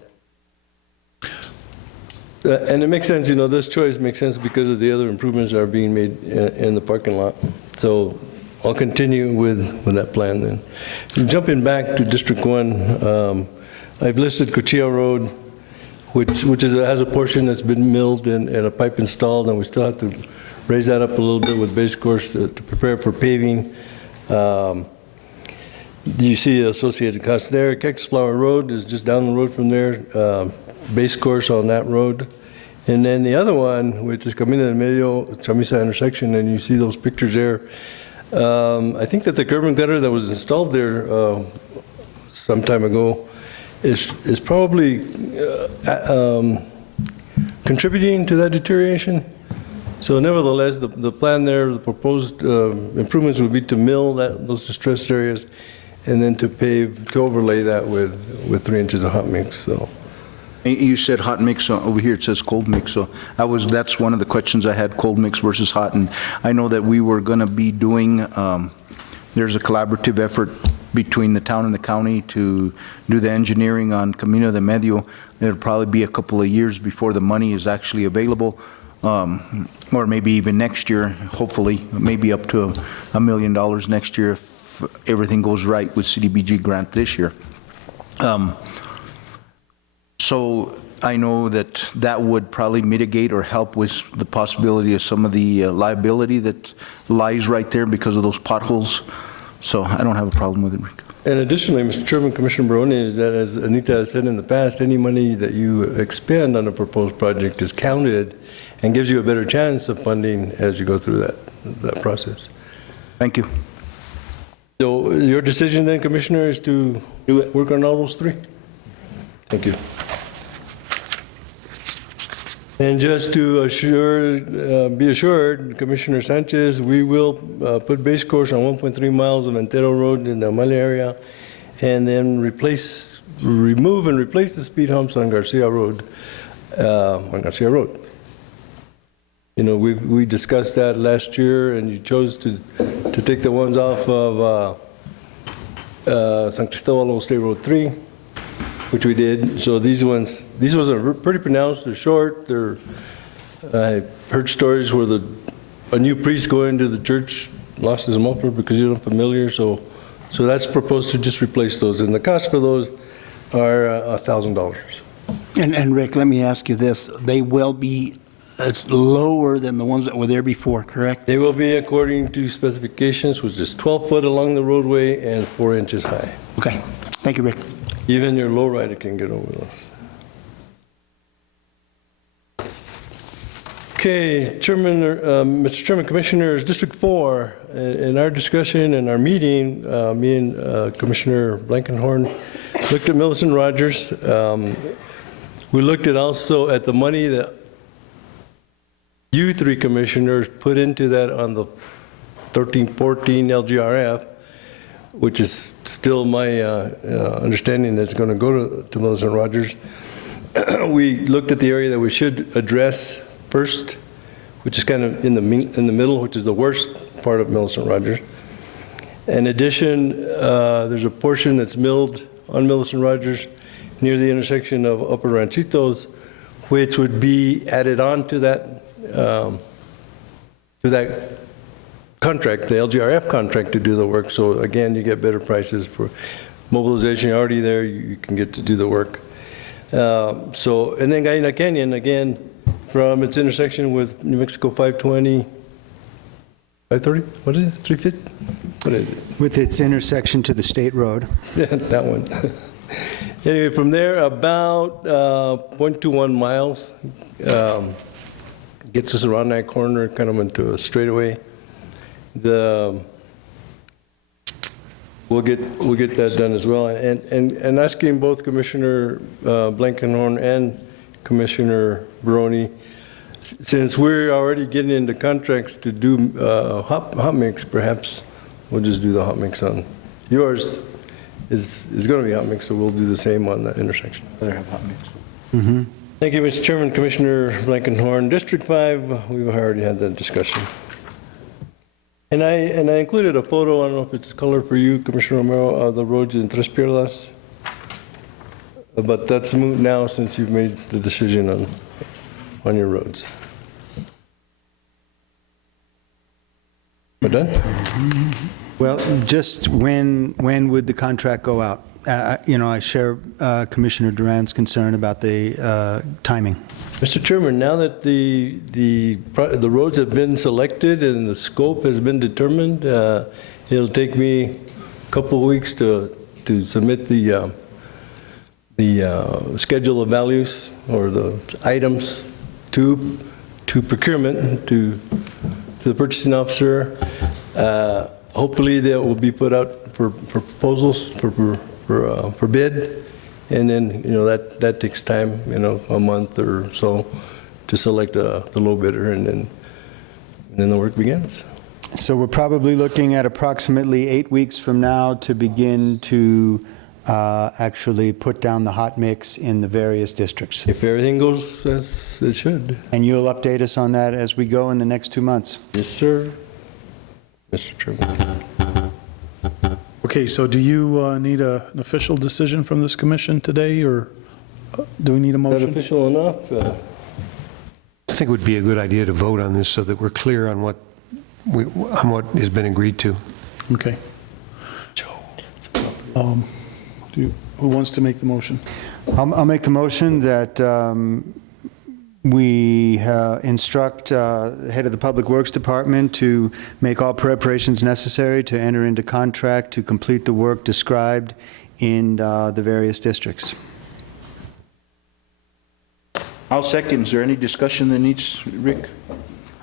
that. And it makes sense, this choice makes sense because of the other improvements that are being made in the parking lot. So I'll continue with that plan then. Jumping back to District 1, I've listed Cochilla Road, which has a portion that's been milled and a pipe installed, and we still have to raise that up a little bit with base course to prepare for paving. You see the associated costs there. Cactus Flower Road is just down the road from there, base course on that road. And then the other one, which is Camino del Medio, Chamisa intersection, and you see those pictures there. I think that the curb and gutter that was installed there some time ago is probably contributing to that deterioration. So nevertheless, the plan there, the proposed improvements would be to mill those distressed areas and then to pave, to overlay that with 3 inches of hot mix. So. You said hot mix, over here it says cold mix, so that's one of the questions I had, cold mix versus hot, and I know that we were going to be doing, there's a collaborative effort between the town and the county to do the engineering on Camino de Medio. It'll probably be a couple of years before the money is actually available, or maybe even next year, hopefully, maybe up to $1 million next year if everything goes right with CDBG grant this year. So I know that would probably mitigate or help with the possibility of some of the liability that lies right there because of those potholes. So I don't have a problem with it, Rick. And additionally, Mr. Chairman, Commissioner Barone, is that as Anita has said in the past, any money that you expend on a proposed project is counted and gives you a better chance of funding as you go through that process. Thank you. So your decision then, Commissioner, is to work on all those 3? Thank you. And just to be assured, Commissioner Sanchez, we will put base course on 1.3 miles of Antero Road in the Amalia area, and then remove and replace the speed humps on Garcia Road. We discussed that last year, and you chose to take the ones off of San Cristobal State Road 3. Which we did. So these ones are pretty pronounced. They're short. I heard stories where a new priest going to the church lost his muffler because he wasn't familiar. So that's proposed to just replace those, and the cost for those are $1,000. And Rick, let me ask you this: they will be lower than the ones that were there before, correct? They will be according to specifications, which is 12 foot along the roadway and 4 inches high. Okay. Thank you, Rick. Even your lowrider can get over those. Okay, Mr. Chairman, Commissioners, District 4, in our discussion and our meeting, me and Commissioner Blankenhorn looked at Millicent Rogers. We looked also at the money that you 3 commissioners put into that on the 13-14 LGRF, which is still my understanding that's going to go to Millicent Rogers. We looked at the area that we should address first, which is kind of in the middle, which is the worst part of Millicent Rogers. In addition, there's a portion that's milled on Millicent Rogers near the intersection of Upper Ranchitos, which would be added on to that contract, the LGRF contract, to do the work. So again, you get better prices for mobilization. You're already there, you can get to do the work. And then Gallina Canyon, again, from its intersection with New Mexico 520, 530, what is it, 350? what is it? With its intersection to the state road. Yeah, that one. Anyway, from there, about 0.21 miles. Gets us around that corner, kind of into a straightaway. We'll get that done as well. And asking both Commissioner Blankenhorn and Commissioner Barone, since we're already getting into contracts to do hot mix, perhaps we'll just do the hot mix on yours. Is going to be hot mix, so we'll do the same on that intersection. Rather have hot mix. Thank you, Mr. Chairman. Commissioner Blankenhorn. District 5, we've already had that discussion. And I included a photo, I don't know if it's color for you, Commissioner Romero, of the roads in Tres Piedras. But that's moot now since you've made the decision on your roads. We're done? Well, just when would the contract go out? I share Commissioner Duran's concern about the timing. Mr. Chairman, now that the roads have been selected and the scope has been determined, it'll take me a couple of weeks to submit the schedule of values or the items to procurement, to the purchasing officer. Hopefully that will be put out for proposals, for bid, and then, that takes time, a month or so to select the low bidder, and then the work begins. So we're probably looking at approximately 8 weeks from now to begin to actually put down the hot mix in the various districts. If everything goes as it should. And you'll update us on that as we go in the next 2 months? Yes, sir. Mr. Chairman. Okay, so do you need an official decision from this commission today, or do we need a motion? Is that official enough? I think it would be a good idea to vote on this so that we're clear on what has been agreed to. Okay. Who wants to make the motion? I'll make the motion that we instruct the head of the Public Works Department to make all preparations necessary to enter into contract to complete the work described in the various districts. I'll second. Is there any discussion that needs, Rick?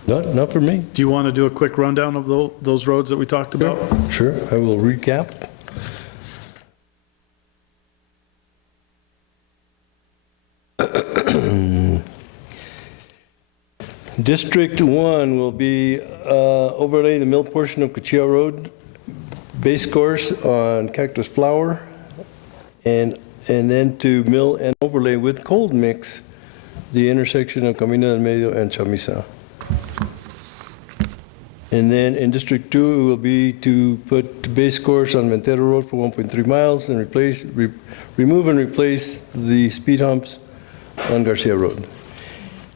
Not for me. Do you want to do a quick rundown of those roads that we talked about? Sure, I will recap. District 1 will be overlay the mill portion of Cuchilla Road, base course on Cactus Flower, and then to mill and overlay with cold mix the intersection of Camino del Medio and Chamisa. And then in District 2, it will be to put base course on Montero Road for 1.3 miles and remove and replace the speed humps on Garcia Road.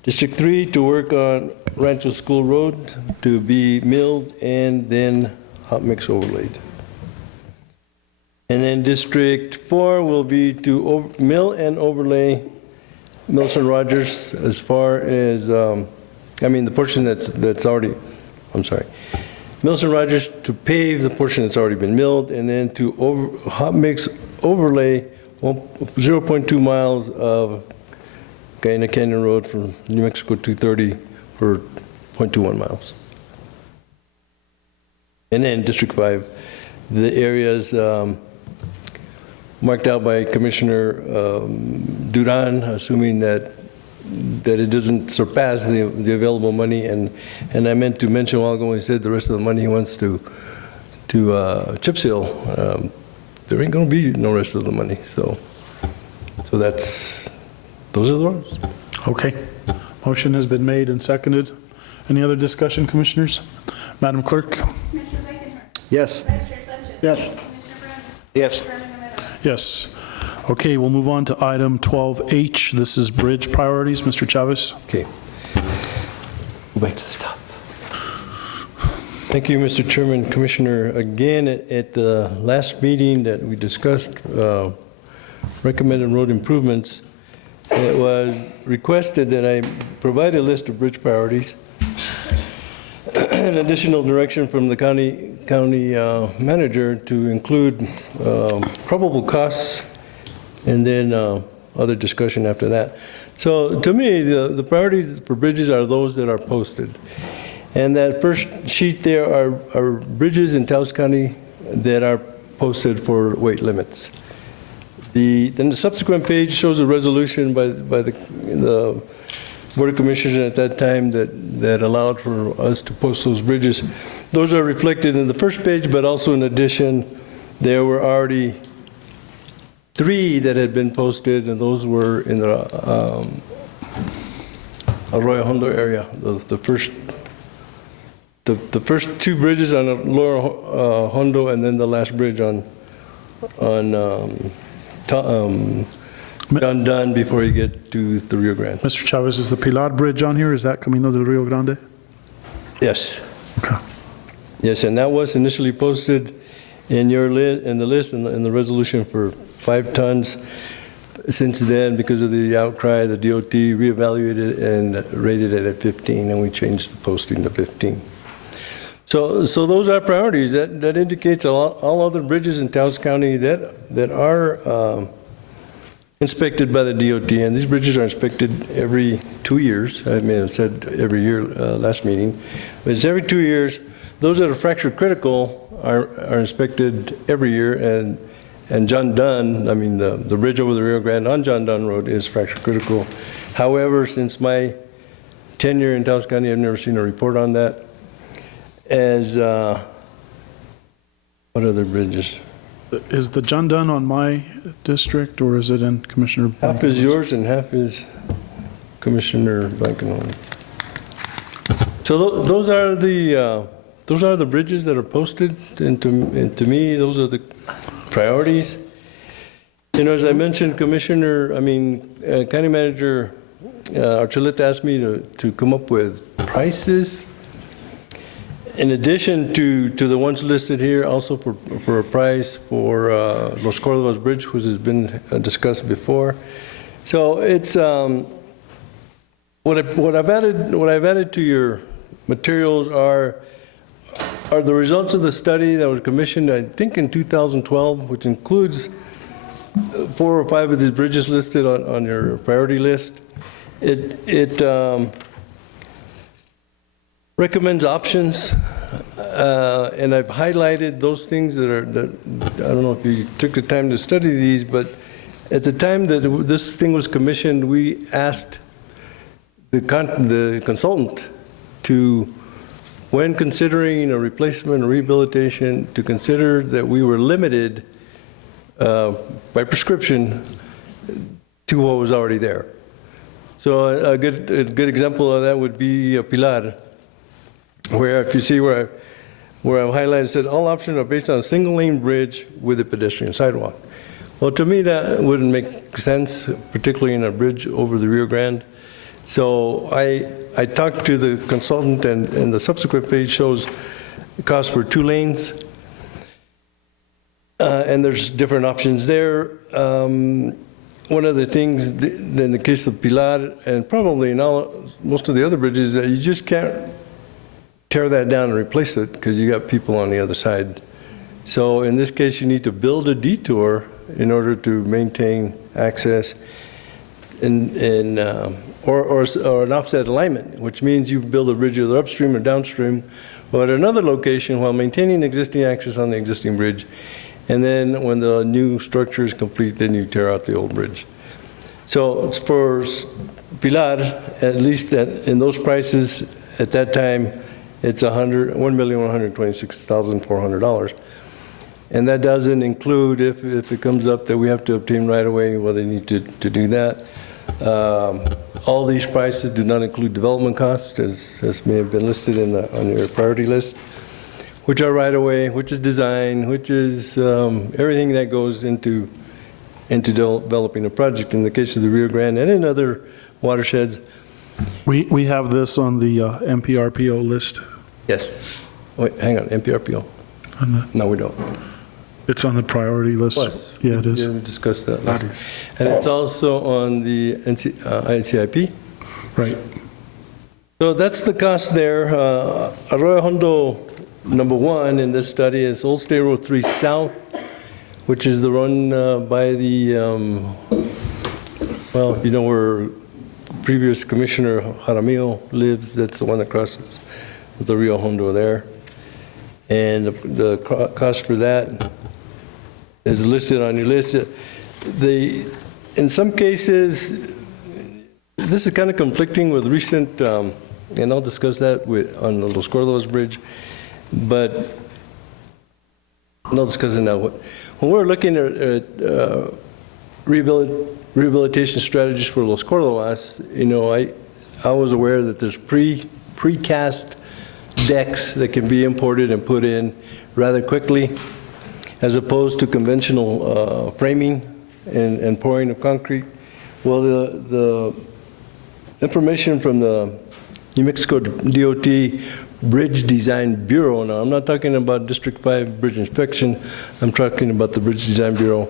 District 3, to work on Rancho School Road to be milled and then hot mix overlaid. And then District 4 will be to mill and overlay Milson Rogers as far as, the portion that's already, Milson Rogers to pave the portion that's already been milled, and then to hot mix overlay 0.2 miles of Guyana Canyon Road from New Mexico 230 for 0.21 miles. And then District 5, the areas marked out by Commissioner Duran, assuming that it doesn't surpass the available money. And I meant to mention a while ago when he said the rest of the money he wants to chip seal. There ain't going to be no rest of the money. So those are the roads. Okay. Motion has been made and seconded. Any other discussion, Commissioners? Madam Clerk? Commissioner Blankenhorn. Yes. Vice Chair Sanchez. Yes. Commissioner Brown. Yes. Chairman Romero. Yes. Okay, we'll move on to item 12H. This is bridge priorities. Mr. Chavez? Okay. Go back to the top. Thank you, Mr. Chairman. Commissioner, again, at the last meeting that we discussed recommended road improvements, it was requested that I provide a list of bridge priorities and additional direction from the county county manager to include probable costs and then other discussion after that. So to me, the priorities for bridges are those that are posted. And that first sheet there are bridges in Taos County that are posted for weight limits. Then the subsequent page shows a resolution by the Board of Commissioners at that time that allowed for us to post those bridges. Those are reflected in the first page, but also in addition, there were already 3 that had been posted, and those were in the Arroyo Hondo area. The first 2 bridges on Lower Hondo, and then the last bridge on done before you get to the Rio Grande. Mr. Chavez, is the Pilar Bridge on here? Is that Camino del Rio Grande? Yes. Okay. Yes, and that was initially posted in the list in the resolution for 5 tons. Since then, because of the outcry, the DOT reevaluated and rated it at 15, and we changed the posting to 15. So those are priorities. That indicates all other bridges in Taos County that are inspected by the DOT, and these bridges are inspected every 2 years. I may have said every year last meeting, but it's every 2 years. Those that are fracture critical are inspected every year, and John Dunn, I mean the bridge over the Rio Grande on John Dunn Road is fracture critical. However, since my tenure in Taos County, I've never seen a report on that. As what other bridges? Is the John Dunn on my district, or is it in Commissioner Half is yours and half is Commissioner Blankenhorn. So those are the bridges that are posted, and to me, those are the priorities. You know, as I mentioned, County Manager Archuleta asked me to come up with prices. In addition to the ones listed here, also for a price for Los Cordobas Bridge, which has been discussed before. So it's what I've added to your materials are the results of the study that was commissioned, I think, in 2012, which includes 4 or 5 of these bridges listed on your priority list. It recommends options, and I've highlighted those things that I don't know if you took the time to study these, but at the time that this thing was commissioned, we asked the consultant to, when considering a replacement or rehabilitation, to consider that we were limited by prescription to what was already there. So a good example of that would be Pilar, where if you see where I've highlighted, said all options are based on a single lane bridge with a pedestrian sidewalk. Well, to me, that wouldn't make sense, particularly in a bridge over the Rio Grande. So I talked to the consultant, and the subsequent page shows the cost for 2 lanes. And there's different options there. One of the things in the case of Pilar, and probably in most of the other bridges, that you just can't tear that down and replace it because you got people on the other side. So in this case, you need to build a detour in order to maintain access or an offset alignment, which means you build a bridge either upstream or downstream, or at another location while maintaining existing access on the existing bridge. And then when the new structure is complete, then you tear out the old bridge. So for Pilar, at least in those prices at that time, it's $1,126,400. And that doesn't include, if it comes up that we have to obtain right away, well, they need to do that. All these prices do not include development costs, as may have been listed on your priority list, which are right away, which is design, which is everything that goes into developing a project. In the case of the Rio Grande and in other watersheds. We have this on the MPRPO list. Yes. Wait, hang on, MPRPO. No, we don't. It's on the priority list. Plus, yeah, it is. Yeah, we discussed that last. And it's also on the NCIP. Right. So that's the cost there. Arroyo Hondo Number one in this study is Old State Road 3 South, which is the run by the, well, you know where previous Commissioner Jaramillo lives, that's the one that crosses the Rio Hondo there. And the cost for that is listed on your list. In some cases, this is kind of conflicting with recent, and I'll discuss that on the Los Cordobas Bridge, but I'm not discussing that. When we're looking at rehabilitation strategies for Los Cordobas, you know, I was aware that there's precast decks that can be imported and put in rather quickly, as opposed to conventional framing and pouring of concrete. Well, the information from the New Mexico DOT Bridge Design Bureau, now I'm not talking about District 5 bridge inspection, I'm talking about the Bridge Design Bureau.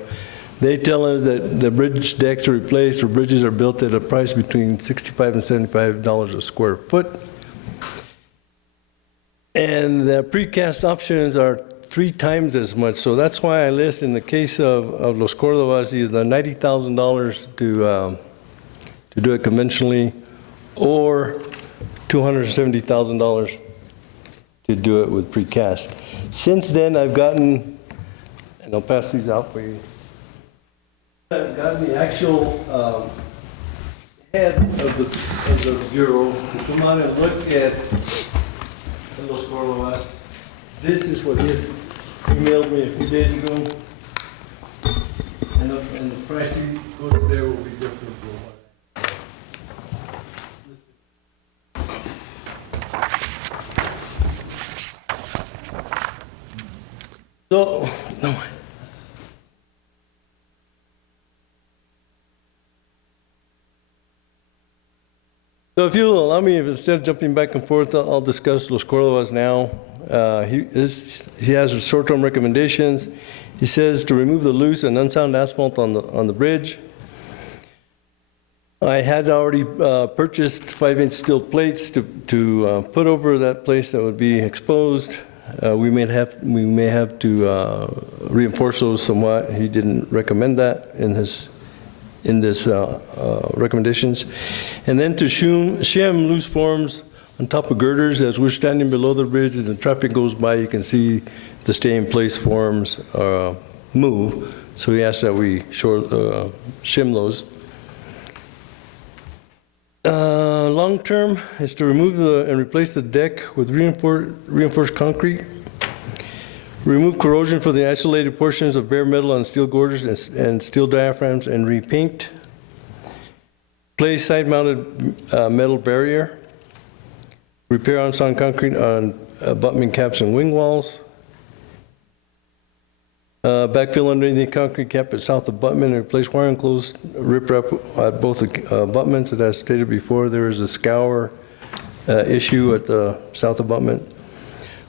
They tell us that the bridge decks are replaced or bridges are built at a price between $65 and $75 a square foot. And the precast options are 3 times as much. So that's why I list in the case of Los Cordobas either $90,000 to do it conventionally or $270,000 to do it with precast. Since then, I've gotten, and I'll pass these out for you. I've gotten the actual head of the Bureau to come out and look at Los Cordobas. This is what he emailed me a few days ago. And the price you go to there will be different for what. So, no. So if you'll allow me, instead of jumping back and forth, I'll discuss Los Cordobas now. He has short-term recommendations. He says to remove the loose and unsound asphalt on the bridge. I had already purchased 5-inch steel plates to put over that place that would be exposed. We may have to reinforce those somewhat. He didn't recommend that in this recommendations. And then to shim loose forms on top of girders. As we're standing below the bridge and the traffic goes by, you can see the stay-in-place forms move. So he asked that we shim those. Long-term is to remove and replace the deck with reinforced concrete. Remove corrosion for the isolated portions of bare metal on steel girders and steel diaphragms and repaint. Place side-mounted metal barrier. Repair unsound concrete on abutment caps and wing walls. Backfill underneath the concrete cap at south abutment and replace wire enclosed riprap at both abutments. As stated before, there is a scour issue at the south abutment.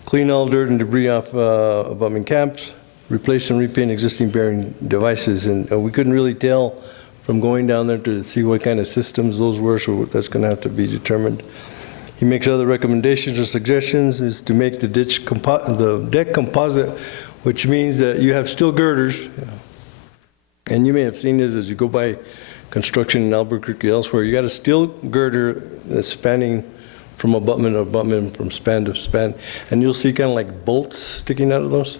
Clean all dirt and debris off abutment caps. Replace and repaint existing bearing devices. And we couldn't really tell from going down there to see what kind of systems those were, so that's going to have to be determined. He makes other recommendations or suggestions is to make the deck composite, which means that you have steel girders, and you may have seen this as you go by construction in Albuquerque elsewhere. You got a steel girder that's spanning from abutment to abutment, from span to span, and you'll see kind of like bolts sticking out of those.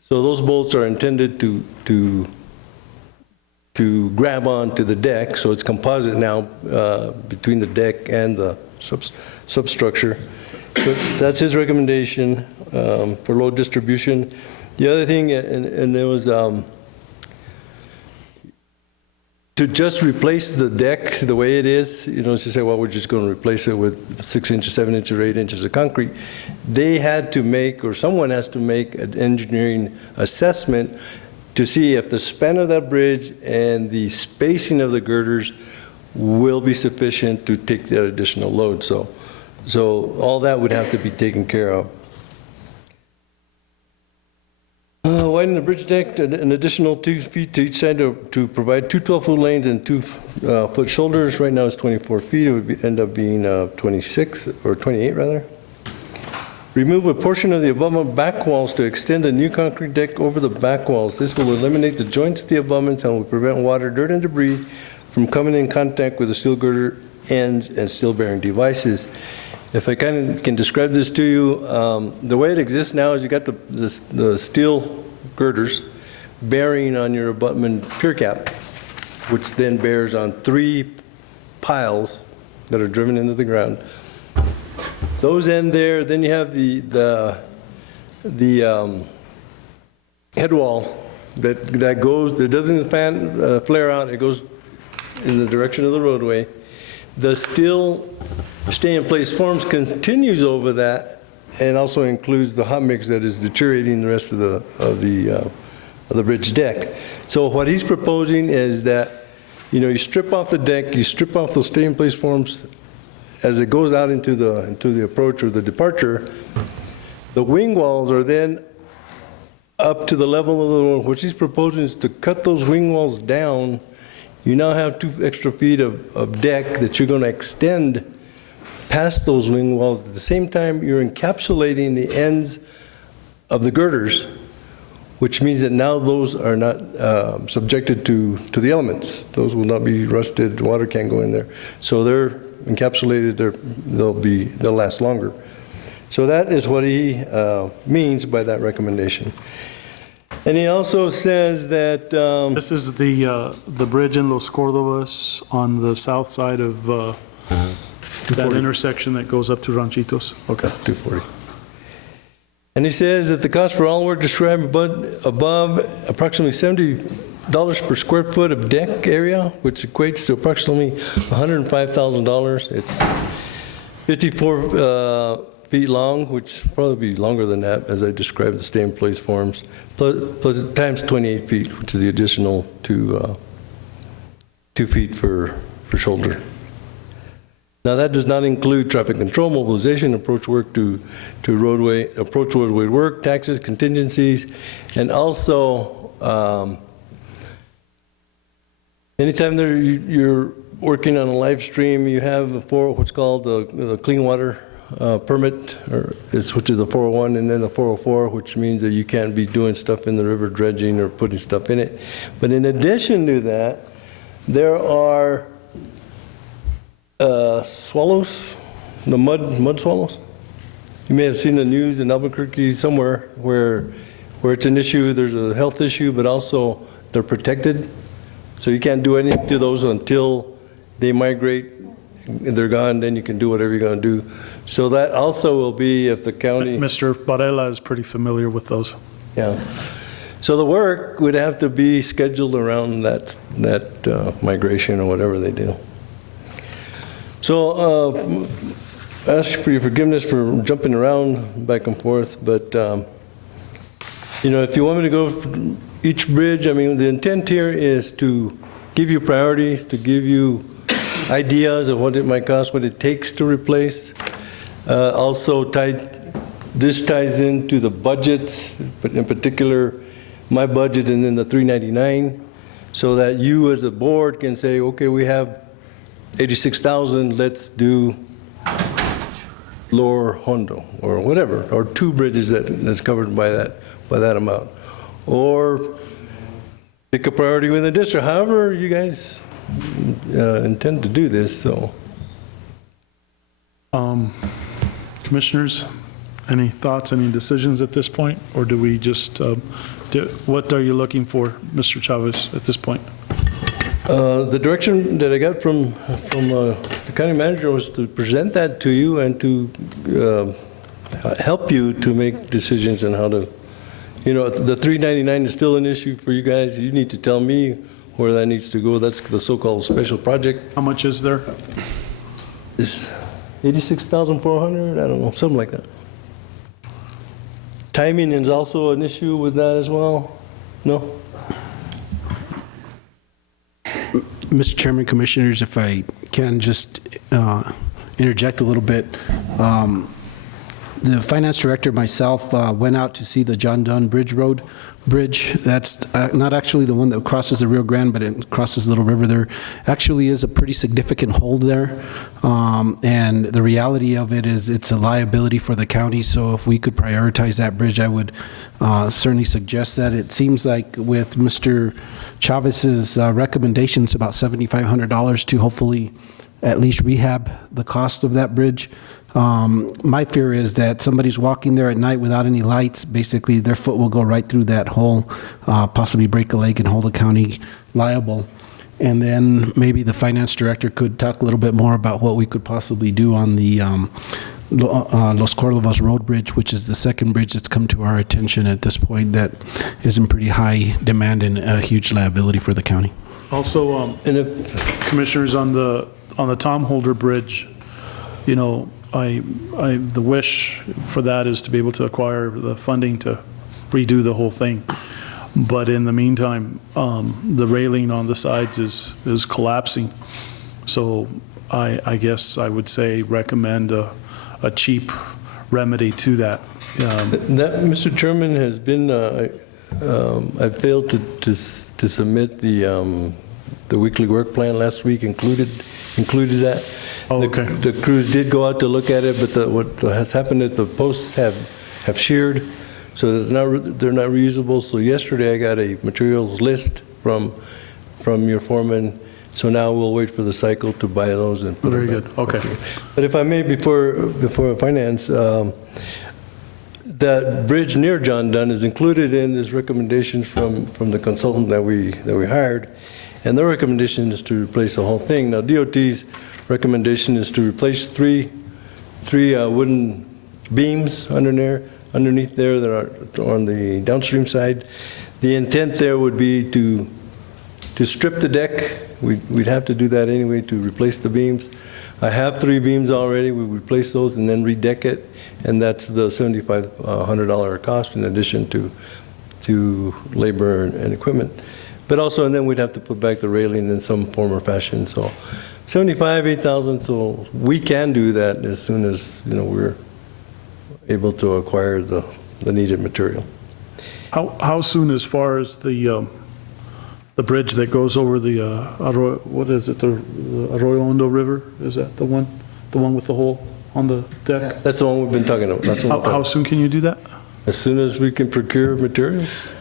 So those bolts are intended to grab onto the deck, so it's composite now between the deck and the substructure. So that's his recommendation for load distribution. The other thing, and there was to just replace the deck the way it is, you know, to say, well, we're just going to replace it with 6 inches, 7 inches, or 8 inches of concrete. They had to make, or someone has to make an engineering assessment to see if the span of that bridge and the spacing of the girders will be sufficient to take that additional load. So all that would have to be taken care of. Widen the bridge deck an additional 2 feet to each side to provide 2 12-foot lanes and 2-foot shoulders. Right now it's 24 feet. It would end up being 26 or 28 rather. Remove a portion of the abutment back walls to extend a new concrete deck over the back walls. This will eliminate the joints of the abutments and will prevent water, dirt, and debris from coming in contact with the steel girder ends and steel bearing devices. If I kind of can describe this to you, the way it exists now is you got the steel girders bearing on your abutment pier cap, which then bears on 3 piles that are driven into the ground. Those end there, then you have the head wall that goes, that doesn't flare out, it goes in the direction of the roadway. The steel stay-in-place forms continues over that and also includes the hot mix that is deteriorating the rest of the bridge deck. So what he's proposing is that, you strip off the deck, you strip off those stay-in-place forms as it goes out into the approach or the departure. The wing walls are then up to the level of the road. What he's proposing is to cut those wing walls down. You now have 2 extra feet of deck that you're going to extend past those wing walls. At the same time, you're encapsulating the ends of the girders, which means that now those are not subjected to the elements. Those will not be rusted, water can't go in there. So they're encapsulated, they'll last longer. So that is what he means by that recommendation. And he also says that this is the bridge in Los Cordobas on the south side of that intersection that goes up to Ranchitos. Okay, 240. And he says that the cost for all work described above approximately $70 per square foot of deck area, which equates to approximately $105,000. It's 54 feet long, which probably be longer than that as I described the stay-in-place forms, plus times 28 feet, which is the additional 2 feet for shoulder. Now that does not include traffic control, mobilization, approach roadway work, taxes, contingencies, and also anytime you're working on a live stream, you have what's called the clean water permit, which is the 401, and then the 404, which means that you can't be doing stuff in the river, dredging or putting stuff in it. But in addition to that, there are swallows, the mud swallows. You may have seen the news in Albuquerque somewhere where it's an issue, there's a health issue, but also they're protected. So you can't do anything to those until they migrate, they're gone, then you can do whatever you're going to do. So that also will be if the county... Mr. Varela is pretty familiar with those. Yeah. So the work would have to be scheduled around that migration or whatever they do. So I ask for your forgiveness for jumping around back and forth, but if you want me to go for each bridge, I mean, the intent here is to give you priorities, to give you ideas of what it might cost, what it takes to replace. Also, this ties into the budgets, but in particular, my budget and then the 399, so that you as a board can say, okay, we have 86,000, let's do Lower Hondo or whatever, or 2 bridges that's covered by that amount. Or pick a priority within the district, however you guys intend to do this. So, Commissioners, any thoughts, any decisions at this point? Or do we just, what are you looking for, Mr. Chavez, at this point? The direction that I got from the county manager was to present that to you and to help you to make decisions on how to, the 399 is still an issue for you guys. You need to tell me where that needs to go. That's the so-called special project. How much is there? It's 86,400, I don't know, something like that. Timing is also an issue with that as well? No? Mr. Chairman, Commissioners, if I can just interject a little bit. The finance director, myself, went out to see the John Dunn Bridge. That's not actually the one that crosses the Rio Grande, but it crosses Little River. There actually is a pretty significant hole there, and the reality of it is it's a liability for the county, so if we could prioritize that bridge, I would certainly suggest that. It seems like with Mr. Chavez's recommendations, about $7,500 to hopefully at least rehab the cost of that bridge. My fear is that somebody's walking there at night without any lights, basically their foot will go right through that hole, possibly break a leg and hold the county liable. And then maybe the finance director could talk a little bit more about what we could possibly do on the Los Cordovas Road Bridge, which is the second bridge that's come to our attention at this point that is in pretty high demand and a huge liability for the county. Also, commissioners, on the Tom Holder Bridge, you know, the wish for that is to be able to acquire the funding to redo the whole thing. But in the meantime, the railing on the sides is collapsing. So I guess I would say recommend a cheap remedy to that. That, Mr. Chairman, has been, I failed to submit the weekly work plan last week, included that. Oh, okay. The crews did go out to look at it, but what has happened is the posts have sheared, so they're not reusable. So yesterday I got a materials list from your foreman. So now we'll wait for the cycle to buy those and put them back. Very good. Okay. But if I may, before finance, that bridge near John Dunn is included in this recommendation from the consultant that we hired, and their recommendation is to replace the whole thing. Now DOT's recommendation is to replace three wooden beams underneath there that are on the downstream side. The intent there would be to strip the deck. We'd have to do that anyway to replace the beams. I have 3 beams already. We would replace those and then redeck it, and that's the $7,500 cost in addition to labor and equipment. But also, and then we'd have to put back the railing in some form or fashion. So $75,000, $8,000. So we can do that as soon as we're able to acquire the needed material. How soon, as far as the bridge that goes over the Arroyo, what is it, the Arroyo Hondo River? Is that the one with the hole on the deck? Yes. That's the one we've been talking about. How soon can you do that? As soon as we can procure materials.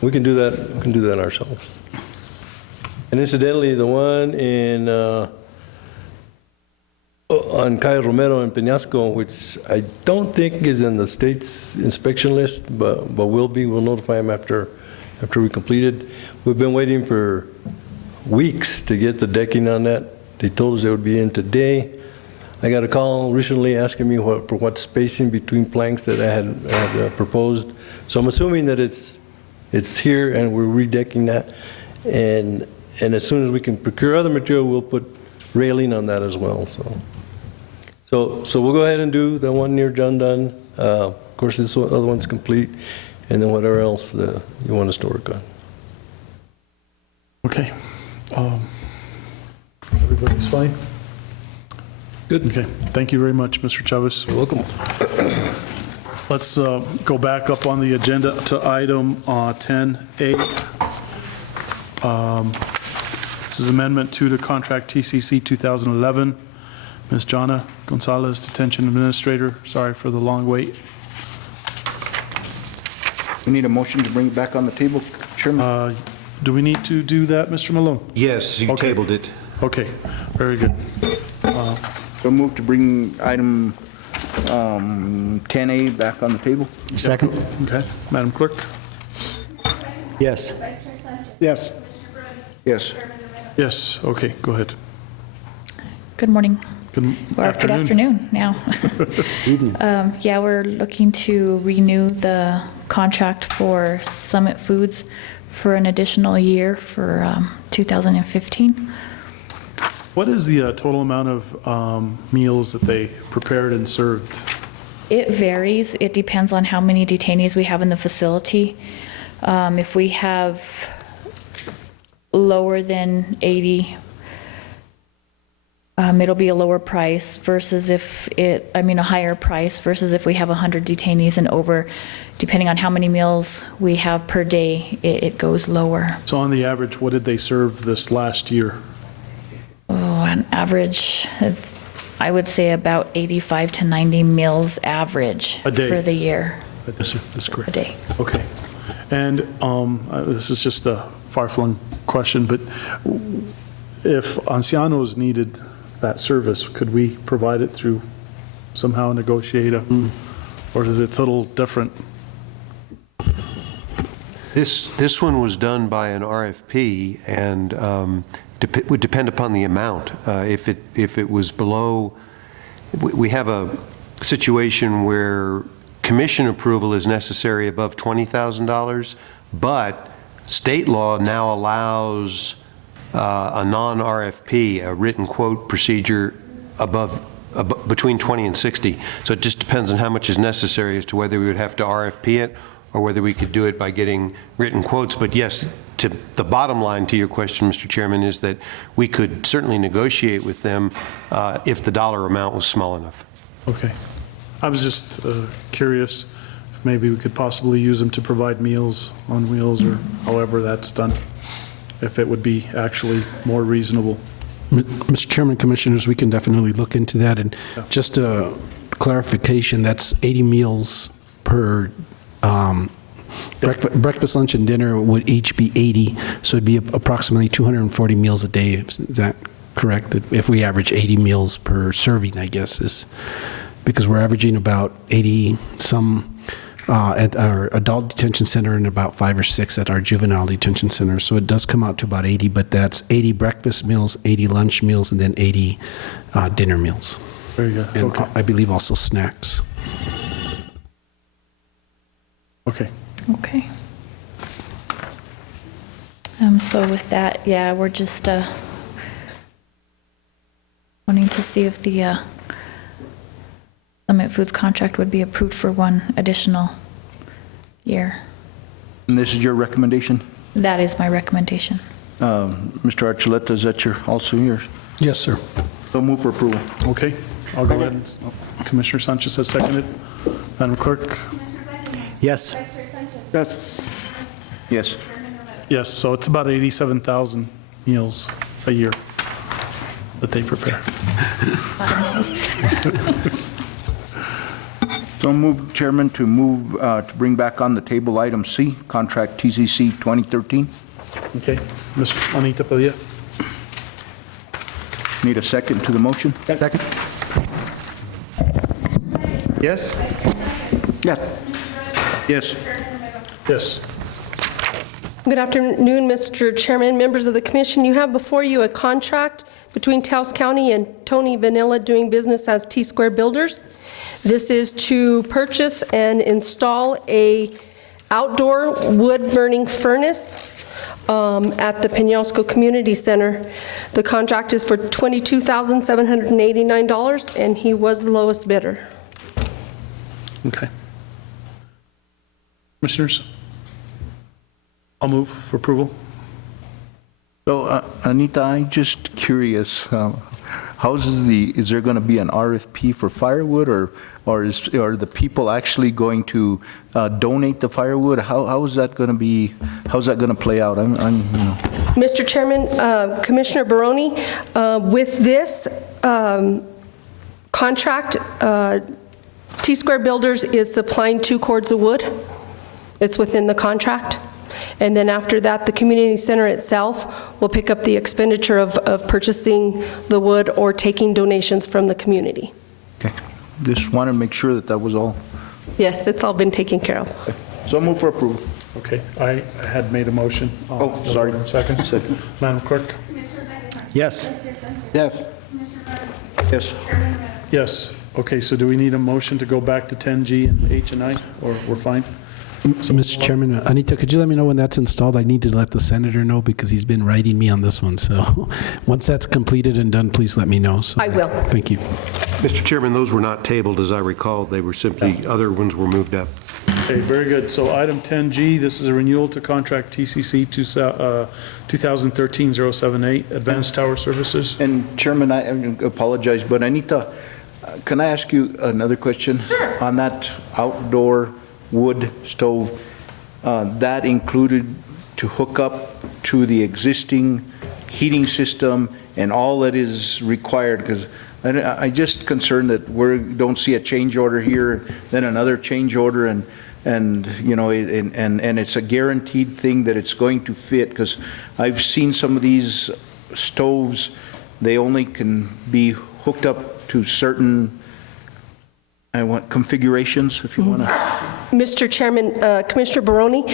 We can do that. We can do that ourselves. And incidentally, the one on Cayo Romero and Peñasco, which I don't think is in the state's inspection list, but will be. We'll notify them after we complete it. We've been waiting for weeks to get the decking on that. They told us they would be in today. I got a call recently asking me for what spacing between planks that I had proposed. So I'm assuming that it's here and we're redecking that. And as soon as we can procure other material, we'll put railing on that as well. So we'll go ahead and do the one near John Dunn. Of course, this other one's complete, and then whatever else you want us to work on. Okay. Everybody's fine? Good. Okay. Thank you very much, Mr. Chavez. You're welcome. Let's go back up on the agenda to item 10A. This is Amendment 2 to Contract TCC 2011. Ms. Jana Gonzalez, Detention Administrator. Sorry for the long wait. We need a motion to bring it back on the table, Chairman. Do we need to do that, Mr. Malone? Yes, you tabled it. Okay, very good. So move to bring item 10A back on the table. Second. Okay, Madam Clerk? Yes. Vice Chair Sanchez. Yes. Commissioner Brody. Yes. Chairman Romero. Yes, okay, go ahead. Good morning. Good Good afternoon now. Evening. Yeah, we're looking to renew the contract for Summit Foods for an additional year for 2015. What is the total amount of meals that they prepared and served? It varies. It depends on how many detainees we have in the facility. If we have lower than 80, it'll be a lower price versus a higher price versus if we have 100 detainees and over, depending on how many meals we have per day, it goes lower. So on the average, what did they serve this last year? Oh, on average, I would say about 85 to 90 meals average A day? for the year. That's correct. A day. Okay. And this is just a far-flung question, but if ancianos needed that service, could we provide it through somehow negotiate or is it a little different? This one was done by an RFP and would depend upon the amount. If it was below, we have a situation where commission approval is necessary above $20,000, but state law now allows a non-RFP, a written quote procedure between 20 and 60. So it just depends on how much is necessary as to whether we would have to RFP it or whether we could do it by getting written quotes. But yes, to the bottom line to your question, Mr. Chairman, is that we could certainly negotiate with them if the dollar amount was small enough. Okay. I was just curious if maybe we could possibly use them to provide meals on wheels or however that's done, if it would be actually more reasonable. Mr. Chairman, Commissioners, we can definitely look into that. And just a clarification, that's 80 meals per breakfast, lunch, and dinner would each be 80, so it'd be approximately 240 meals a day. Is that correct? If we average 80 meals per serving, I guess, is because we're averaging about 80 some at our adult detention center and about 5 or 6 at our juvenile detention center. So it does come out to about 80, but that's 80 breakfast meals, 80 lunch meals, and then 80 dinner meals. Very good. And Okay. I believe also snacks. Okay. Okay. So with that, yeah, we're just wanting to see if the Summit Foods contract would be approved for one additional year. And this is your recommendation? That is my recommendation. Mr. Archuleta, is that also yours? Yes, sir. So move for approval. Okay. I'll go ahead and Commissioner Sanchez has seconded. Madam Clerk? Yes. Yes. Yes. Yes, so it's about 87,000 meals a year that they prepare. So move, Chairman, to bring back on the table item C, contract TCC 2013. Okay. Ms. Anita Padilla? Need a second to the motion? Second. Yes? Yes. Yes. Yes. Good afternoon, Mr. Chairman, members of the commission. You have before you a contract between Taos County and Tony Vanilla doing business as T-Square Builders. This is to purchase and install a outdoor wood burning furnace at the Peñasco Community Center. The contract is for $22,789, and he was the lowest bidder. Okay. Commissioners? I'll move for approval. So, Anita, I'm just curious, is there going to be an RFP for firewood, or are the people actually going to donate the firewood? How is that going to be? How's that going to play out? Mr. Chairman, Commissioner Barone, with this contract, T-Square Builders is supplying 2 cords of wood. It's within the contract. And then after that, the community center itself will pick up the expenditure of purchasing the wood or taking donations from the community. Okay. Just wanted to make sure that was all. Yes, it's all been taken care of. Okay. So move for approval. Okay, I had made a motion. Oh, sorry. Second. Madam Clerk? Yes. Yes. Yes. Yes. Okay, so do we need a motion to go back to 10G and H and I, or we're fine? So, Mr. Chairman, Anita, could you let me know when that's installed? I need to let the senator know because he's been writing me on this one. So once that's completed and done, please let me know. So I will. Thank you. Mr. Chairman, those were not tabled, as I recall. They were simply, other ones were moved up. Okay, very good. So item 10G, this is a renewal to contract TCC 2013-078, Advanced Tower Services. And Chairman, I apologize, but Anita, can I ask you another question? Sure. On that outdoor wood stove, that included to hook up to the existing heating system and all that is required? Because I just concerned that we don't see a change order here, then another change order, and you know, and it's a guaranteed thing that it's going to fit, because I've seen some of these stoves, they only can be hooked up to certain configurations, if you want to. Mr. Chairman, Commissioner Barone,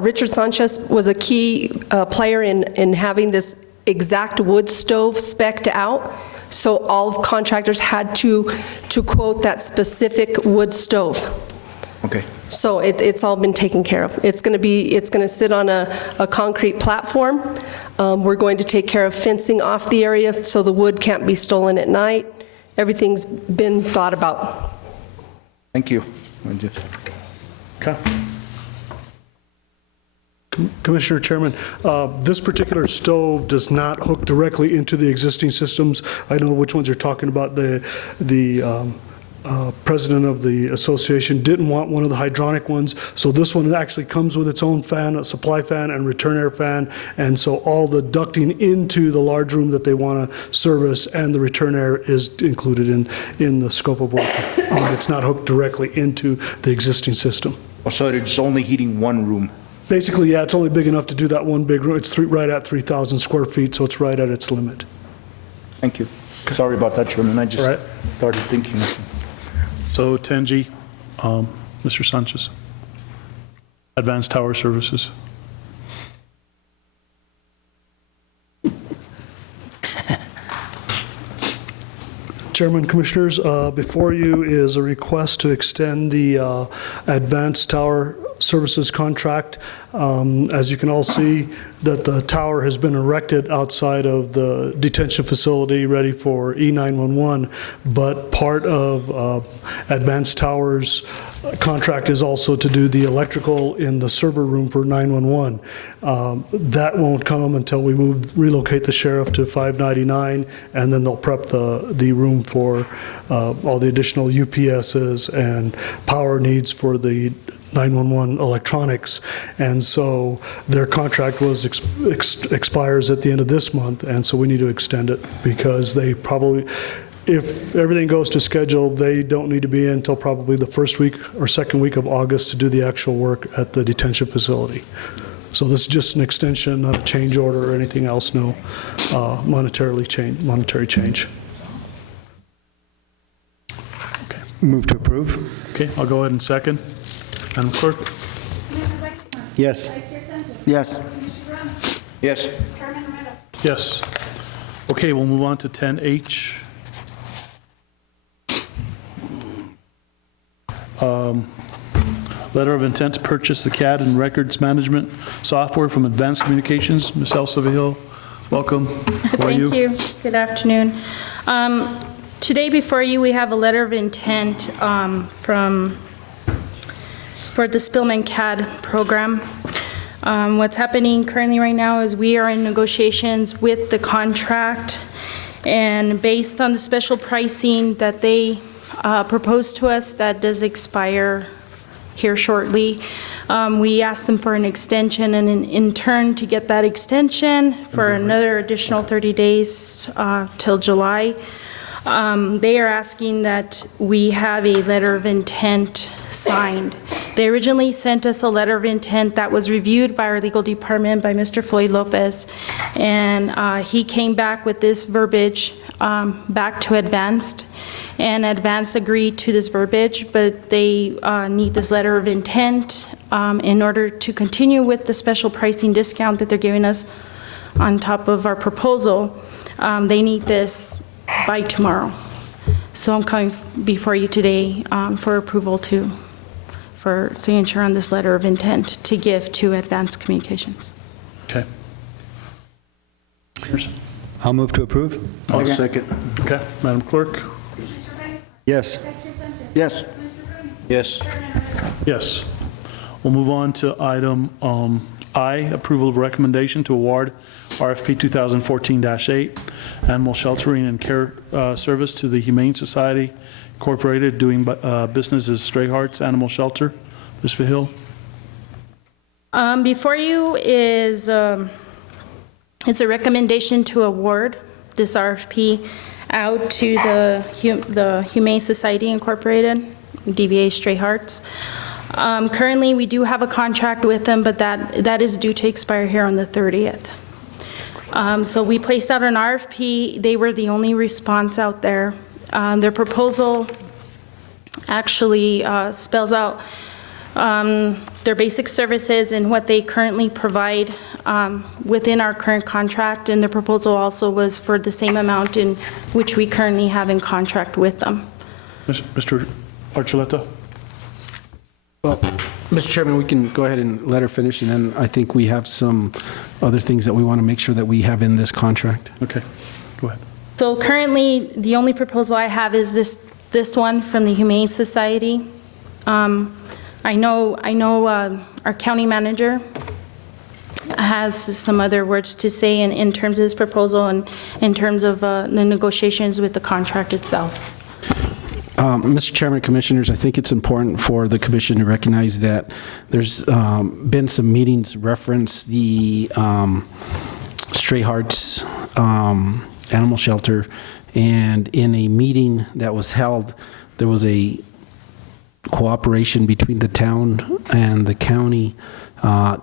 Richard Sanchez was a key player in having this exact wood stove spec'd out. So all contractors had to quote that specific wood stove. Okay. So it's all been taken care of. It's going to sit on a concrete platform. We're going to take care of fencing off the area so the wood can't be stolen at night. Everything's been thought about. Thank you. Okay. Commissioner Chairman, this particular stove does not hook directly into the existing systems. I know which ones you're talking about. The president of the association didn't want one of the hydronic ones, so this one actually comes with its own fan, a supply fan and return air fan, and so all the ducting into the large room that they want to service and the return air is included in the scope of work. It's not hooked directly into the existing system. So it's only heating one room? Basically, yeah, it's only big enough to do that one big room. It's right at 3,000 square feet, so it's right at its limit. Thank you. Sorry about that, Chairman. I just started thinking. So 10G, Mr. Sanchez. Advanced Tower Services. Chairman, Commissioners, before you is a request to extend the Advanced Tower Services contract. As you can all see, that the tower has been erected outside of the detention facility ready for E911, but part of Advanced Towers contract is also to do the electrical in the server room for 911. That won't come until we relocate the sheriff to 599, and then they'll prep the room for all the additional UPSs and power needs for the 911 electronics. And so their contract was expires at the end of this month, and so we need to extend it because they probably, if everything goes to schedule, they don't need to be in until probably the first week or second week of August to do the actual work at the detention facility. So this is just an extension, not a change order or anything else, no monetary change. Okay. Move to approve. Okay, I'll go ahead and second. Madam Clerk? Yes. Yes. Yes. Yes. Okay, we'll move on to 10H. Letter of intent to purchase the CAD and records management software from Advanced Communications. Ms. Elsa Vigil, welcome. How are you? Thank you. Good afternoon. Today before you, we have a letter of intent for the Spillman CAD program. What's happening currently right now is we are in negotiations with the contract, and based on the special pricing that they proposed to us that does expire here shortly, we asked them for an extension, and in turn to get that extension for another additional 30 days till July. They are asking that we have a letter of intent signed. They originally sent us a letter of intent that was reviewed by our legal department by Mr. Floyd Lopez, and he came back with this verbiage back to Advanced, and Advanced agreed to this verbiage, but they need this letter of intent in order to continue with the special pricing discount that they're giving us on top of our proposal. They need this by tomorrow. So I'm coming before you today for approval for signature on this letter of intent to give to Advanced Communications. Okay. I'll move to approve. I'll second. Okay, Madam Clerk? Yes. Yes. Yes. Yes. We'll move on to item I, approval of recommendation to award RFP 2014-8, animal sheltering and care service to the Humane Society Incorporated, doing business as Stray Hearts Animal Shelter. Ms. Vihil? Before you is a recommendation to award this RFP out to the Humane Society Incorporated, DBA Stray Hearts. Currently, we do have a contract with them, but that is due to expire here on the 30th. So we placed out an RFP. They were the only response out there. Their proposal actually spells out their basic services and what they currently provide within our current contract, and the proposal also was for the same amount in which we currently have in contract with them. Mr. Archuleta? Well, Mr. Chairman, we can go ahead and let her finish, and then I think we have some other things that we want to make sure that we have in this contract. Okay, go ahead. So currently, the only proposal I have is this one from the Humane Society. I know our county manager has some other words to say in terms of this proposal and in terms of the negotiations with the contract itself. Mr. Chairman, Commissioners, I think it's important for the Commission to recognize that there's been some meetings reference the Stray Hearts Animal Shelter, and in a meeting that was held, there was a cooperation between the town and the county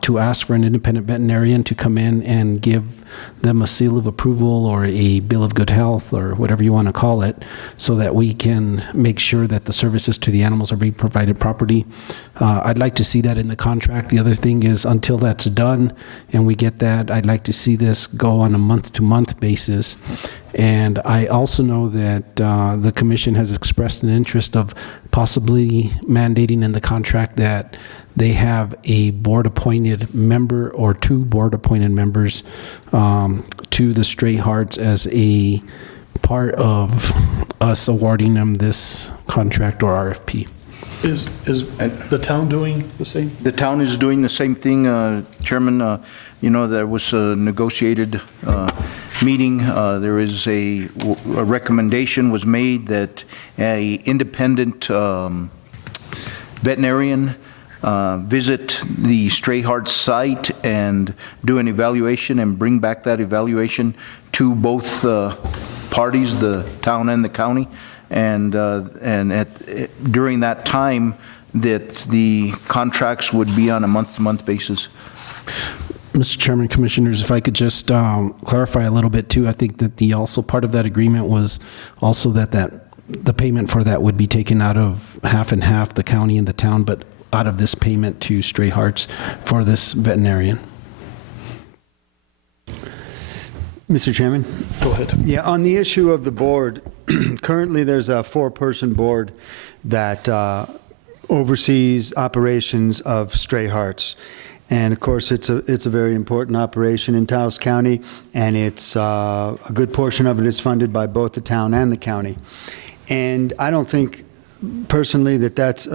to ask for an independent veterinarian to come in and give them a seal of approval or a bill of good health or whatever you want to call it, so that we can make sure that the services to the animals are being provided properly. I'd like to see that in the contract. The other thing is, until that's done and we get that, I'd like to see this go on a month-to-month basis. And I also know that the Commission has expressed an interest of possibly mandating in the contract that they have a board-appointed member or two board-appointed members to the Stray Hearts as a part of us awarding them this contract or RFP. Is the town doing the same? The town is doing the same thing, Chairman. You know, there was a negotiated meeting. There is a recommendation was made that a independent veterinarian visit the Stray Hearts site and do an evaluation and bring back that evaluation to both parties, the town and the county. And during that time, that the contracts would be on a month-to-month basis. Mr. Chairman, Commissioners, if I could just clarify a little bit too, I think that the also part of that agreement was also that the payment for that would be taken out of half and half, the county and the town, but out of this payment to Stray Hearts for this veterinarian. Mr. Chairman? Go ahead. Yeah, on the issue of the board, currently there's a 4-person board that oversees operations of Stray Hearts. And of course, it's a very important operation in Taos County, and it's a good portion of it is funded by both the town and the county. And I don't think personally that that's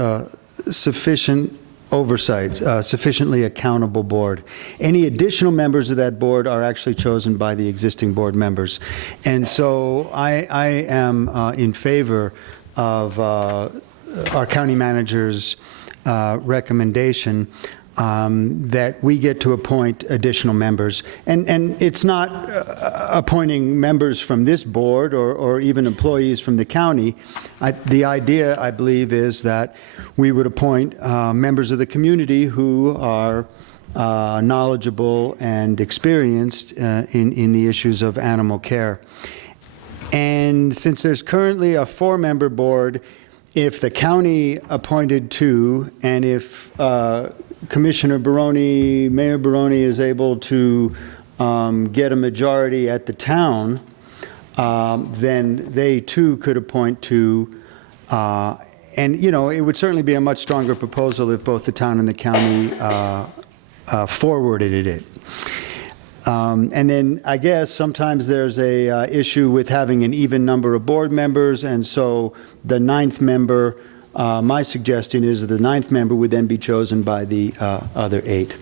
sufficient oversight, sufficiently accountable board. Any additional members of that board are actually chosen by the existing board members. And so I am in favor of our county manager's recommendation that we get to appoint additional members. And it's not appointing members from this board or even employees from the county. The idea, I believe, is that we would appoint members of the community who are knowledgeable and experienced in the issues of animal care. And since there's currently a 4-member board, if the county appointed 2, and if Commissioner Barone, Mayor Barone is able to get a majority at the town, then they too could appoint 2. And, you know, it would certainly be a much stronger proposal if both the town and the county forwarded it. And then I guess sometimes there's a issue with having an even number of board members, and so the 9th member my suggestion is that the 9th member would then be chosen by the other 8.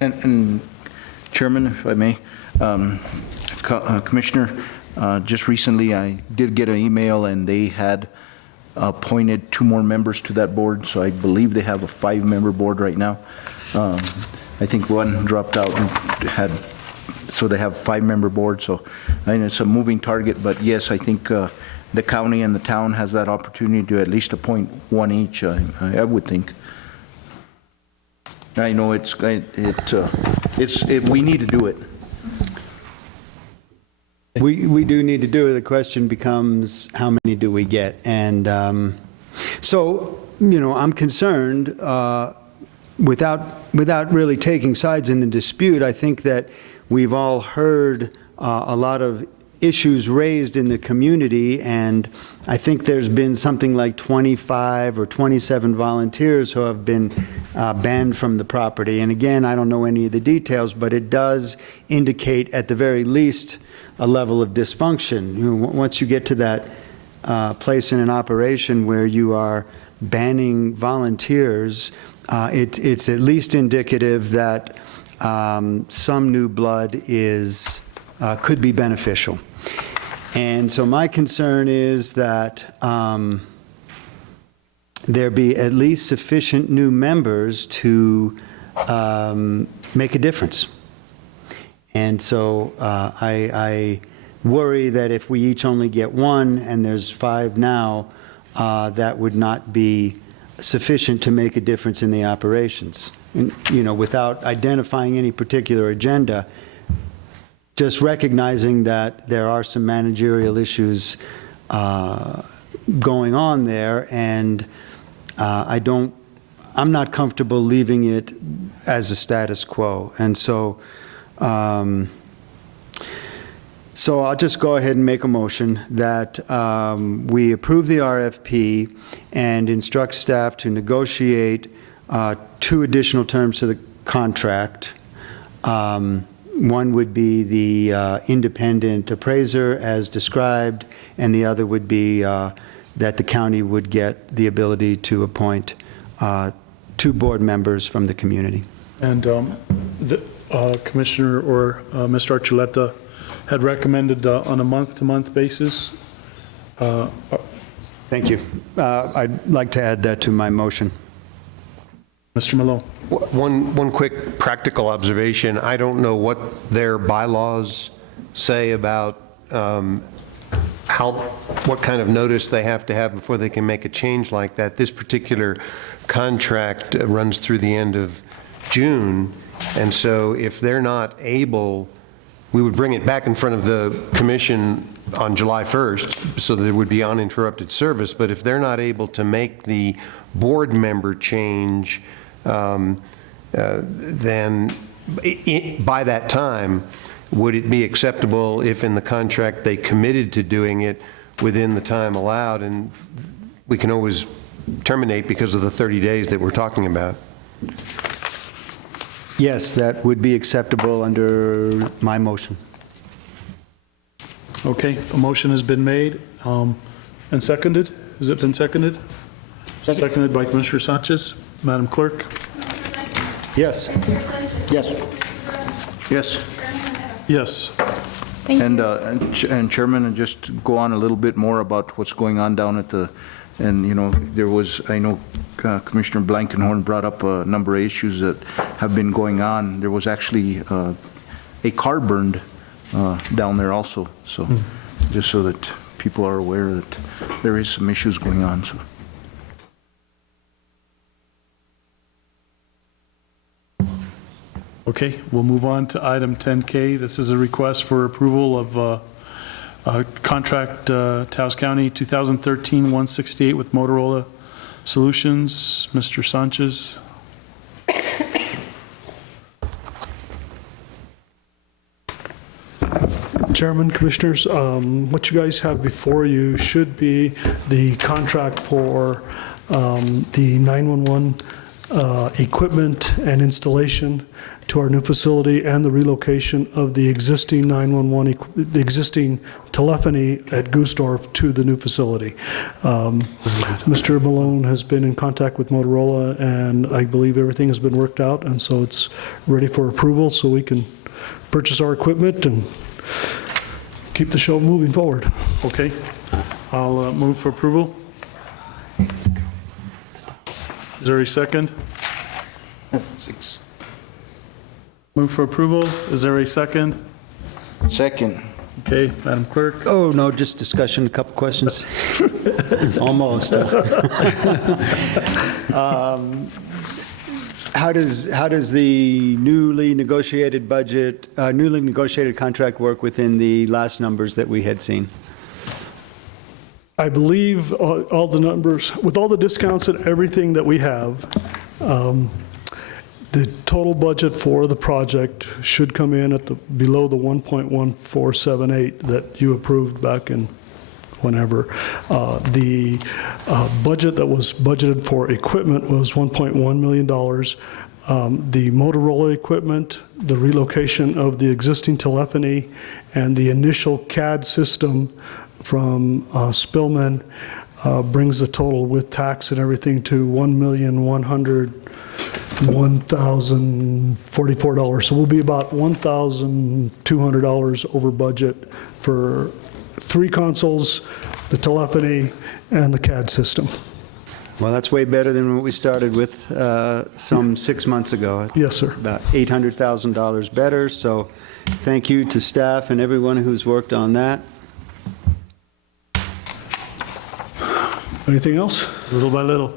And Chairman, if I may, Commissioner, just recently I did get an email and they had appointed 2 more members to that board, so I believe they have a 5-member board right now. I think one dropped out and so they have 5-member board, so I know it's a moving target, but yes, I think the county and the town has that opportunity to at least appoint 1 each, I would think. I know we need to do it. We do need to do it. The question becomes, how many do we get? And so, I'm concerned, without really taking sides in the dispute, I think that we've all heard a lot of issues raised in the community, and I think there's been something like 25 or 27 volunteers who have been banned from the property. And again, I don't know any of the details, but it does indicate at the very least a level of dysfunction. Once you get to that place in an operation where you are banning volunteers, it's at least indicative that some new blood could be beneficial. And so my concern is that there be at least sufficient new members to make a difference. And so I worry that if we each only get 1 and there's 5 now, that would not be sufficient to make a difference in the operations. And, without identifying any particular agenda, just recognizing that there are some managerial issues going on there, and I'm not comfortable leaving it as a status quo. And so I'll just go ahead and make a motion that we approve the RFP and instruct staff to negotiate 2 additional terms to the contract. One would be the independent appraiser as described, and the other would be that the county would get the ability to appoint 2 board members from the community. And the Commissioner or Mr. Archuleta had recommended on a month-to-month basis. Thank you. I'd like to add that to my motion. Mr. Malone. One quick practical observation. I don't know what their bylaws say about what kind of notice they have to have before they can make a change like that. This particular contract runs through the end of June, and so if they're not able, we would bring it back in front of the commission on July 1st, so that there would be uninterrupted service. But if they're not able to make the board member change, then by that time, would it be acceptable if in the contract they committed to doing it within the time allowed? And we can always terminate because of the 30 days that we're talking about. Yes, that would be acceptable under my motion. Okay, a motion has been made and seconded. Has it been seconded? Seconded by Commissioner Sanchez. Madam Clerk? Yes. Yes. Yes. Yes. And Chairman, and just go on a little bit more about what's going on down at the, and there was, I know Commissioner Blankenhorn brought up a number of issues that have been going on. There was actually a car burned down there also, so just so that people are aware that there is some issues going on. So. Okay, we'll move on to item 10K. This is a request for approval of contract Taos County 2013-168 with Motorola Solutions. Mr. Sanchez. Chairman, Commissioners, what you guys have before you should be the contract for the 911 equipment and installation to our new facility and the relocation of the existing 911, the existing telephony at Gusdorf to the new facility. Mr. Malone has been in contact with Motorola, and I believe everything has been worked out, and so it's ready for approval, so we can purchase our equipment and keep the show moving forward. Okay. I'll move for approval. Is there a second? Move for approval. Is there a second? Second. Okay, Madam Clerk. Oh, no, just discussion, a couple questions. Almost. How does the newly negotiated budget, newly negotiated contract work within the last numbers that we had seen? I believe all the numbers, with all the discounts and everything that we have, the total budget for the project should come in at below the 1.1478 that you approved back in whenever. The budget that was budgeted for equipment was $1.1 million. The Motorola equipment, the relocation of the existing telephony, and the initial CAD system from Spillman brings the total with tax and everything to $1,101,044. So we'll be about $1,200 over budget for 3 consoles, the telephony, and the CAD system. Well, that's way better than what we started with some 6 months ago. Yes, sir. About $800,000 better, so thank you to staff and everyone who's worked on that. Anything else? Little by little.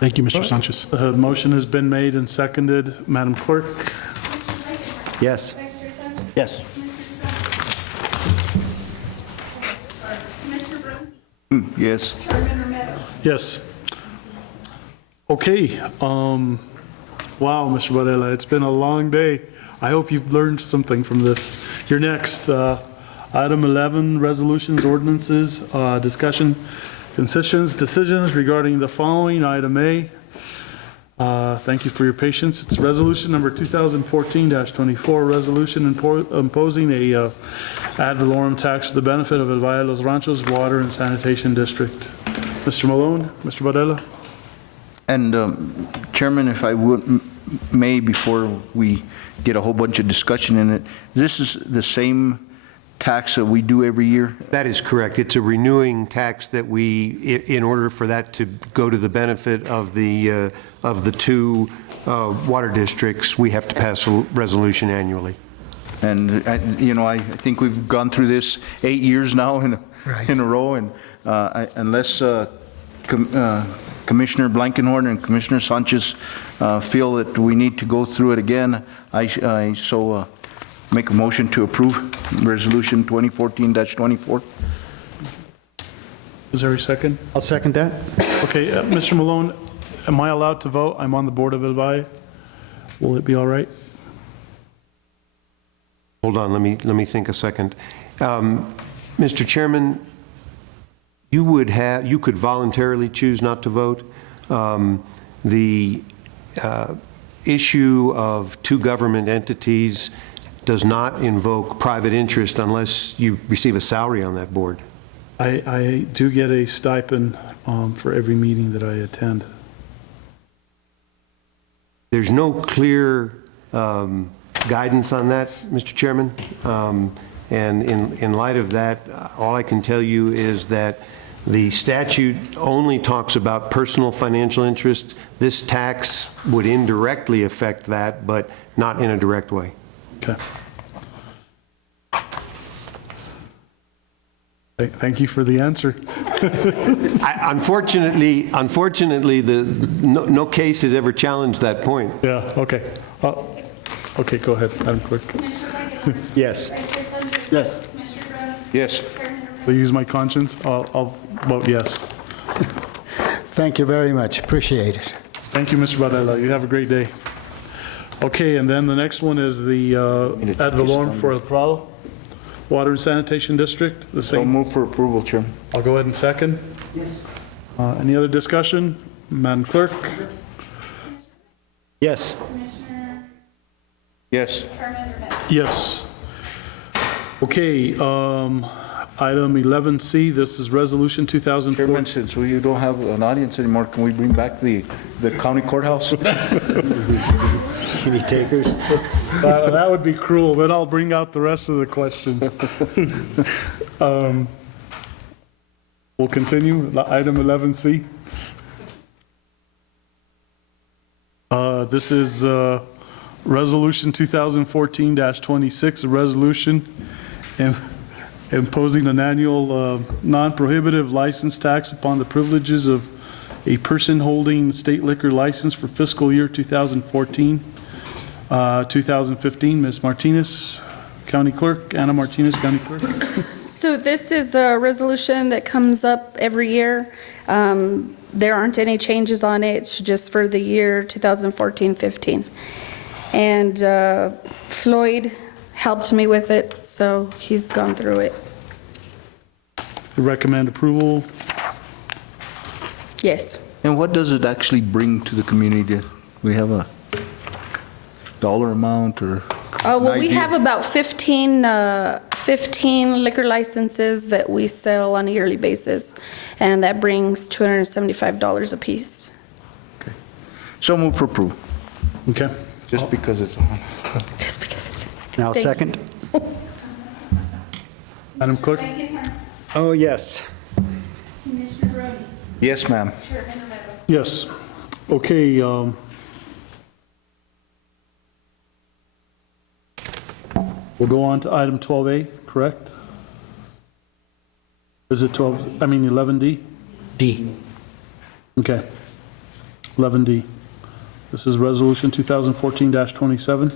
Thank you, Mr. Sanchez. The motion has been made and seconded. Madam Clerk? Yes. Yes. Yes. Yes. Okay. Wow, Mr. Varela, it's been a long day. I hope you've learned something from this. You're next. Item 11, resolutions, ordinances, discussion, decisions regarding the following. Item A. Thank you for your patience. It's resolution number 2014-24, resolution imposing a ad valorem tax for the benefit of El Valle de los Ranchos Water and Sanitation District. Mr. Malone, Mr. Varela. And Chairman, if I may, before we get a whole bunch of discussion in it, this is the same tax that we do every year? That is correct. It's a renewing tax that we, in order for that to go to the benefit of the 2 water districts, we have to pass a resolution annually. And, you know, I think we've gone through this 8 years now in a row, and unless Commissioner Blankenhorn and Commissioner Sanchez feel that we need to go through it again, I make a motion to approve Resolution 2014-24. Is there a second? I'll second that. Okay, Mr. Malone, am I allowed to vote? I'm on the board of El Valle. Will it be all right? Hold on, let me think a second. Mr. Chairman, you could voluntarily choose not to vote. The issue of 2 government entities does not invoke private interest unless you receive a salary on that board. I do get a stipend for every meeting that I attend. There's no clear guidance on that, Mr. Chairman. And in light of that, all I can tell you is that the statute only talks about personal financial interest. This tax would indirectly affect that, but not in a direct way. Okay. Thank you for the answer. Unfortunately, no case has ever challenged that point. Yeah, okay. Okay, go ahead, Madam Clerk. Yes. Yes. Yes. So use my conscience, I'll vote yes. Thank you very much. Appreciate it. Thank you, Mr. Varela. You have a great day. Okay, and then the next one is the ad valorem for El Prado Water and Sanitation District. The same. So move for approval, Chairman. I'll go ahead and second. Any other discussion? Madam Clerk? Yes. Yes. Yes. Okay, item 11C, this is Resolution 2004. Chairman, since we don't have an audience anymore, can we bring back the county courthouse? Any takers? That would be cruel, but I'll bring out the rest of the questions. We'll continue, item 11C. This is Resolution 2014-26, a resolution imposing an annual non-prohibitive license tax upon the privileges of a person holding state liquor license for fiscal year 2014, 2015. Ms. Martinez, County Clerk, Anna Martinez, County Clerk. So this is a resolution that comes up every year. There aren't any changes on it. It's just for the year 2014-15. And Floyd helped me with it, so he's gone through it. Recommend approval. Yes. And what does it actually bring to the community? We have a dollar amount or? Well, we have about 15 liquor licenses that we sell on a yearly basis, and that brings $275 a piece. Okay. So move for approval. Okay. Just because it's on. Just because it's. Now second. Madam Clerk? Oh, yes. Commissioner Brody. Yes, ma'am. Chairman Romero. Yes. Okay. We'll go on to item 12A, correct? Is it 11D? D. Okay. 11D. This is Resolution 2014-27,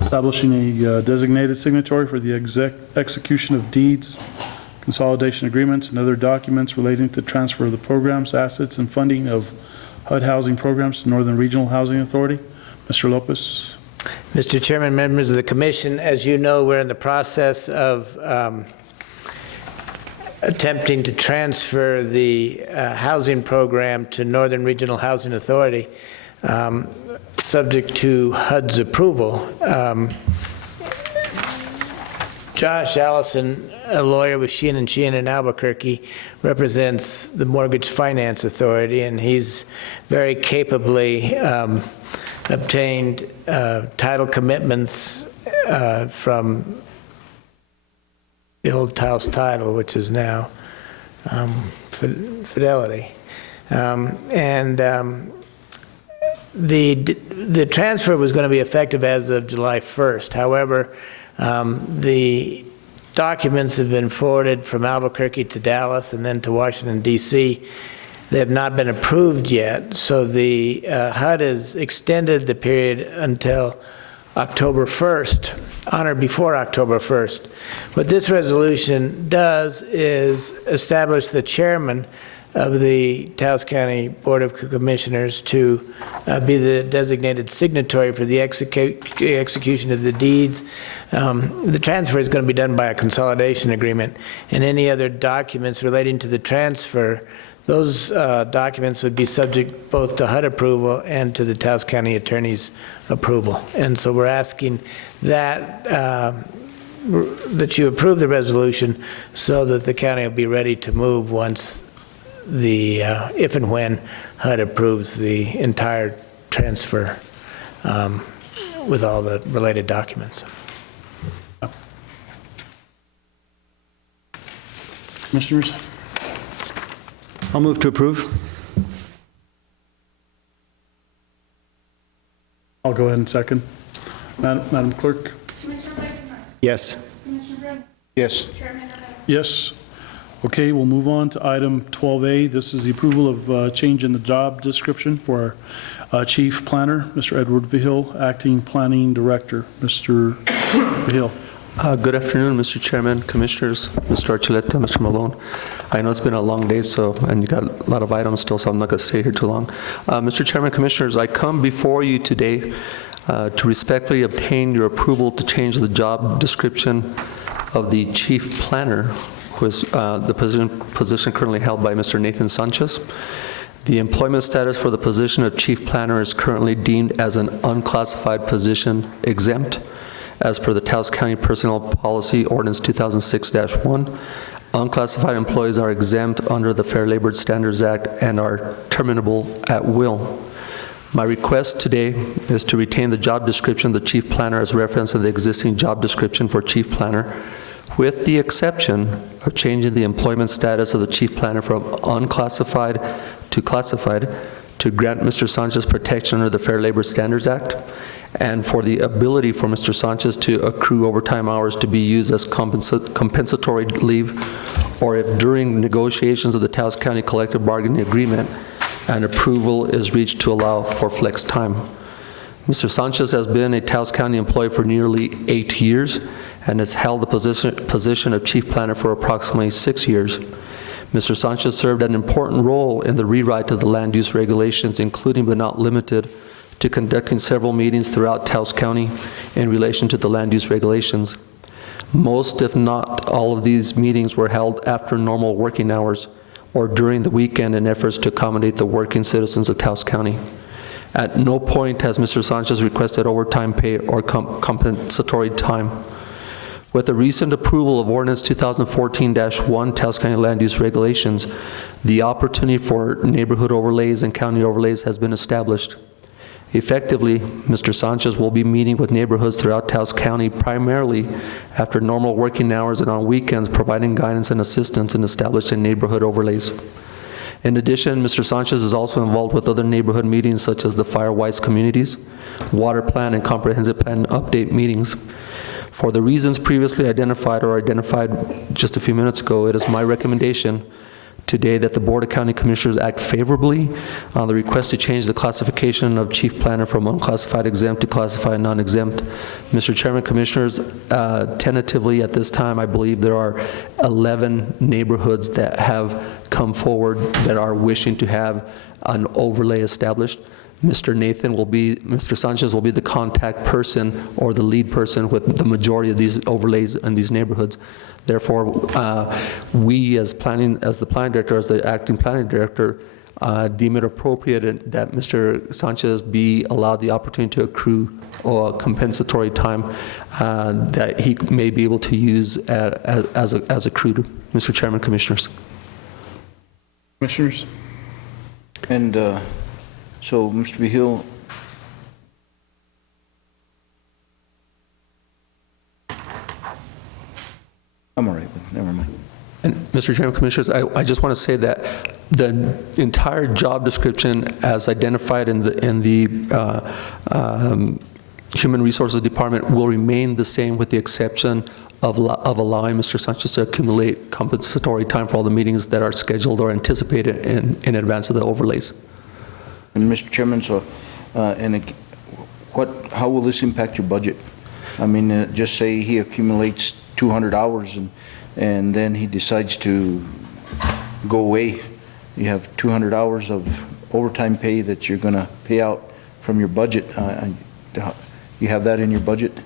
establishing a designated signatory for the execution of deeds, consolidation agreements, and other documents relating to transfer of the programs, assets, and funding of HUD housing programs to Northern Regional Housing Authority. Mr. Lopez. Mr. Chairman, members of the commission, as you know, we're in the process of attempting to transfer the housing program to Northern Regional Housing Authority, subject to HUD's approval. Josh Allison, a lawyer with Sheehan & Sheehan in Albuquerque, represents the Mortgage Finance Authority, and he's very capably obtained title commitments from the old Taos title, which is now Fidelity. The transfer was going to be effective as of July 1st. However, the documents have been forwarded from Albuquerque to Dallas and then to Washington, D.C. They have not been approved yet, so the HUD has extended the period until October 1st, on or before October 1st. What this resolution does is establish the chairman of the Taos County Board of Commissioners to be the designated signatory for the execution of the deeds. The transfer is going to be done by a consolidation agreement, and any other documents relating to the transfer, those documents would be subject both to HUD approval and to the Taos County Attorney's approval. And so we're asking that that you approve the resolution so that the county will be ready to move once the, if and when HUD approves the entire transfer with all the related documents. Commissioners? I'll move to approve. I'll go ahead and second. Madam Clerk? Commissioner Blakenhart. Yes. Commissioner Brody. Yes. Chairman Romero. Yes. Okay, we'll move on to item 12A. This is the approval of change in the job description for our Chief Planner, Mr. Edward Vigil, Acting Planning Director. Mr. Vigil. Good afternoon, Mr. Chairman, Commissioners, Mr. Archuleta, Mr. Malone. I know it's been a long day, and you got a lot of items still, so I'm not going to stay here too long. Mr. Chairman, Commissioners, I come before you today to respectfully obtain your approval to change the job description of the Chief Planner, who is the position currently held by Mr. Nathan Sanchez. The employment status for the position of chief planner is currently deemed as an unclassified position exempt as per the Taos County Personnel Policy Ordinance 2006-1. Unclassified employees are exempt under the Fair Labor Standards Act and are terminable at will. My request today is to retain the job description of the chief planner as referenced in the existing job description for chief planner, with the exception of changing the employment status of the chief planner from unclassified to classified to grant Mr. Sanchez protection under the Fair Labor Standards Act, and for the ability for Mr. Sanchez to accrue overtime hours to be used as compensatory leave, or if during negotiations of the Taos County Collective Bargaining Agreement, an approval is reached to allow for flex time. Mr. Sanchez has been a Taos County employee for nearly 8 years and has held the position of chief planner for approximately 6 years. Mr. Sanchez served an important role in the rewrite of the land use regulations, including but not limited to conducting several meetings throughout Taos County in relation to the land use regulations. Most, if not all, of these meetings were held after normal working hours or during the weekend in efforts to accommodate the working citizens of Taos County. At no point has Mr. Sanchez requested overtime pay or compensatory time. With the recent approval of Ordinance 2014-1 Taos County Land Use Regulations, the opportunity for neighborhood overlays and county overlays has been established. Effectively, Mr. Sanchez will be meeting with neighborhoods throughout Taos County primarily after normal working hours and on weekends, providing guidance and assistance in establishing neighborhood overlays. In addition, Mr. Sanchez is also involved with other neighborhood meetings such as the Firewise Communities, Water Plan, and Comprehensive Plan Update meetings. For the reasons previously identified or identified just a few minutes ago, it is my recommendation today that the Board of County Commissioners act favorably on the request to change the classification of chief planner from unclassified exempt to classified non-exempt. Mr. Chairman, Commissioners, tentatively at this time, I believe there are 11 neighborhoods that have come forward that are wishing to have an overlay established. Mr. Sanchez will be the contact person or the lead person with the majority of these overlays in these neighborhoods. Therefore, we as the planning director, as the acting planning director, deem it appropriate that Mr. Sanchez be allowed the opportunity to accrue compensatory time that he may be able to use as accrued. Mr. Chairman, Commissioners. Commissioners? And so, Mr. Vigil, I'm all right with it, never mind. And Mr. Chairman, Commissioners, I just want to say that the entire job description as identified in the Human Resources Department will remain the same with the exception of allowing Mr. Sanchez to accumulate compensatory time for all the meetings that are scheduled or anticipated in advance of the overlays. And Mr. Chairman, so, how will this impact your budget? I mean, just say he accumulates 200 hours and then he decides to go away. You have 200 hours of overtime pay that you're going to pay out from your budget. You have that in your budget?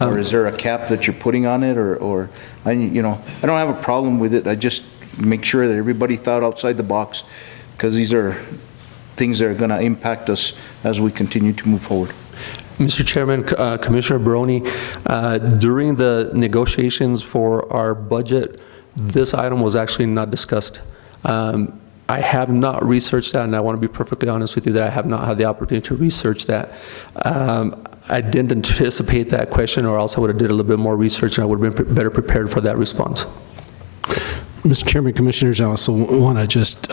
Or is there a cap that you're putting on it? Or I don't have a problem with it. I just make sure that everybody thought outside the box, because these are things that are going to impact us as we continue to move forward. Mr. Chairman, Commissioner Baroni, during the negotiations for our budget, this item was actually not discussed. I have not researched that, and I want to be perfectly honest with you that I have not had the opportunity to research that. I didn't anticipate that question, or else I would have did a little bit more research and I would have been better prepared for that response. Mr. Chairman, Commissioners, I also want to just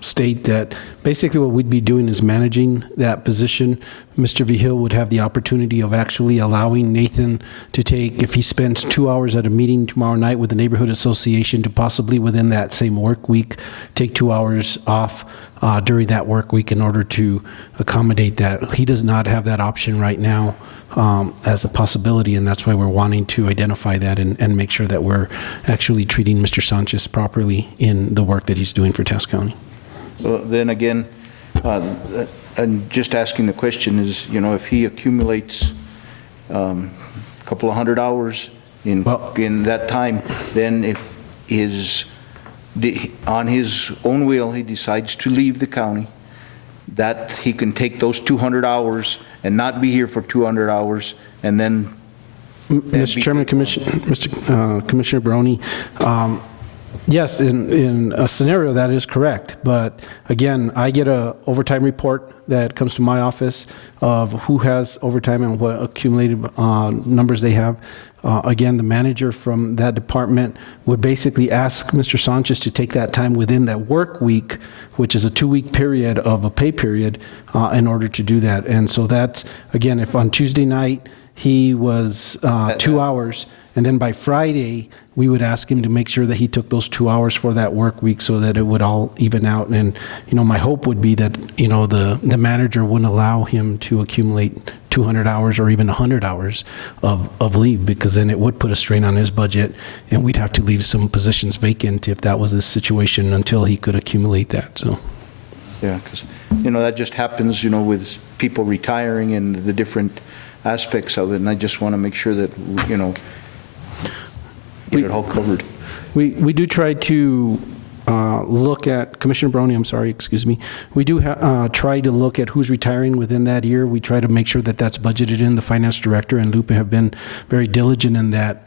state that basically what we'd be doing is managing that position. Mr. Vigil would have the opportunity of actually allowing Nathan to take, if he spends 2 hours at a meeting tomorrow night with the neighborhood association, to possibly within that same work week take 2 hours off during that work week in order to accommodate that. He does not have that option right now as a possibility, and that's why we're wanting to identify that and make sure that we're actually treating Mr. Sanchez properly in the work that he's doing for Taos County. So then again, and just asking the question is, if he accumulates a couple of hundred hours in that time, then if on his own will he decides to leave the county that he can take those 200 hours and not be here for 200 hours, and then... Mr. Chairman, Commissioner Barone, yes, in a scenario, that is correct. But again, I get a overtime report that comes to my office of who has overtime and what accumulated numbers they have. Again, the manager from that department would basically ask Mr. Sanchez to take that time within that work week, which is a 2-week period of a pay period, in order to do that. And so that's, again, if on Tuesday night he was 2 hours, and then by Friday, we would ask him to make sure that he took those 2 hours for that work week so that it would all even out. And, my hope would be that, the manager wouldn't allow him to accumulate 200 hours or even 100 hours of leave, because then it would put a strain on his budget, and we'd have to leave some positions vacant if that was the situation until he could accumulate that, so. Yeah, because, that just happens, with people retiring and the different aspects of it, and I just want to make sure that, get it all covered. We do try to look at, Commissioner Barone, I'm sorry, excuse me. We do try to look at who's retiring within that year. We try to make sure that that's budgeted in. The finance director and Lupe have been very diligent in that.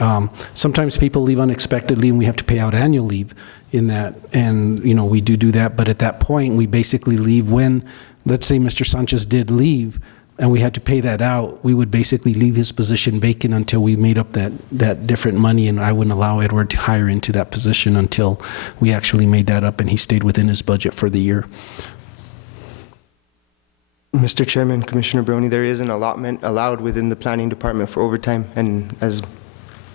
Sometimes people leave unexpectedly and we have to pay out annual leave in that. And, we do that. But at that point, we basically leave when, let's say Mr. Sanchez did leave, and we had to pay that out, we would basically leave his position vacant until we made up that different money, and I wouldn't allow Edward to hire into that position until we actually made that up and he stayed within his budget for the year. Mr. Chairman, Commissioner Barone, there is an allotment allowed within the planning department for overtime, and as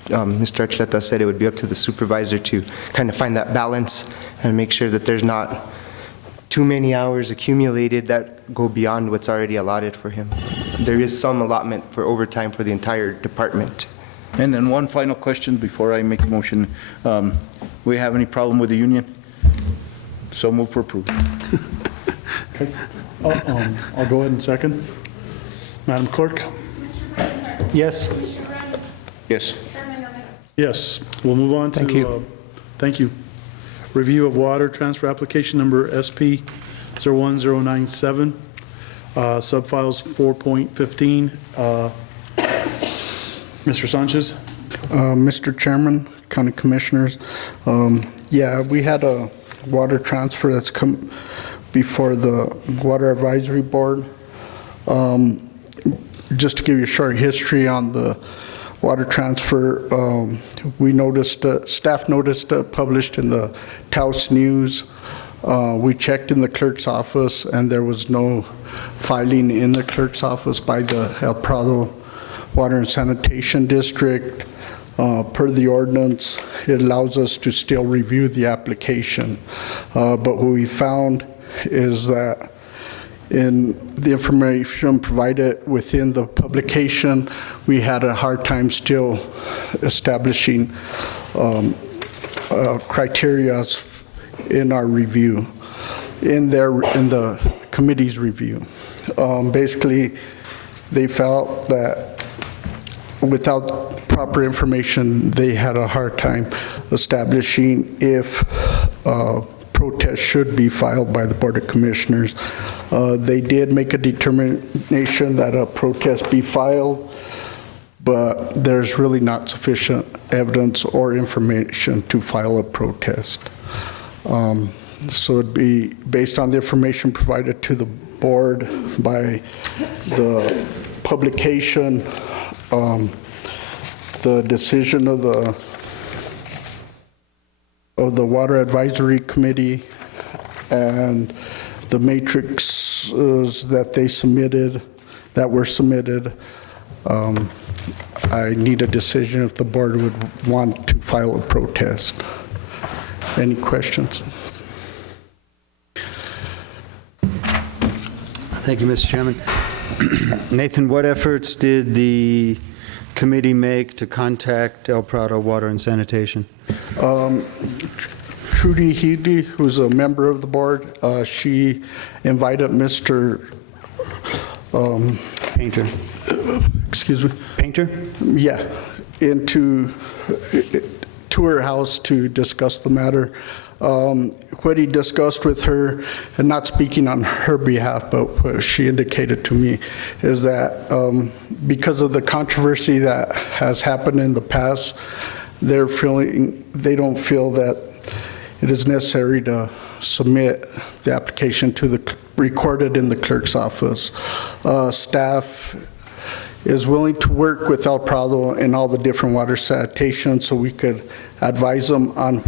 Mr. Archuleta said, it would be up to the supervisor to kind of find that balance and make sure that there's not too many hours accumulated that go beyond what's already allotted for him. There is some allotment for overtime for the entire department. And then one final question before I make a motion. We have any problem with the union? So move for approval. Okay. I'll go ahead and second. Madam Clerk? Yes. Yes. Yes. We'll move on to... Thank you. Thank you. Review of water transfer application number SP 01097, subfiles 4.15. Mr. Sanchez? Mr. Chairman, County Commissioners, yeah, we had a water transfer that's come before the Water Advisory Board. Just to give you a short history on the water transfer, we noticed, staff noticed published in the Taos News. We checked in the clerk's office and there was no filing in the clerk's office by the El Prado Water and Sanitation District. Per the ordinance, it allows us to still review the application. But what we found is that in the information provided within the publication, we had a hard time still establishing criteria in our review, in the committee's review. Basically, they felt that without proper information, they had a hard time establishing if protest should be filed by the Board of Commissioners. They did make a determination that a protest be filed, but there's really not sufficient evidence or information to file a protest. So it'd be based on the information provided to the board by the publication, the decision of the Water Advisory Committee, and the matrices that they submitted, that were submitted. I need a decision if the board would want to file a protest. Any questions? Thank you, Mr. Chairman. Nathan, what efforts did the committee make to contact El Prado Water and Sanitation? Trudy Healy, who's a member of the board, she invited Mr. Painter. Excuse me? Painter? Yeah, to her house to discuss the matter. What he discussed with her, and not speaking on her behalf, but what she indicated to me, is that because of the controversy that has happened in the past, they don't feel that it is necessary to submit the application to recorded in the clerk's office. Staff is willing to work with El Prado in all the different water sanitation so we could advise them on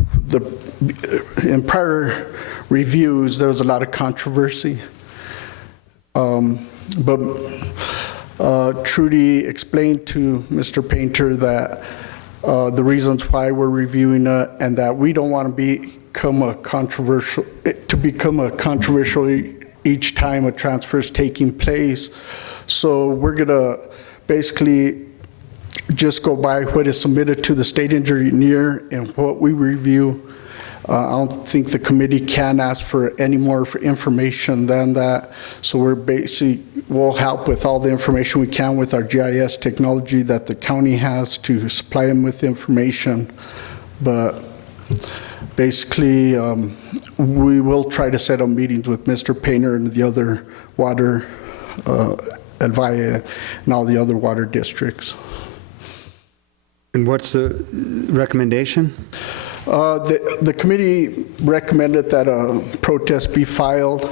in prior reviews, there was a lot of controversy. But Trudy explained to Mr. Painter that the reasons why we're reviewing it and that we don't want to become a controversial each time a transfer is taking place. So we're going to basically just go by what is submitted to the state engineer and what we review. I don't think the committee can ask for any more information than that. So we'll help with all the information we can with our GIS technology that the county has to supply them with information. But basically, we will try to set up meetings with Mr. Painter and the other water Advaya and all the other water districts. And what's the recommendation? The committee recommended that a protest be filed,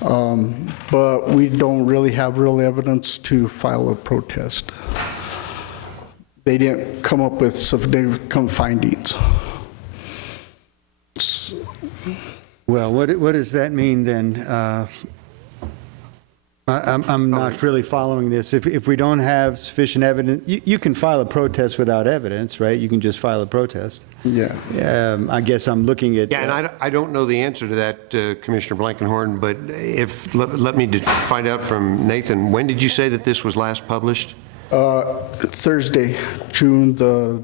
but we don't really have real evidence to file a protest. They didn't come up with significant findings. Well, what does that mean then? I'm not really following this. If we don't have sufficient evidence, you can file a protest without evidence, right? You can just file a protest. Yeah. I guess I'm looking at... Yeah, and I don't know the answer to that, Commissioner Blankenhorn, but let me find out from Nathan, when did you say that this was last published? Thursday, June the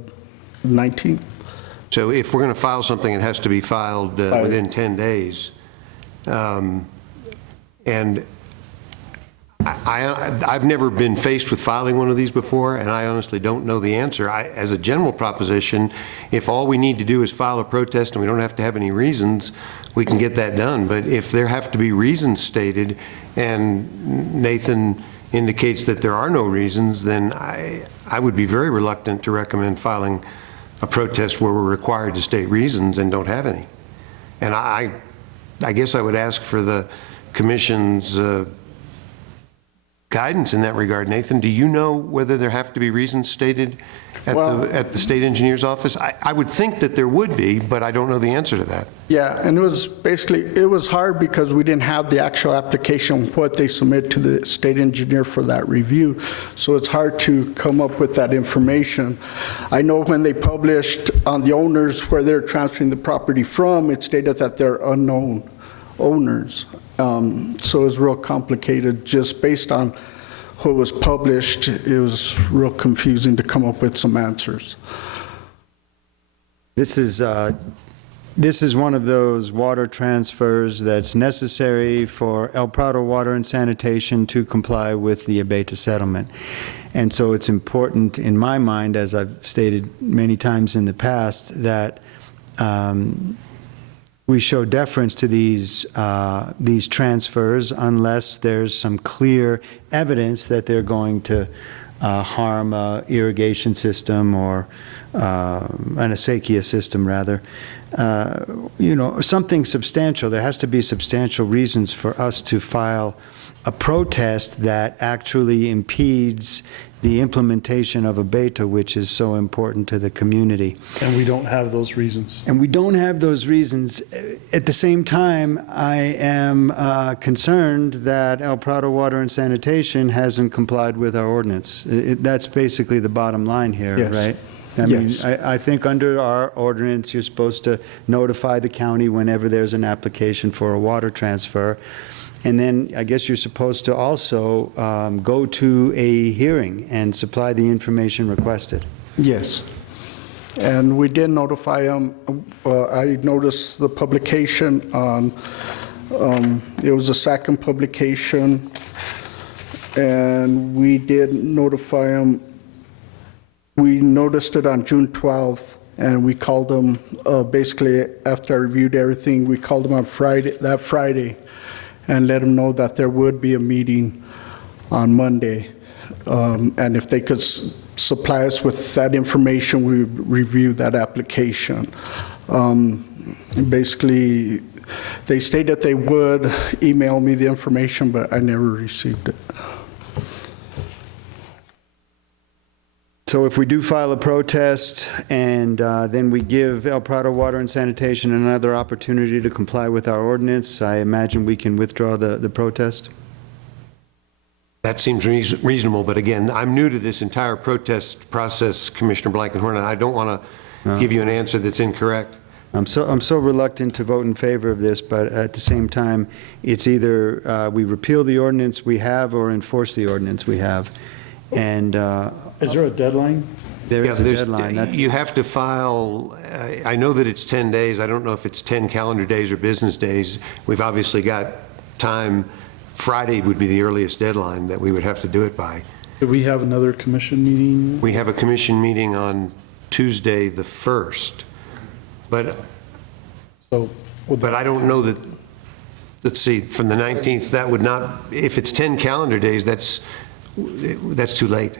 19th. So if we're going to file something, it has to be filed within 10 days. And I've never been faced with filing one of these before, and I honestly don't know the answer. As a general proposition, if all we need to do is file a protest and we don't have to have any reasons, we can get that done. But if there have to be reasons stated, and Nathan indicates that there are no reasons, then I would be very reluctant to recommend filing a protest where we're required to state reasons and don't have any. And I guess I would ask for the Commission's guidance in that regard. Nathan, do you know whether there have to be reasons stated at the state engineer's office? I would think that there would be, but I don't know the answer to that. Yeah, and it was hard because we didn't have the actual application, what they submit to the state engineer for that review. So it's hard to come up with that information. I know when they published on the owners where they're transferring the property from, it stated that they're unknown owners. So it was real complicated just based on what was published. It was real confusing to come up with some answers. This is one of those water transfers that's necessary for El Prado Water and Sanitation to comply with the Abeta settlement. And so it's important in my mind, as I've stated many times in the past, that we show deference to these transfers unless there's some clear evidence that they're going to harm an irrigation system or an acequia system, rather. Something substantial. There has to be substantial reasons for us to file a protest that actually impedes the implementation of Abeta, which is so important to the community. And we don't have those reasons. And we don't have those reasons. At the same time, I am concerned that El Prado Water and Sanitation hasn't complied with our ordinance. That's basically the bottom line here, Yes. right? I mean, I think under our ordinance, you're supposed to notify the county whenever there's an application for a water transfer. And then I guess you're supposed to also go to a hearing and supply the information requested. Yes. And we did notify them. I noticed the publication on, it was the second publication, and we did notify them. We noticed it on June 12th, and we called them, basically, after I reviewed everything, we called them on that Friday, and let them know that there would be a meeting on Monday. And if they could supply us with that information, we would review that application. Basically, they stated they would email me the information, but I never received it. So if we do file a protest and then we give El Prado Water and Sanitation another opportunity to comply with our ordinance, I imagine we can withdraw the protest? That seems reasonable, but again, I'm new to this entire protest process, Commissioner Blankenhorn, and I don't want to give you an answer that's incorrect. I'm so reluctant to vote in favor of this, but at the same time, it's either we repeal the ordinance we have or enforce the ordinance we have. And is there a deadline? There is a deadline. You have to file, I know that it's 10 days. I don't know if it's 10 calendar days or business days. We've obviously got time. Friday would be the earliest deadline that we would have to do it by. Do we have another commission meeting? We have a commission meeting on Tuesday, the 1st. But I don't know that, let's see, from the 19th, that would not, if it's 10 calendar days, that's too late.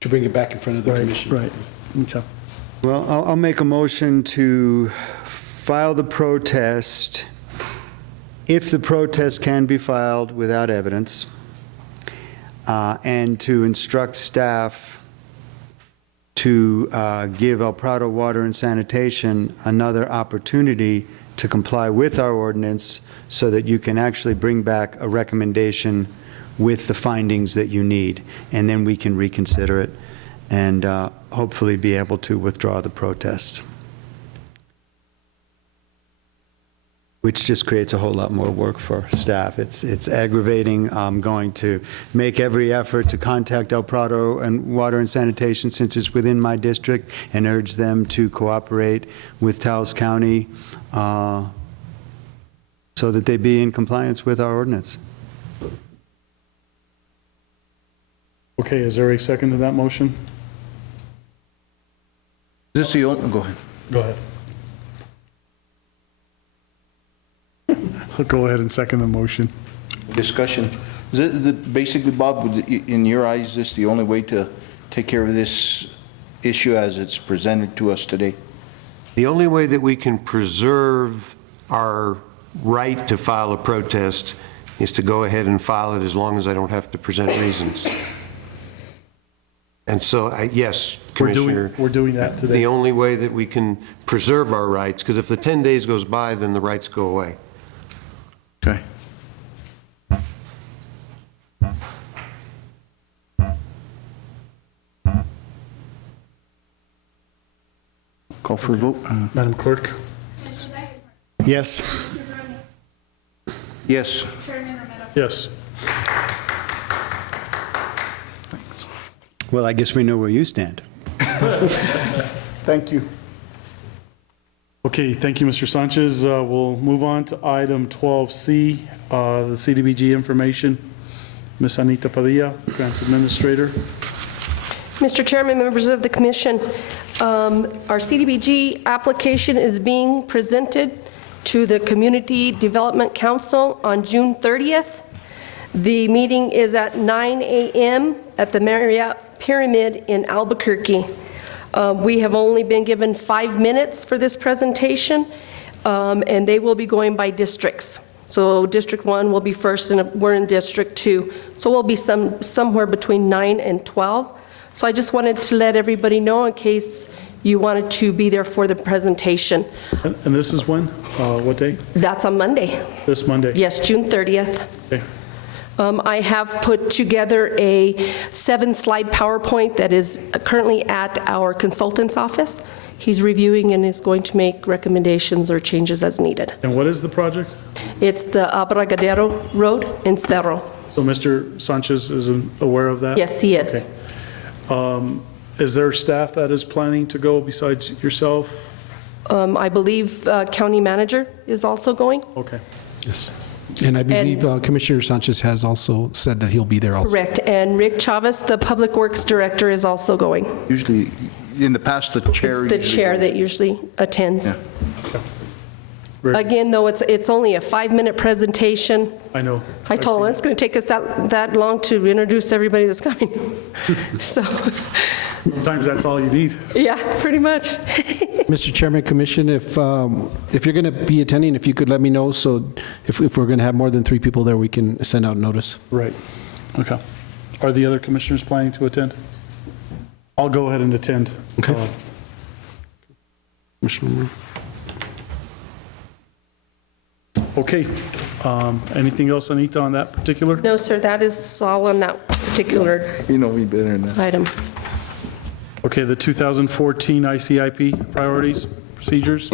To bring it back in front of the commission. Right, okay. Well, I'll make a motion to file the protest if the protest can be filed without evidence, and to instruct staff to give El Prado Water and Sanitation another opportunity to comply with our ordinance so that you can actually bring back a recommendation with the findings that you need, and then we can reconsider it and hopefully be able to withdraw the protest, which just creates a whole lot more work for staff. It's aggravating. I'm going to make every effort to contact El Prado and Water and Sanitation since it's within my district and urge them to cooperate with Taos County so that they be in compliance with our ordinance. Okay, is there a second to that motion? Is this the only, go ahead. Go ahead. I'll go ahead and second the motion. Discussion. Is it basically, Bob, in your eyes, is this the only way to take care of this issue as it's presented to us today? The only way that we can preserve our right to file a protest is to go ahead and file it as long as I don't have to present reasons. And so, yes, Commissioner. We're doing that today. The only way that we can preserve our rights, because if the 10 days goes by, then the rights go away. Okay. Call for a vote. Madam Clerk? Yes. Yes. Yes. Well, I guess we know where you stand. Thank you. Okay, thank you, Mr. Sanchez. We'll move on to item 12C, the CDBG information. Ms. Anita Padilla, Grants Administrator. Mr. Chairman, members of the commission, our CDBG application is being presented to the Community Development Council on June 30th. The meeting is at 9 a.m. at the Marriott Pyramid in Albuquerque. We have only been given 5 minutes for this presentation, and they will be going by districts. So District 1 will be first, and we're in District 2. So we'll be somewhere between 9 and 12. So I just wanted to let everybody know in case you wanted to be there for the presentation. And this is when? What day? That's on Monday. This Monday? Yes, June 30th. Okay. I have put together a 7-slide PowerPoint that is currently at our consultant's office. He's reviewing and is going to make recommendations or changes as needed. And what is the project? It's the Abragadero Road in Cerro. So Mr. Sanchez is aware of that? Yes, he is. Okay. Is there staff that is planning to go besides yourself? I believe county manager is also going. Okay. Yes. And I believe Commissioner Sanchez has also said that he'll be there also. Correct. And Rick Chavez, the Public Works Director, is also going. Usually in the past, the chair It's the usually chair goes. that usually attends. Yeah. Again, though, it's only a 5-minute presentation. I know. I told him it's going to take us that long to introduce everybody that's coming. So, Sometimes that's all you need. yeah, pretty much. Mr. Chairman, Commission, if you're going to be attending, if you could let me know, so if we're going to have more than 3 people there, we can send out notice. Right. Okay. Are the other commissioners planning to attend? I'll go ahead and attend. Okay. Commissioner. Okay. Anything else, Anita, on that particular? No, sir, that is all on that particular You know me better than that. item. Okay, the 2014 ICIP priorities, procedures?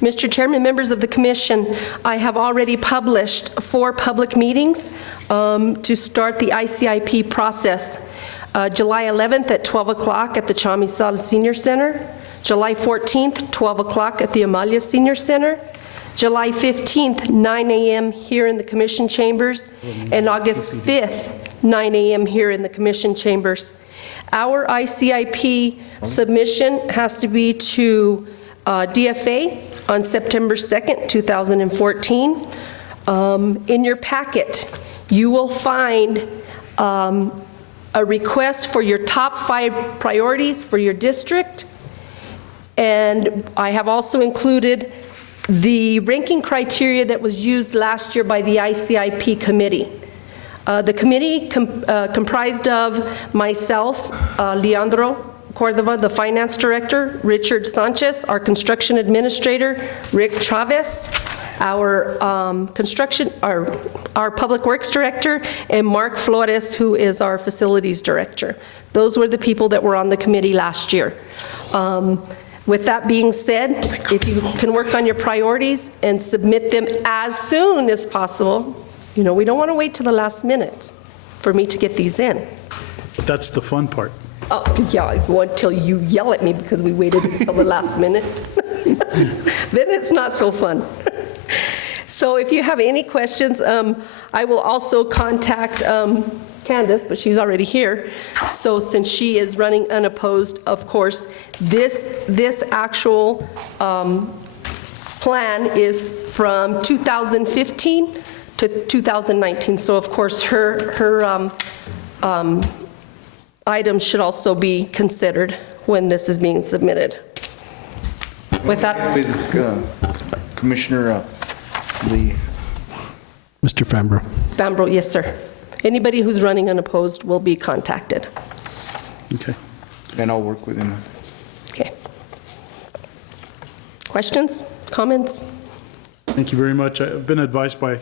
Mr. Chairman, members of the commission, I have already published 4 public meetings to start the ICIP process. July 11th at 12 o'clock at the Chamizal Senior Center, July 14th, 12 o'clock at the Amalia Senior Center, July 15th, 9 a.m. here in the commission chambers, and August 5th, 9 a.m. here in the commission chambers. Our ICIP submission has to be to DFA on September 2nd, 2014. In your packet, you will find a request for your top 5 priorities for your district, and I have also included the ranking criteria that was used last year by the ICIP committee. The committee comprised of myself, Leandro Cordova, the finance director, Richard Sanchez, our construction administrator, Rick Chavez, our our public works director, and Mark Flores, who is our facilities director. Those were the people that were on the committee last year. With that being said, if you can work on your priorities and submit them as soon as possible, you know, we don't want to wait till the last minute for me to get these in. That's the fun part. Oh, yeah, I want till you yell at me because we waited until the last minute. Then it's not so fun. So if you have any questions, I will also contact Candace, but she's already here. So since she is running unopposed, of course, this actual plan is from 2015 to 2019. So of course, her items should also be considered when this is being submitted. With that, With Commissioner Mr. Fambro. Bambro, yes, sir. Anybody who's running unopposed will be contacted. Okay. And I'll work with him. Okay. Questions, comments? Thank you very much. I've been advised by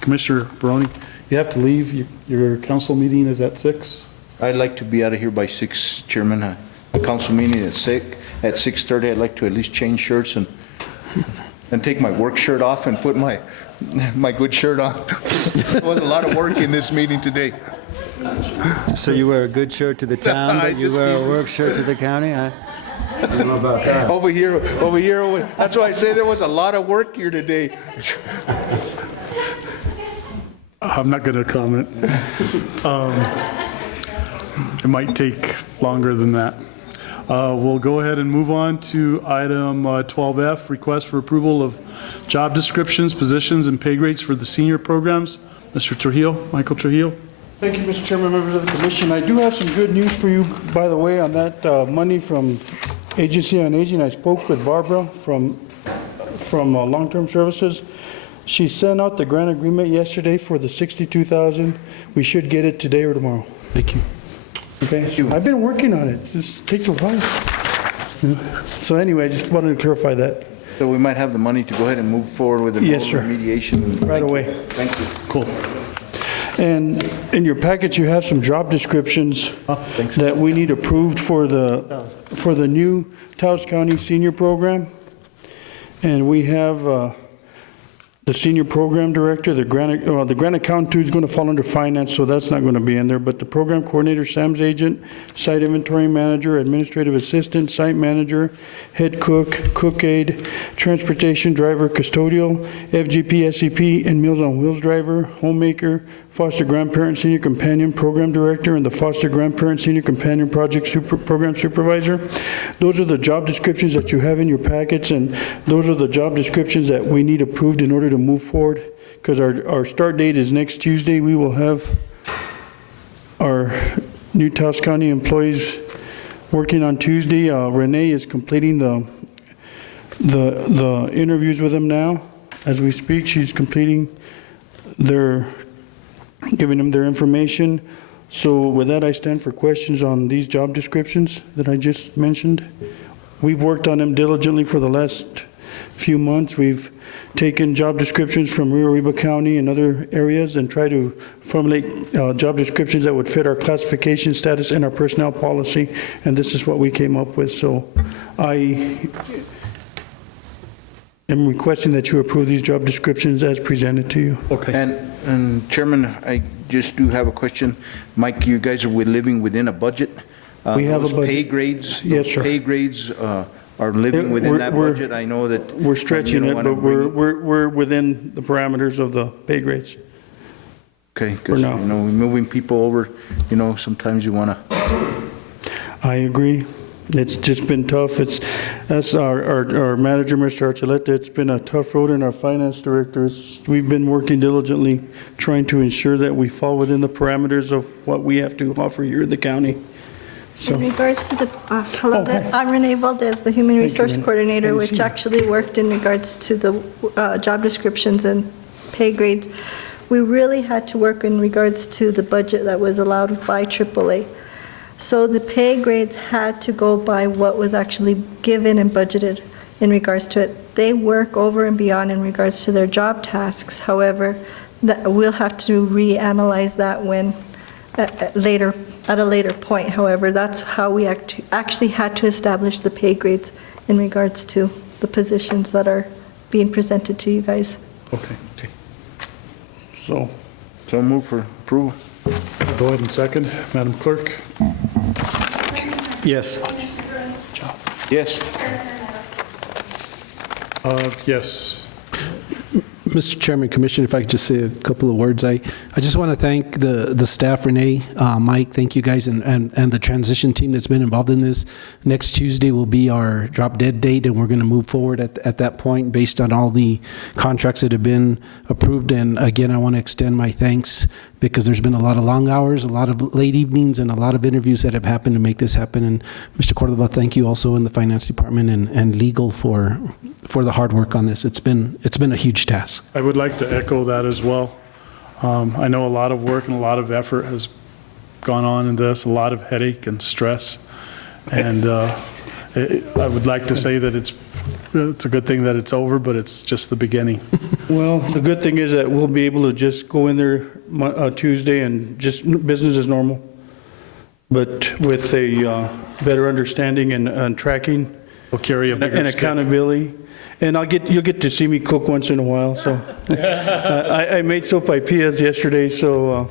Commissioner Barone, you have to leave. Your council meeting is at 6? I'd like to be out of here by 6, Chairman. The council meeting at 6:30. I'd like to at least change shirts and take my work shirt off and put my good shirt on. There was a lot of work in this meeting today. So you wear a good shirt to the town, but you wear a work shirt to the county? I don't know about that. Over here, that's why I say there was a lot of work here today. I'm not going to comment. It might take longer than that. We'll go ahead and move on to item 12F, request for approval of job descriptions, positions, and pay grades for the senior programs. Mr. Trujillo, Michael Trujillo. Thank you, Mr. Chairman, members of the commission. I do have some good news for you, by the way, on that money from Agency on Aging. I spoke with Barbara from Long-Term Services. She sent out the grant agreement yesterday for the $62,000. We should get it today or tomorrow. Thank you. Okay, so I've been working on it. It just takes a while. So anyway, I just wanted to clarify that. So we might have the money to go ahead and move forward with the Yes, sir. remediation. Right away. Thank you. Cool. And in your package, you have some job descriptions that we need approved for the new Taos County Senior Program. And we have the senior program director, the grant accountant is going to fall under finance, so that's not going to be in there, but the program coordinator, SAM's agent, site inventory manager, administrative assistant, site manager, head cook, cook aide, transportation driver, custodial, FGP, SCP, and Meals on Wheels driver, homemaker, foster grandparent, senior companion, program director, and the foster grandparent, senior companion project program supervisor. Those are the job descriptions that you have in your packets, and those are the job descriptions that we need approved in order to move forward, because our start date is next Tuesday. We will have our new Taos County employees working on Tuesday. Renee is completing the interviews with them now. As we speak, she's completing giving them their information. So with that, I stand for questions on these job descriptions that I just mentioned. We've worked on them diligently for the last few months. We've taken job descriptions from Rio Arriba County and other areas and tried to formulate job descriptions that would fit our classification status and our personnel policy, and this is what we came up with. So I am requesting that you approve these job descriptions as presented to you. Okay. And Chairman, I just do have a question. Mike, you guys are living within a budget? We have a those budget. pay grades? Yes, those sir. Pay grades are living within that budget? I know that. We're stretching you it, don't but wanna bring we're within the parameters of the pay grades. Okay, because, now. moving people over, sometimes you want to. I agree. It's just been tough. That's our manager, Mr. Archuleta. It's been a tough road, and our finance directors. We've been working diligently trying to ensure that we fall within the parameters of what we have to offer here in the county. So, In regards to the, hello, I'm Renee Valdez, the Human Resource Coordinator, which actually worked in regards to the job descriptions and pay grades. We really had to work in regards to the budget that was allowed by AAA. So the pay grades had to go by what was actually given and budgeted in regards to it. They work over and beyond in regards to their job tasks. However, we'll have to reanalyze that when at a later point. However, that's how we actually had to establish the pay grades in regards to the positions that are being presented to you guys. okay. So move for approval. Go ahead and second, Madam Clerk. Yes. Yes. Yes. Mr. Chairman, Commissioner, if I could just say a couple of words. I just want to thank the staff, Renee, Mike, thank you guys, and the transition team that's been involved in this. Next Tuesday will be our drop dead date, and we're going to move forward at that point based on all the contracts that have been approved. And again, I want to extend my thanks because there's been a lot of long hours, a lot of late evenings, and a lot of interviews that have happened to make this happen. And Mr. Cordova, thank you also in the Finance Department and legal for the hard work on this. It's been a huge task. I would like to echo that as well. I know a lot of work and a lot of effort has gone on in this, a lot of headache and stress. And I would like to say that it's a good thing that it's over, but it's just the beginning. Well, the good thing is that we'll be able to just go in there Tuesday and just business as normal, but with a better understanding and tracking. We'll carry a bigger and stick. accountability. And you'll get to see me cook once in a while. So I made sopapillas yesterday, so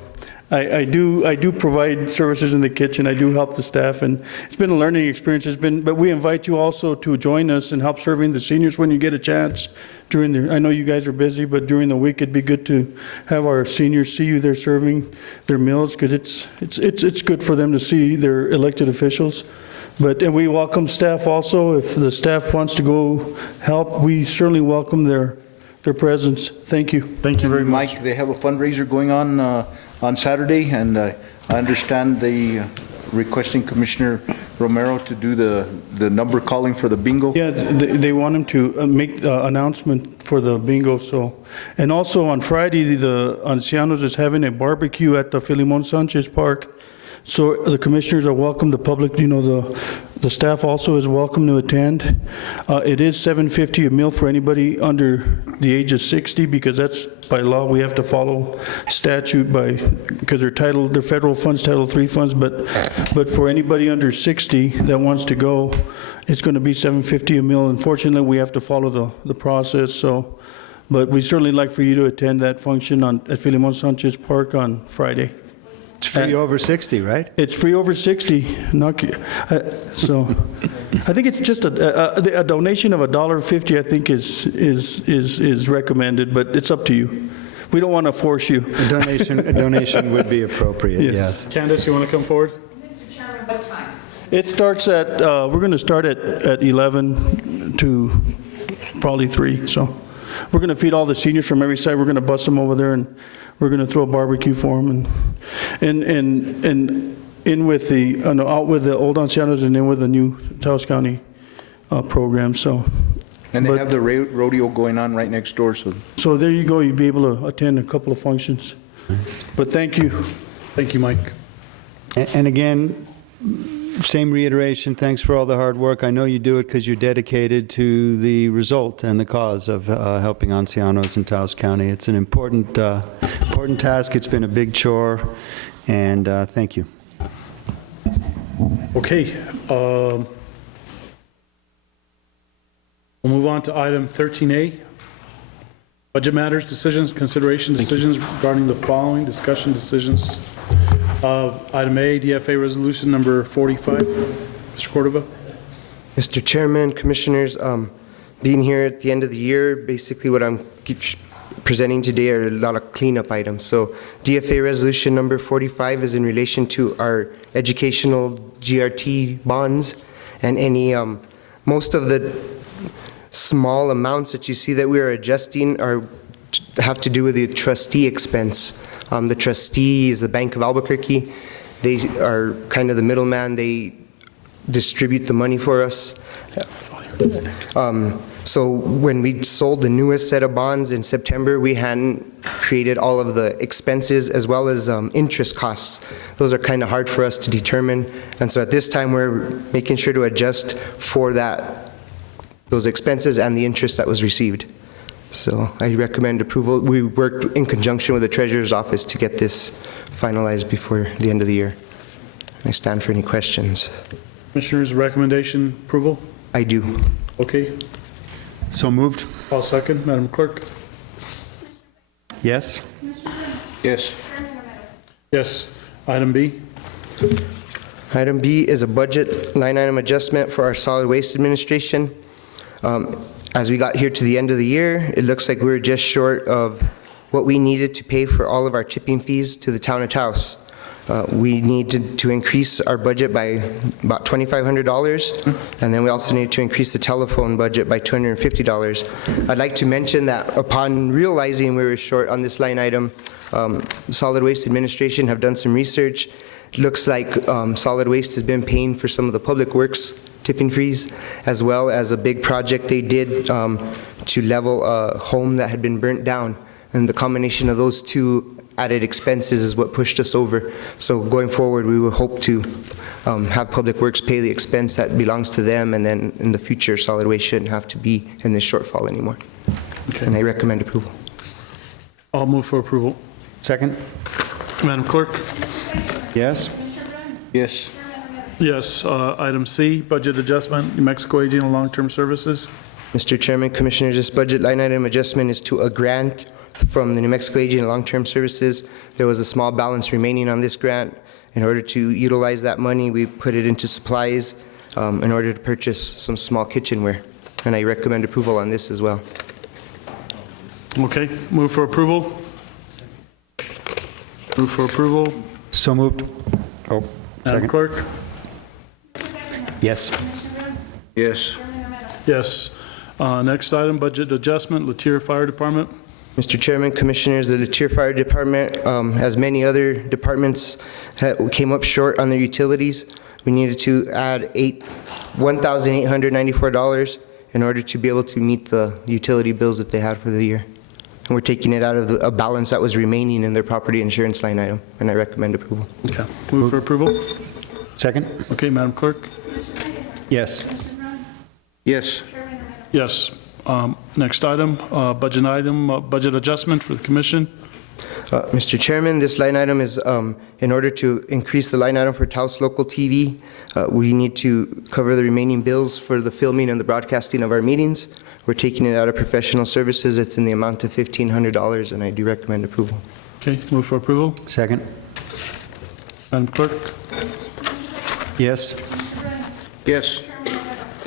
I do provide services in the kitchen. I do help the staff, and it's been a learning experience. But we invite you also to join us and help serving the seniors when you get a chance. I know you guys are busy, but during the week it'd be good to have our seniors see you there serving their meals, because it's good for them to see their elected officials. And we welcome staff also. If the staff wants to go help, we certainly welcome their presence. Thank you. Thank you very much. Mike, they have a fundraiser going on Saturday, and I understand they requesting Commissioner Romero to do the number calling for the bingo. Yeah, they want him to make the announcement for the bingo. And also on Friday, the Ancianos is having a barbecue at the Filimon Sanchez Park. So the commissioners are welcome, the public, the staff also is welcome to attend. It is $7.50 a meal for anybody under the age of 60, because that's by law, we have to follow statute because they're federal funds, Title III funds, but for anybody under 60 that wants to go, it's going to be $7.50 a meal. Unfortunately, we have to follow the process, so but we certainly like for you to attend that function at Filemon Sanchez Park on Friday. It's free over 60, right? It's free over 60. So I think it's just a donation of $1.50, I think is recommended, but it's up to you. We don't want to force you. A donation would be appropriate, yes. Candace, you want to come forward? Mr. Chairman, what time? It starts at, we're going to start at 11 to probably 3, so. We're going to feed all the seniors from every side. We're going to bus them over there, and we're going to throw a barbecue for them, and in with the, out with the old ancianos and in with the new Taos County program, so. And they have the rodeo going on right next door, so. So there you go. You'll be able to attend a couple of functions. But thank you. Thank you, Mike. And again, same reiteration, thanks for all the hard work. I know you do it because you're dedicated to the result and the cause of helping ancianos in Taos County. It's an important task. It's been a big chore, and thank you. Okay. We'll move on to item 13A. Budget matters, decisions, consideration decisions regarding the following discussion decisions. Item A, DFA resolution number 45. Mr. Cordova. Mr. Chairman, Commissioners, being here at the end of the year, basically what I'm presenting today are a lot of cleanup items. So DFA resolution number 45 is in relation to our educational GRT bonds, and any, most of the small amounts that you see that we are adjusting have to do with the trustee expense. The trustee is the Bank of Albuquerque. They are kind of the middleman. They distribute the money for us. So when we sold the newest set of bonds in September, we hadn't created all of the expenses as well as interest costs. Those are kind of hard for us to determine. And so at this time, we're making sure to adjust for those expenses and the interest that was received. So I recommend approval. We worked in conjunction with the Treasurer's Office to get this finalized before the end of the year. I stand for any questions. Commissioners, recommendation approval? I do. Okay. So moved. I'll second. Madam Clerk? Yes? Yes. Yes. Item B? Item B is a budget line item adjustment for our solid waste administration. As we got here to the end of the year, it looks like we were just short of what we needed to pay for all of our tipping fees to the town of Taos. We need to increase our budget by about $2,500, and then we also need to increase the telephone budget by $250. I'd like to mention that upon realizing we were short on this line item, Solid Waste Administration have done some research. It looks like Solid Waste has been paying for some of the public works tipping fees, as well as a big project they did to level a home that had been burnt down. And the combination of those two added expenses is what pushed us over. So going forward, we will hope to have Public Works pay the expense that belongs to them, and then in the future, Solid Waste shouldn't have to be in this shortfall anymore. Okay. And I recommend approval. I'll move for approval. Second? Madam Clerk? Yes? Yes. Yes. Item C, budget adjustment, New Mexico Aging and Long-Term Services. Mr. Chairman, Commissioners, this budget line item adjustment is to a grant from the New Mexico Aging and Long-Term Services. There was a small balance remaining on this grant. In order to utilize that money, we put it into supplies in order to purchase some small kitchenware. And I recommend approval on this as well. Okay. Move for approval. Move for approval. So moved. Oh, Madam second. Clerk? Yes. Yes. Yes. Next item, budget adjustment, Latier Fire Department. Mr. Chairman, Commissioners, the Latier Fire Department, as many other departments, came up short on their utilities. We needed to add $1,894 in order to be able to meet the utility bills that they had for the year. And we're taking it out of a balance that was remaining in their property insurance line item, and I recommend approval. Okay. Move for approval. Second? Okay, Madam Clerk? Yes. Yes. Yes. Next item, budget adjustment for the commission. Mr. Chairman, this line item is, in order to increase the line item for Taos Local TV, we need to cover the remaining bills for the filming and the broadcasting of our meetings. We're taking it out of professional services. It's in the amount of $1,500, and I do recommend approval. Okay, move for approval. Second. Madam Clerk? Yes. Yes.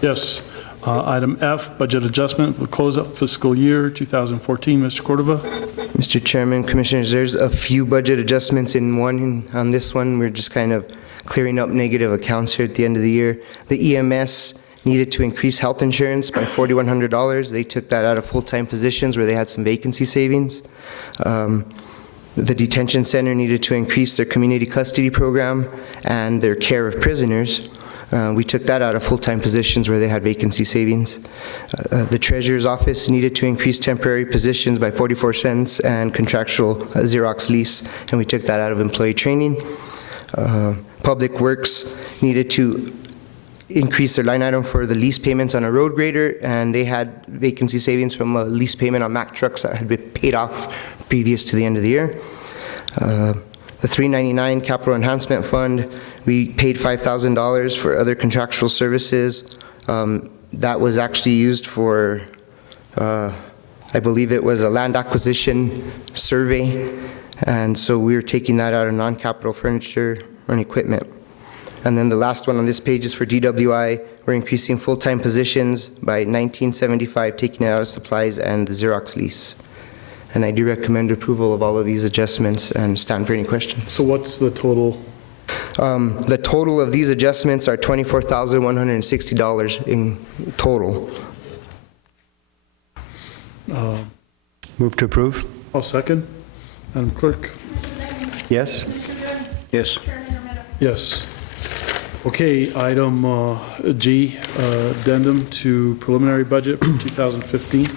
Yes. Item F, budget adjustment for the close-up fiscal year 2014. Mr. Cordova? Mr. Chairman, Commissioners, there's a few budget adjustments in one. On this one, we're just kind of clearing up negative accounts here at the end of the year. The EMS needed to increase health insurance by $4,100. They took that out of full-time positions where they had some vacancy savings. The detention center needed to increase their community custody program and their care of prisoners. We took that out of full-time positions where they had vacancy savings. The treasurer's office needed to increase temporary positions by 44 cents and contractual Xerox lease, and we took that out of employee training. Public Works needed to increase their line item for the lease payments on a road grader, and they had vacancy savings from a lease payment on Mack trucks that had been paid off previous to the end of the year. The 399 Capital Enhancement Fund, we paid $5,000 for other contractual services. That was actually used for, I believe it was a land acquisition survey, and so we were taking that out of non-capital furniture and equipment. And then the last one on this page is for DWI. We're increasing full-time positions by $19.75, taking it out of supplies and the Xerox lease. And I do recommend approval of all of these adjustments and stand for any questions. So what's the total? The total of these adjustments are $24,160 in total. Move to approve? I'll second. Madam Clerk? Yes. Yes. Yes. Okay, item G, addendum to preliminary budget for 2015.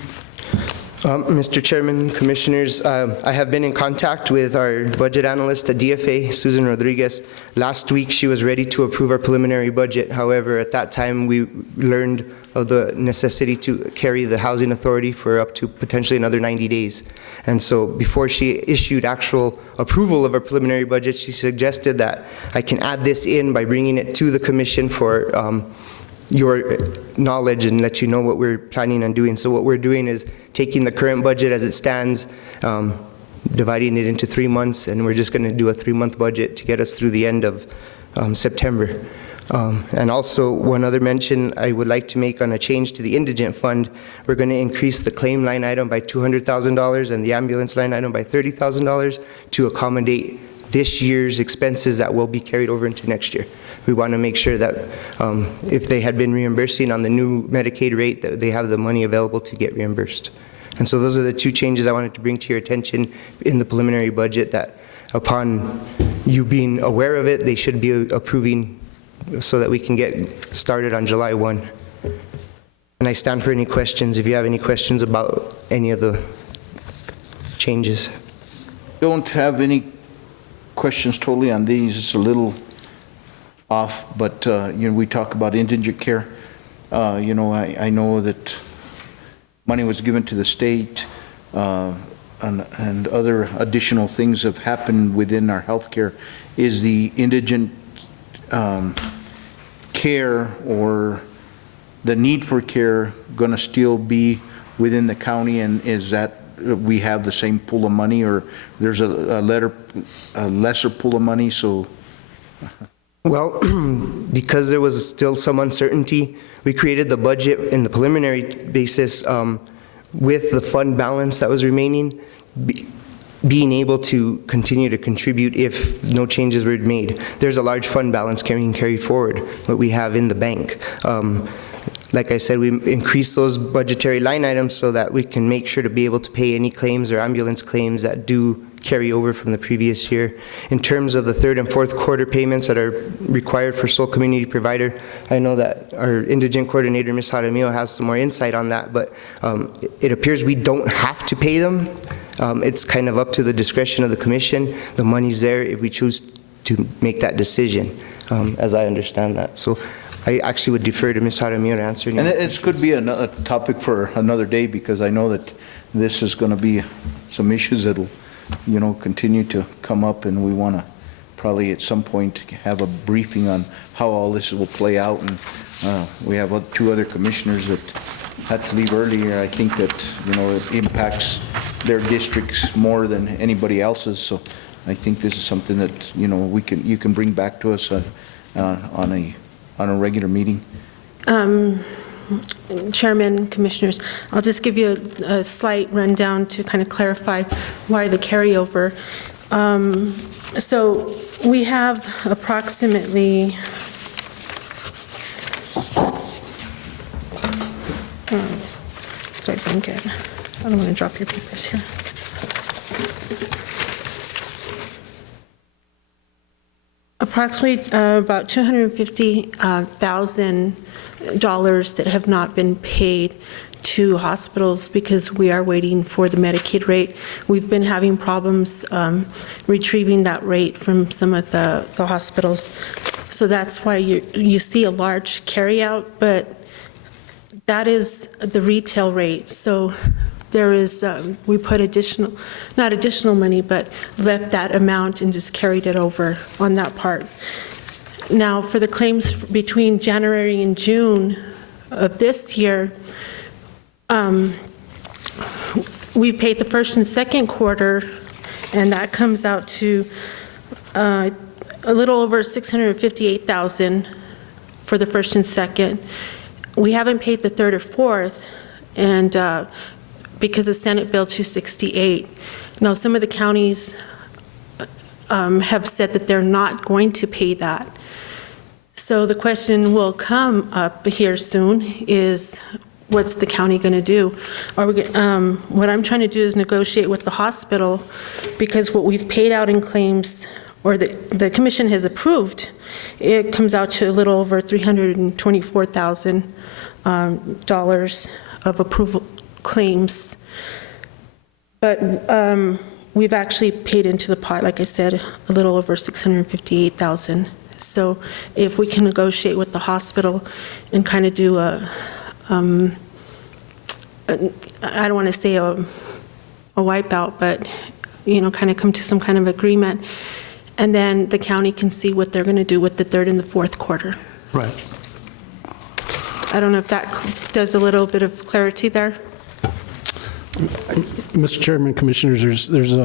Mr. Chairman, Commissioners, I have been in contact with our budget analyst at DFA, Susan Rodriguez. Last week, she was ready to approve our preliminary budget. However, at that time, we learned of the necessity to carry the Housing Authority for up to potentially another 90 days. And so before she issued actual approval of our preliminary budget, she suggested that I can add this in by bringing it to the Commission for your knowledge and let you know what we're planning on doing. So what we're doing is taking the current budget as it stands, dividing it into 3 months, and we're just going to do a 3-month budget to get us through the end of September. And also, one other mention I would like to make on a change to the indigent fund. We're going to increase the claim line item by $200,000 and the ambulance line item by $30,000 to accommodate this year's expenses that will be carried over into next year. We want to make sure that if they had been reimbursing on the new Medicaid rate, that they have the money available to get reimbursed. And so those are the two changes I wanted to bring to your attention in the preliminary budget, that upon you being aware of it, they should be approving so that we can get started on July 1. And I stand for any questions, if you have any questions about any of the changes. Don't have any questions totally on these. It's a little off, but you know, we talk about indigent care. You know, I know that money was given to the state, and other additional things have happened within our health care. Is the indigent care or the need for care going to still be within the county, and is that we have the same pool of money, or there's a lesser pool of money? So well, because there was still some uncertainty, we created the budget in the preliminary basis with the fund balance that was remaining, being able to continue to contribute if no changes were made. There's a large fund balance carried forward, what we have in the bank. Like I said, we increased those budgetary line items so that we can make sure to be able to pay any claims or ambulance claims that do carry over from the previous year. In terms of the third and fourth quarter payments that are required for sole community provider, I know that our indigent coordinator, Ms. Jaramillo, has some more insight on that, but it appears we don't have to pay them. It's kind of up to the discretion of the commission. The money's there if we choose to make that decision, as I understand that. So I actually would defer to Ms. Jaramillo to answer. And it could be a topic for another day, because I know that this is going to be some issues that will continue to come up, and we want to probably at some point have a briefing on how all this will play out. And we have 2 other commissioners that had to leave earlier. I think that, it impacts their districts more than anybody else's. So I think this is something that, you can bring back to us on a regular meeting. Chairman, Commissioners, I'll just give you a slight rundown to kind of clarify why the carryover. So we have approximately, I don't want to drop your papers here. Approximately about $250,000 that have not been paid to hospitals because we are waiting for the Medicaid rate. We've been having problems retrieving that rate from some of the hospitals. So that's why you see a large carryout, but that is the retail rate. So there is, we put not additional money, but left that amount and just carried it over on that part. Now, for the claims between January and June of this year, we've paid the first and second quarter, and that comes out to a little over $658,000 for the first and second. We haven't paid the third or fourth, and because of Senate Bill 268. Now, some of the counties have said that they're not going to pay that. So the question will come up here soon is, what's the county going to do? What I'm trying to do is negotiate with the hospital, because what we've paid out in claims, or the commission has approved, it comes out to a little over $324,000 of approval claims. But we've actually paid into the pot, like I said, a little over $658,000. So if we can negotiate with the hospital and kind of do I don't want to say a wipeout, but kind of come to some kind of agreement, and then the county can see what they're going to do with the third and the fourth quarter. Right. I don't know if that does a little bit of clarity there. Mr. Chairman, Commissioners, there's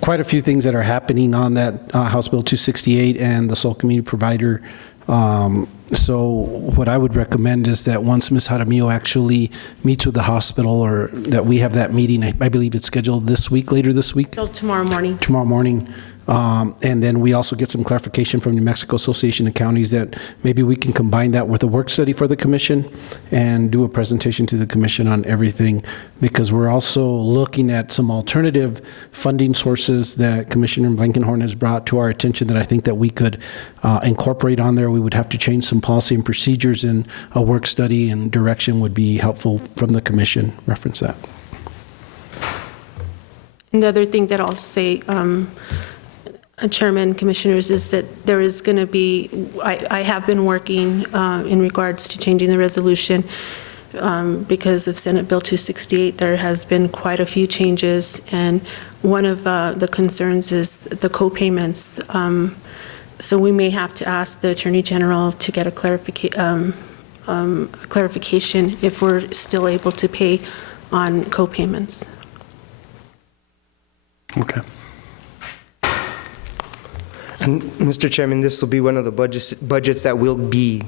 quite a few things that are happening on that House Bill 268 and the sole community provider. So what I would recommend is that once Ms. Jaramillo actually meets with the hospital, or that we have that meeting, I believe it's scheduled this week, later this week? Tomorrow morning. Tomorrow morning. And then we also get some clarification from New Mexico Association of Counties that maybe we can combine that with a work study for the commission and do a presentation to the commission on everything, because we're also looking at some alternative funding sources that Commissioner Blankenhorn has brought to our attention that I think that we could incorporate on there. We would have to change some policy and procedures, and a work study and direction would be helpful from the commission. Reference that. And the other thing that I'll say, Chairman, Commissioners, is that there is going to be, I have been working in regards to changing the resolution because of Senate Bill 268. There has been quite a few changes, and one of the concerns is the co-payments. So we may have to ask the Attorney General to get a clarification if we're still able to pay on co-payments. Okay. And Mr. Chairman, this will be one of the budgets that will be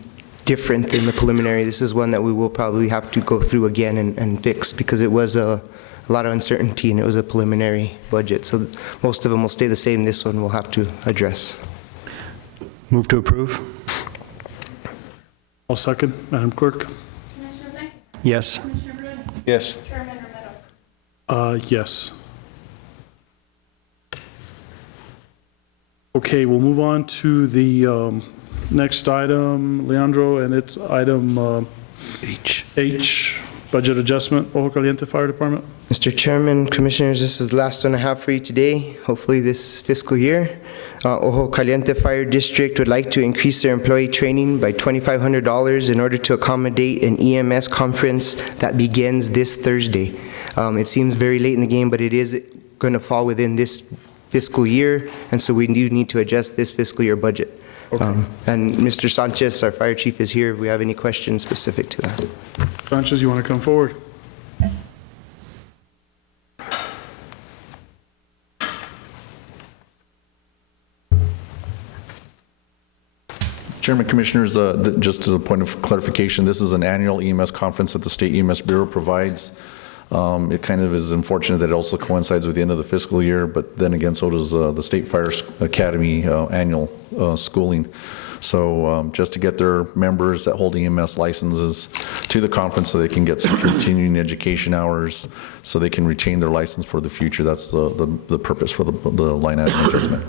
different than the preliminary. This is one that we will probably have to go through again and fix, because it was a lot of uncertainty and it was a preliminary budget. So most of them will stay the same. This one we'll have to address. Move to approve. I'll second, Madam Clerk. Commissioner Blank? Yes. Commissioner Bruin? Yes. Chairman Romero? Yes. Okay, we'll move on to the next item, Leandro, and it's item H, budget adjustment, Ojo Caliente Fire Department. Mr. Chairman, Commissioners, this is the last one I have for you today, hopefully this fiscal year. Ojo Caliente Fire District would like to increase their employee training by $2,500 in order to accommodate an EMS conference that begins this Thursday. It seems very late in the game, but it is going to fall within this fiscal year, and so we do need to adjust this fiscal year budget. And Mr. Sanchez, our fire chief, is here if we have any questions specific to that. Sanchez, you want to come forward? Chairman, Commissioners, just as a point of clarification, this is an annual EMS conference that the State EMS Bureau provides. It kind of is unfortunate that it also coincides with the end of the fiscal year, but then again, so does the State Fire Academy annual schooling. So just to get their members that hold EMS licenses to the conference so they can get some continuing education hours so they can retain their license for the future. That's the purpose for the line item adjustment.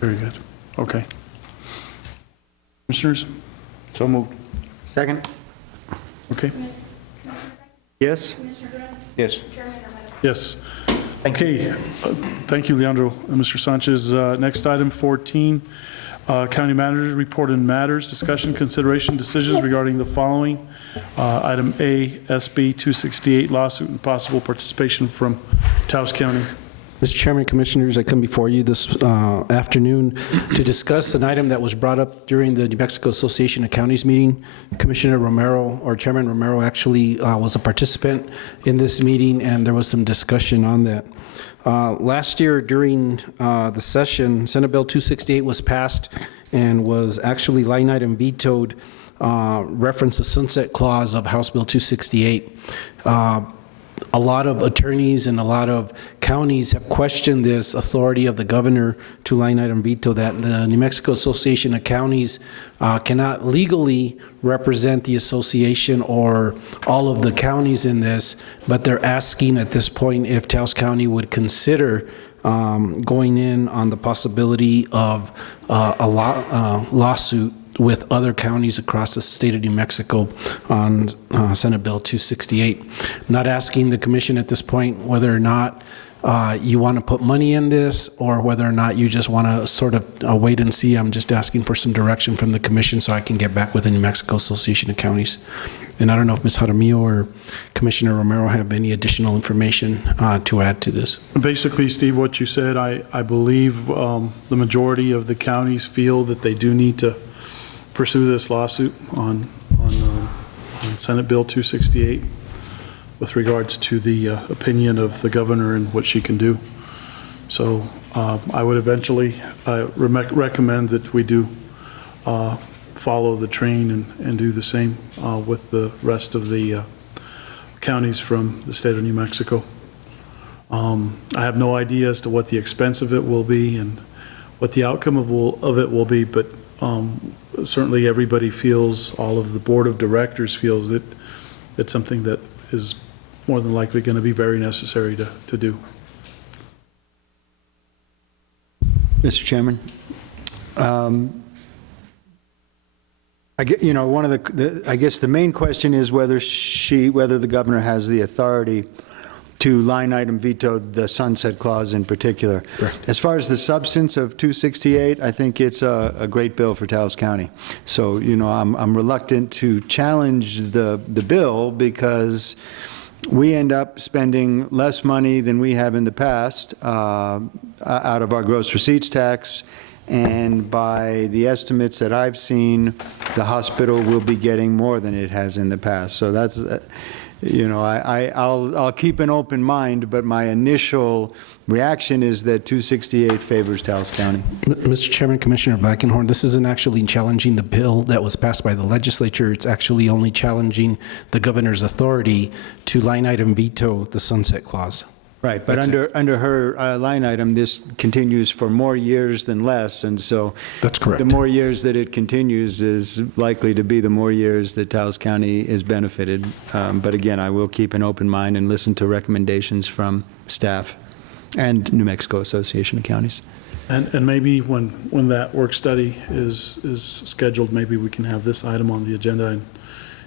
Very good. Okay. Commissioners? So moved. Second? Okay. Yes? Yes. Yes. Okay. Thank you, Leandro and Mr. Sanchez. Next item, 14, County Manager's Report and Matters, Discussion, Consideration, Decisions regarding the following. Item A, SB 268 lawsuit and possible participation from Taos County. Mr. Chairman, Commissioners, I come before you this afternoon to discuss an item that was brought up during the New Mexico Association of Counties meeting. Commissioner Romero, or Chairman Romero, actually was a participant in this meeting, and there was some discussion on that. Last year during the session, Senate Bill 268 was passed and was actually line item vetoed, reference the sunset clause of House Bill 268. A lot of attorneys and a lot of counties have questioned this authority of the governor to line item veto, that the New Mexico Association of Counties cannot legally represent the association or all of the counties in this, but they're asking at this point if Taos County would consider going in on the possibility of a lawsuit with other counties across the state of New Mexico on Senate Bill 268. I'm not asking the commission at this point whether or not you want to put money in this or whether or not you just want to sort of wait and see. I'm just asking for some direction from the commission so I can get back with the New Mexico Association of Counties. And I don't know if Ms. Jaramillo or Commissioner Romero have any additional information to add to this. Basically, Steve, what you said, I believe the majority of the counties feel that they do need to pursue this lawsuit on Senate Bill 268 with regards to the opinion of the governor and what she can do. So I would eventually recommend that we do follow the train and do the same with the rest of the counties from the state of New Mexico. I have no idea as to what the expense of it will be and what the outcome of it will be, but certainly everybody feels, all of the board of directors feels that it's something that is more than likely going to be very necessary to do. Mr. Chairman, I guess the main question is whether the governor has the authority to line item veto the sunset clause in particular. Correct. As far as the substance of 268, I think it's a great bill for Taos County. So, I'm reluctant to challenge the bill because we end up spending less money than we have in the past out of our gross receipts tax. And by the estimates that I've seen, the hospital will be getting more than it has in the past. So that's, I'll keep an open mind, but my initial reaction is that 268 favors Taos County. Mr. Chairman, Commissioner Blackenhorn, this isn't actually challenging the bill that was passed by the legislature. It's actually only challenging the governor's authority to line item veto the sunset clause. Right, but under her line item, this continues for more years than less, and so that's correct. The more years that it continues is likely to be the more years that Taos County is benefited. But again, I will keep an open mind and listen to recommendations from staff and New Mexico Association of Counties. And maybe when that work study is scheduled, maybe we can have this item on the agenda, and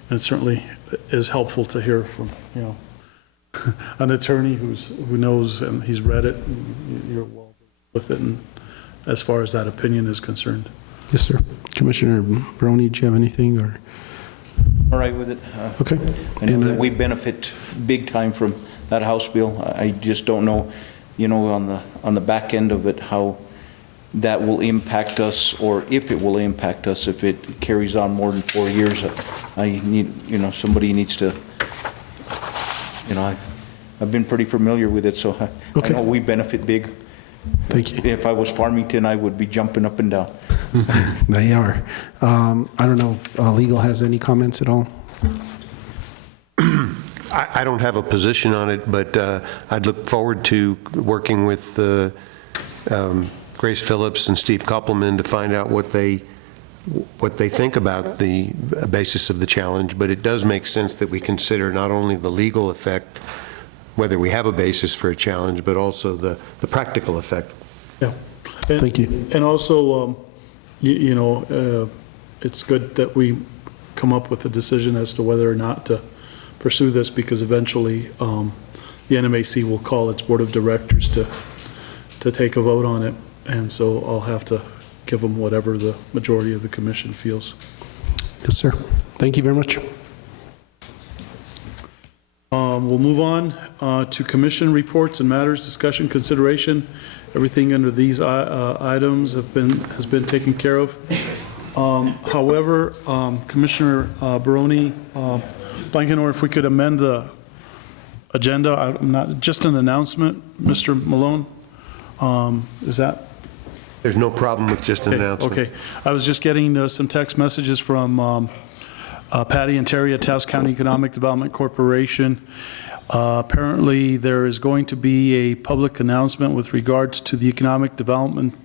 it certainly is helpful to hear from an attorney who knows and he's read it, and you're well with it, and as far as that opinion is concerned. Yes, sir. Commissioner Brony, do you have anything? Or all right with it. Okay. I know that we benefit big time from that House bill. I just don't know on the back end of it, how that will impact us, or if it will impact us, if it carries on more than 4 years. Somebody needs to, I've been pretty familiar with it, so I know we benefit big. Thank you. If I was Farmington, I would be jumping up and down. They are. I don't know if legal has any comments at all. I don't have a position on it, but I'd look forward to working with Grace Phillips and Steve Koppelman to find out what they think about the basis of the challenge. But it does make sense that we consider not only the legal effect, whether we have a basis for a challenge, but also the practical effect. Yeah. Thank you. And also, it's good that we come up with a decision as to whether or not to pursue this, because eventually the NMAC will call its board of directors to take a vote on it. And so I'll have to give them whatever the majority of the commission feels. Yes, sir. Thank you very much. We'll move on to commission reports and matters, discussion, consideration. Everything under these items has been taken care of. However, Commissioner Barone, Blankenor, if we could amend the agenda, just an announcement, Mr. Malone, is that? There's no problem with just an announcement. Okay. I was just getting some text messages from Patty and Terry at Taos County Economic Development Corporation. Apparently, there is going to be a public announcement with regards to the economic development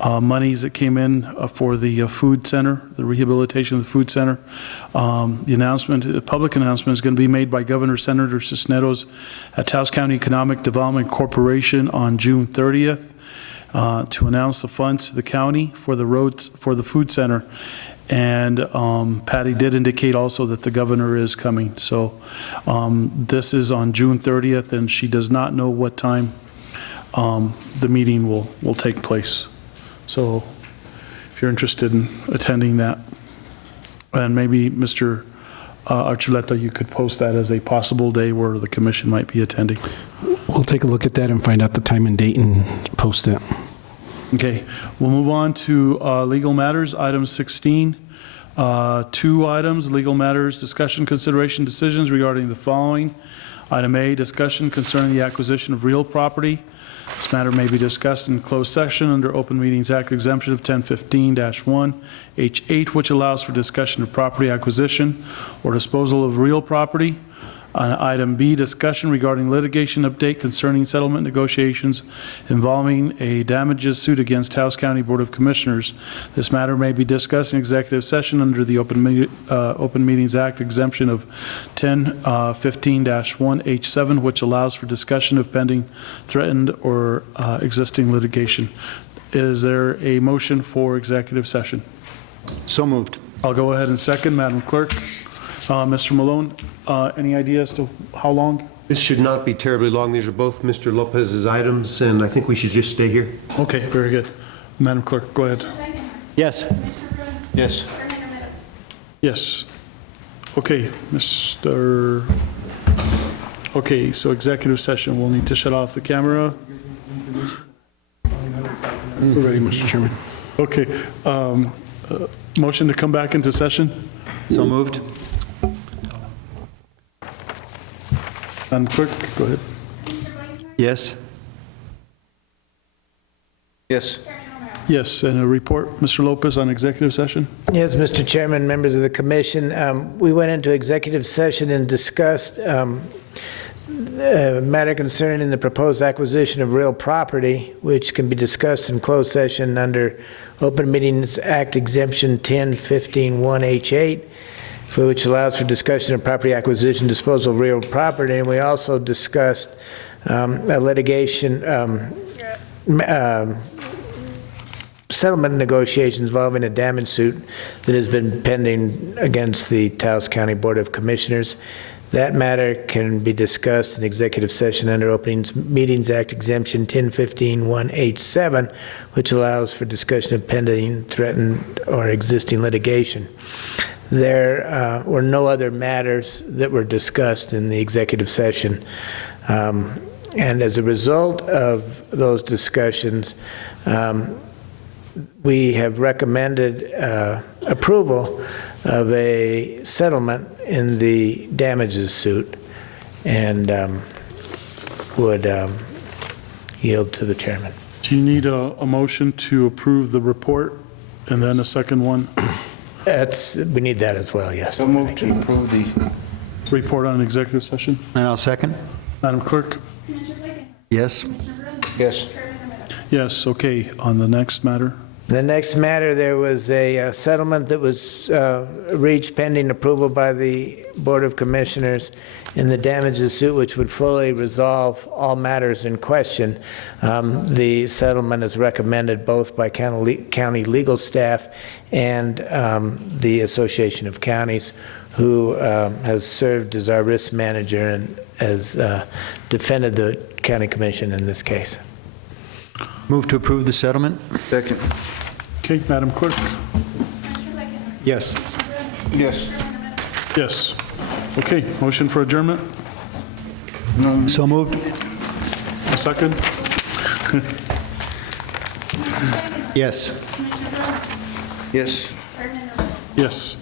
monies that came in for the food center, the rehabilitation of the food center. The public announcement is going to be made by Governor Senator Cisneros at Taos County Economic Development Corporation on June 30th to announce the funds to the county for the roads for the food center. And Patty did indicate also that the governor is coming. So this is on June 30th, and she does not know what time the meeting will take place. So if you're interested in attending that, and maybe Mr. Archuleta, you could post that as a possible day where the commission might be attending. We'll take a look at that and find out the time and date and post it. Okay, we'll move on to legal matters, item 16. 2 items, legal matters, discussion, consideration, decisions regarding the following. Item A, discussion concerning the acquisition of real property. This matter may be discussed in closed session under Open Meetings Act exemption of 1015-1H8, which allows for discussion of property acquisition or disposal of real property. Item B, discussion regarding litigation update concerning settlement negotiations involving a damages suit against Taos County Board of Commissioners. This matter may be discussed in executive session under the Open Meetings Act exemption of 1015-1H7, which allows for discussion of pending, threatened, or existing litigation. Is there a motion for executive session? So moved. I'll go ahead and second, Madam Clerk. Mr. Malone, any idea as to how long? This should not be terribly long. These are both Mr. Lopez's items, and I think we should just stay here. Okay, very good. Madam Clerk, go ahead. Yes. Yes. Yes. Okay, Mr. Okay, so executive session, we'll need to shut off the camera. We're ready, Mr. Chairman. Okay, motion to come back into session? So moved. Madam Clerk, go ahead. Yes. Yes. Yes, and a report, Mr. Lopez, on executive session? Yes, Mr. Chairman, members of the commission, we went into executive session and discussed the matter concerning the proposed acquisition of real property, which can be discussed in closed session under Open Meetings Act exemption 1015-1H8, which allows for discussion of property acquisition, disposal of real property. And we also discussed a litigation settlement negotiations involving a damage suit that has been pending against the Taos County Board of Commissioners. That matter can be discussed in executive session under Open Meetings Act exemption 1015-1H7, which allows for discussion of pending, threatened, or existing litigation. There were no other matters that were discussed in the executive session. And as a result of those discussions, we have recommended approval of a settlement in the damages suit, and would yield to the chairman. Do you need a motion to approve the report and then a second one? We need that as well, yes. So move to approve the Report on executive session? And I'll second. Madam Clerk? Yes. Yes. Yes, okay. On the next matter? The next matter, there was a settlement that was reached pending approval by the Board of Commissioners in the damages suit, which would fully resolve all matters in question. The settlement is recommended both by county legal staff and the Association of Counties, who has served as our risk manager and has defended the county commission in this case. Move to approve the settlement? Second. Okay, Madam Clerk? Yes. Yes. Yes. Okay, motion for adjournment? So moved? A second? Yes. Yes. Yes.